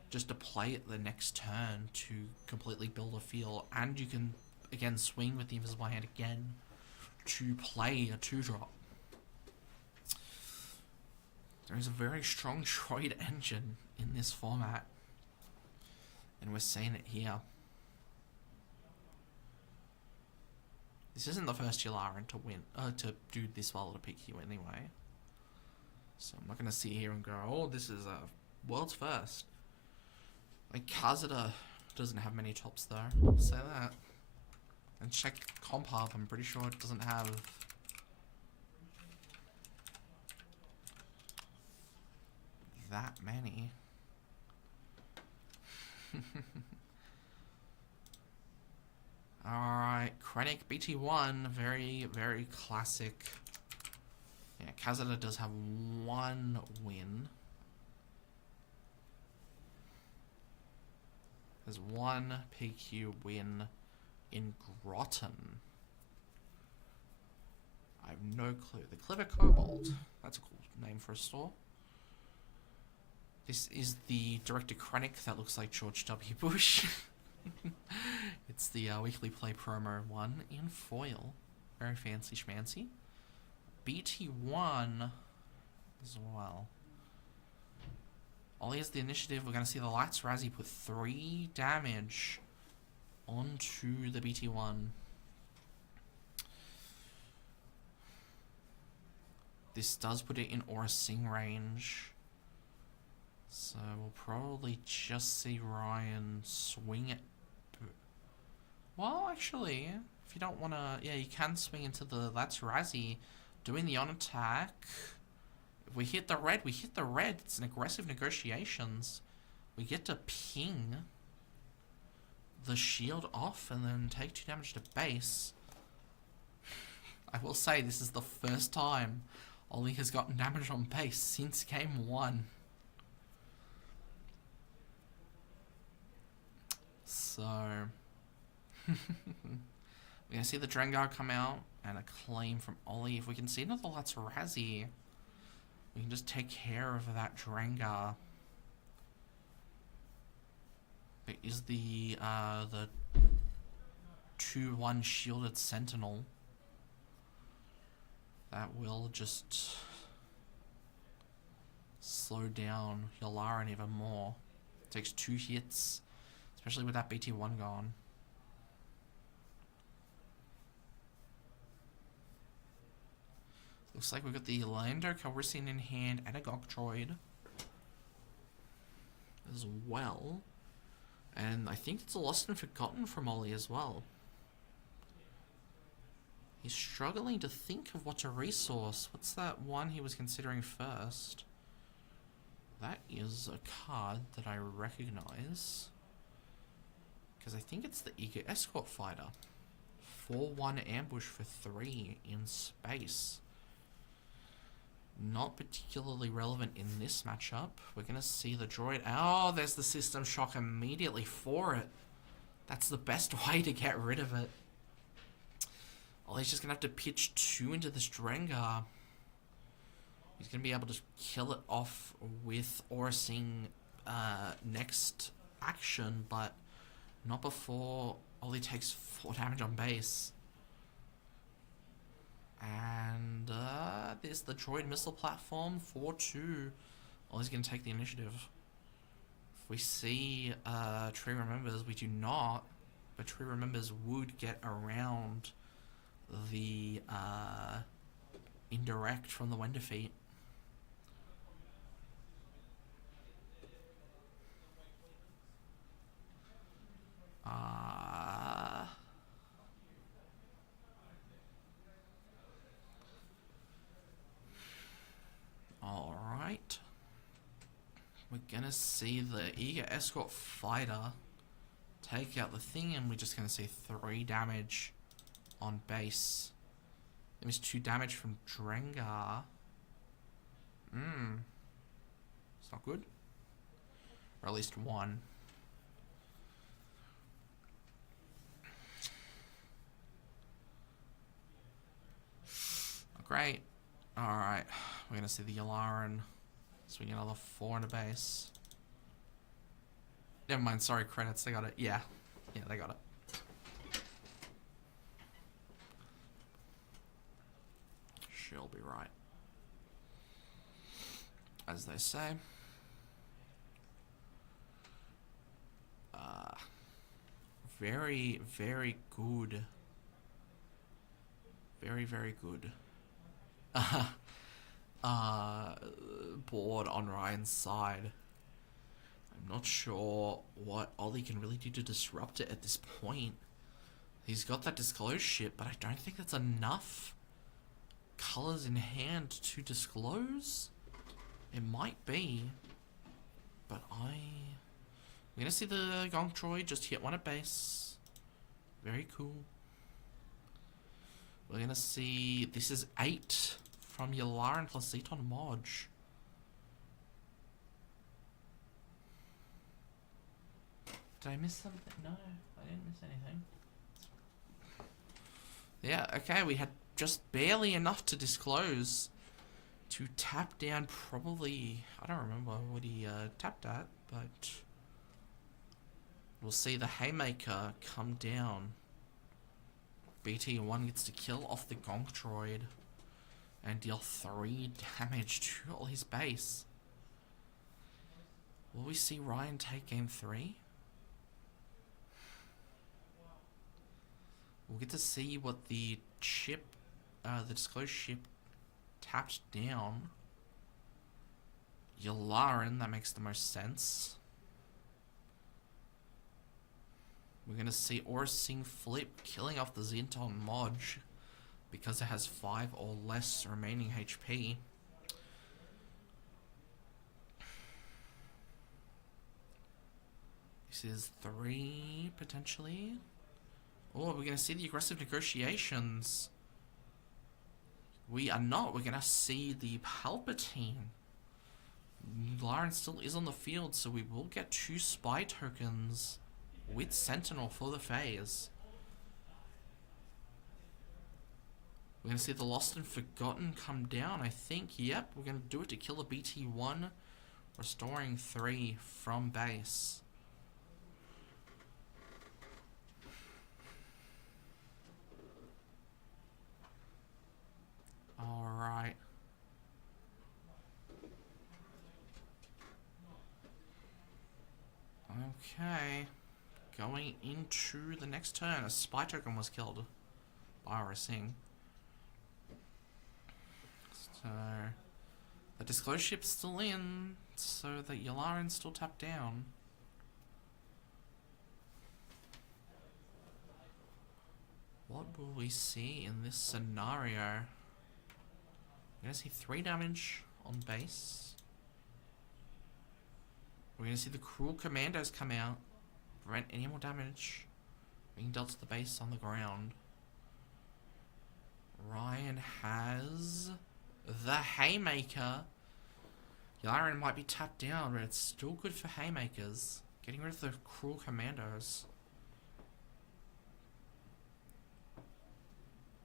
Just to play it the next turn to completely build a field. And you can, again, swing with the invisible hand again to play a 2-drop. There is a very strong droid engine in this format, and we're seeing it here. This isn't the first Yularan to win, to do this well at a PQ anyway. So I'm not going to sit here and go, oh, this is a world's first. Like, Kazada doesn't have many tops though, I'll say that. And check Comp Hub, I'm pretty sure it doesn't have that many. Alright, Krennic BT1, very, very classic. Yeah, Kazada does have 1 win. There's 1 PQ win in Groton. I have no clue. The Clever Kobold. That's a cool name for a store. This is the Director Krennic that looks like George W. Bush. It's the weekly play promo one in foil. Very fancy schmancy. BT1 as well. Ollie has the initiative. We're going to see the Lights Razzie put 3 damage onto the BT1. This does put it in Aura Sing range. So we'll probably just see Ryan swing it. Well, actually, if you don't want to... Yeah, you can swing into the Lights Razzie doing the on attack. If we hit the red, we hit the red. It's an aggressive negotiations. We get to ping the shield off and then take 2 damage to base. I will say this is the first time Ollie has gotten damage on base since game 1. So we're gonna see the Drengar come out and a claim from Ollie. If we can see another Lights Razzie, we can just take care of that Drengar. It is the 2/1 shielded Sentinel that will just slow down Yularan even more. Takes 2 hits, especially with that BT1 gone. Looks like we've got the Lando Calrissian in hand and a Gok Droid as well. And I think it's a Lost and Forgotten from Ollie as well. He's struggling to think of what to resource. What's that one he was considering first? That is a card that I recognize, because I think it's the Ego Escort Fighter. 4/1 ambush for 3 in space. Not particularly relevant in this matchup. We're going to see the droid. Oh, there's the system shock immediately for it. That's the best way to get rid of it. Oh, he's just going to have to pitch 2 into this Drengar. He's going to be able to kill it off with Aura Sing next action, but Not before Ollie takes 4 damage on base. And there's the droid missile platform, 4-2. Ollie's going to take the initiative. If we see Tree Remembers, we do not. But Tree Remembers would get around the indirect from the Wen defeat. Alright. We're gonna see the Eager Escort Fighter take out the thing, and we're just gonna see 3 damage on base. There was 2 damage from Drengar. It's not good. Or at least 1. Great. Alright. We're gonna see the Yularen. So we get another 4 into base. Never mind, sorry, credits, they got it. Yeah. Yeah, they got it. She'll be right. As they say. Very, very good. Very, very good. Board on Ryan's side. I'm not sure what Ollie can really do to disrupt it at this point. He's got that disclose ship, but I don't think that's enough colors in hand to disclose. It might be, but we're gonna see the Gong Troy just hit 1 at base. Very cool. We're gonna see, this is 8 from Yularen plus Zeton Modge. Did I miss something? No, I didn't miss anything. Yeah, okay, we had just barely enough to disclose to tap down probably, I don't remember what he tapped at, but we'll see the Haymaker come down. BT1 gets to kill off the Gonk Droid and deal 3 damage to all his base. Will we see Ryan take game 3? We'll get to see what the chip, the disclosed ship tapped down. Yularen, that makes the most sense. We're going to see Aura Sing flip, killing off the Zinton Modge because it has 5 or less remaining HP. This is 3, potentially. Oh, we're going to see the aggressive negotiations. We are not. We're going to see the Palpatine. Yularen still is on the field, so we will get 2 spy tokens with Sentinel for the phase. We're going to see the Lost and Forgotten come down, I think. Yep, we're going to do it to kill the BT-1, restoring 3 from base. Alright. Okay. Going into the next turn, a spy token was killed by Aura Sing. So, the disclosed ship's still in, so that Yularen's still tapped down. What will we see in this scenario? We're going to see 3 damage on base. We're going to see the Cruel Commandos come out. Prevent any more damage being dealt to the base on the ground. Ryan has the Haymaker. Yularen might be tapped down, but it's still good for Haymakers. Getting rid of the Cruel Commandos.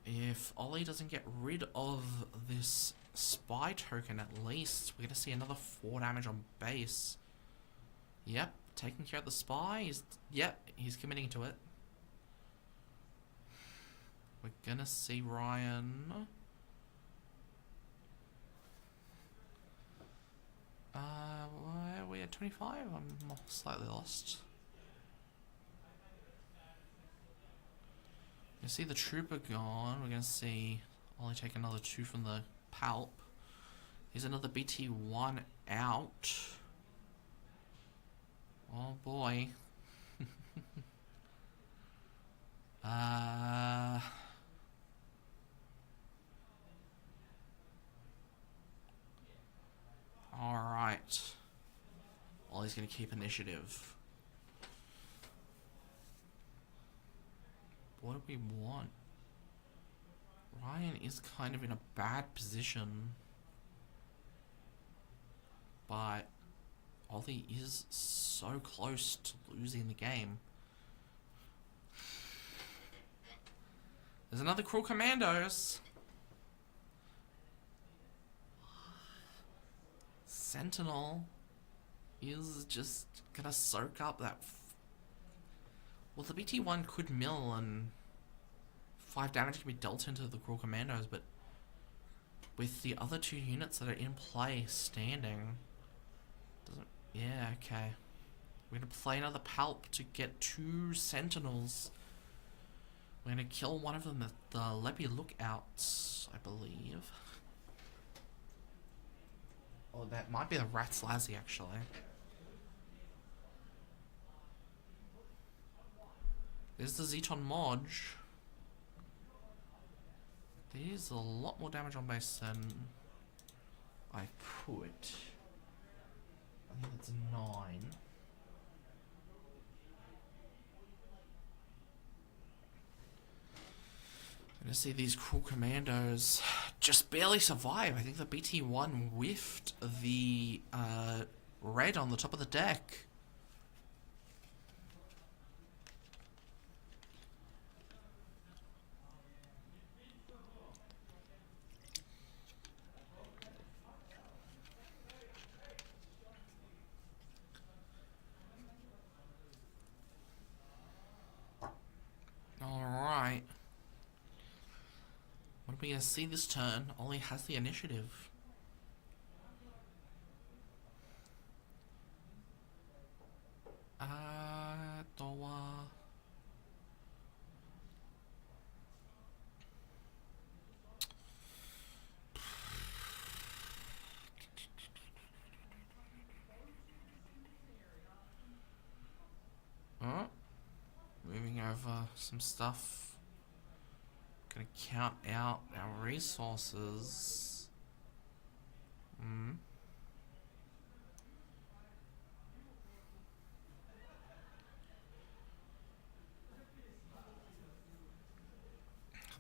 If Ollie doesn't get rid of this spy token at least, we're going to see another 4 damage on base. Yep, taking care of the spy is... Yep, He's committing to it. We're gonna see Ryan. Where are we at 25? I'm slightly lost. You see the trooper gone. We're gonna see Ollie take another 2 from the palp. Here's another BT1 out. Oh boy. Alright. Ollie's gonna keep initiative. What do we want? Ryan is kind of in a bad position. But Ollie is so close to losing the game. There's another Cruel Commandos. Sentinel is just gonna soak up that. Well, the BT1 could mill and 5 damage can be dealt into the Cruel Commandos, but with the other 2 units that are in play standing, doesn't. Yeah, okay. We're gonna play another palp to get 2 sentinels. We're gonna kill one of them at the Lebby lookouts, I believe. Oh, that might be the Rat's Lazzy, actually. There's the Zeton Modge. There's a lot more damage on base than I put. I think it's 9. Gonna see these Cruel Commandos just barely survive. I think the BT1 whiffed the red on the top of the deck. Alright. What are we going to see this turn? Ollie has the initiative. Doa. Oh. Moving over some stuff. Gonna count out our resources.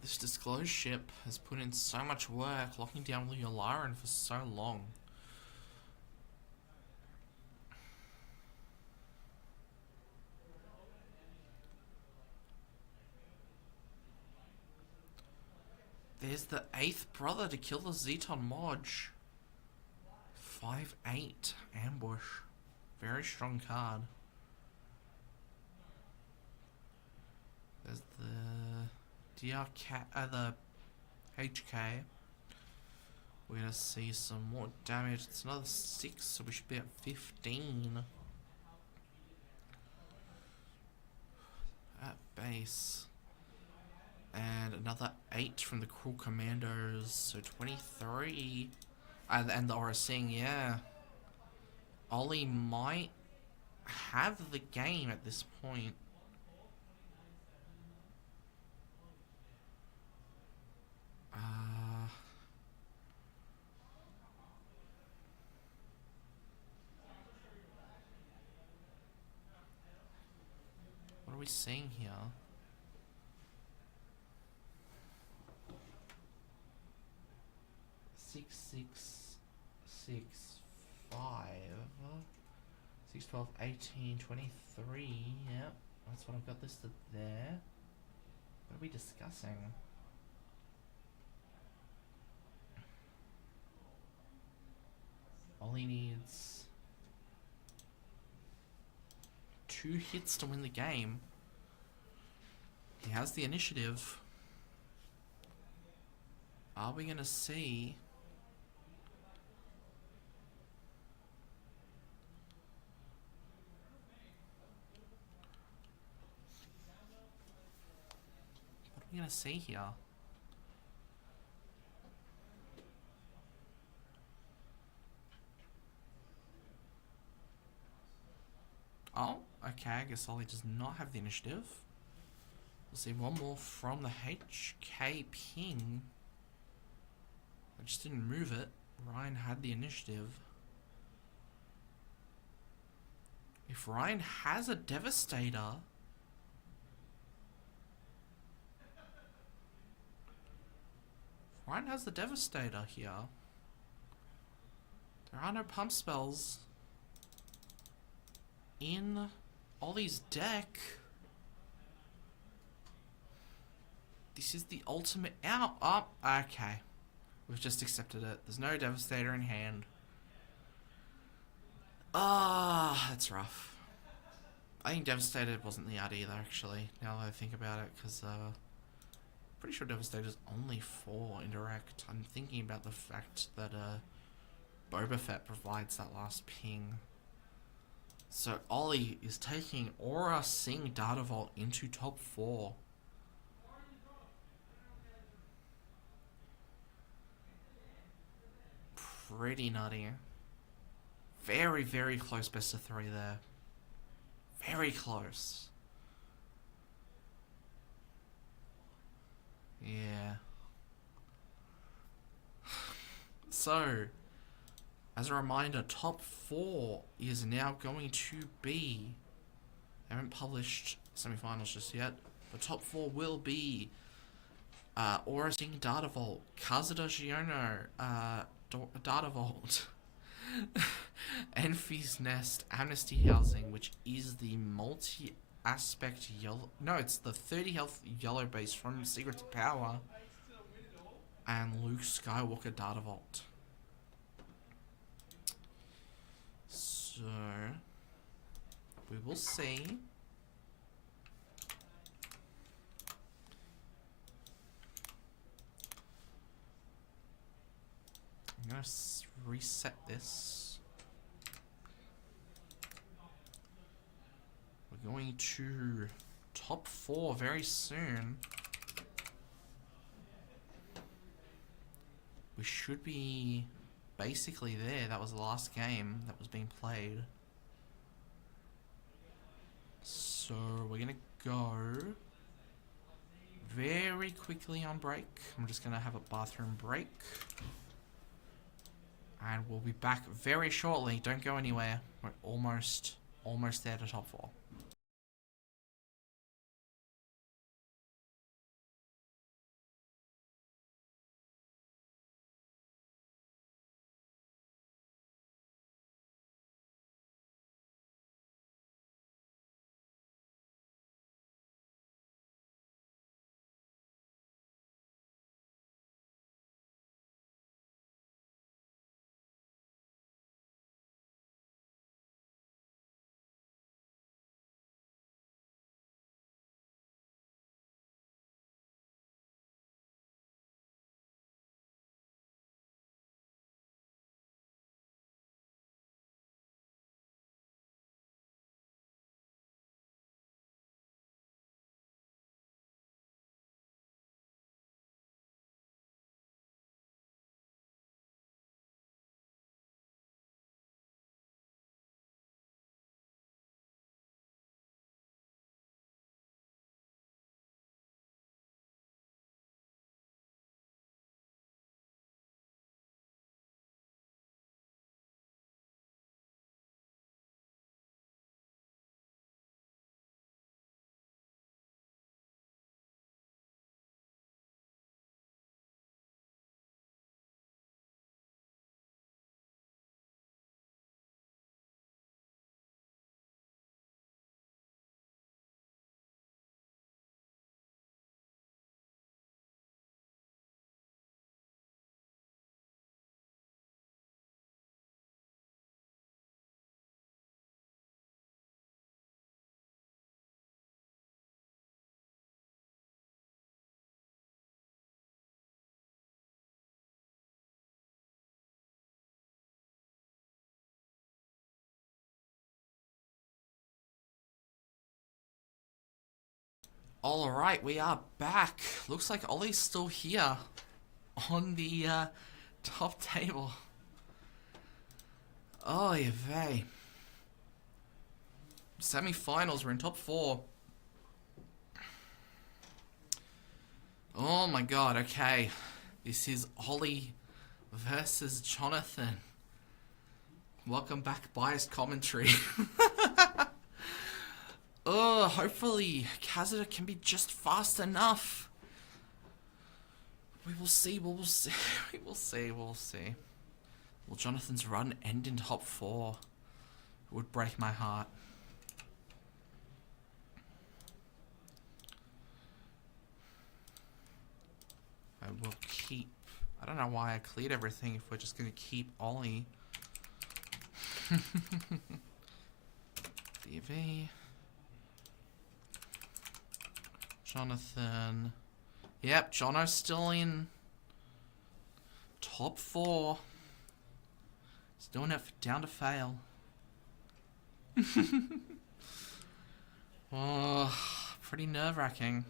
This disclosed ship has put in so much work locking down Yularan for so long. There's the 8th brother to kill the Zeton Modge. 5-8 ambush. Very strong card. There's the the HK. We're gonna see some more damage. It's another 6, so we should be at 15. At base. And another 8 from the Cruel Commandos, so 23. And the Aura Sing, yeah. Ollie might have the game at this point. What are we seeing here? 6, 6, 6, 5, 6, 12, 18, 23. Yep, that's what I've got listed there. What are we discussing? Ollie needs 2 hits to win the game. He has the initiative. Are we gonna see? What are we gonna see here? Oh, okay, I guess Ollie does not have the initiative. We'll see one more from the HK ping. I just didn't move it. Ryan had the initiative. If Ryan has a Devastator... Ryan has the Devastator here. There are no pump spells in Ollie's deck. This is the ultimate out. Oh, okay. We've just accepted it. There's no Devastator in hand. Ah, that's rough. I think Devastator wasn't the ad either, actually, now that I think about it, because pretty sure Devastator's only 4 indirect. I'm thinking about the fact that Boba Fett provides that last ping. So Ollie is taking Aura Sing Data Vault into top 4. Pretty nutty. Very, very close best of 3 there. Very close. Yeah. So, as a reminder, top 4 is now going to be... I haven't published semifinals just yet, but top 4 will be Aura Sing Data Vault, Kazuda Shiono, Data Vault, Enfi's Nest, Amnesty Housing, which is the multi-aspect yellow... No, it's the 30 health yellow base from Secret to Power, and Luke Skywalker Data Vault. So, we will see. I'm going to reset this. We're going to top 4 very soon. We should be basically there. That was the last game that was being played. So we're going to go very quickly on break. I'm just going to have a bathroom break. And we'll be back very shortly. Don't go anywhere. We're almost there to top 4. Alright, we are back. Looks like Ollie's still here on the top table. Oh, yeah, vey. Semi-finals, we're in top 4. Oh my god, okay. This is Ollie versus Jonathan. Welcome back, biased commentary. Oh, hopefully Kazuda can be just fast enough. We will see, we will see, we will see, we'll see. Will Jonathan's run end in top 4? It would break my heart. I will keep... I don't know why I cleared everything if we're just going to keep Ollie. DV. Jonathan. Yep, Jono's still in top 4. He's doing it for down to fail. Oh, pretty nerve-wracking.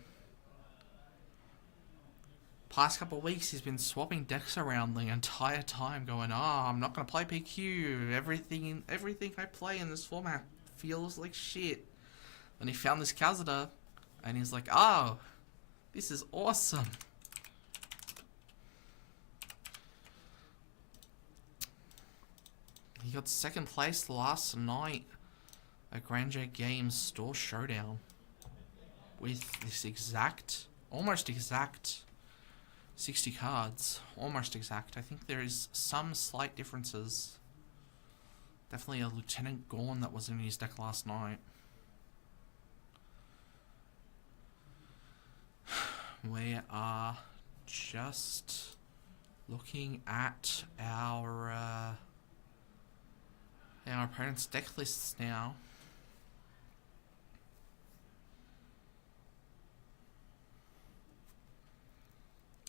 Past couple of weeks, he's been swapping decks around the entire time, going, "Oh, I'm not gonna play PQ. Everything I play in this format feels like shit." Then he found this Kazuda, and he's like, "Oh, this is awesome." He got second place last night at Grand J Games Store Showdown with this almost exact 60 cards. Almost exact. I think there is some slight differences. Definitely a Lieutenant Gorn that was in his deck last night. We are just looking at our opponent's deck lists now.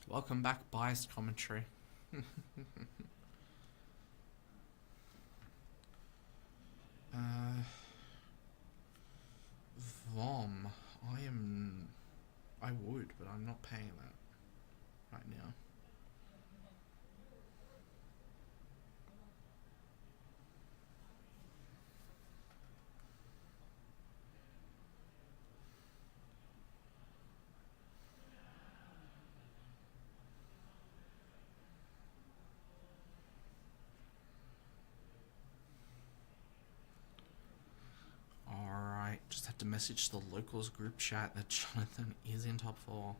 Welcome back, biased commentary. Vom. I would, but I'm not paying that right now. Just have to message the locals group chat that Jonathan is in top 4.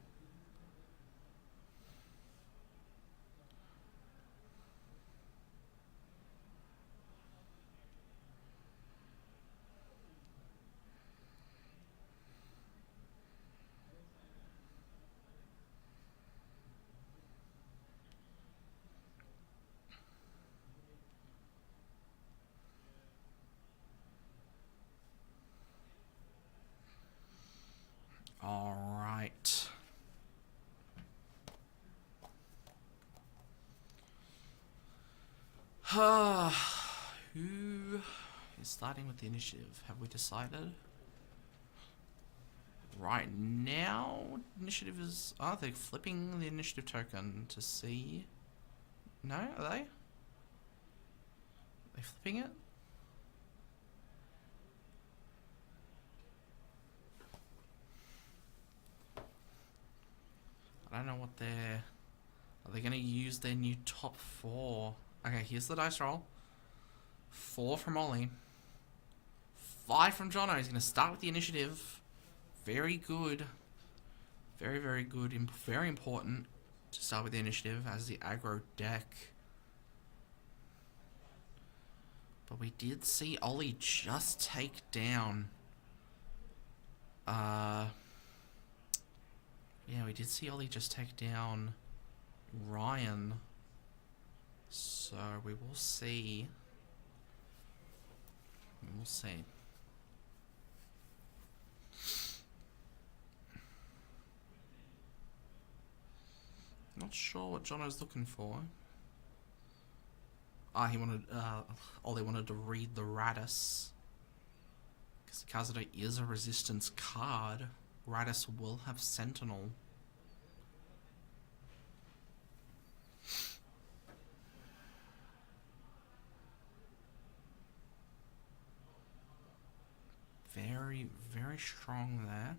Alright. Who is starting with the initiative? Have we decided? Right now, initiative is... Are they flipping the initiative token to see? No, are they? Are they flipping it? I don't know what they're... Are they going to use their new top 4? Okay, here's the dice roll. 4 from Ollie. 5 from Jono. He's going to start with the initiative. Very good. Very, very good. Very important to start with the initiative as the aggro deck. But we did see Ollie just take down... Yeah, we did see Ollie just take down Ryan. So we will see. We will see. Not sure what Jono's looking for. He wanted, Ollie wanted to read the Radis. Because Kazuda is a resistance card. Radis will have Sentinel. Very, very strong there.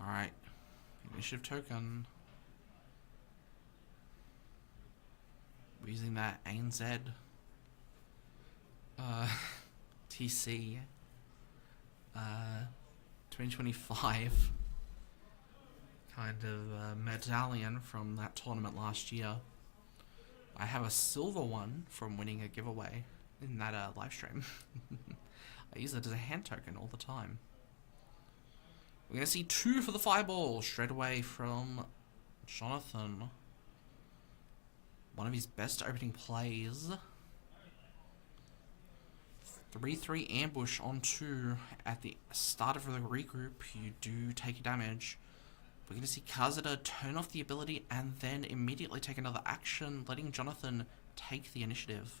Alright. Initiative token. We're using that ANZ TC 2025 kind of medallion from that tournament last year. I have a silver one from winning a giveaway in that live stream. I use it as a hand token all the time. We're going to see 2 for the fireball straight away from Jonathan. One of his best opening plays. 3-3 ambush on 2 at the start of the regroup. You do take damage. We're going to see Kazuda turn off the ability and then immediately take another action, letting Jonathan take the initiative.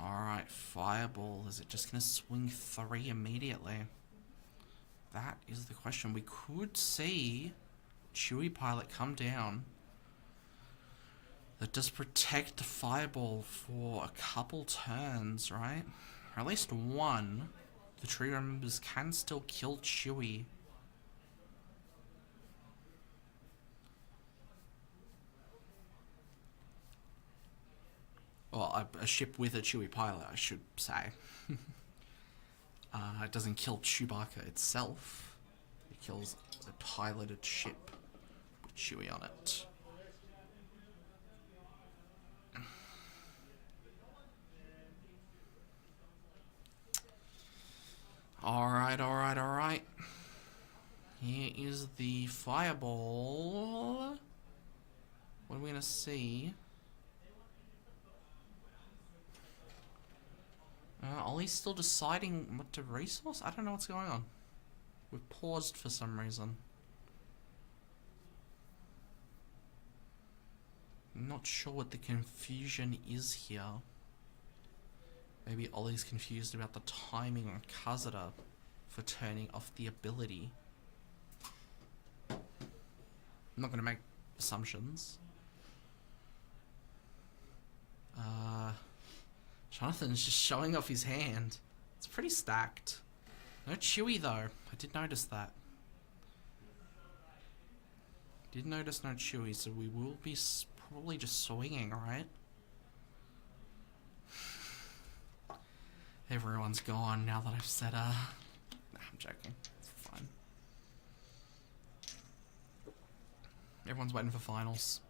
Alright, fireball. Is it just going to swing 3 immediately? That is the question. We could see Chewy Pilot come down. That does protect the fireball for a couple turns, right? Or at least one. The tree members can still kill Chewy. Well, a ship with a Chewy pilot, I should say. It doesn't kill Chewbacca itself. It kills a piloted ship with Chewie on it. Alright. Here is the fireball. What are we gonna see? Ollie's still deciding what to resource? I don't know what's going on. We've paused for some reason. I'm not sure what the confusion is here. Maybe Ollie's confused about the timing on Kazuda for turning off the ability. I'm not going to make assumptions. Jonathan's just showing off his hand. It's pretty stacked. No Chewy though. I did notice that. Did notice no Chewy, so we will be probably just swinging, right? Everyone's gone now that I've said, Nah, I'm joking. It's fine. Everyone's waiting for finals.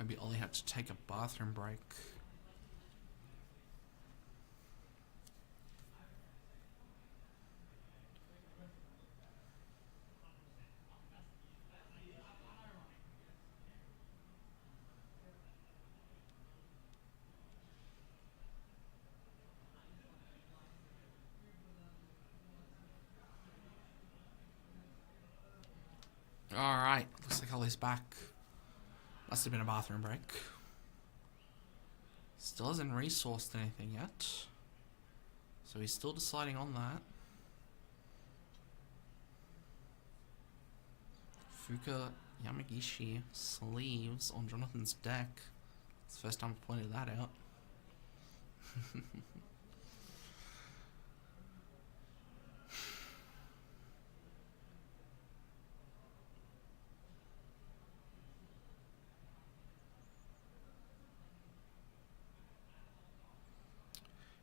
Maybe Ollie had to take a bathroom break. Alright, looks like Ollie's back. Must have been a bathroom break. Still hasn't resourced anything yet. So he's still deciding on that. Fuka Yamagishi sleeves on Jonathan's deck. It's the first time I've pointed that out.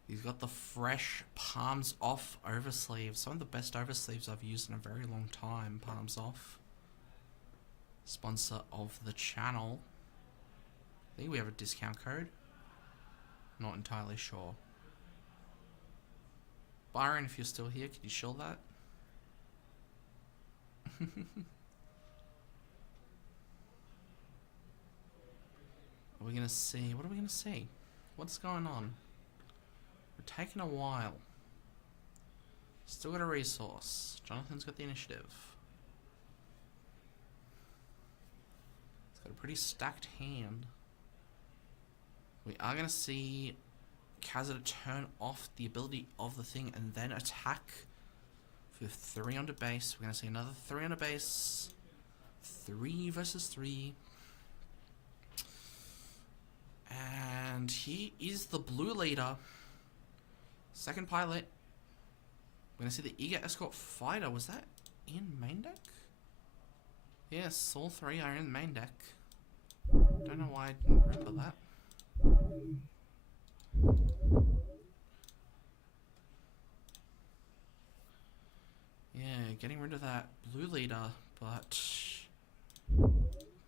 He's We've got the fresh palms off oversleeves. Some of the best oversleeves I've used in a very long time. Palms off. Sponsor of the channel. I think we have a discount code. Not entirely sure. Byron, if you're still here, could you show that? Are we gonna see? What are we gonna see? What's going on? We're taking a while. Still got a resource. Jonathan's got the initiative. He's got a pretty stacked hand. We are gonna see Kazada turn off the ability of the thing and then attack for 3 onto base. We're gonna see another 3 onto base. 3 versus 3. And he is the blue leader. Second pilot. We're gonna see the Eager Escort Fighter. Was that in main deck? Yes, all 3 are in main deck. Don't know why I didn't remember that. Yeah, getting rid of that blue leader, but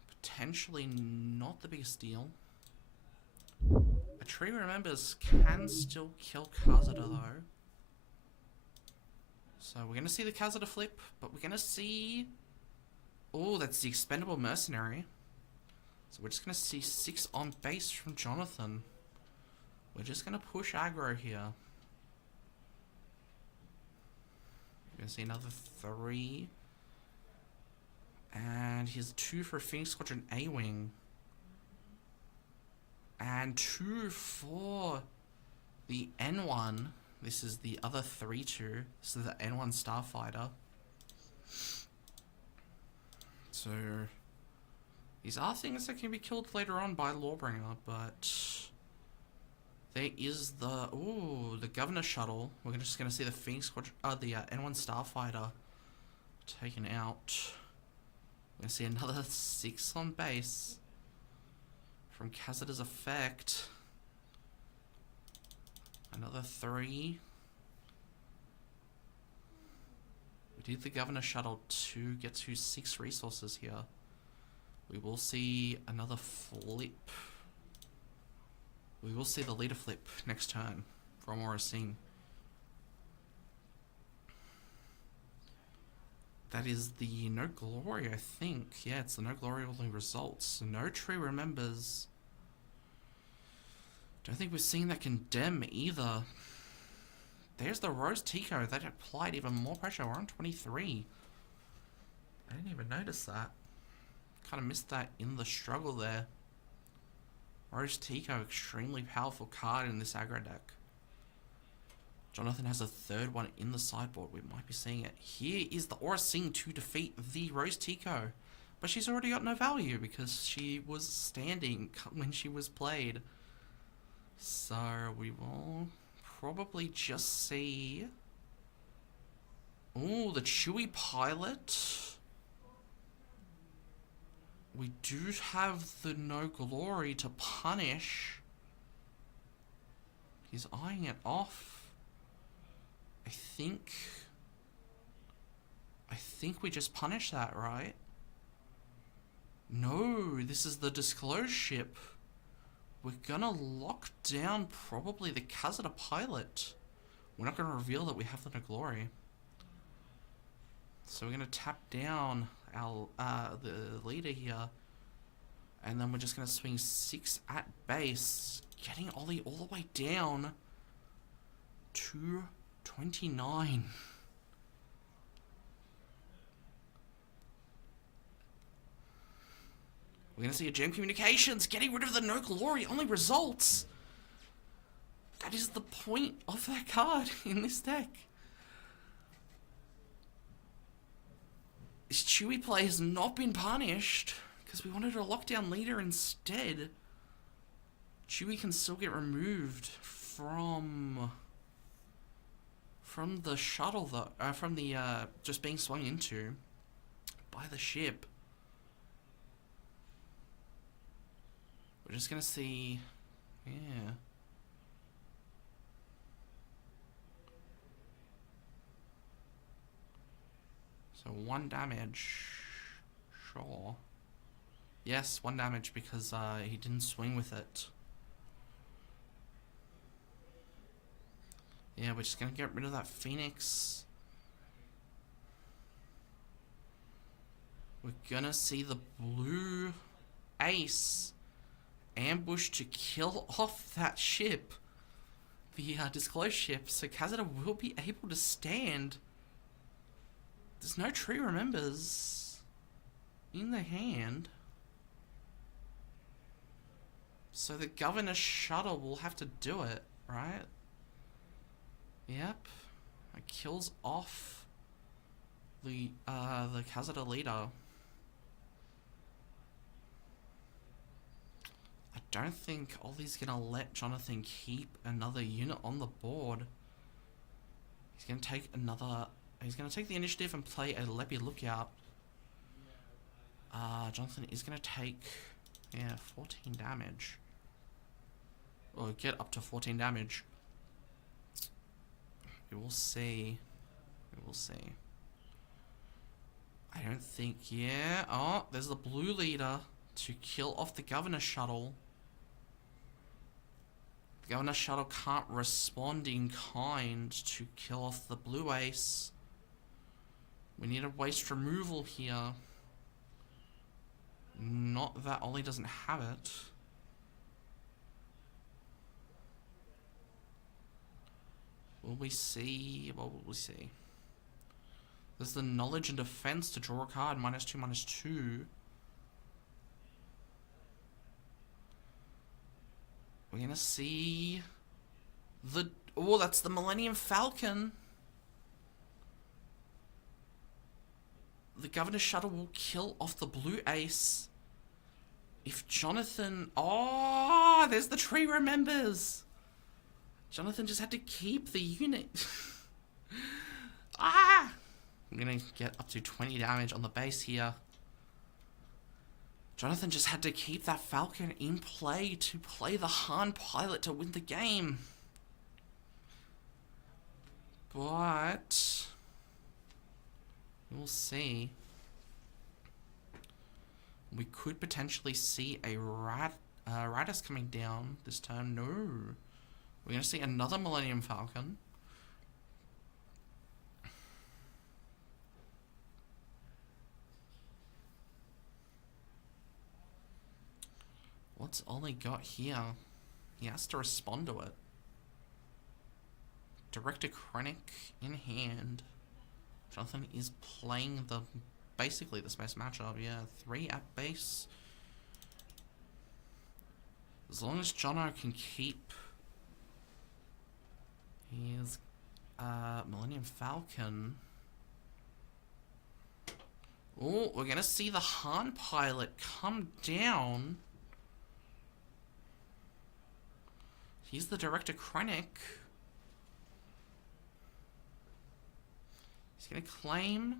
potentially not the biggest deal. A Tree Remembers can still kill Kazada though. So we're going to see the Kazada flip, but we're going to see... Oh, that's the Expendable Mercenary. So we're just going to see 6 on base from Jonathan. We're just going to push aggro here. We're going to see another 3. And here's 2 for Phoenix Squadron A-Wing. And 2 for the N1. This is the other 3-2. This is the N1 Starfighter. So these are things that can be killed later on by Lawbringer, but there is the the Governor Shuttle. We're just gonna see the Phoenix Squadron, the N1 Starfighter taken out. We're gonna see another 6 on base from Kazada's effect. Another 3. We did the Governor Shuttle to get to 6 resources here. We will see another flip. We will see the leader flip next turn from Oracine. That is the No Glory, I think. Yeah, it's the No Glory only results. No Tree Remembers. Don't think we've seen that Condemn either. There's the Rose Tico. That applied even more pressure. We're on 23. I didn't even notice that. Kind of missed that in the struggle there. Rose Tico, extremely powerful card in this aggro deck. Jonathan has a 3rd one in the sideboard. We might be seeing it. Here is the Aura Sing to defeat the Rose Tico. But she's already got no value because she was standing when she was played. So we will probably just see... Oh, the Chewy Pilot. We do have the No Glory to punish. He's eyeing it off. I think we just punish that, right? No, this is the Disclosed Ship. We're gonna lock down probably the Kazada Pilot. We're not gonna reveal that we have the No Glory. So we're gonna tap down our the leader here. And then we're just gonna swing 6 at base, getting Ollie all the way down to 29. We're gonna see a Gem Communications getting rid of the No Glory only results. That is the point of that card in this deck. This Chewy play has not been punished because we wanted a lockdown leader instead. Chewy can still get removed from the shuttle though, from the just being swung into by the ship. We're just gonna see, yeah. So 1 damage. Sure. Yes, 1 damage because he didn't swing with it. Yeah, we're just gonna get rid of that Phoenix. We're gonna see the blue ace ambush to kill off that ship. The disclosed ship. So Kazada will be able to stand. There's no tree remembers in the hand. So the Governor Shuttle will have to do it, right? Yep. It kills off the Kazada leader. I don't think Ollie's gonna let Jonathan keep another unit on the board. He's gonna take another. He's gonna take the initiative and play a Leppy Lookout. Jonathan is gonna take 14 damage. Or get up to 14 damage. We will see. We will see. I don't think, yeah. Oh, there's the blue leader to kill off the Governor Shuttle. The Governor Shuttle can't respond in kind to kill off the blue ace. We need a waste removal here. Not that Ollie doesn't have it. Will we see? What will we see? There's the knowledge and defense to draw a card. -2/-2. We're gonna see the... Oh, that's the Millennium Falcon. The Governor Shuttle will kill off the blue ace. If Jonathan... Oh, there's the tree remembers. Jonathan just had to keep the unit. Ah! I'm gonna get up to 20 damage on the base here. Jonathan just had to keep that Falcon in play to play the Han pilot to win the game. But... we'll see. We could potentially see a Radis coming down this turn. No. We're going to see another Millennium Falcon. What's Ollie got here? He has to respond to it. Director Krennic in hand. Jonathan is playing the basically the space matchup. Yeah, 3 at base. As long as Jono can keep his Millennium Falcon. Oh, we're gonna see the Han pilot come down. He's the Director Krennic. He's gonna claim.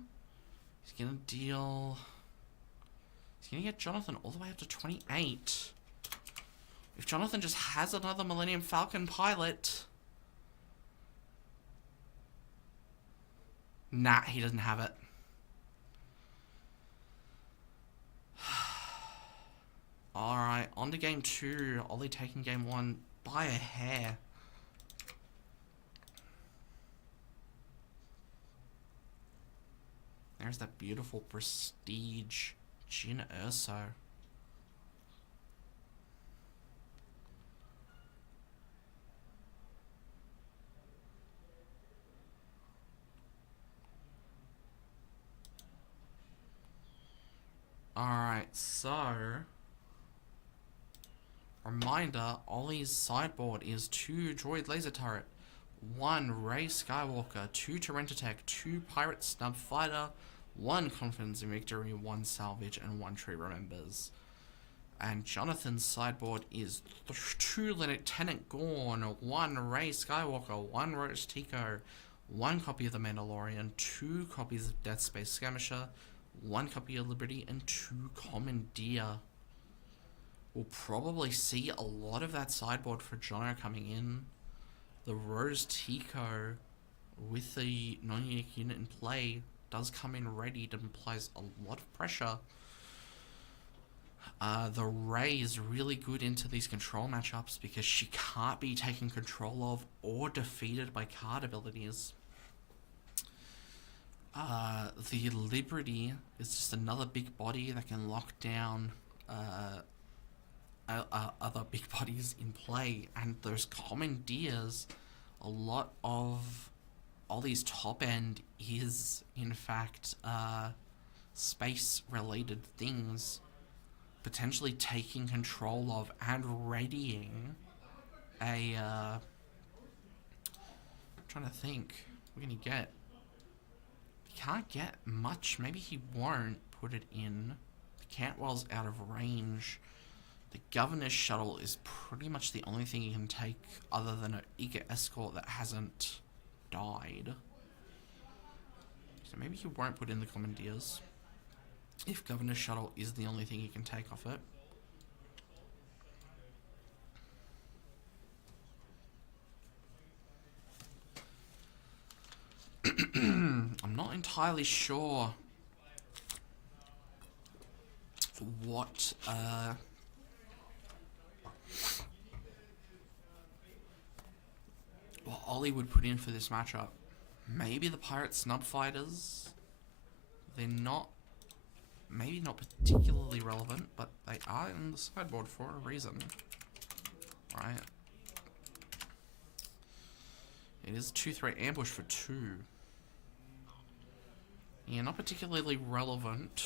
He's gonna deal. He's gonna get Jonathan all the way up to 28. If Jonathan just has another Millennium Falcon pilot. Nah, he doesn't have it. Alright, on to game 2. Ollie taking game 1 by a hair. There's that beautiful prestige Jin Urso. Alright, so... reminder, Ollie's sideboard is 2 Droid Laser Turret, 1 Rey Skywalker, 2 Tyrantotech, 2 Pirate Snub Fighter, 1 Confidence in Victory, 1 Salvage, and 1 Tree Remembers. And Jonathan's sideboard is 2 Lieutenant Gorn, 1 Rey Skywalker, 1 Roach Tico, 1 copy of the Mandalorian, 2 copies of Death Space Skirmisher, 1 copy of Liberty, and 2 Commandeer. We'll probably see a lot of that sideboard for Jono coming in. The Rose Tico with the non-unique unit in play does come in ready and applies a lot of pressure. The Ray is really good into these control matchups because she can't be taken control of or defeated by card abilities. The Liberty is just another big body that can lock down other big bodies in play, and those commandeers, a lot of Ollie's top end is in fact space related things, potentially taking control of and readying a I'm trying to think, we're gonna get, he can't get much, maybe he won't put it in. The Cantwell's out of range. The Governor's Shuttle is pretty much the only thing he can take other than an Eager Escort that hasn't died. So maybe he won't put in the Commandeers if Governor's Shuttle is the only thing he can take off it. I'm not entirely sure what Ollie would put in for this matchup. Maybe the Pirate Snub Fighters. They're not, maybe not particularly relevant, but they are in the sideboard for a reason, right? It is 2-3 ambush for 2. Yeah, not particularly relevant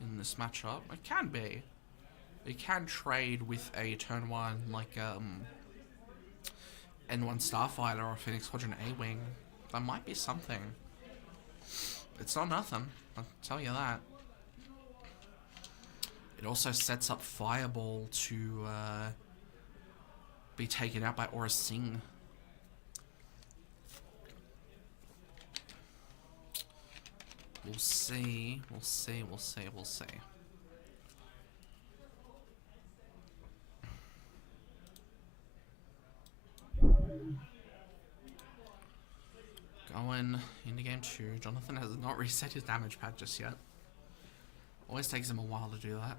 in this matchup. It can be. It can trade with a turn 1 like N1 Starfighter or Phoenix Squadron A-Wing. That might be something. It's not nothing, I'll tell you that. It also sets up Fireball to be taken out by Aura Singh. We'll see, we'll see, we'll see, we'll see. Going into game 2. Jonathan has not reset his damage pad just yet. Always takes him a while to do that.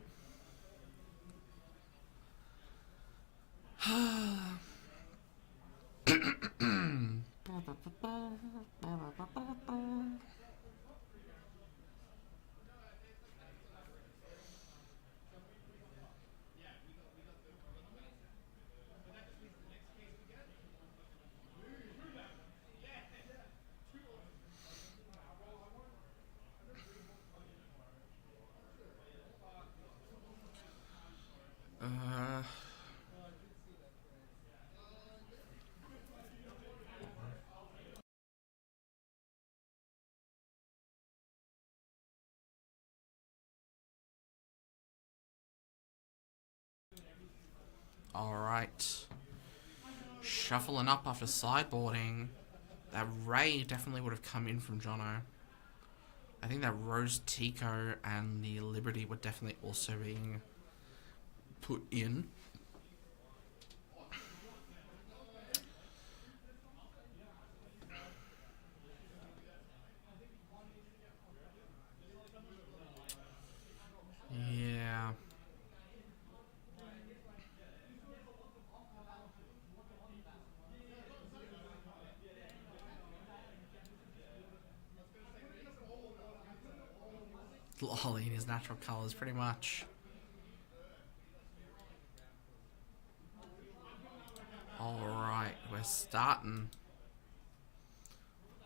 Alright. Shuffling up after sideboarding. That Ray definitely would have come in from Jono. I think that Rose Tico and the Liberty were definitely also being put in. Yeah. Lolly in his natural colours, pretty much. Alright, we're starting.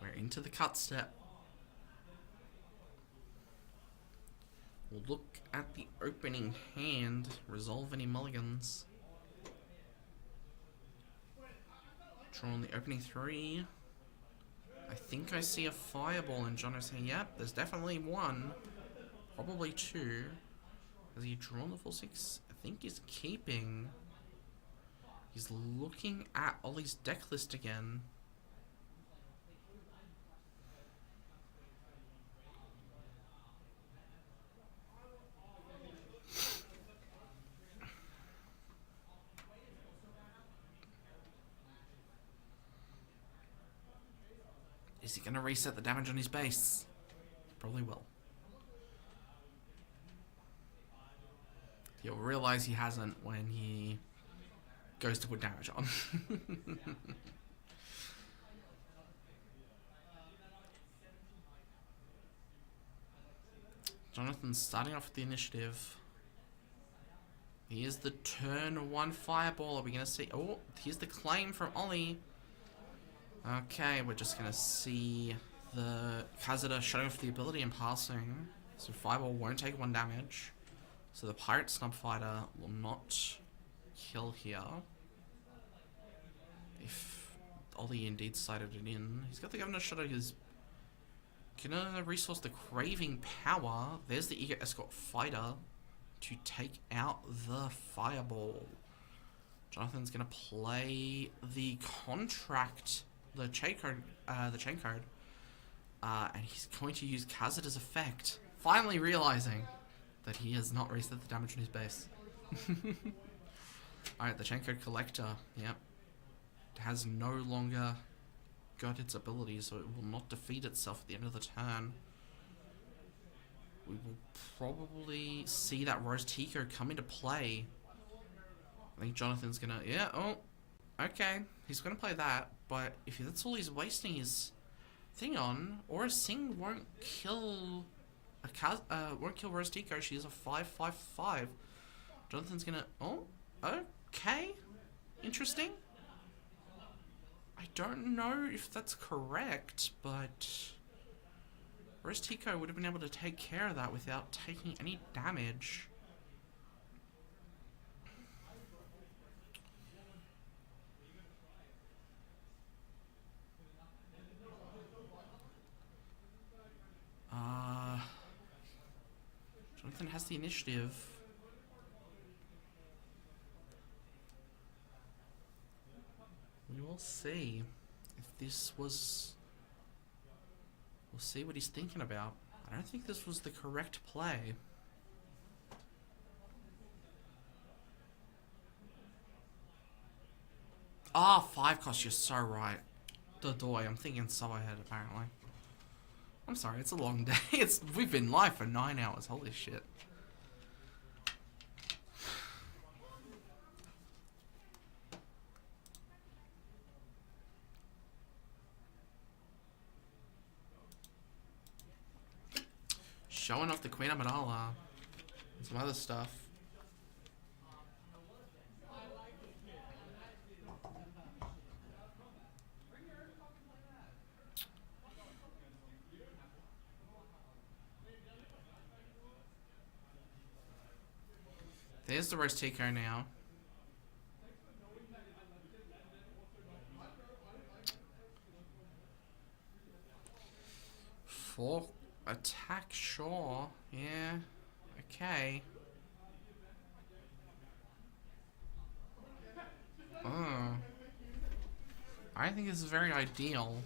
We're into the cut step. We'll look at the opening hand, resolve any mulligans. Drawn the opening 3. I think I see a Fireball, and Jono's saying, yep, there's definitely one. Probably 2. Has he drawn the full 6? I think he's keeping. He's looking at Ollie's deck list again. Is he going to reset the damage on his base? Probably will. He'll realize he hasn't when he goes to put damage on. Jonathan's starting off with the initiative. Here's the turn 1 fireball. Are we going to see... Oh, here's the claim from Ollie. Okay, we're just going to see the Kazada shutting off the ability and passing. So fireball won't take 1 damage. So the Pirate Snub Fighter will not kill here. If Ollie indeed sighted it in. He's got the Governor Shadow. He's gonna resource the Craving Power. There's the Eager Escort Fighter to take out the Fireball. Jonathan's gonna play the Contract, the chain code, and he's going to use Kazada's effect. Finally realizing that he has not reset the damage on his base. Alright, the chain code collector, yep, has no longer got its ability, so it will not defeat itself at the end of the turn. We will probably see that Rose Tico come into play. I think Jonathan's gonna, yeah, oh, okay, he's gonna play that, but if that's all he's wasting his thing on, Aura Sing won't kill Rose Tico. She is a 5/5/5. Jonathan's gonna, oh, okay, interesting. I don't know if that's correct, but Rose Tico would have been able to take care of that without taking any damage. Jonathan has the initiative. We will see if this was... We'll see what he's thinking about. I don't think this was the correct play. Ah, 5 cost, you're so right. Dodoy, I'm thinking so ahead apparently. I'm sorry, it's a long day. We've been live for 9 hours, holy shit. Showing off the Queen Amidala and some other stuff. There's the Rose Tico now. For attack, sure. Yeah. Okay. I think this is very ideal.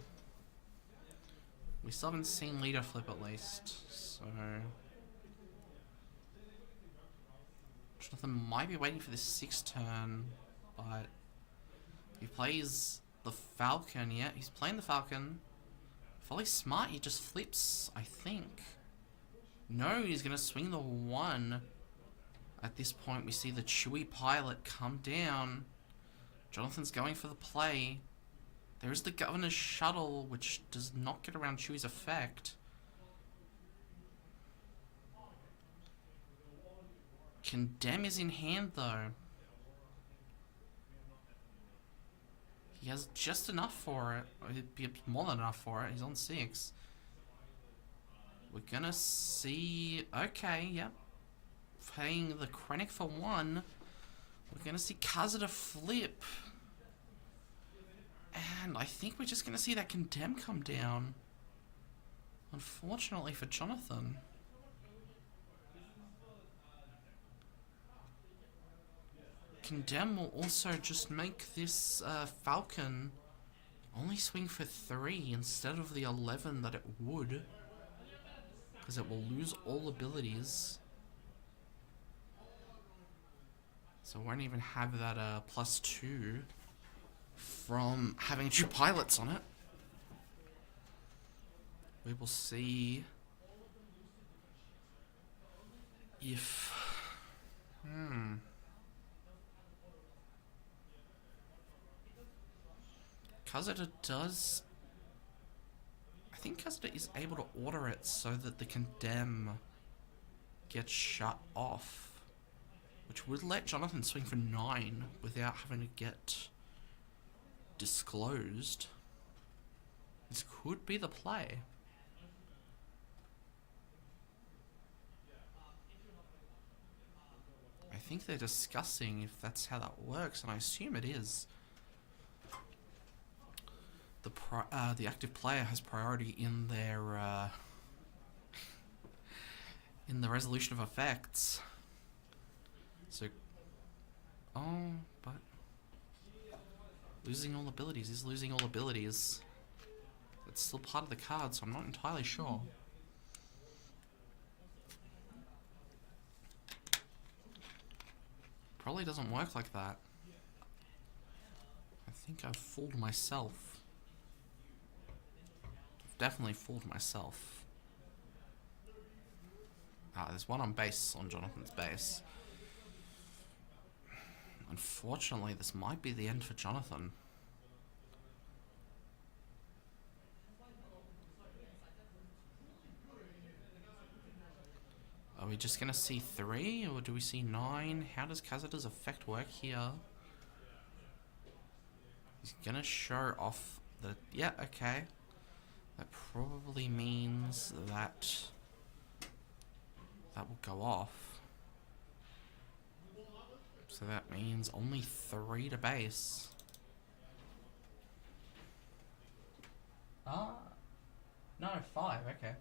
We still haven't seen leader flip at least, so... Jonathan might be waiting for the 6th turn, but he plays the Falcon. Yeah, he's playing the Falcon. Fully smart, he just flips, I think. No, he's gonna swing the 1. At this point, we see the Chewy Pilot come down. Jonathan's going for the play. There is the Governor's Shuttle, which does not get around Chewy's effect. Condemn is in hand, though. He has just enough for it. It'd be more than enough for it. He's on 6. We're gonna see... Okay, yep. Paying the Krennic for 1. We're gonna see Kazada flip. And I think we're just gonna see that Condemn come down. Unfortunately for Jonathan. Condemn will also just make this Falcon only swing for 3 instead of the 11 that it would. Because it will lose all abilities. So it won't even have that +2 from having 2 pilots on it. We will see if... Kazeda does... I think Kazeda is able to order it so that the Condemn gets shut off, which would let Jonathan swing for 9 without having to get disclosed. This could be the play. I think they're discussing if that's how that works, and I assume it is. The active player has priority in their in the resolution of effects. So, but losing all abilities is losing all abilities. It's still part of the card, so I'm not entirely sure. Probably doesn't work like that. I think I've fooled myself. I've definitely fooled myself. There's one on base, on Jonathan's base. Unfortunately, this might be the end for Jonathan. Are we just going to see 3, or do we see 9? How does Kazeda's effect work here? He's going to show off the... Yeah, okay. That probably means that... that will go off. So that means only 3 to base. No, 5, okay.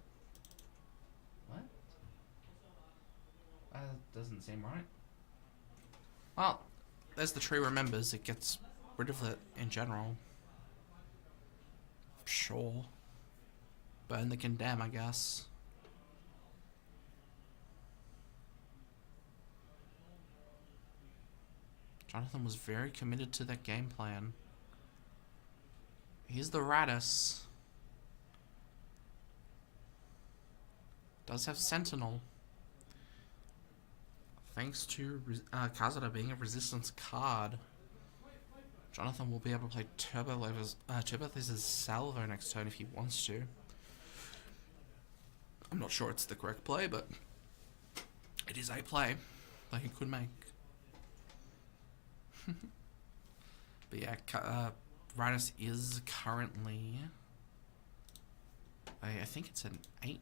What? That doesn't seem right. Well, as the tree remembers, it gets rid of it in general. Sure. Burn the Condemn, I guess. Jonathan was very committed to that game plan. Here's the Radis. Does have Sentinel. Thanks to Kazeda being a resistance card, Jonathan will be able to play Turbothiz's Salvo next turn if he wants to. I'm not sure it's the correct play, but it is a play that he could make. But yeah, Radis is currently... I think it's an 8.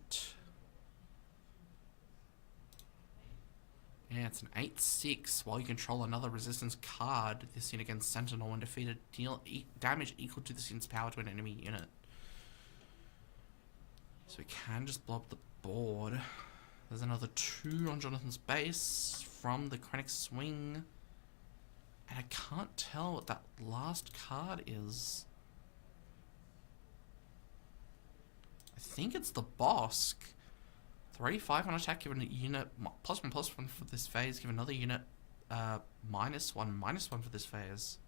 Yeah, it's an 8/6. While you control another resistance card this unit against Sentinel, when defeated, deal damage equal to this unit's power to an enemy unit. So we can just blow up the board. There's another 2 on Jonathan's base from the Krennic Swing. And I can't tell what that last card is. I think it's the Bosk. 3/5 on attack, give a unit +1/+1 for this phase, give another unit -1/-1 for this phase.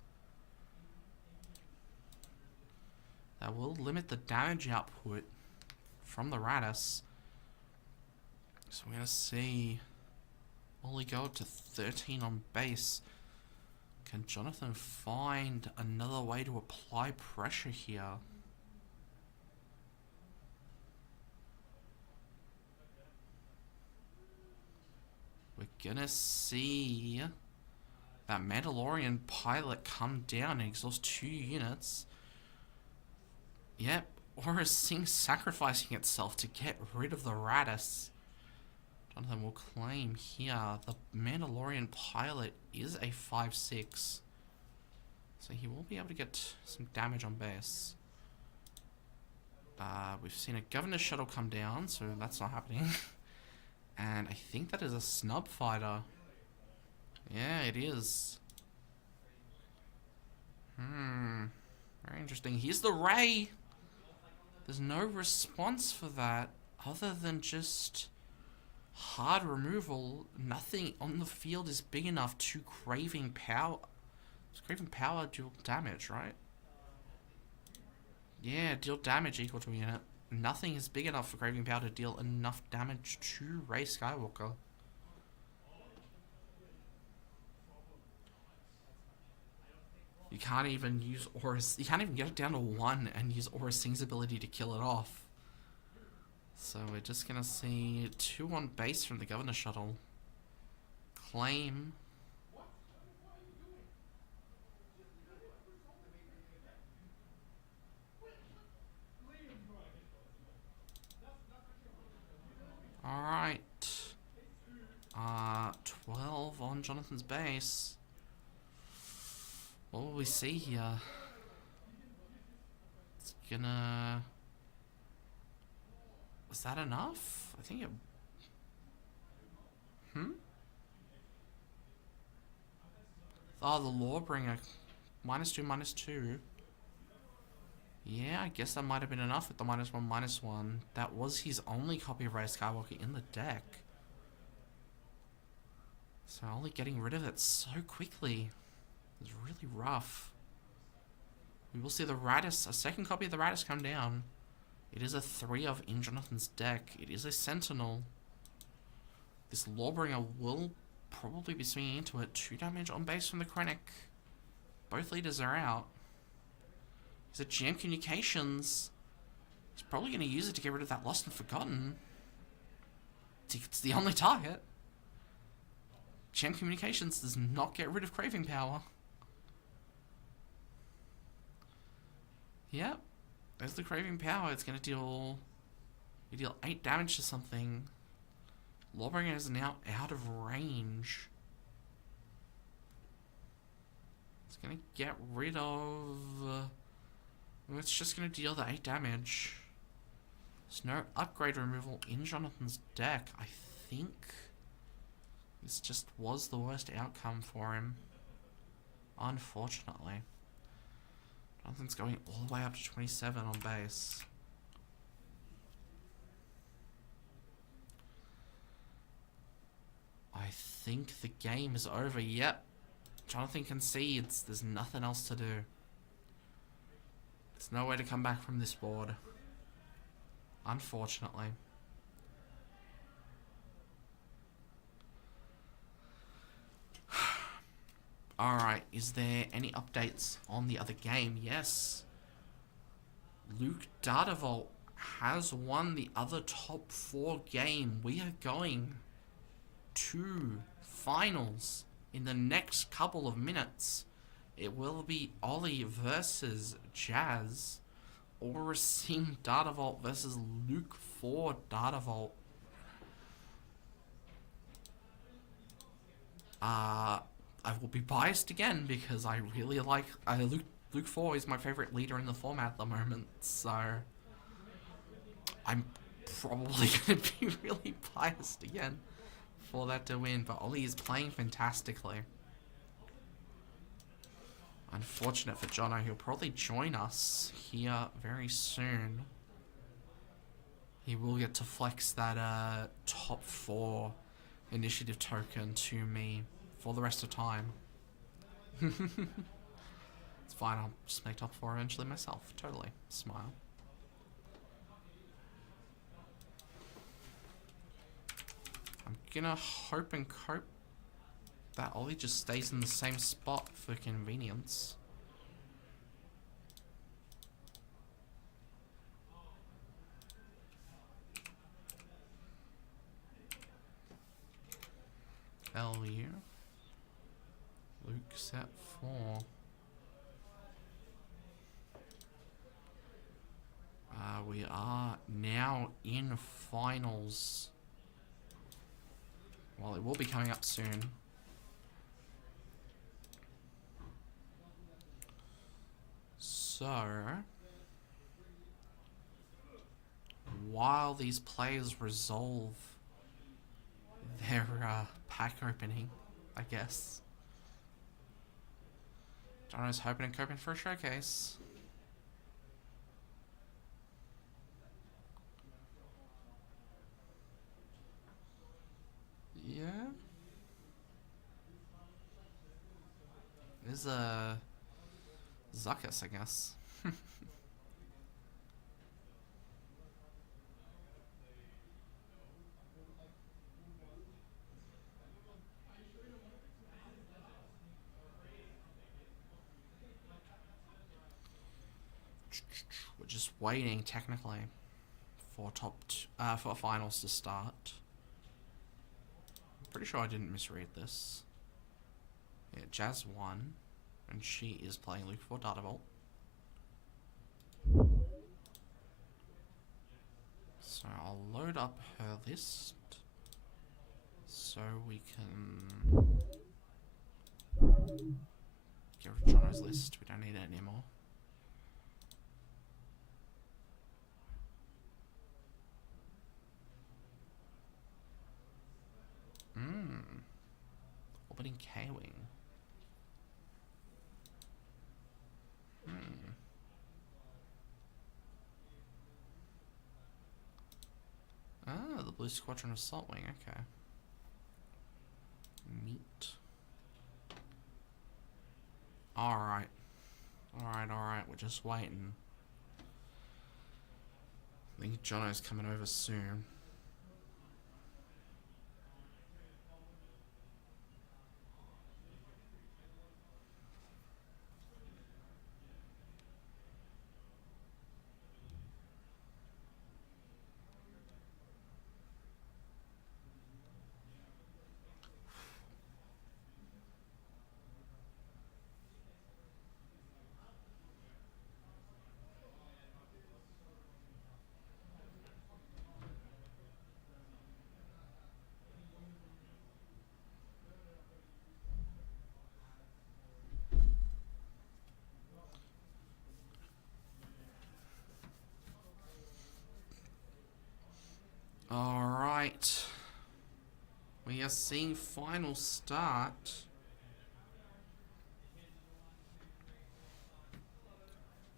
That will limit the damage output from the Radis. So we're going to see only go up to 13 on base. Can Jonathan find another way to apply pressure here? We're gonna see that Mandalorian pilot come down and exhaust 2 units. Yep, Aura Singh sacrificing itself to get rid of the Radis. Jonathan will claim here the Mandalorian pilot is a 5/6. So he will be able to get some damage on base. We've seen a Governor Shuttle come down, so that's not happening. And I think that is a snub fighter. Yeah, it is. Very interesting. Here's the Ray. There's no response for that other than just hard removal. Nothing on the field is big enough to Craving Power. Does Craving Power deal damage, right? Yeah, deal damage equal to a unit. Nothing is big enough for Craving Power to deal enough damage to Rey Skywalker. You can't even use Aura's. You can't even get it down to 1 and use Aura Sing's ability to kill it off. So we're just gonna see 2 on base from the Governor Shuttle. Claim. Alright. 12 on Jonathan's base. What will we see here? It's gonna... Was that enough? I think it... Oh, the Lawbringer. -2, -2. Yeah, I guess that might have been enough with the -1, -1. That was his only copy of Ray Skywalker in the deck. So only getting rid of it so quickly is really rough. We will see the Radis, a second copy of the Radis come down. It is a 3 of in Jonathan's deck. It is a Sentinel. This Lawbringer will probably be swinging into it. 2 damage on base from the Krennic. Both leaders are out. Is it Jam Communications? He's probably going to use it to get rid of that Lost and Forgotten. It's the only target. Jam Communications does not get rid of Craving Power. Yep. There's the Craving Power. It's going to deal... You deal 8 damage to something. Lawbringer is now out of range. It's going to get rid of... It's just going to deal the 8 damage. There's no upgrade removal in Jonathan's deck. I think this just was the worst outcome for him. Unfortunately. Jonathan's going all the way up to 27 on base. I think the game is over. Yep. Jonathan concedes. There's nothing else to do. There's no way to come back from this board. Unfortunately. Alright, is there any updates on the other game? Yes. Luke Dardevolt has won the other top 4 game. We are going to finals in the next couple of minutes. It will be Ollie versus Jazz, or Sing Dardevolt versus Luke 4 Dardevolt. I will be biased again because I really like Luke 4 is my favorite leader in the format at the moment, so I'm probably going to be really biased again for that to win, but Ollie is playing fantastically. Unfortunate for Jono, he'll probably join us here very soon. He will get to flex that top 4 initiative token to me for the rest of time. It's fine, I'll just make top 4 eventually myself. Totally. Smile. I'm gonna hope and cope that Ollie just stays in the same spot for convenience. LU. Luke set 4. We are now in finals. Well, it will be coming up soon. So, while these players resolve their pack opening, I guess, Jono's hoping and coping for a showcase. Yeah. There's a Zuckus, I guess. We're just waiting, technically, for for finals to start. I'm pretty sure I didn't misread this. Yeah, Jazz won, and she is playing Luke for Data Vault. So I'll load up her list so we can get rid of Jono's list. We don't need it anymore. Orbiting K-Wing. Ah, the Blue Squadron Assault Wing, okay. Neat. Alright. Alright, we're just waiting. I think Jono's coming over soon. Alright. We are seeing final start.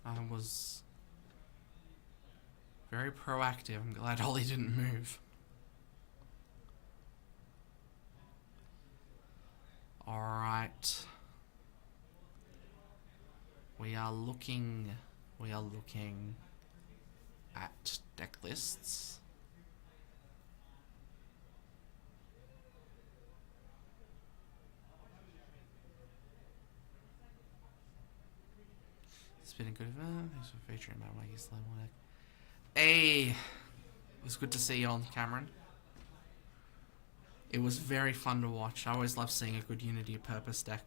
I was very proactive. I'm glad Ollie didn't move. Alright. We are looking at deck lists. It's been a good event. Thanks for featuring my Mikey's level deck. Hey! It was good to see you on, Cameron. It was very fun to watch. I always love seeing a good Unity of Purpose deck.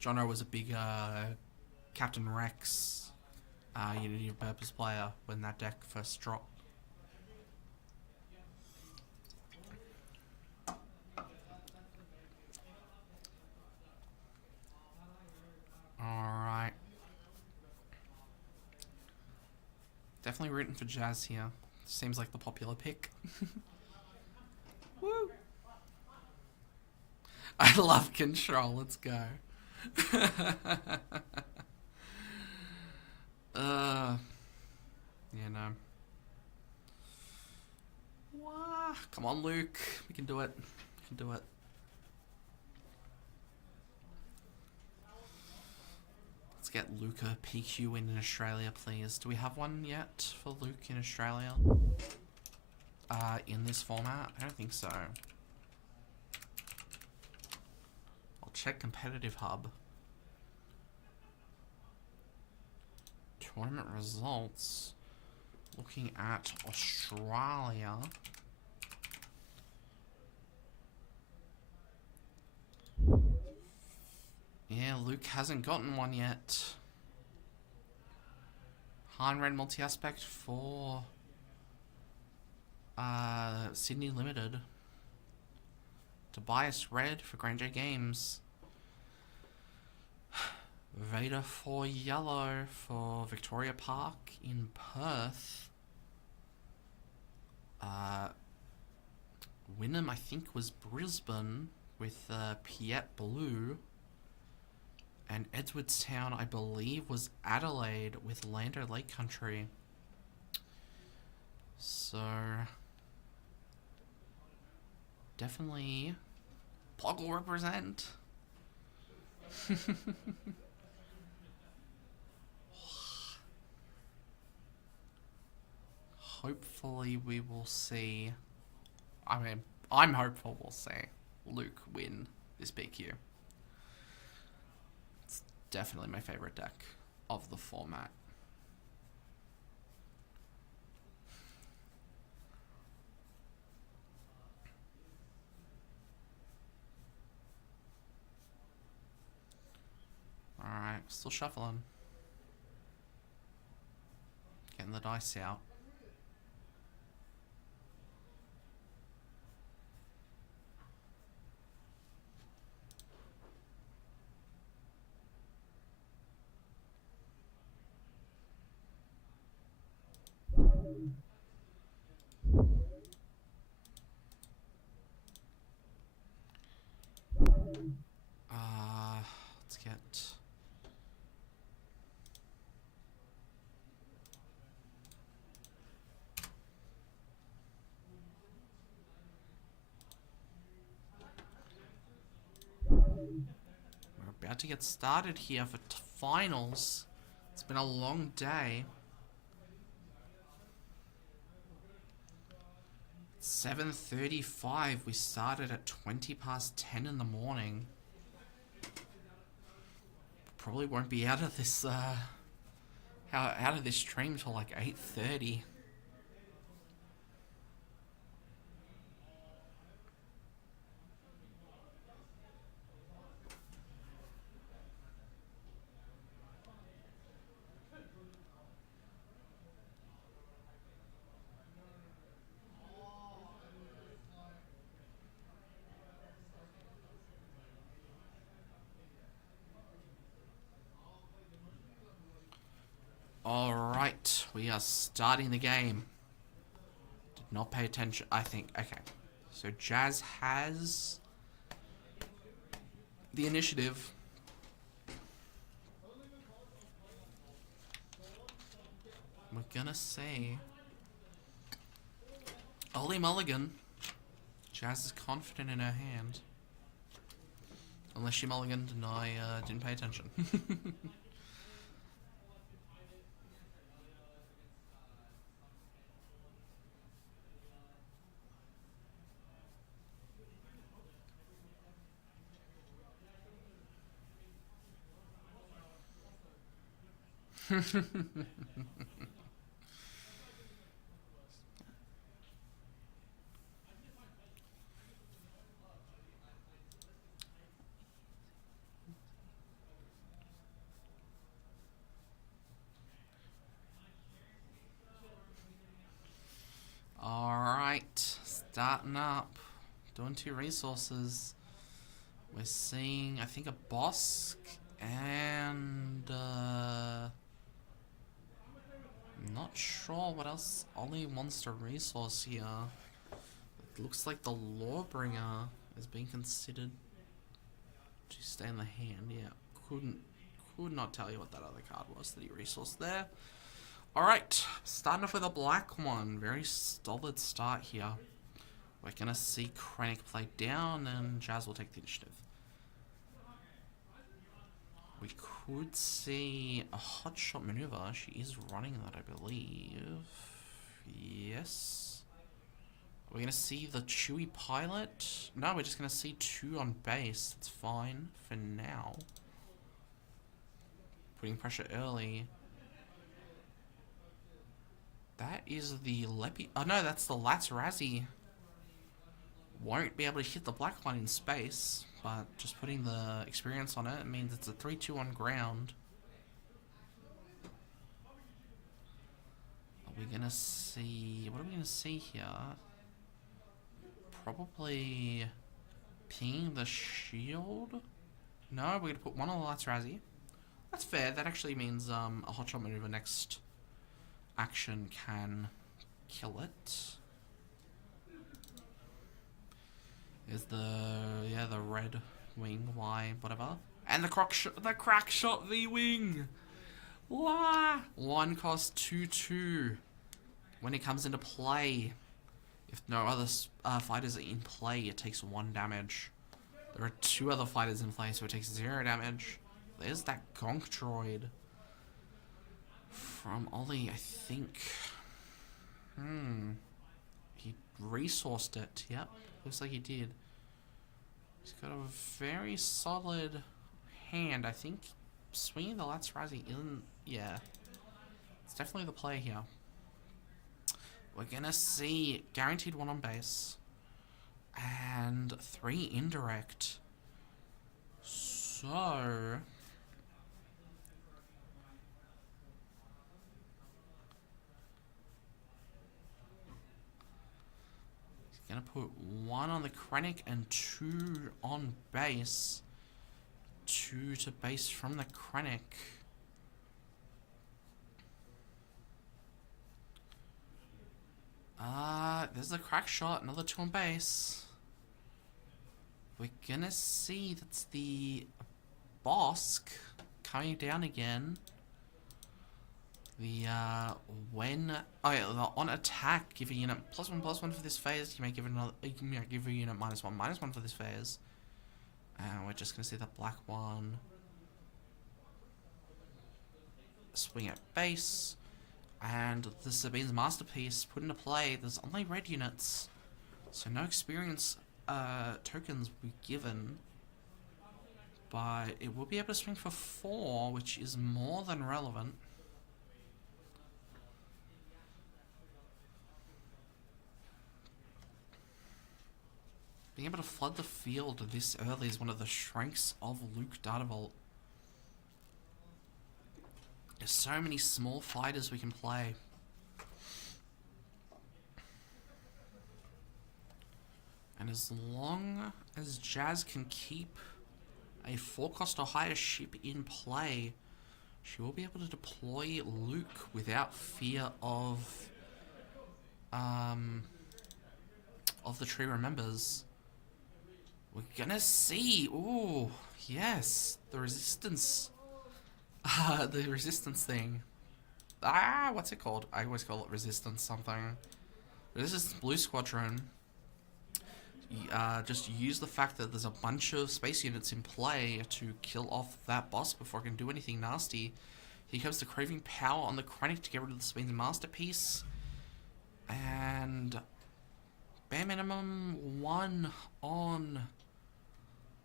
Jono was a big Captain Rex Unity of Purpose player when that deck first dropped. Alright. Definitely rooting for Jazz here. Seems like the popular pick. Woo! I love control, let's go. You know. Wah. Come on, Luke. We can do it. We can do it. Let's get Luke a PQ win in Australia, please. Do we have one yet for Luke in Australia? In this format? I don't think so. I'll check Competitive Hub. Tournament results. Looking at Australia. Yeah, Luke hasn't gotten one yet. Han Red multi-aspect for Sydney Limited. Tobias Red for Granger Games. Vader for yellow for Victoria Park in Perth. Wynnum, I think, was Brisbane with Piet Blue. And Edwardstown, I believe, was Adelaide with Lando Lake Country. So, definitely, Plug will represent. Hopefully we will see, I mean, I'm hopeful we'll see Luke win this PQ. definitely my favorite deck of the format. Alright, still shuffling. Getting the dice out. Let's get... We're about to get started here for finals. It's been a long day. 7:35. We started at 20 past 10 in the morning. Probably won't be out of this out of this stream till like 8:30. Alright, we are starting the game. Did not pay attention, I think. Okay. So Jazz has the initiative. We're gonna say Ollie Mulligan. Jazz is confident in her hand. Unless she mulliganed and I didn't pay attention. Alright, starting up. Doing 2 resources. We're seeing, I think, a Bosk and I'm not sure what else Ollie wants to resource here. It looks like the Lawbringer is being considered to stay in the hand. Yeah, could not tell you what that other card was that he resourced there. Alright, starting off with a black one. Very solid start here. We're gonna see Krennic play down and Jazz will take the initiative. We could see a hot shot maneuver. She is running that, I believe. Yes. We're gonna see the Chewy pilot. No, we're just gonna see 2 on base. It's fine for now. Putting pressure early. That is the Leppy. Oh no, that's the Latz-Razzie. Won't be able to hit the black one in space, but just putting the experience on it means it's a 3-2 on ground. Are we gonna see... What are we gonna see here? Probably ping the shield? No, we're gonna put one on the Latz-Razzie. That's fair. That actually means a hotshot maneuver next action can kill it. Is the red wing, Y, whatever. And the crack shot V wing. Wah! 1 cost 2/2 when it comes into play. If no other fighters are in play, it takes 1 damage. There are 2 other fighters in play, so it takes 0 damage. There's that Gonk droid from Ollie, I think. He resourced it. Yep, looks like he did. He's got a very solid hand. I think swinging the Lats Rising in, yeah. It's definitely the play here. We're gonna see guaranteed 1 on base. And 3 indirect. So... gonna put 1 on the Krennic and 2 on base. 2 to base from the Krennic. There's a crack shot, another 2 on base. We're gonna see that's the Bosk coming down again. The the on attack, give a unit +1/+1 for this phase. You may give another. You can give a unit -1/-1 for this phase. And we're just gonna see the black one swing at base, and the Sabine's Masterpiece put into play. There's only red units, so no experience tokens will be given. But it will be able to swing for 4, which is more than relevant. Being able to flood the field this early is one of the strengths of Luke Datavolt. There's so many small fighters we can play. And as long as Jazz can keep a 4-cost or higher ship in play, she will be able to deploy Luke without fear of the Tree Remembers. We're gonna see, ooh, yes, the resistance, the resistance thing. What's it called? I always call it resistance something. Resistance Blue Squadron. Just use the fact that there's a bunch of space units in play to kill off that boss before it can do anything nasty. Here comes the Craving Power on the Krennic to get rid of the Sabine's Masterpiece. And bare minimum 1 on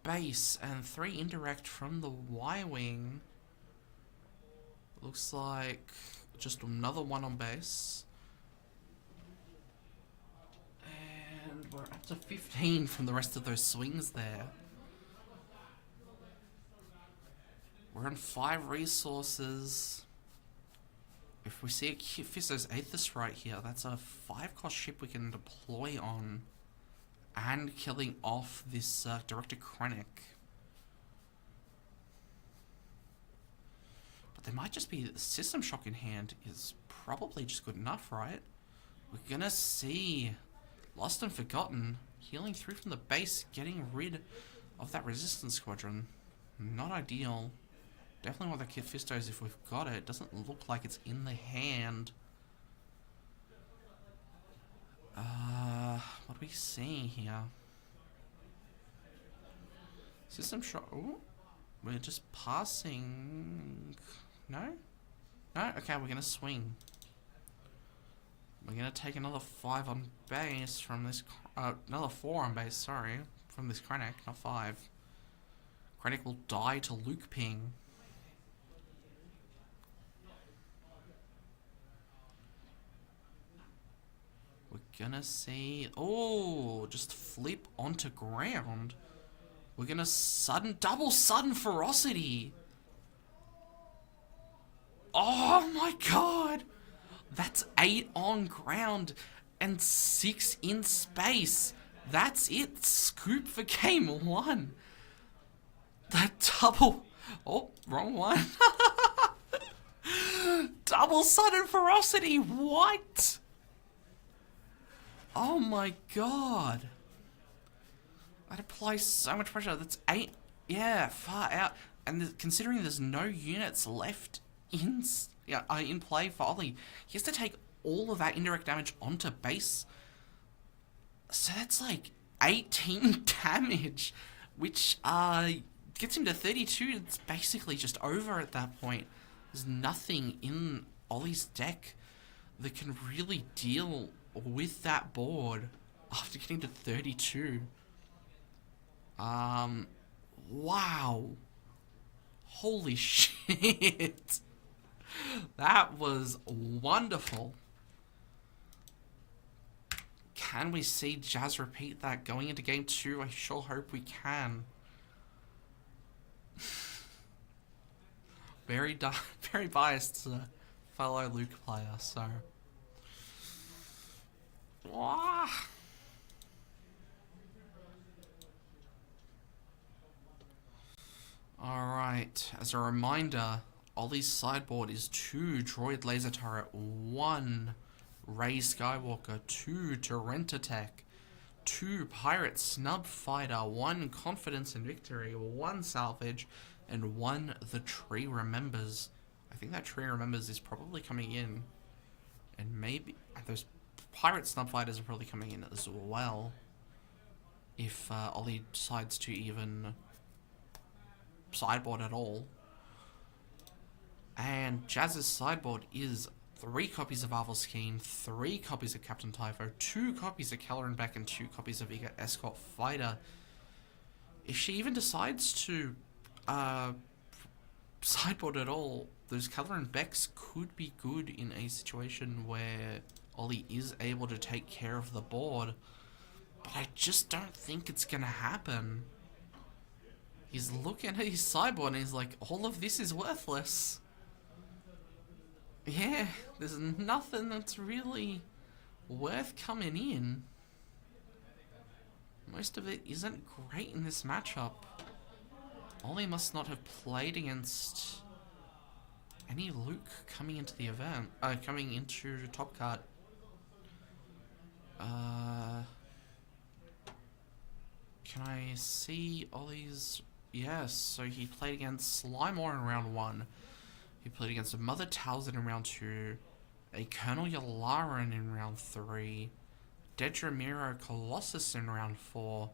base and 3 indirect from the Y-Wing. Looks like just another 1 on base. And we're up to 15 from the rest of those swings there. We're on 5 resources. If we see a Fisto's Aethys right here, that's a 5-cost ship we can deploy on. And killing off this Director Krennic. But there might just be System Shock in hand is probably just good enough, right? We're gonna see Lost and Forgotten healing through from the base, getting rid of that Resistance Squadron. Not ideal. Definitely want the Kit Fistos if we've got it. It doesn't look like it's in the hand. What are we seeing here? System shot. Ooh, we're just passing. No? No? Okay, we're gonna swing. We're gonna take another 5 on base from this. Another 4 on base, sorry. From this Krennic, not 5. Krennic will die to Luke Ping. Gonna see, oh, just flip onto ground. We're gonna double sudden ferocity. Oh my god, that's 8 on ground and 6 in space. That's it, scoop for game 1. That double, oh, wrong one. Double sudden ferocity, what? Oh my god. That applies so much pressure. That's 8. Yeah, far out. And considering there's no units left in play for Ollie, he has to take all of that indirect damage onto base. So that's like 18 damage, which gets him to 32. It's basically just over at that point. There's nothing in Ollie's deck that can really deal with that board after getting to 32. Wow. Holy shit. That was wonderful. Can we see Jazz repeat that going into game 2? I sure hope we can. Very biased fellow Luke player, so. Wah. Alright, as a reminder, Ollie's sideboard is 2 Droid Laser Turret, 1 Rey Skywalker, 2 Torrenta Tech, 2 Pirate Snub Fighter, 1 Confidence and Victory, 1 Salvage, and 1 The Tree Remembers. I think that Tree Remembers is probably coming in. And maybe those Pirate Snub Fighters are probably coming in as well. If Ollie decides to even sideboard at all. And Jazz's sideboard is 3 copies of Arvel Skeen, 3 copies of Captain Typho, 2 copies of Kelleran Beck, and 2 copies of Ega Escort Fighter. If she even decides to sideboard at all, those Kelleran Becks could be good in a situation where Ollie is able to take care of the board. But I just don't think it's going to happen. He's looking at his sideboard and he's like, all of this is worthless. Yeah, there's nothing that's really worth coming in. Most of it isn't great in this matchup. Ollie must not have played against any Luke coming into the event. Coming into Top Cut. Can I see Ollie's... Yes, so he played against Slimore in round 1. He played against a Mother Talzin in round 2. A Colonel Yularen in round 3. Dedramiro Colossus in round 4.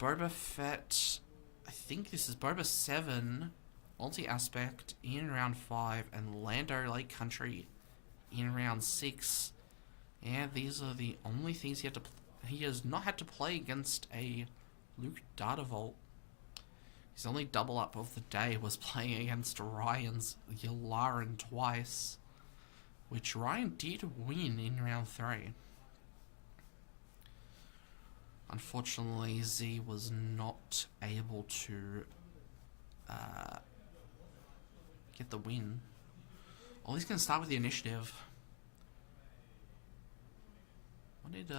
Boba Fett... I think this is Boba 7. Multi-Aspect in round 5. And Lando Lake Country in round 6. Yeah, these are the only things he had to... He has not had to play against a Luke Data Vault. His only double up of the day was playing against Ryan's Yularen twice, which Ryan did win in round 3. Unfortunately, Z was not able to get the win. Ollie's going to start with the initiative. What did...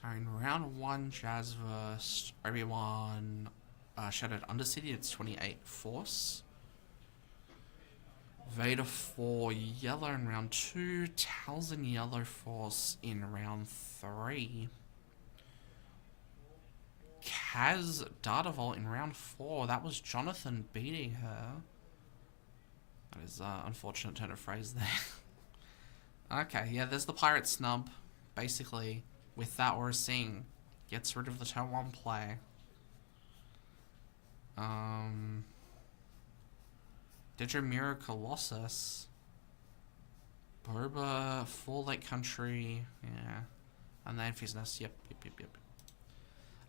Sorry, in round 1, Jazz vs. Obi-Wan Shattered Undercity, it's 28 Force. Vader 4 Yellow in round 2, Talzin Yellow Force in round 3. Kaz Data Vault in round 4, that was Jonathan beating her. That is unfortunate turn of phrase there. Okay, yeah, there's the Pirate Snub, basically. With that, we're seeing gets rid of the turn 1 play. Dedramiro Colossus. Boba, 4 Lake Country, yeah. And then Fizness, yep.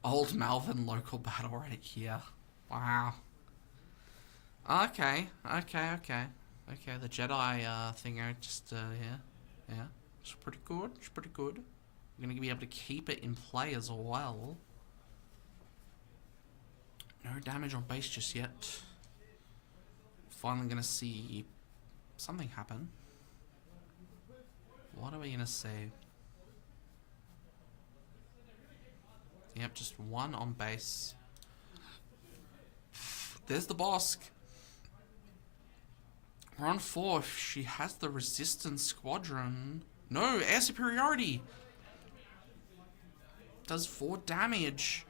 Old Malvin local battle right here. Wow. Okay, the Jedi thing, yeah. It's pretty good. We're going to be able to keep it in play as well. No damage on base just yet. Finally going to see something happen. What are we going to see? Yep, just 1 on base. There's the Bosk. We're on 4. She has the Resistance Squadron. No, air superiority. Does 4 damage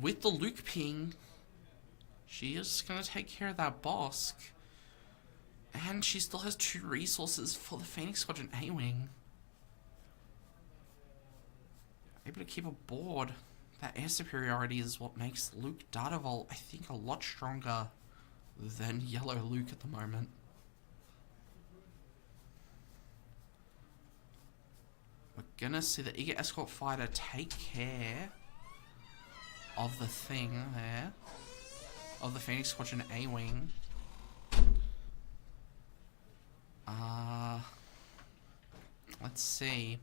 with the Luke ping. She is going to take care of that Bosk. And she still has 2 resources for the Phoenix Squadron A-Wing. Able to keep a board. That air superiority is what makes Luke Data Vault, I think, a lot stronger than Yellow Luke at the moment. We're gonna see the Eager Escort Fighter take care of the thing there. Of the Phoenix Squadron A-Wing. Let's see.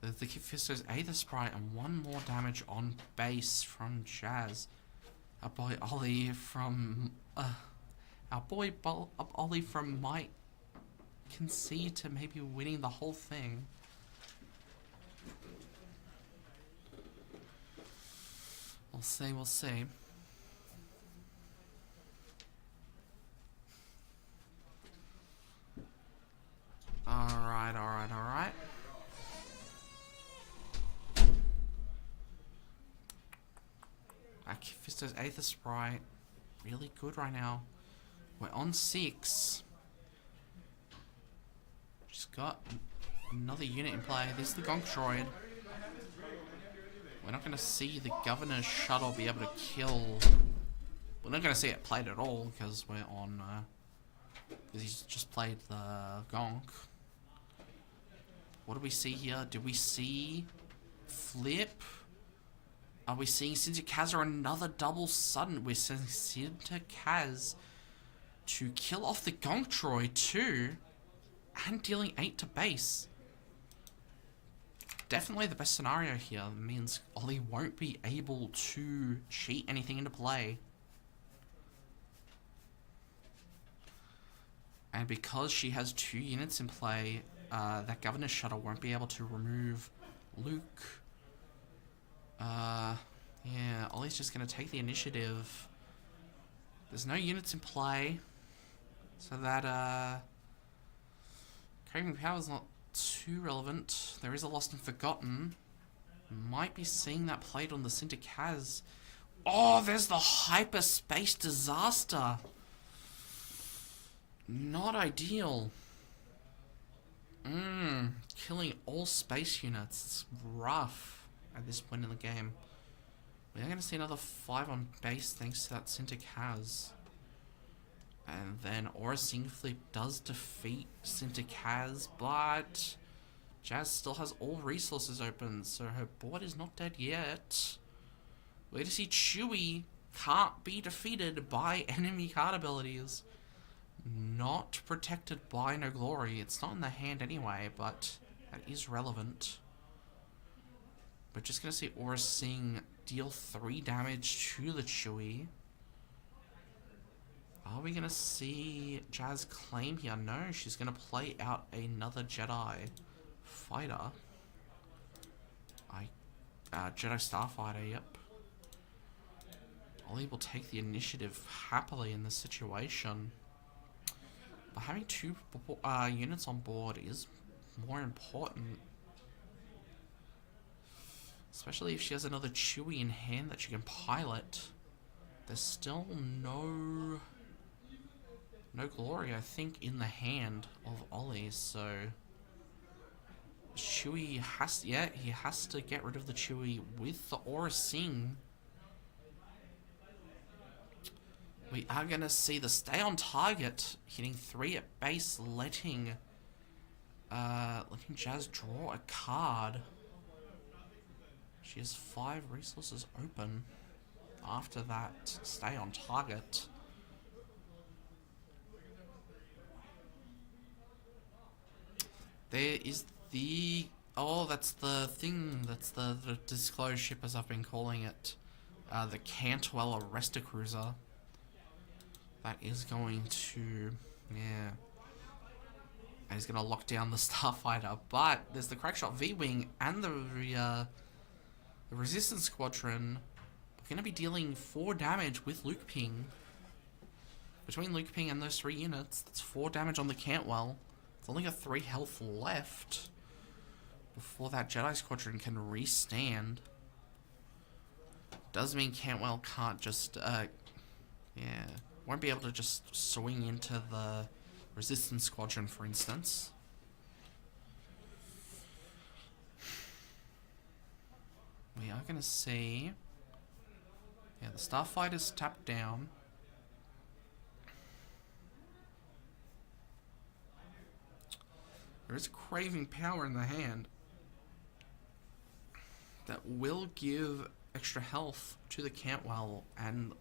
The Fisto's Aether Sprite and one more damage on base from Jazz. Our boy Ollie from Ollie from might concede to maybe winning the whole thing. We'll see, we'll see. Alright, alright, alright. Fisto's Aether Sprite, really good right now. We're on 6. Just got another unit in play. This is the Gonk Droid. We're not going to see the Governor's Shuttle be able to kill... We're not going to see it played at all, because we're on... because he's just played the Gonk. What do we see here? Do we see... Flip? Are we seeing Sinter-Kaz or another double sudden? We're seeing Sinter-Kaz to kill off the Gonk Droid too, and dealing 8 to base. Definitely the best scenario here. It means Ollie won't be able to cheat anything into play. And because she has 2 units in play, that Governor's Shuttle won't be able to remove Luke. Yeah, Ollie's just going to take the initiative. There's no units in play, so that, Craving Power's not too relevant. There is a Lost and Forgotten. Might be seeing that played on the Sinter-Kaz. Oh, there's the Hyperspace Disaster. Not ideal. Killing all space units. It's rough at this point in the game. We are going to see another 5 on base thanks to that Sinter-Kaz. And then Aura Sing Flip does defeat Sinter-Kaz, but Jazz still has all resources open, so her board is not dead yet. We're going to see Chewie can't be defeated by enemy card abilities. Not protected by No Glory. It's not in the hand anyway, but that is relevant. We're just going to see Aura Sing deal 3 damage to the Chewie. Are we going to see Jazz claim here? No, she's going to play out another Jedi fighter. Jedi Starfighter, yep. Ollie will take the initiative happily in this situation. But having 2 units on board is more important. Especially if she has another Chewie in hand that she can pilot. There's still no Glory, I think, in the hand of Ollie, so Chewie has, yeah, he has to get rid of the Chewie with the Aura Sing. We are going to see the stay on target, hitting 3 at base, letting Jazz draw a card. She has 5 resources open after that stay on target. There is the... Oh, that's the thing. That's the disclosed ship, as I've been calling it. The Cantwell Arrestor Cruiser. That is going to... Yeah. And he's going to lock down the Starfighter. But there's the Crackshot V-Wing and the Resistance Squadron. We're going to be dealing 4 damage with Luke Ping. Between Luke Ping and those 3 units, that's 4 damage on the Cantwell. It's only got 3 health left before that Jedi Squadron can restand. Does mean Cantwell can't just, won't be able to just swing into the Resistance Squadron, for instance. We are going to see... Yeah, the Starfighter's tapped down. There is craving power in the hand that will give extra health to the Cantwell and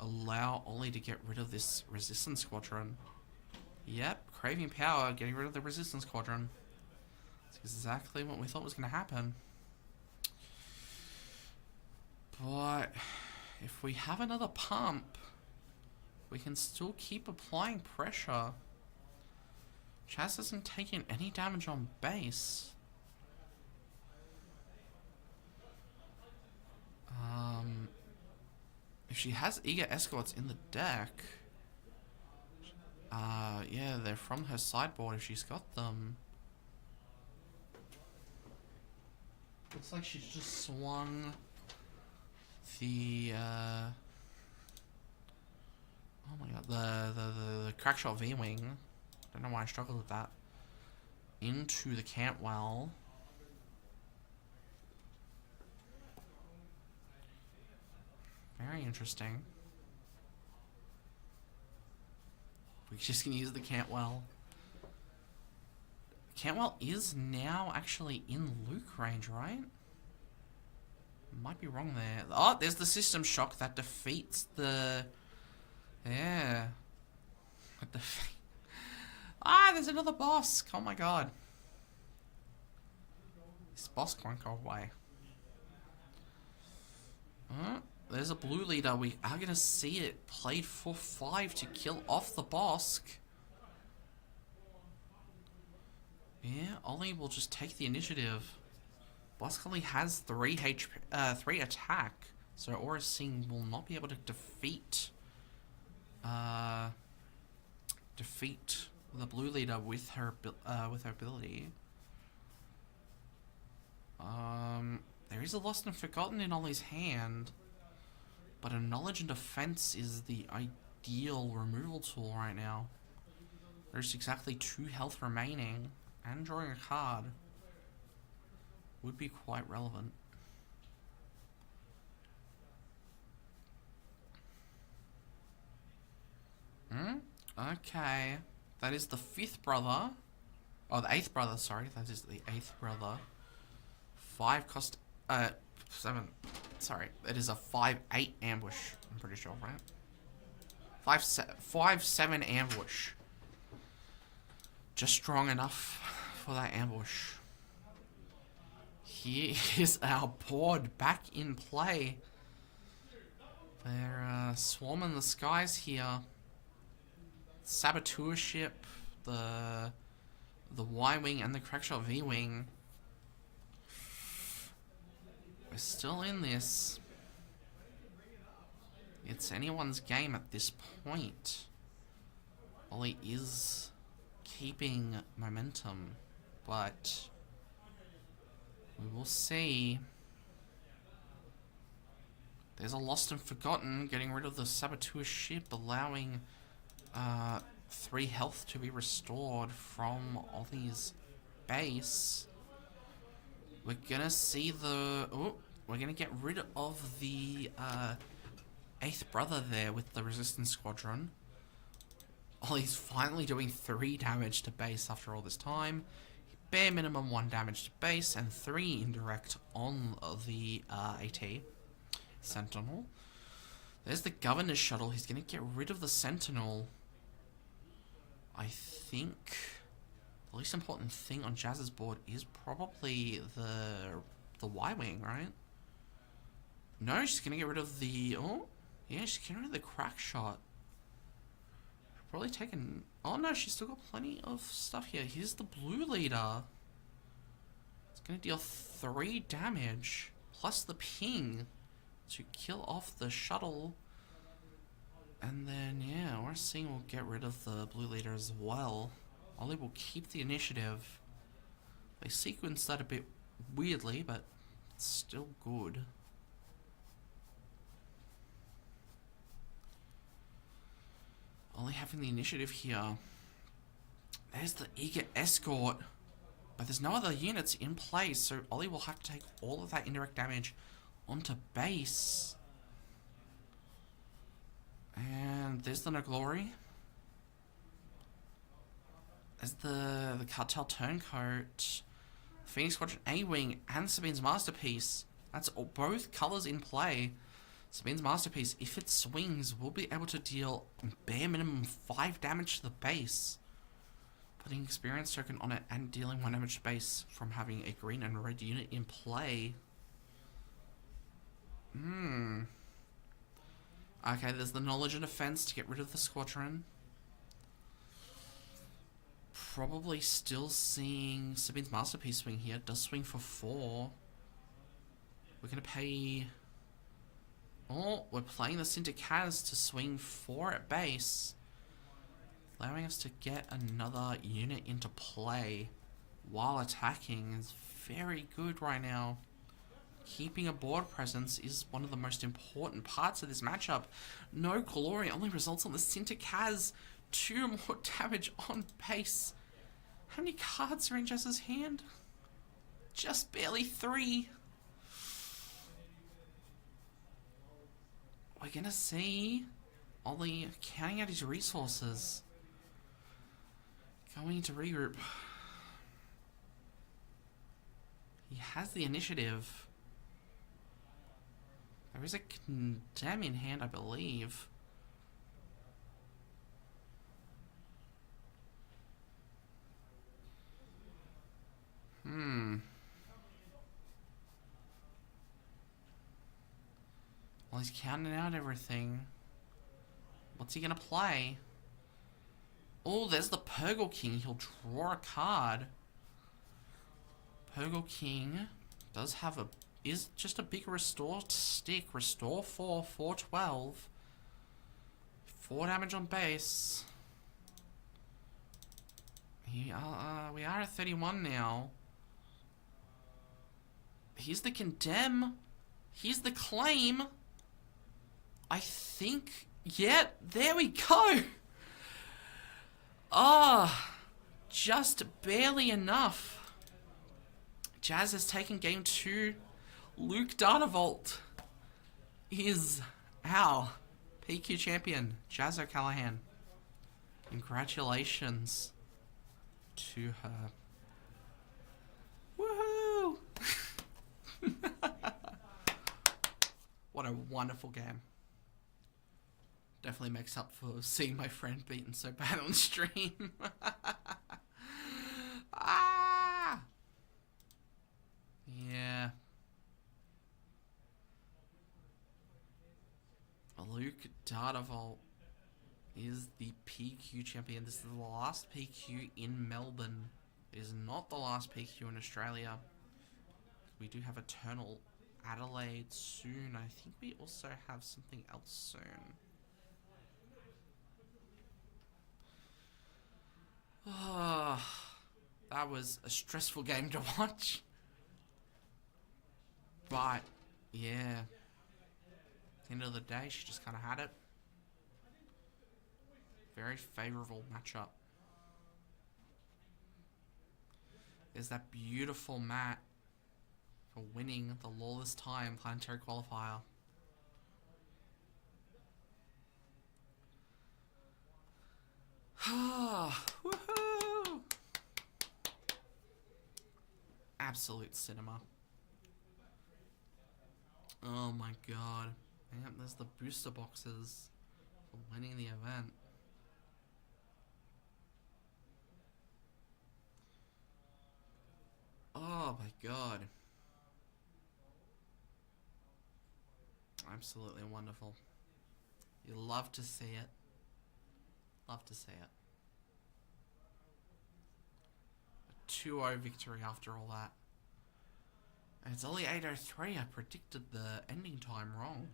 allow Ollie to get rid of this resistance squadron. Yep, craving power, getting rid of the resistance squadron. That's exactly what we thought was going to happen. But if we have another pump, we can still keep applying pressure. Chaz hasn't taken any damage on base. If she has eager escorts in the deck, yeah, they're from her sideboard if she's got them. Looks like she's just swung the, oh my god, the Crackshot V-Wing. Don't know why I struggled with that. Into the Cantwell. Very interesting. We're just gonna use the Cantwell. Cantwell is now actually in Luke range, right? Might be wrong there. Oh, there's the system shock that defeats the... Yeah. There's another boss. Oh my god. This boss can't go away. There's a blue leader. We are going to see it played for 5 to kill off the Bosk. Yeah, Ollie will just take the initiative. Bosk only has 3 attack, so Aura Singh will not be able to defeat the blue leader with her ability. There is a Lost and Forgotten in Ollie's hand, but a Knowledge and Defense is the ideal removal tool right now. There's exactly 2 health remaining, and drawing a card would be quite relevant. Okay. That is the 5th brother. Oh, the 8th brother, sorry. That is the 8th brother. 5 cost... 7. Sorry. That is a 5-8 ambush. I'm pretty sure, right? 5-7 ambush. Just strong enough for that ambush. Here is our board back in play. They're swarming the skies here. Saboteur ship, the Y-Wing and the Crackshot V-Wing. We're still in this. It's anyone's game at this point. Ollie is keeping momentum, but we will see. There's a Lost and Forgotten, getting rid of the Saboteur ship, allowing 3 health to be restored from Ollie's base. We're gonna see the... Oh, we're gonna get rid of the 8th brother there with the Resistance Squadron. Ollie's finally doing 3 damage to base after all this time. Bare minimum 1 damage to base and 3 indirect on the AT. Sentinel. There's the Governor's Shuttle. He's gonna get rid of the Sentinel. I think the least important thing on Jazz's board is probably the Y-Wing, right? No, she's gonna get rid of the... Oh, yeah, she's getting rid of the Crackshot. Probably taken... Oh no, she's still got plenty of stuff here. Here's the blue leader. It's gonna deal 3 damage plus the ping to kill off the shuttle. And then, yeah, we're seeing we'll get rid of the blue leader as well. Ollie will keep the initiative. They sequenced that a bit weirdly, but it's still good. Ollie having the initiative here. There's the eager escort. But there's no other units in place, so Ollie will have to take all of that indirect damage onto base. And there's the No Glory. as the Cartel Turncoat, Phoenix Squadron A-Wing, and Sabine's Masterpiece. That's all, both colours in play. Sabine's Masterpiece, if it swings, will be able to deal bare minimum 5 damage to the base. Putting experience token on it and dealing 1 damage to base from having a green and red unit in play. Okay, there's the knowledge and defense to get rid of the squadron. Probably still seeing Sabine's Masterpiece swing here. Does swing for 4. We're going to pay... Oh, we're playing the Sinterkaz to swing 4 at base. Allowing us to get another unit into play while attacking is very good right now. Keeping a board presence is one of the most important parts of this matchup. No glory only results on the Sinterkaz. 2 more damage on base. How many cards are in Jess's hand? Just barely 3. We're gonna see Ollie counting out his resources. Going to regroup. He has the initiative. There is a condemn in hand, I believe. Well, he's counting out everything. What's he gonna play? Oh, there's the Purgle King. He'll draw a card. Purgle King does have a... is just a big restore stick. Restore 4, 412. 4 damage on base. We are at 31 now. Here's the condemn. Here's the claim. I think... yeah, there we go. Just barely enough. Jazz has taken game 2. Luke Dartavolt is our PQ champion, Jazz O'Callaghan. Congratulations to her. Woohoo! What a wonderful game. Definitely makes up for seeing my friend beaten so bad on stream. Yeah. Luke Dartavolt is the PQ champion. This is the last PQ in Melbourne. It is not the last PQ in Australia. We do have Eternal Adelaide soon. I think we also have something else soon. That was a stressful game to watch. But, yeah. At the end of the day, she just kind of had it. Very favourable matchup. There's that beautiful mat for winning the Lawless Time Planetary Qualifier. Woohoo! Absolute cinema. Oh my god. And there's the booster boxes for winning the event. Oh my god. Absolutely wonderful. You love to see it. Love to see it. A 2-0 victory after all that. And it's only 8:03. I predicted the ending time wrong.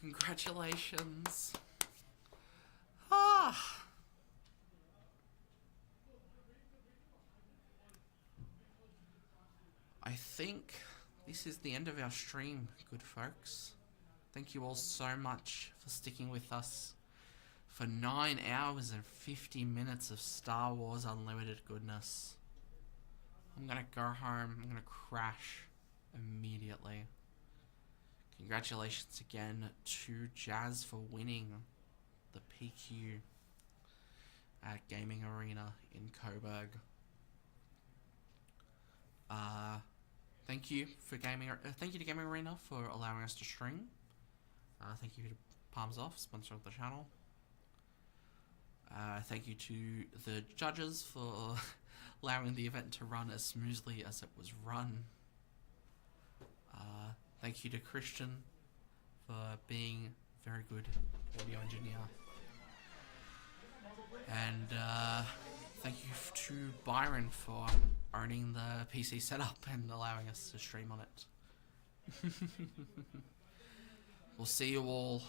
Congratulations. I think this is the end of our stream, good folks. Thank you all so much for sticking with us for 9 hours and 50 minutes of Star Wars Unlimited goodness. I'm gonna go home, I'm gonna crash immediately. Congratulations again to Jazz for winning the PQ at Gaming Arena in Coburg. Thank you to Gaming Arena for allowing us to stream. Thank you to Palms Off, sponsor of the channel. Thank you to the judges for allowing the event to run as smoothly as it was run. Thank you to Christian for being a very good audio engineer. And thank you to Byron for owning the PC setup and allowing us to stream on it. We'll see you all,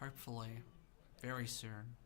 hopefully, very soon.